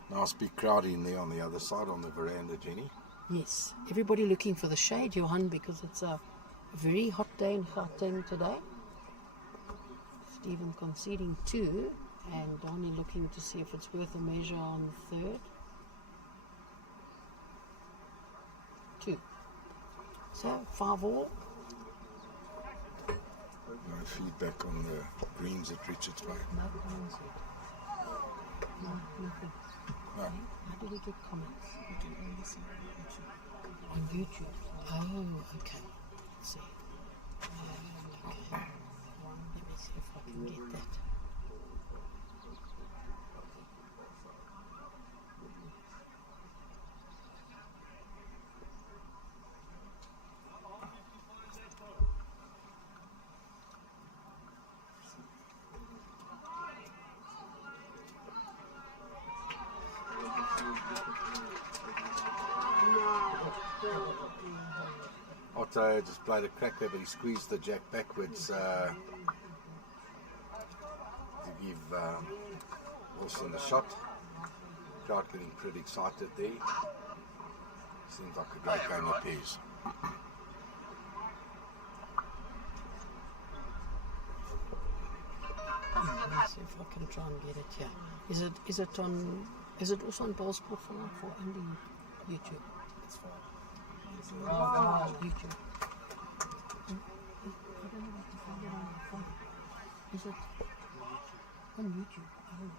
Nice big crowd in there on the other side, on the veranda, Jenny. Yes, everybody looking for the shade, Johan, because it's a very hot day in Gauteng today. Stephen conceding 2, and Danie looking to see if it's worth a measure on the 3rd. 2. So, 5 all. No feedback on the greens at Richards Bay. No comments yet. No, nothing. No. How do we get comments? On YouTube. Oh, okay. Let's see. Okay. Let me see if I can get that. Otto just played a cracker, but he squeezed the jack backwards to give Wilson the shot. Crowd getting pretty excited there. Seems like a great game of Payze. Let's see if I can try and get it here. Is it also on Ballsport for only YouTube? It's for YouTube. I don't know what to find it on the phone. Is it on YouTube? Oh.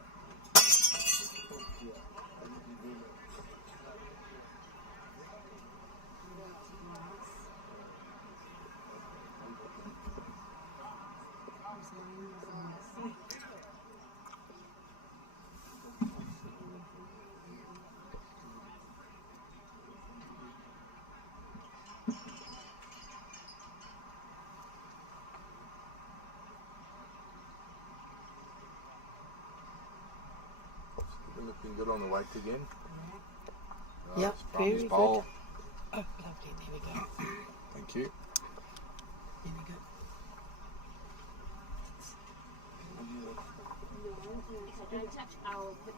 Been good on the weight again. Yeah, found his very bowl. good. Oh, lovely. There we go. Thank you. There we go. Don't touch our put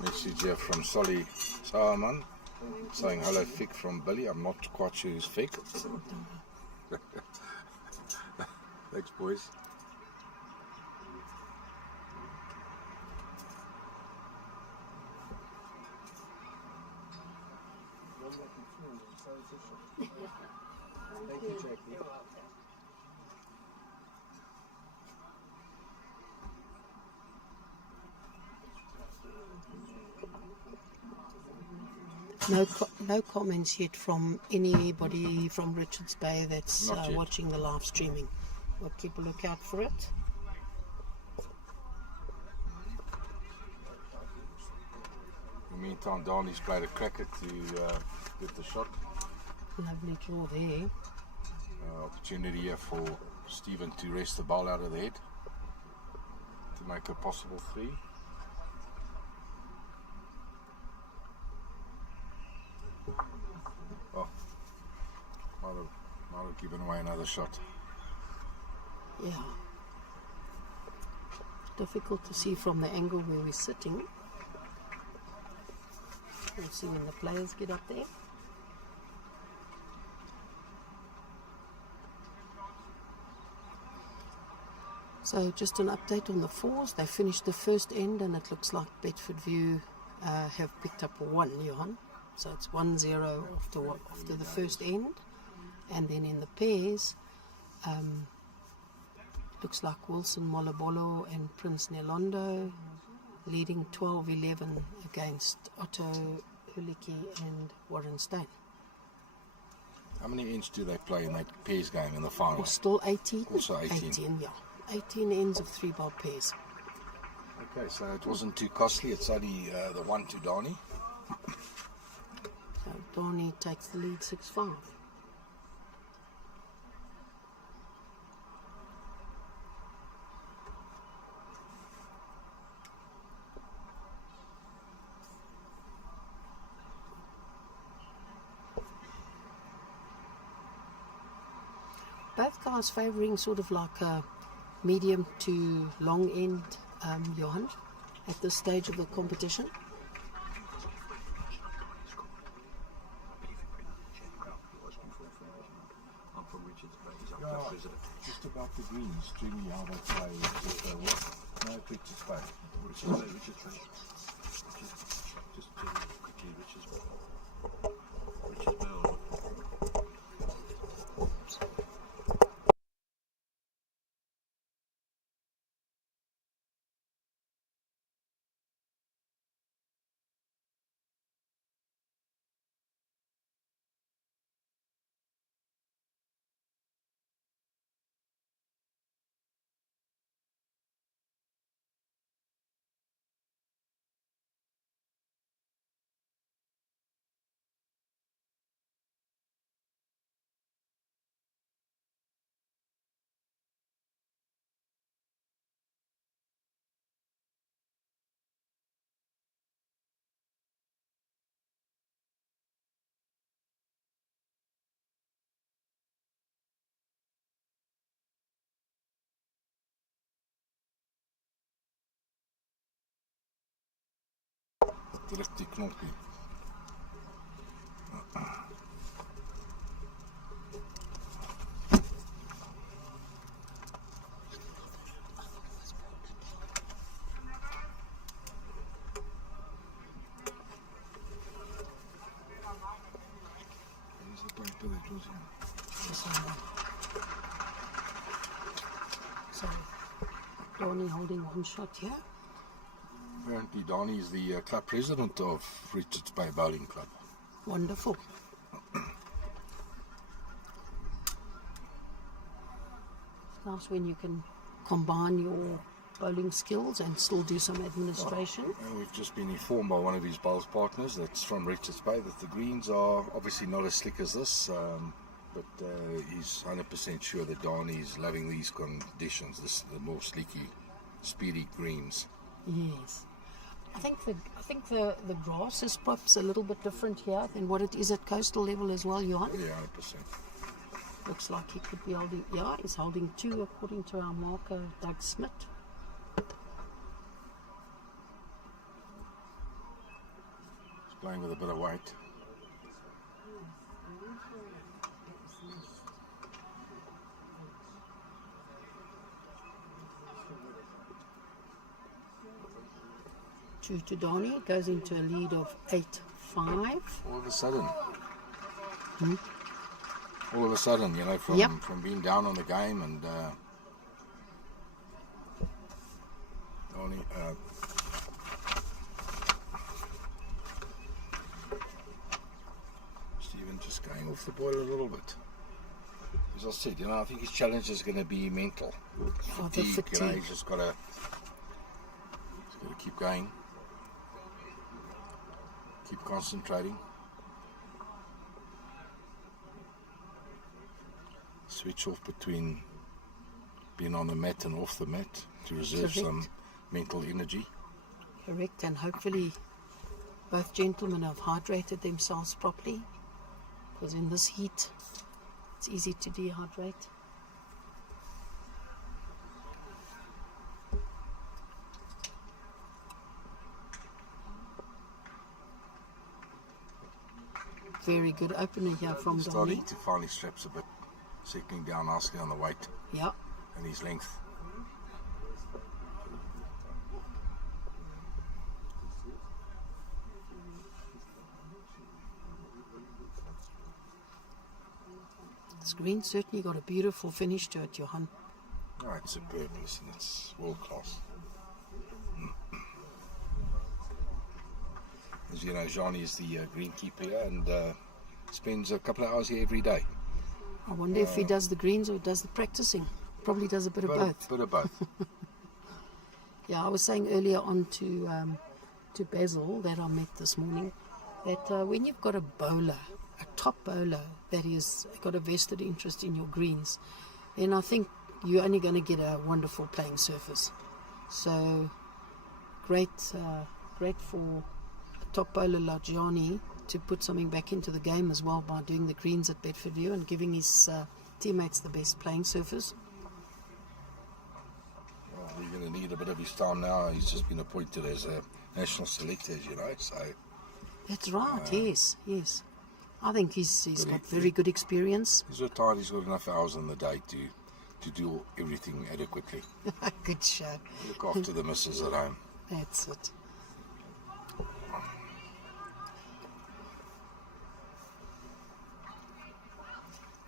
Message here from Solly Sauerman saying hello, Fig from Billy. I'm not quite sure who's Fig. Thanks, boys. Thank you, Jackie. No comments yet from anybody from Richards Bay that's Not yet. watching the live streaming. We'll keep a lookout for it. In the meantime, Danie's played a cracker to get the shot. Lovely draw there. Opportunity here for Stephen to rest the ball out of the head to make a possible 3. Oh, might have given away another shot. Yeah. Difficult to see from the angle where we're sitting. We'll see when the players get up there. So just an update on the 4s. They finished the first end and it looks like Bedfordview have picked up 1, Johan. So it's 1-0 after the first end. And then in the pairs, looks like Wilson Molobolo and Prince Nelondo leading 12-11 against Otto Uliki and Warren Stein. How many ends do they play in that pairs game in the final? Or still 18? Also 18. 18, yeah. 18 ends of 3-ball pairs. Okay, so it wasn't too costly. It's only the 1 to Danie. So Danie takes the lead 6-5. Both guys favouring sort of like a medium to long end, Johan, at this stage of the competition. I'm from Richards Bay. He's our club president. Just about the greens, Jimmy, how they play. No, Richards Bay. Richards Bay, Richards Bay. Just quickly, Richards Bay. Richards Bay. Direct die knoppie. Dis die paper that was in. So Danie holding 1 shot here. Apparently Danie is the club president of Richards Bay Bowling Club. Wonderful. Nice when you can combine your bowling skills and still do some administration. And we've just been informed by one of his bowls partners that's from Richards Bay that the greens are obviously not as slick as this. But he's 100% sure that Danie is loving these conditions, the more sleeky, speedy greens. Yes. I think the grass is perhaps a little bit different here than what it is at coastal level as well, Johan. Yeah, 100%. Looks like he could be holding, yeah, he's holding 2 according to our marker, Doug Smith. He's playing with a bit of weight. Two to Danie, goes into a lead of 8-5. All of a sudden. Hmm? All of a sudden, you know, from being down on the game and Danie, Stephen just going off the boil a little bit. As I said, you know, I think his challenge is going to be mental. Fatigue, you know, he's just got to keep going. Keep concentrating. Switch off between being on the mat and off the mat to reserve some mental energy. Correct, and hopefully both gentlemen have hydrated themselves properly, because in this heat it's easy to dehydrate. Very good opener here from Danie. Starting to finally straps a bit, settling down nicely on the weight and his length. This green certainly got a beautiful finish to it, Johan. Oh, it's superb, listen, it's world class. As you know, Gianni is the greenkeeper here and spends a couple of hours here every day. I wonder if he does the greens or does the practicing. Probably does a bit of both. Bit of both. Yeah, I was saying earlier on to Basil that I met this morning that when you've got a bowler, a top bowler that has got a vested interest in your greens, then I think you're only going to get a wonderful playing surface. So great for top bowler like Gianni to put something back into the game as well by doing the greens at Bedfordview and giving his teammates the best playing surface. Well, we're going to need a bit of his time now. He's just been appointed as a national selector, as you know. So that's right. Yes. I think he's got very good experience. He's retired. He's got enough hours in the day to do everything adequately. Good show. Look after the missus at home. That's it.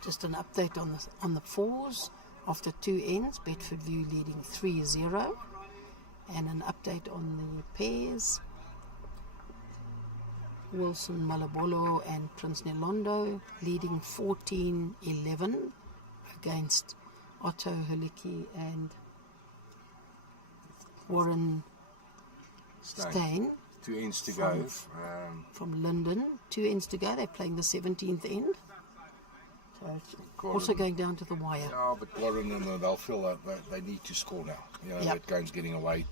Just an update on the fours. After 2 ends, Bedfordview leading 3-0. And an update on the pairs. Wilson Malabolo and Prince Nelondo leading 14-11 against Otto Helicki and Warren Stein. 2 ends to go. From London. 2 ends to go. They're playing the 17th end. So it's also going down to the wire. Yeah, but Warren and they'll feel that they need to score now. You know, that game's getting away.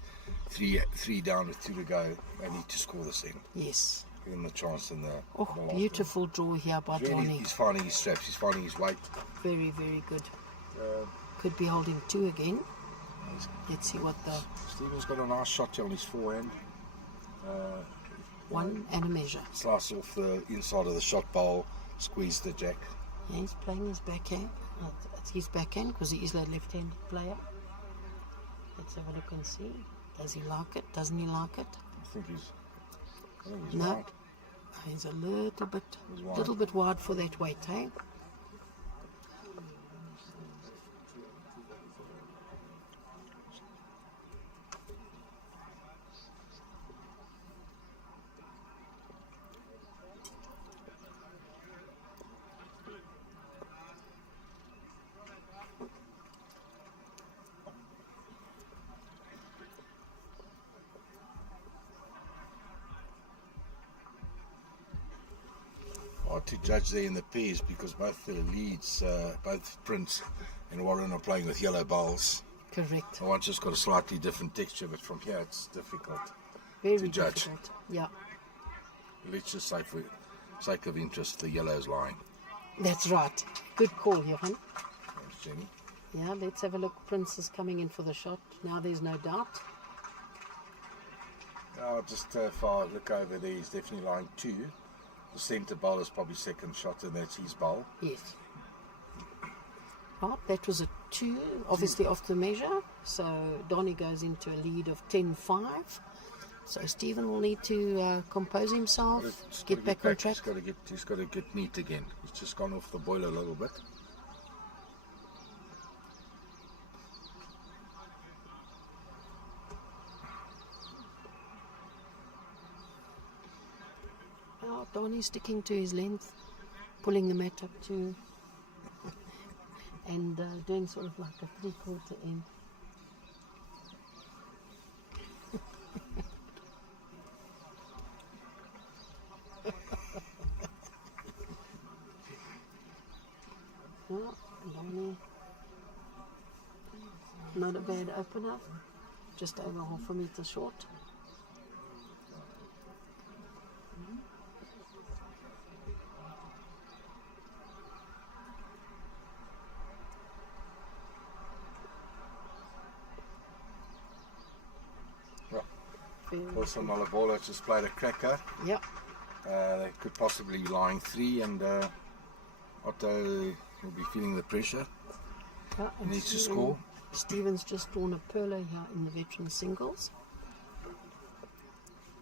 3 down with 2 to go. They need to score this end. Yes. Give him the chance in the last beautiful draw here by really, Danie. He's finding his straps. He's finding his weight. Very, very good. Could be holding 2 again. Let's see what the... Stephen's got a nice shot here on his forehand. 1 and a measure. Slice off the inside of the shot bowl. Squeeze the jack. Yeah, he's playing his backhand. It's his backhand because he is a left-handed player. Let's have a look and see. Does he like it? Doesn't he like it? I think he's no. Wide. He's a little bit wide for that weight, eh? what to judge there in the pairs, because both the leads, both Prince and Warren are playing with yellow bowls. Correct. The one's just got a slightly different texture, but from here it's difficult Very to judge. difficult. Yeah, Let's just say, for sake of interest, the yellow's lying. that's right. Good call, Johan. Thanks, Jenny. Yeah, let's have a look. Prince is coming in for the shot. Now there's no doubt. Just if I look over there, he's definitely lying 2. The centre bowl is probably second shot, and that's his bowl. Yes. Right, that was a 2, obviously off the measure. So Danie goes into a lead of 10-5. So Stephen will need to compose himself, get back on track. He's got to get neat again. He's just gone off the boil a little bit. Oh, Danie's sticking to his length, pulling the mat up to, and doing sort of like a 3/4 end. Oh, Danie, not a bad opener, just over half a metre short. Also, another ball that's just played a cracker. Yep. They could possibly be lying 3, and Otto will be feeling the pressure. He needs to score. Stephen's just drawn a perler here in the veteran singles.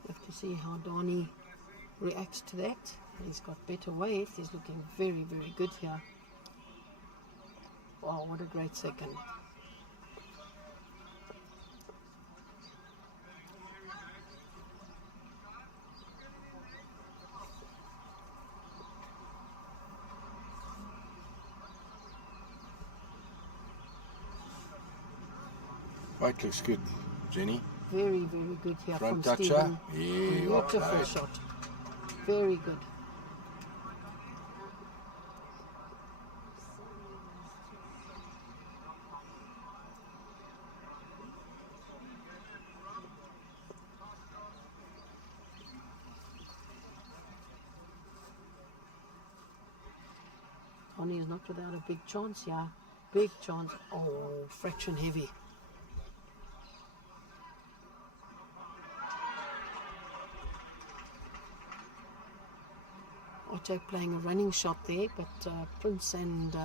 We have to see how Danie reacts to that. He's got better weight. He's looking very, very good here. Wow, what a great second. Weight looks good, Jenny. Very, very good here Front from toucher. Stephen. Yeah, well Beautiful played. shot. Very good. Tony is not without a big chance here. Big chance. Oh, fraction heavy. Otto playing a running shot there, but Prince and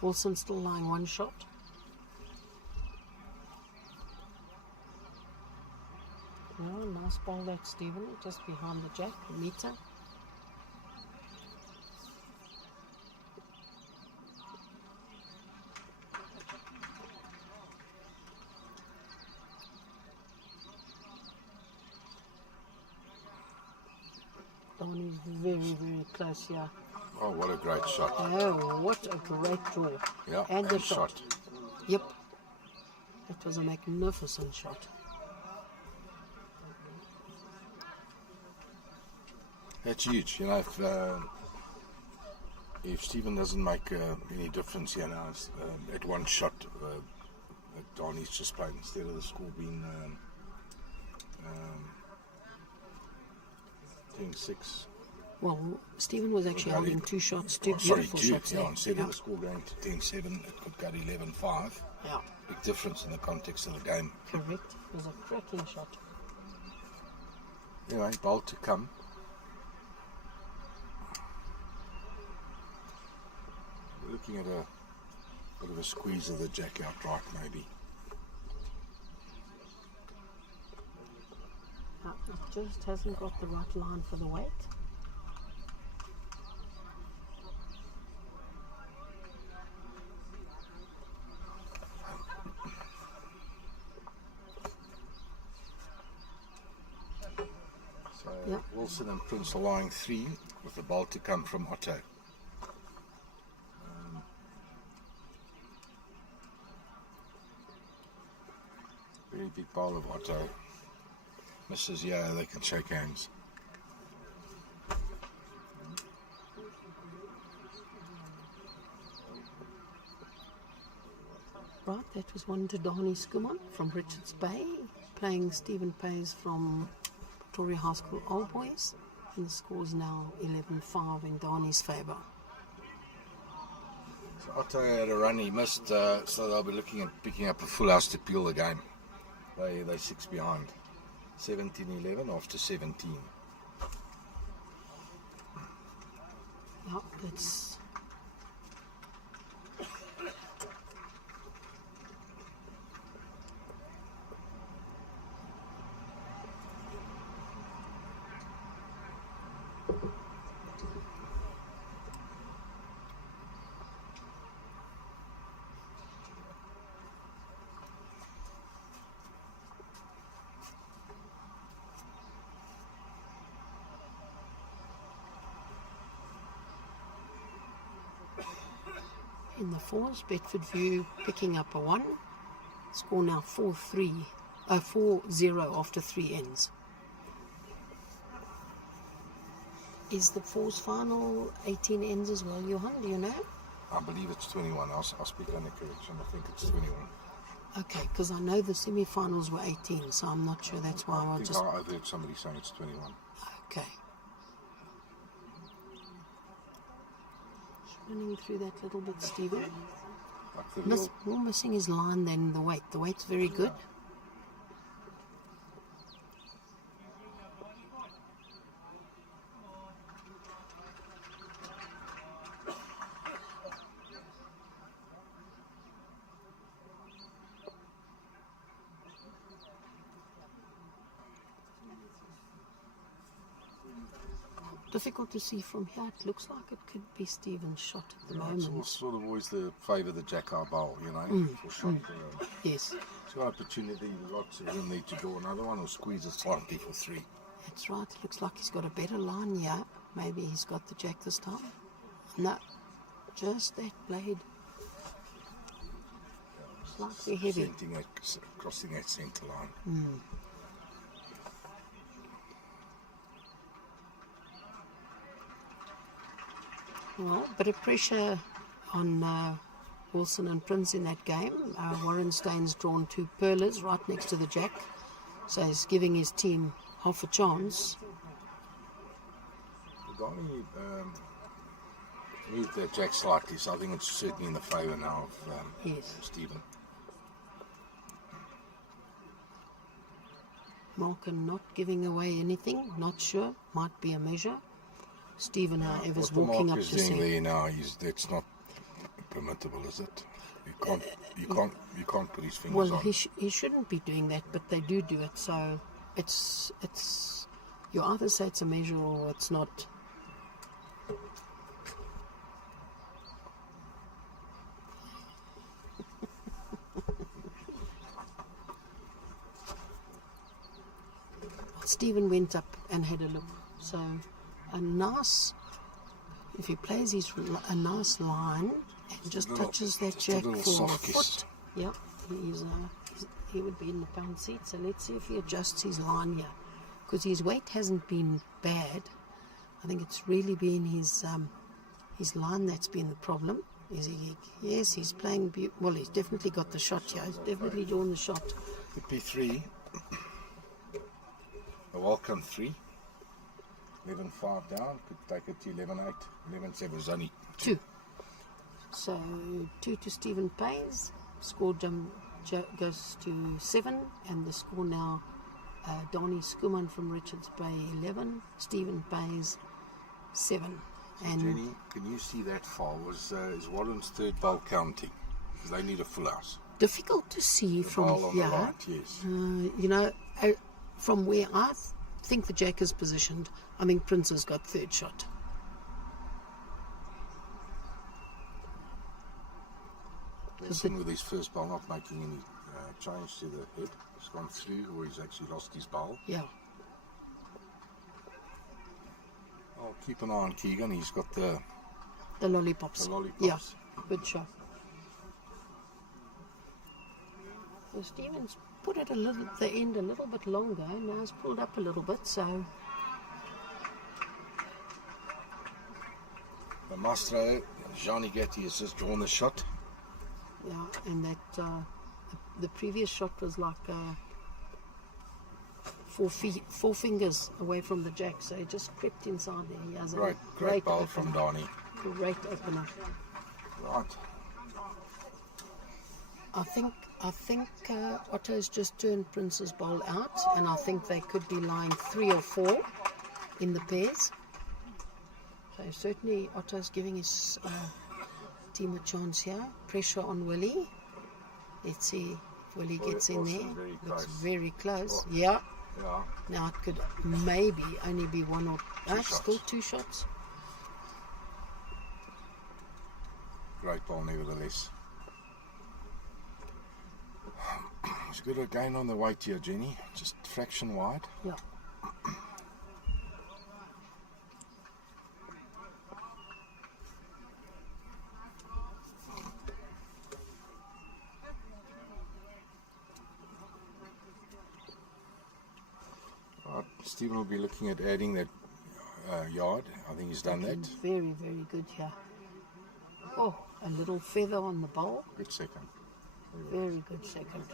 Wilson still lying 1 shot. Oh, nice ball that, Stephen, just behind the jack, a metre. Danie's very, very close here. Oh, what a great shot. Oh, what a great draw. Yeah, and the and shot. shot. Yep. It was a magnificent shot. That's huge. You know, if Stephen doesn't make any difference here now, at 1 shot, Danie's just playing instead of the score being 10-6. Well, Stephen was actually Gatti- holding 2 shots, 2 Sorry, beautiful 2. shots there. Yeah, instead Yeah. of the score going to 10-7, it could go to 11-5. Yeah, Big difference in the context of the game. correct. It was a cracking shot. Anyway, bowl to come. We're looking at a bit of a squeeze of the jack outright, maybe. It just hasn't got the right line for the weight. So Yep. Wilson and Prince are lying 3 with the bowl to come from Otto. Very big bowl of Otto. Misses, yeah, they can shake hands. Right, that was one to Danie Schoeman from Richards Bay, playing Stephen Payze from Victoria High School Old Boys, and the score is now 11-5 in Danie's favour. So Otto had a run, he missed, so they'll be looking at picking up a full house to peel the game. They're 6 behind. 17-11 after 17. Yep, that's... In the fours, Bedfordview picking up a 1. Score now 4-0 after 3 ends. Is the fours final 18 ends as well, Johan? Do you know? I believe it's 21. I'll speak under correction. I think it's 21. Okay, because I know the semi-finals were 18, so I'm not sure. That's why I'll just... I've heard somebody saying it's 21. Okay. Running through that little bit, Stephen. More missing his line than the weight. The weight's very good. Difficult to see from here. It looks like it could be Stephen's shot at the moment. It's sort of always the favour the Jack-Eye bowl, you know, for shot. Yes. It's got opportunity, lots of room there to draw another one or squeeze it slightly for 3. That's right. It looks like he's got a better line here. Maybe he's got the Jack this time. No, just that blade. Slightly heavy. Crossing that centre line. Well, a bit of pressure on Wilson and Prince in that game. Warrenstein's drawn 2 pearlers right next to the Jack, so he's giving his team half a chance. Danie moved that Jack slightly, so I think it's certainly in the favour now of Stephen. Malcolm not giving away anything, not sure, might be a measure. Stephen, however, is walking up to see. There now, that's not permittable, is it? You can't put his fingers on. Well, he shouldn't be doing that, but they do it. So it's you either say it's a measure or it's not. Stephen went up and had a look. So a nice, if he plays a nice line and just touches that Jack for a foot, yeah, he would be in the pound seat. So let's see if he adjusts his line here, because his weight hasn't been bad. I think it's really been his line that's been the problem. Yes, he's playing. Well, he's definitely got the shot here. He's definitely drawn the shot. The P3, a welcome 3. 11-5 down, could take it to 11-8. 11-7 was only 2. So 2 to Stephen Payze. Score goes to 7, and the score now, Danie Schoeman from Richards Bay 11, Stephen Payze 7. And Jenny, can you see that far? Is Warren's third bowl counting? Because they need a full house. Difficult to see from here. Right, yes. You know, from where I think the Jack is positioned, I think Prince has got third shot. Wilson with his first bowl not making any change to the head. He's gone through, or he's actually lost his bowl. Yeah. I'll keep an eye on Keegan. He's got the lollipops. Yeah, good shot. Well, Stephen's put it the end a little bit longer. Now it's pulled up a little bit, so. The maestro, Gianni Gatti, has just drawn the shot. Yeah, and that the previous shot was like 4 fingers away from the jack, so he just crept inside there. He has a Great bowl opener. from Danie. Great opener. Right. I think Otto's just turned Prince's bowl out, and I think they could be lying 3 or 4 in the pairs. So certainly Otto's giving his team a chance here. Pressure on Willie. Let's see if Willie gets in there. Looks very close. Yeah. Yeah. Now it could maybe only be 1 or still 2 shots. Great ball nevertheless. It's good again on the weight here, Jenny. Just fraction wide. Yeah. Stephen will be looking at adding that yard. I think he's done that. Very, very good here. Oh, a little feather on the bowl. Good second. Very good second.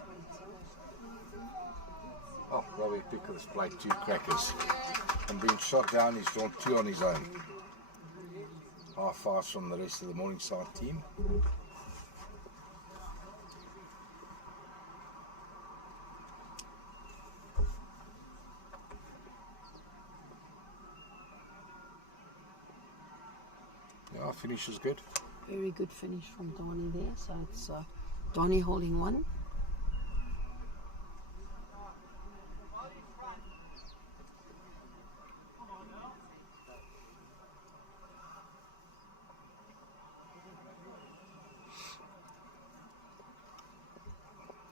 Oh, Robbie Pickle has played 2 crackers. And being shot down, he's drawn 2 on his own. High fives from the rest of the Morningside team. Yeah, finish is good. Very good finish from Danie there. So it's Danie holding 1.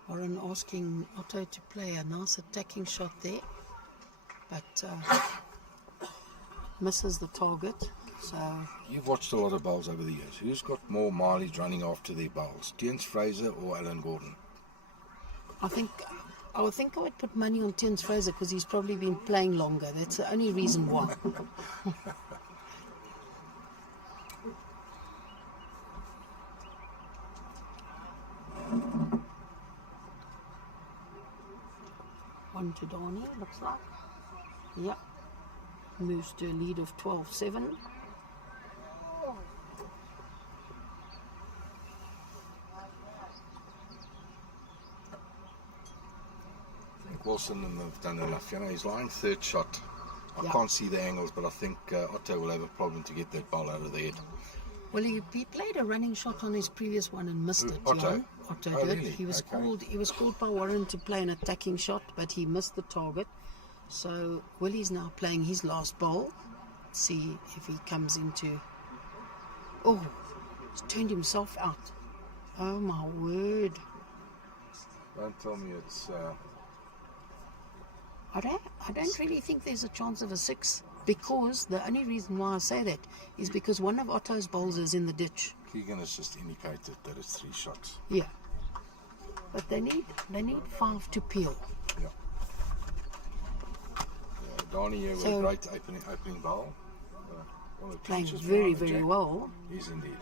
Warren asking Otto to play a nice attacking shot there, but misses the target. So you've watched a lot of bowls over the years. Who's got more mileage running after their bowls, Terence Fraser or Alan Gordon? I would think I would put money on Terence Fraser because he's probably been playing longer. That's the only reason why. One to Danie, looks like. Yep. Moves to a lead of 12-7. I think Wilson and they've done enough. You know, he's lying 3rd shot. I can't see the angles, but I think Otto will have a problem to get that ball out of the head. Well, he played a running shot on his previous one and missed it. Otto? Otto Oh, did. really? He was Okay. called by Warren to play an attacking shot, but he missed the target. So Willie's now playing his last bowl. Let's see if he comes into. Oh, he's turned himself out. Oh my word! Don't tell me it's. I don't really think there's a chance of a 6, because the only reason why I say that is because one of Otto's bowls is in the ditch. Keegan has just indicated that it's 3 shots. Yeah, but they need 5 to peel. Yeah. Danie here with a great opening bowl. One of the Playing teachers very, behind the very jack. well. Yes, indeed.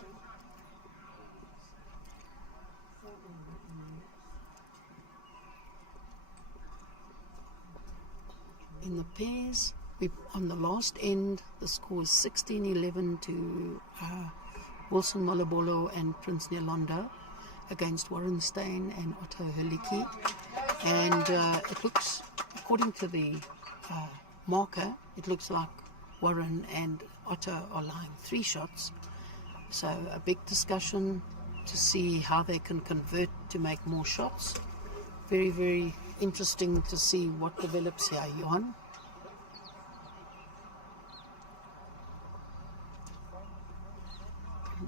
In the pairs, on the last end, the score is 16-11 to Wilson Malabolo and Prince Nyalondo against Warren Steyn and Otto Herlicki. And it looks, according to the marker, it looks like Warren and Otto are lying 3 shots. So a big discussion to see how they can convert to make more shots. Very, very interesting to see what develops here, Johan.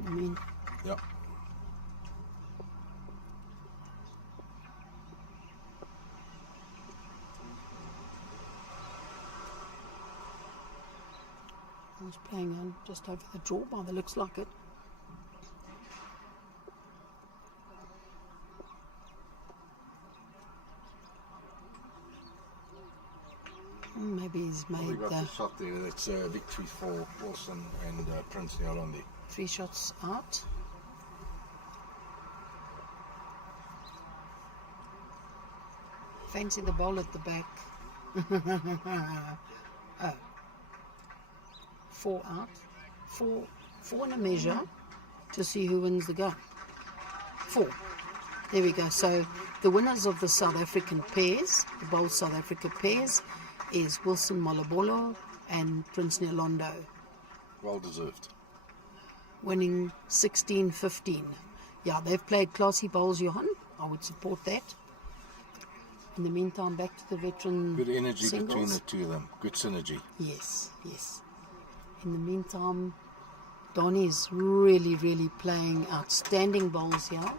I mean, Yep. I was playing on just over the draw by the looks like it. Maybe he's We made got the shot there. That's a victory for Wilson and Prince Nyalondi. 3 shots out. fancy the bowl at the back. 4 out. 4 and a measure to see who wins the game. 4. There we go. So the winners of the South African pairs, the Bowl South Africa pairs, is Wilson Malabolo and Prince Nelondo, Well deserved. winning 16-15. Yeah, they've played classy bowls, Johan. I would support that. In the meantime, back to the veteran Good energy singles. between the two of them. Good synergy. Yes, yes. In the meantime, Danie is really, really playing outstanding bowls here.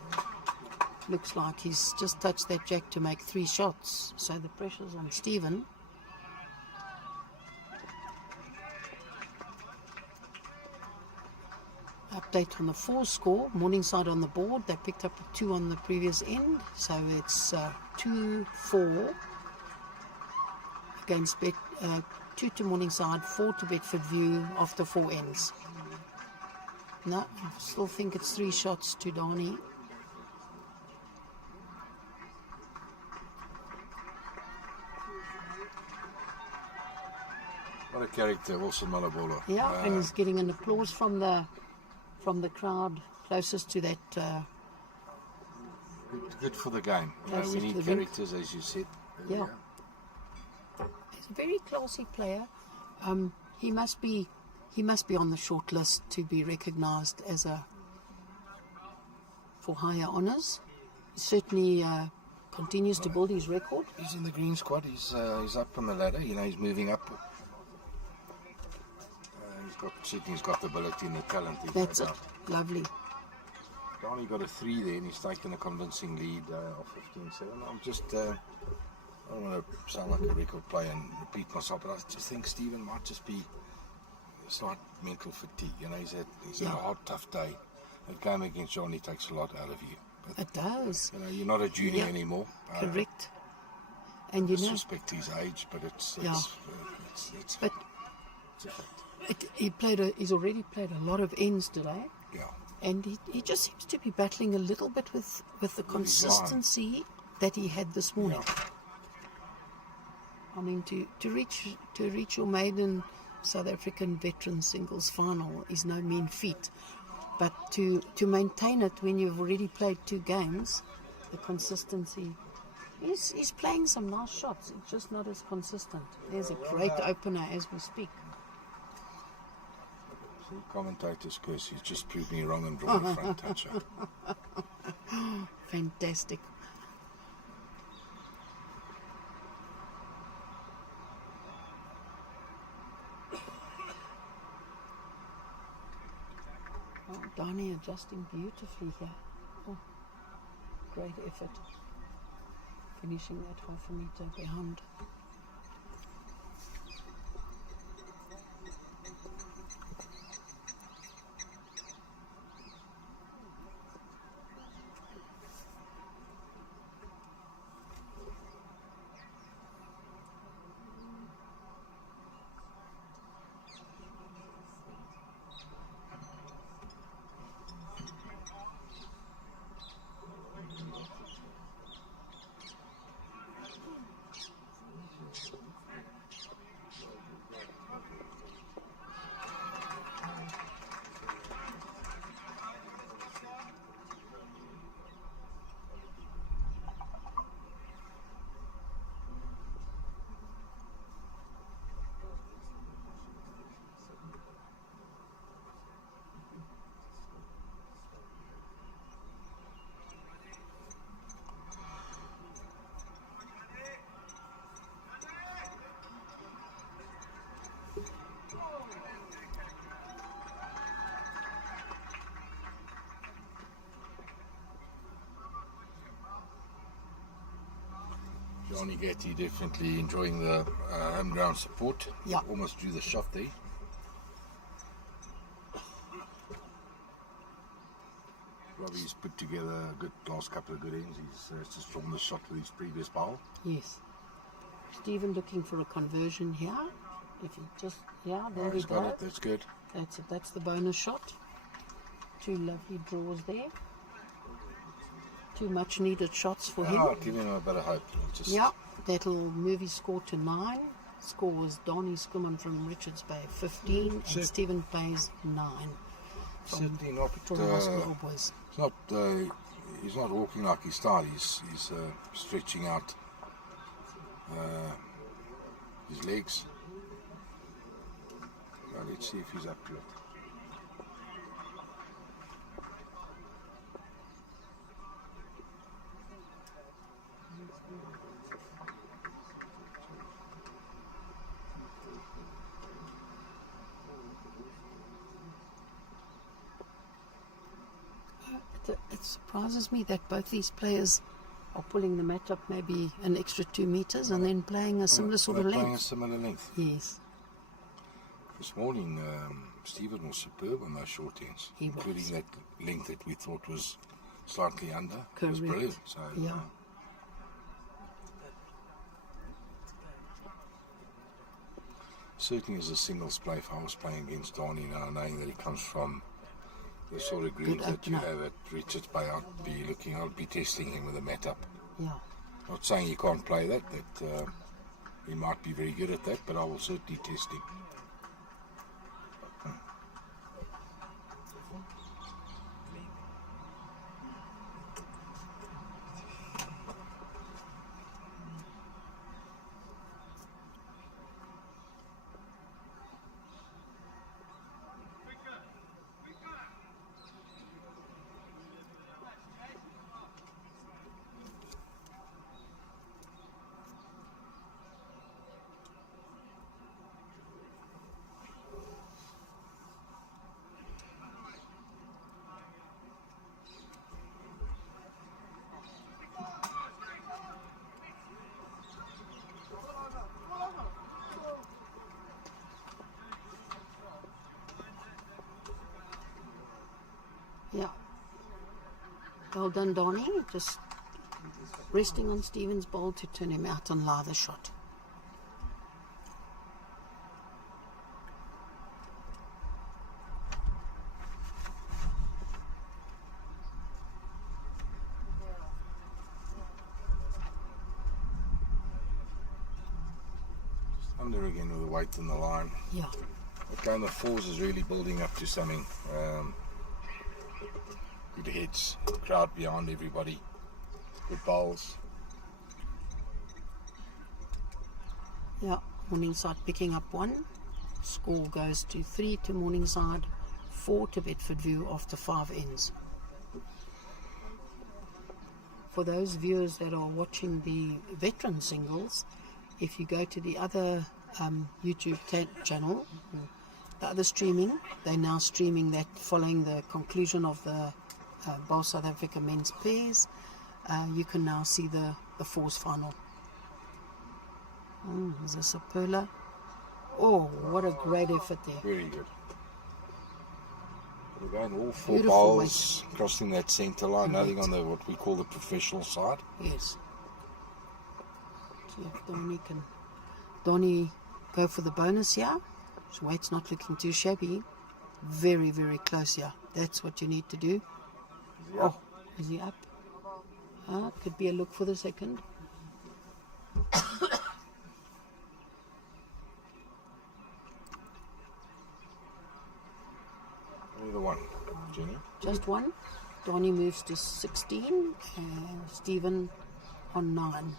Looks like he's just touched that jack to make 3 shots. So the pressure's on Stephen. Update on the 4 score. Morningside on the board. They picked up a 2 on the previous end. So it's 2-4 against 2 to Morningside, 4 to Bedfordview after 4 ends. No, I still think it's 3 shots to Danie. What a character, Wilson Malabolo. Yeah, and he's getting an applause from the crowd closest to that. Good for the game. You know, Closest we to need the rink. characters, as you said. Yeah. He's a very classy player. He must be on the short list to be recognised as for higher honours. He certainly continues to build his record. He's in the green squad. He's up on the ladder. You know, he's moving up. He's got the ability and the talent. That's it. Lovely. Danie got a 3 there, and he's taken a convincing lead of 15-7. I'm just, I don't want to sound like a record player and repeat myself, but I just think Stephen might just be slight mental fatigue. You know, he's had a hard, tough day. A game against Gianni takes a lot out of you. But, It does. you know, you're not a junior anymore. Correct. And you know, Disrespect his age, but it's Yeah. it's but a fact. he's already played a lot of ends today. Yeah. And he just seems to be battling a little bit with the consistency that he had this morning. I mean, to reach your maiden South African veteran singles final is no mean feat. But to maintain it when you've already played 2 games, the consistency, he's playing some nice shots. It's just not as consistent. There's a great opener as we speak. Commentators curse, he's just proved me wrong and drawn a front toucher. Fantastic. Oh, Danie adjusting beautifully here. Oh, great effort. Finishing that half a meter behind. Gianni Gatti definitely enjoying the home ground support. Yeah. Almost drew the shot there. Robbie's put together a good last couple of good ends. He's just drawn the shot with his previous bowl. Yes. Stephen looking for a conversion here. If he just, there we He's go. got it, that's good. That's it. That's the bonus shot. 2 lovely draws there. 2 much needed shots for him. Oh, give him a bit of hope. Just Yeah, that'll move his score to 9. Score was Danie Schoeman from Richards Bay 15 and Cer- Stephen Payze 9. Certainly not. From the hospital boys. It's not. He's not walking like he started. He's stretching out his legs. Now let's see if he's up to it. It surprises me that both these players are pulling the mat up maybe an extra 2 meters and then playing a similar sort of Playing a length. similar length. Yes, This morning, Stephen was superb on those short ends, He was. including that length that we thought was slightly under. It was Correct. brilliant. So, Yeah. certainly as a singles play, if I was playing against Danie now, knowing that he comes from the sort of greens Good that you opener. have at Richards Bay, I'd be testing him with a mat up. yeah. Not saying he can't play that, he might be very good at that, but I will certainly test him. Yeah. Well done, Danie. Just resting on Stephen's bowl to turn him out on lather shot. Under again with the weight in the line. Yeah. The game of fours is really building up to something. Good heads, crowd behind everybody, good bowls. Yeah. Morningside picking up 1. Score goes to 3 to Morningside, 4 to Bedfordview after 5 ends. For those viewers that are watching the veteran singles, if you go to the other YouTube channel, the other streaming, they're now streaming that following the conclusion of the Bowl South Africa men's pairs. You can now see the fours final. Is this a perler? Oh, what a great effort there. Very good. We're going all 4 Beautiful bowls crossing that centre line, nothing on the what we call the professional side. Yes. See if Danie go for the bonus here. His weight's not looking too shabby. Very, very close here. That's what you need to do. Oh, is he up? Could be a look for the second. Only the one, Jenny. Just 1. Danie moves to 16 and Stephen on 9.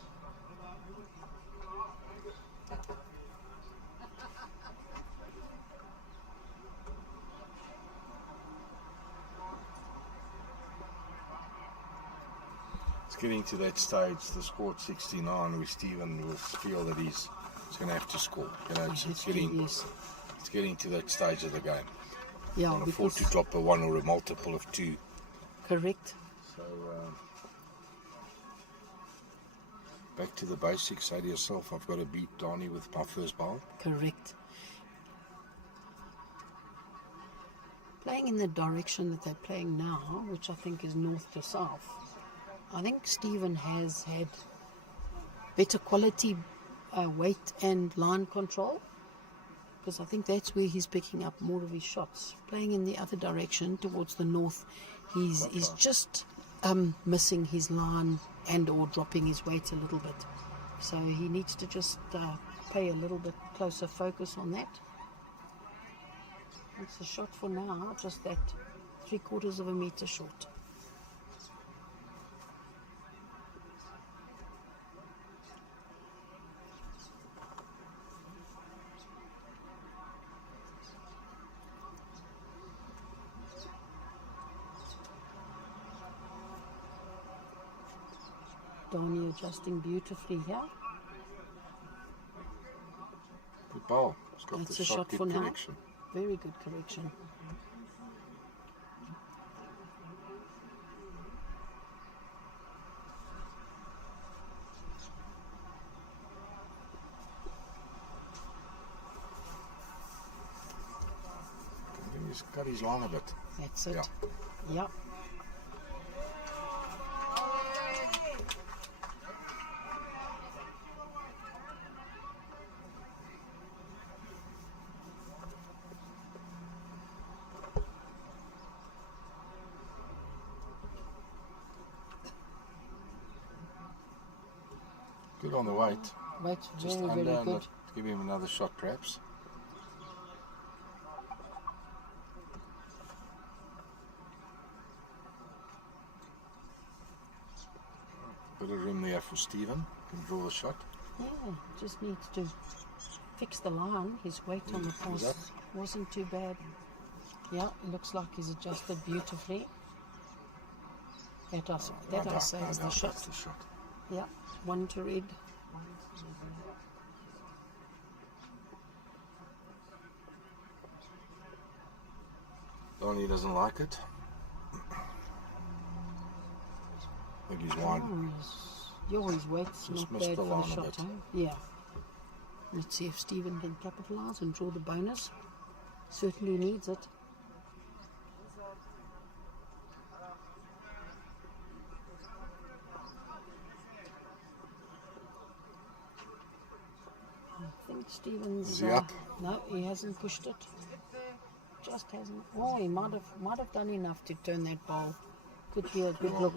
It's getting to that stage, the score at 69, where Stephen will feel that he's going to have to score. You know, it's getting to that stage of the game. Yeah, Can't afford to drop a 1 or a multiple of 2. Correct. So, back to the basics. Say to yourself, I've got to beat Danie with my first bowl. Correct. Playing in the direction that they're playing now, which I think is north to south, I think Stephen has had better quality weight and line control, because I think that's where he's picking up more of his shots. Playing in the other direction towards the north, he's just missing his line and or dropping his weight a little bit. So he needs to just pay a little bit closer focus on that. It's a shot for now, just that 3/4 of a meter short. Danie adjusting beautifully here. Good ball. It's got That's the a shot good for now. correction. Very good correction. I think he's got his line a bit. That's it. Yeah. Yep. Good on the weight. Weight Just very, under very and good. let- give him another shot perhaps. Bit of room there for Stephen. Can draw the shot. Yeah, just needs to fix the line. His weight on the Is pass that- wasn't too bad. Yeah, it looks like he's adjusted beautifully. That I say is the That's shot. the shot. Yeah, 1 to red. Donnie doesn't like it. I think he's wide. His weight's Just not missed bad the for line the a shot, bit. eh? Yeah. Let's see if Stephen can capitalise and draw the bonus. Certainly needs it. I think Stephen's. Is he up? No, he hasn't pushed it. Just hasn't. Oh, he might have done enough to turn that ball. Could be a good look.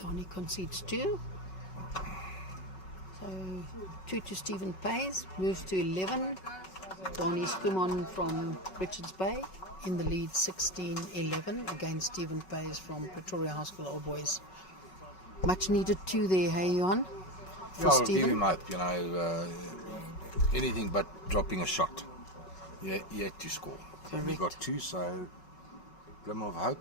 Danie concedes 2. So 2 to Stephen Payze, moves to 11. Danie Schoeman from Richards Bay in the lead 16-11 against Stephen Payze from Pretoria High School Old Boys. Much needed 2 there, hey Johan? For Yeah, I'll give Stephen. him hope, anything but dropping a shot. Yeah, he had to score. And he got 2, so glimmer of hope.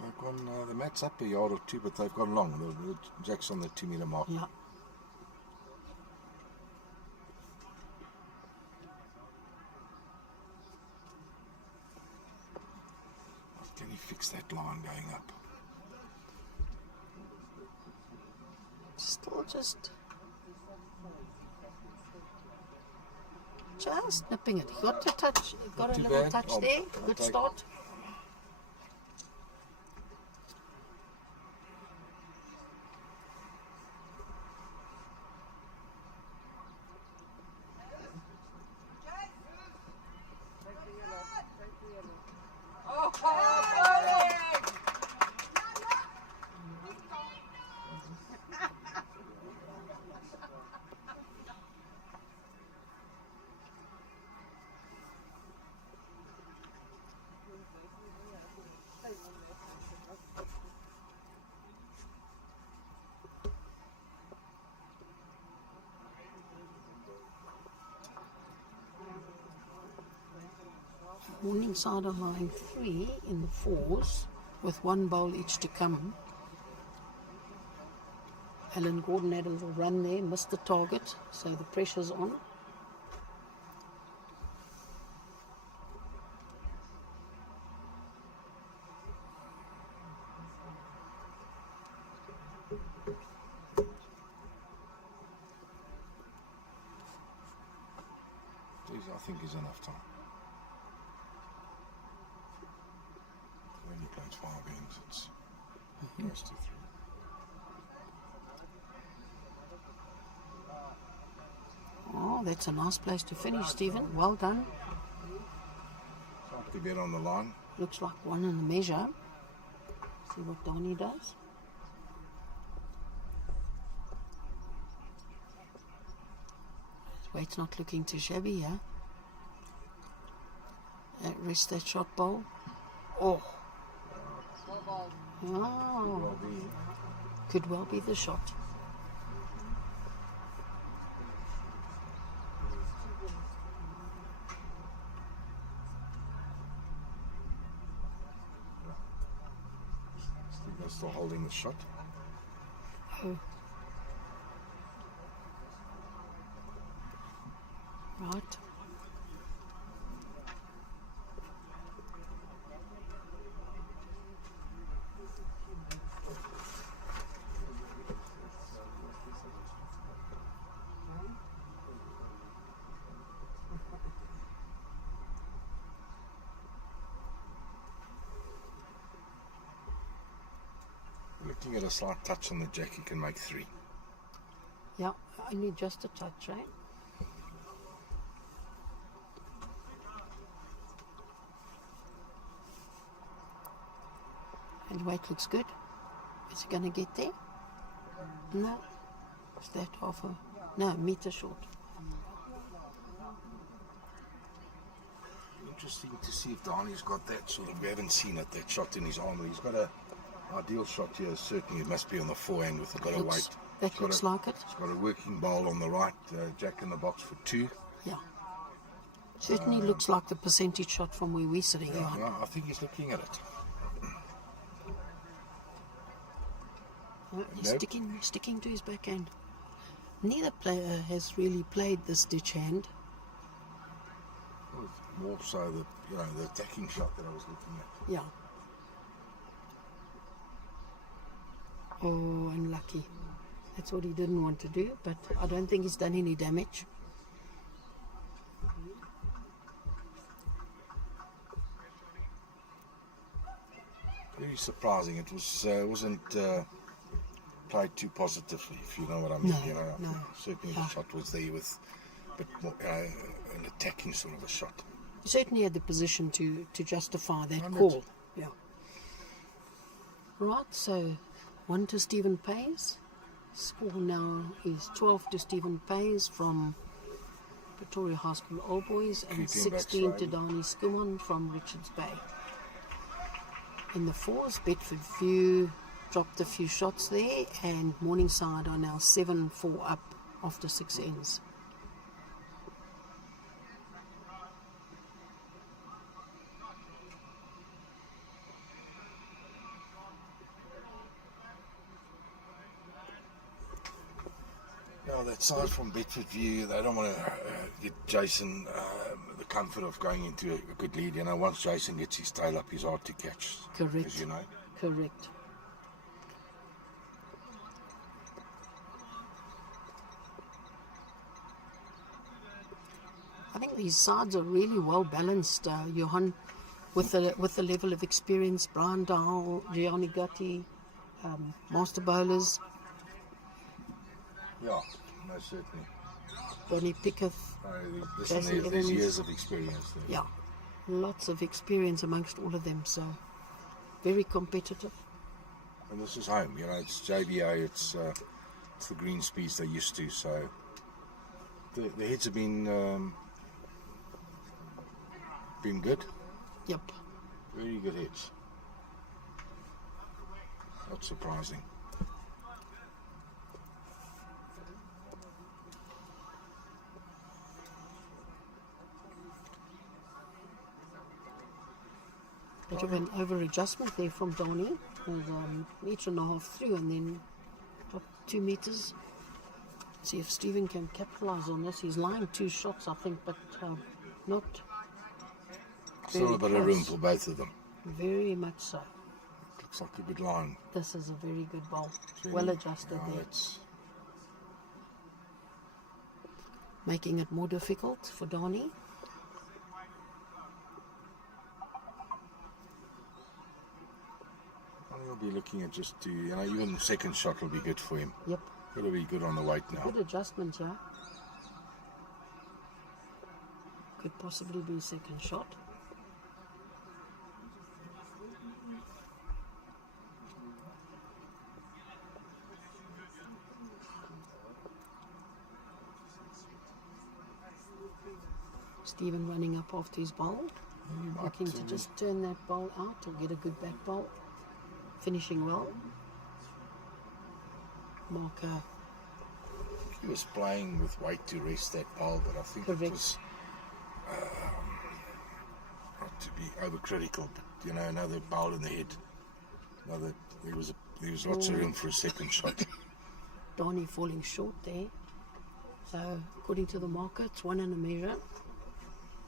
They've gone, the mat's up a yard or 2, but they've gone long. The Jack's on the 2 metre mark. Yeah. Can he fix that line going up? Still just nipping it. Got a touch, got a too little bad. touch I'll there. Good take- start. Morningside are lying 3 in the 4s with 1 bowl each to come. Alan Gordon had a little run there, missed the target, so the pressure's on. I think is enough time. When he plays 5 ends, it's goes to 3. Oh, that's a nice place to finish, Stephen. Well done. To get on the line. Looks like one in the measure. See what Danie does. His weight's not looking too shabby, yeah? Rest that shot bowl. Oh. Oh. Could well be the shot. Still holding the shot. Oh. Right. Looking at a slight touch on the jack, he can make 3. Yeah, only just a touch, right? And weight looks good. Is he going to get there? No. Is that half a... No, meter short. Interesting to see if Danie's got that sort of... We haven't seen it, that shot in his armour. He's got a... Ideal shot here, certainly it must be on the forehand with a bit of weight. That looks like it. He's got a working bowl on the right, jack in the box for 2. Yeah. Certainly looks like the percentage shot from where we're sitting. Yeah, I think he's looking at it. He's sticking to his backhand. Neither player has really played this ditch hand. Well, more so the attacking shot that I was looking at. Yeah. Oh, unlucky. That's what he didn't want to do, but I don't think he's done any damage. Very surprising. It wasn't played too positively, if you know what I mean. No, no. Certainly the shot was there with a bit more, an attacking sort of a shot. He certainly had the position to justify that call. Yeah. Right, so 1 to Stephen Payze. Score now is 12 to Stephen Payze from Pretoria High School Old Boys and 16 to Danie Schoeman from Richards Bay. In the fours, Bedfordview dropped a few shots there, and Morningside are now 7-4 up after 6 ends. Now that side from Bedfordview, they don't want to get Jason the comfort of going into a good lead. You know, once Jason gets his tail up, he's hard to catch. Correct. As you know. Correct. I think these sides are really well balanced, Johan, with the level of experience. Barnard, Gianni, Gatti, master bowlers. Yeah, most certainly. Danie Pickett. There's years of experience there. Yeah, lots of experience amongst all of them, so very competitive. And this is home, you know, it's JBA, it's the green speeds they're used to, so the heads have been good. Yep. Very good hits. Not surprising. Bit of an over adjustment there from Danie. Was metre and a half through and then dropped 2 meters. See if Stephen can capitalise on this. He's lying 2 shots, I think, but not. Still a bit of room for both of them. Very much so. Looks like a good line. This is a very good ball. Well adjusted there. Making it more difficult for Danie. He'll be looking at just even second shot will be good for him. Yep. It'll be good on the weight now. Good adjustment, yeah. Could possibly be second shot. Stephen running up after his bowl, looking to just turn that bowl out or get a good back bowl. Finishing well. Marker. He was playing with weight to rest that bowl, but I think Correct. it was not to be overcritical. But another bowl in the head. There was lots of room for a second shot. Danie falling short there. So according to the marker, it's 1 and a measure.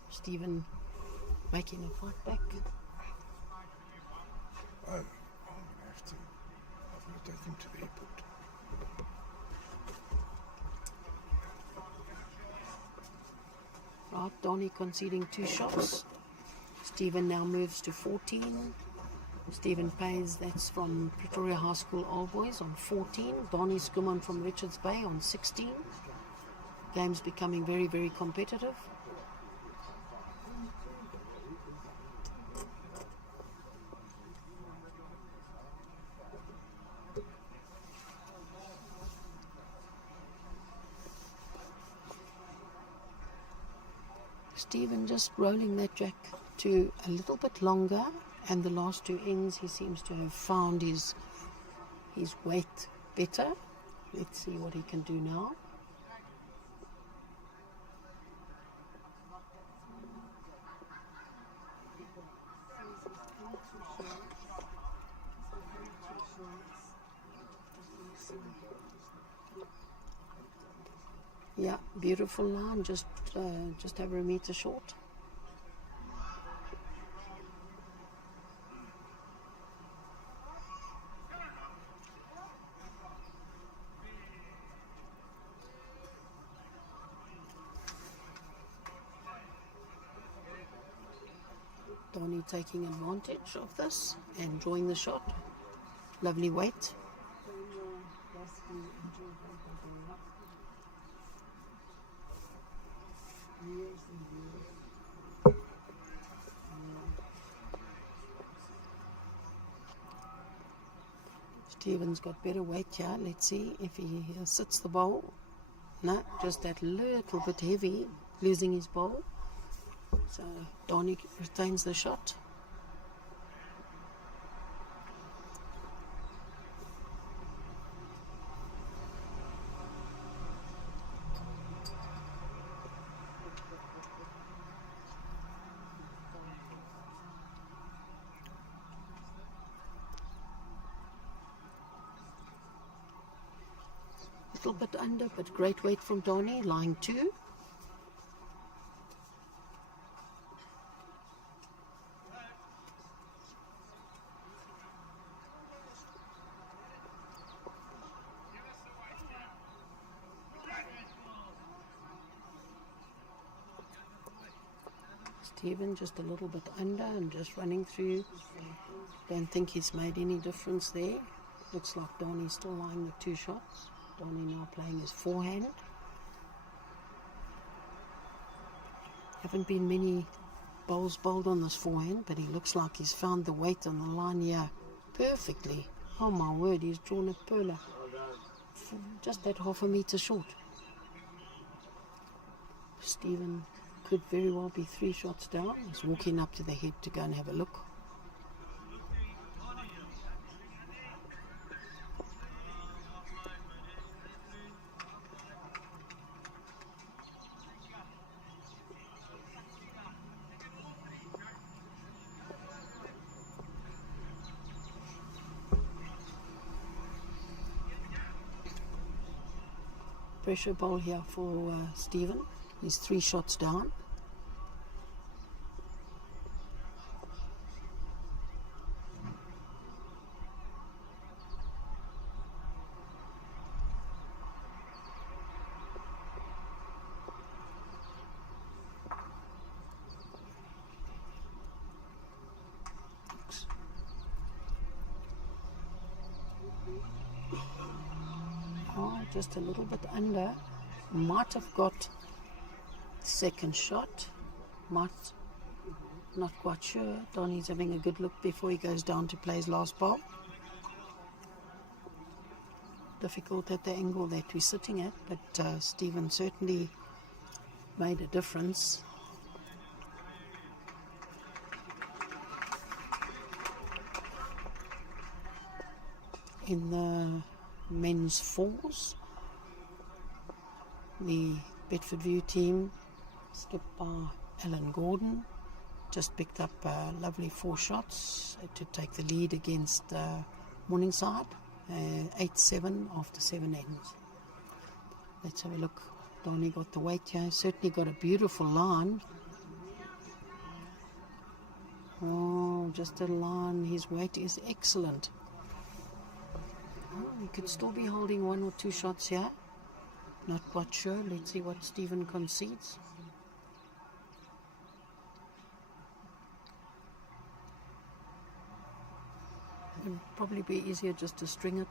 Stephen making a fight back. Oh, I'm going to take him to the airport. Right, Danie conceding 2 shots. Stephen now moves to 14. Stephen Payze, that's from Pretoria High School Old Boys, on 14. Danie Schoeman from Richards Bay on 16. Game's becoming very, very competitive. Stephen just rolling that jack to a little bit longer, and the last 2 ends he seems to have found his weight better. Let's see what he can do now. Yeah, beautiful line, just over a meter short. Danie taking advantage of this and drawing the shot. Lovely weight. Stephen's got better weight here. Let's see if he sits the bowl. No, just that little bit heavy, losing his bowl. So Danie retains the shot. Little bit under, but great weight from Danie, lying 2. Stephen just a little bit under and just running through. Don't think he's made any difference there. Looks like Danie's still lying with 2 shots. Danie now playing his forehand. Haven't been many bowls bowled on this forehand, but he looks like he's found the weight on the line here perfectly. Oh my word, he's drawn a perler. Just that half a meter short. Stephen could very well be 3 shots down. He's walking up to the head to go and have a look. Pressure bowl here for Stephen. He's 3 shots down. just a little bit under. Might have got second shot. Might, not quite sure. Danie's having a good look before he goes down to play his last ball. Difficult at the angle that we're sitting at, but Stephen certainly made a difference. In the men's fours, the Bedfordview team, skipped by Alan Gordon, just picked up lovely 4 shots to take the lead against Morningside, 8-7 after 7 ends. Let's have a look. Danie got the weight here, certainly got a beautiful line. Oh, just a line, his weight is excellent. Oh, he could still be holding 1 or 2 shots here. Not quite sure. Let's see what Stephen concedes. It would probably be easier just to string it.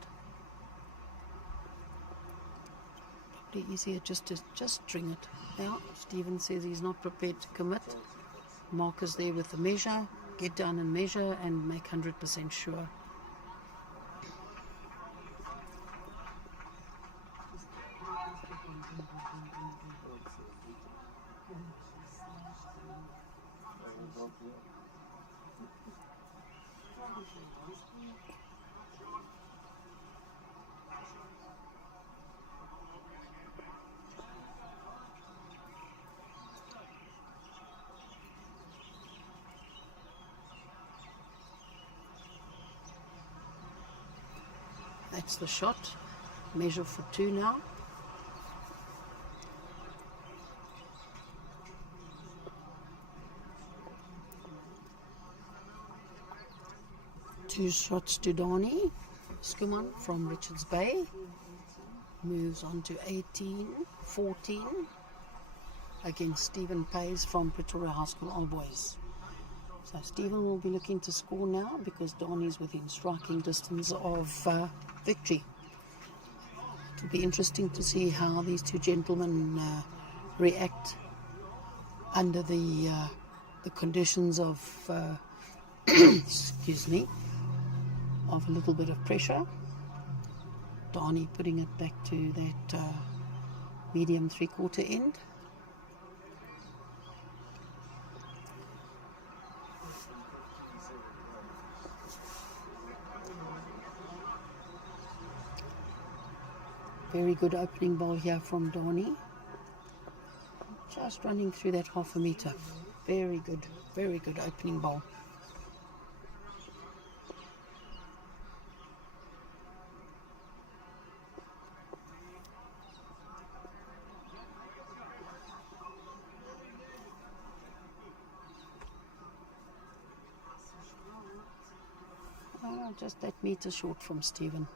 Probably easier just to string it. Now, Stephen says he's not prepared to commit. Marcus there with the measure. Get down and measure and make 100% sure. That's the shot. Measure for 2 now. Two shots to Danie. Schoeman from Richards Bay moves on to 18-14 against Stephen Payze from Pretoria High School All Boys. So Stephen will be looking to score now because Danie's within striking distance of victory. It'll be interesting to see how these two gentlemen react under the conditions of excuse me, of a little bit of pressure. Danie putting it back to that medium 3/4 end. Very good opening ball here from Danie. Just running through that 1/2 meter. Very good opening ball. Just that meter short from Stephen.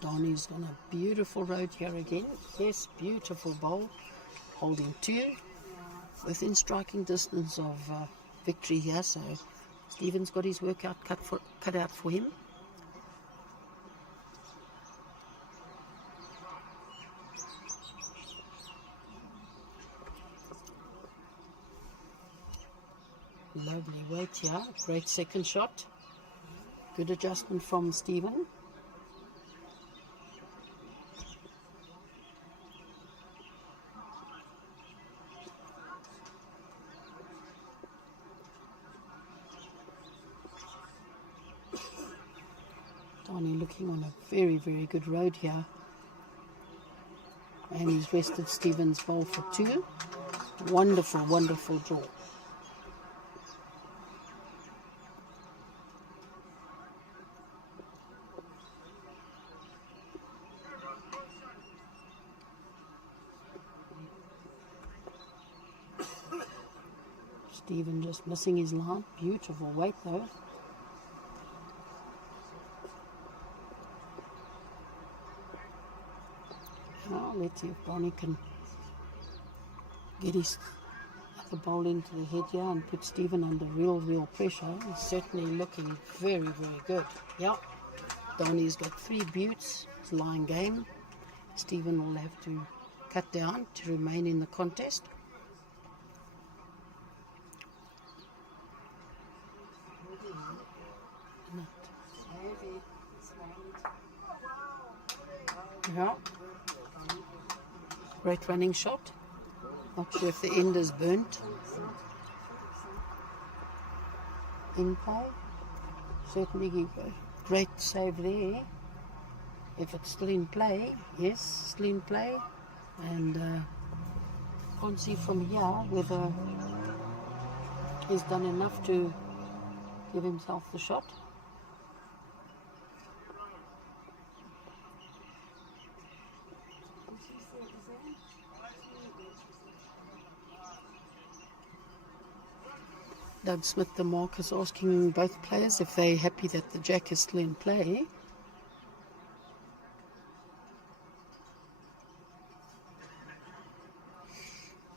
Danie's on a beautiful road here again. Yes, beautiful bowl. Holding 2. Within striking distance of victory here. So Stephen's got his workout cut out for him. Lovely weight here. Great second shot. Good adjustment from Stephen. Danie looking on a very good road here. And he's rested Stephen's ball for 2. Wonderful draw. Stephen just missing his line. Beautiful weight though. Let's see if Danie can get his other bowl into the head here and put Stephen under real pressure. He's certainly looking very, very good. Yeah. Danie's got 3 buttes. It's lying game. Stephen will have to cut down to remain in the contest. Yeah. Great running shot. Not sure if the end is burnt. In play. Certainly a great save there. If it's still in play, yes, still in play. And can't see from here whether he's done enough to give himself the shot. Doug Smith, the mark, is asking both players if they're happy that the jack is still in play.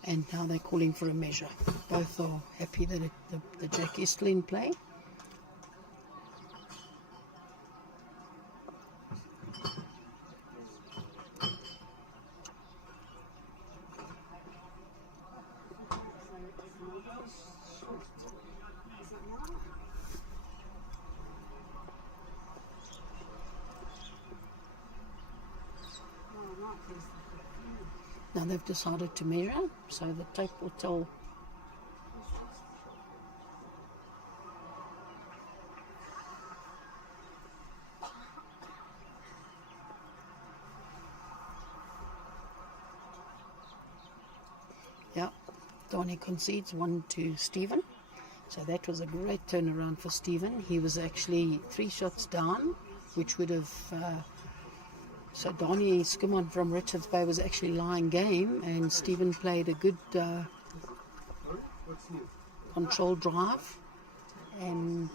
And now they're calling for a measure. Both are happy that the jack is still in play. Now they've decided to measure, so the tape will tell. Yeah, Danie concedes 1 to Stephen. So that was a great turnaround for Stephen. He was actually 3 shots down, which would have... So Danie Schoeman from Richards Bay was actually lying game, and Stephen played a good control drive and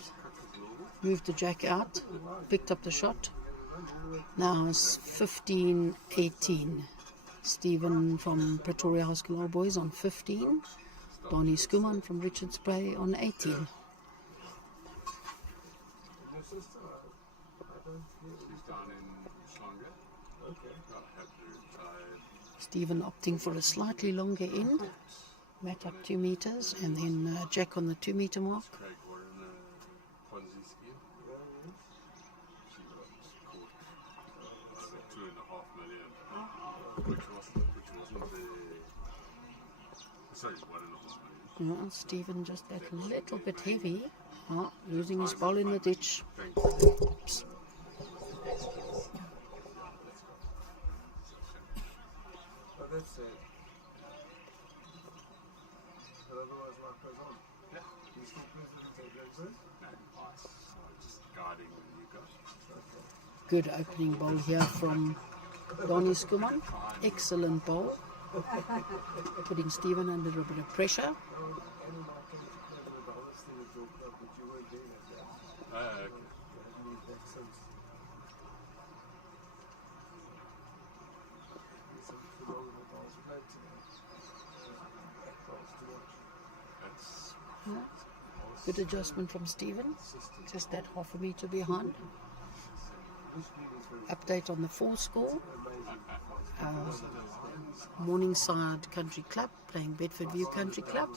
moved the jack out, picked up the shot. Now it's 15-18. Stephen from Pretoria High School Old Boys on 15. Danie Schoeman from Richards Bay on 18. Stephen opting for a slightly longer end, mat up 2 meters, and then jack on the 2 meter mark. Stephen just that little bit heavy, losing his ball in the ditch. Oops. That's it. But otherwise life goes on. Yeah. You still pleased with the breakfast? No, just guarding when you go. Good opening ball here from Danie Schoeman. Excellent ball. Putting Stephen under a bit of pressure. Good adjustment from Stephen, just that half a meter behind. Update on the 4 score. Morningside Country Club playing Bedfordview Country Club,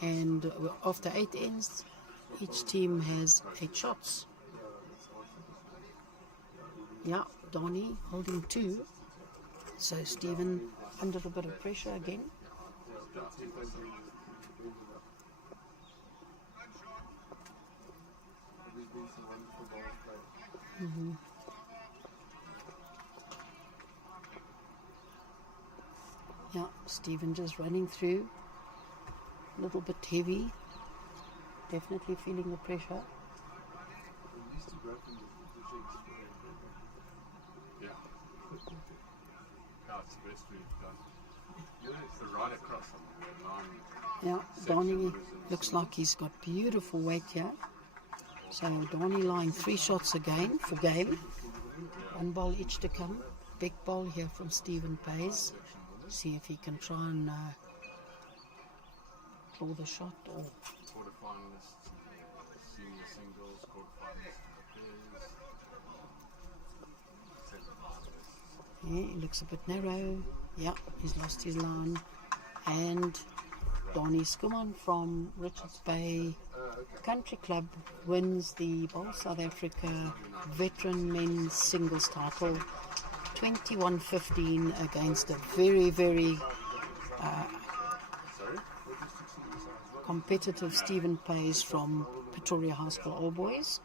and after 8 ends, each team has 8 shots. Yeah, Danie holding 2, so Stephen under a bit of pressure again. Mm-hmm. Yeah, Stephen just running through, a little bit heavy, definitely feeling the pressure. Yeah. That's the best we've done. It's the right across on the line. Yeah, Danie looks like he's got beautiful weight here. So Danie lying 3 shots again for game. 1 ball each to come. big bowl here from Stephen Payze. See if he can try and draw the shot. Or Quarterfinalists, senior singles, quarterfinalists in the pairs. he looks a bit narrow. Yeah, he's lost his line. And Danie Schoeman from Richards Bay Country Club wins the Bowl South Africa Veteran Men's Singles title, 21-15 against a very, very competitive Stephen Payze from Pretoria High School All Boys.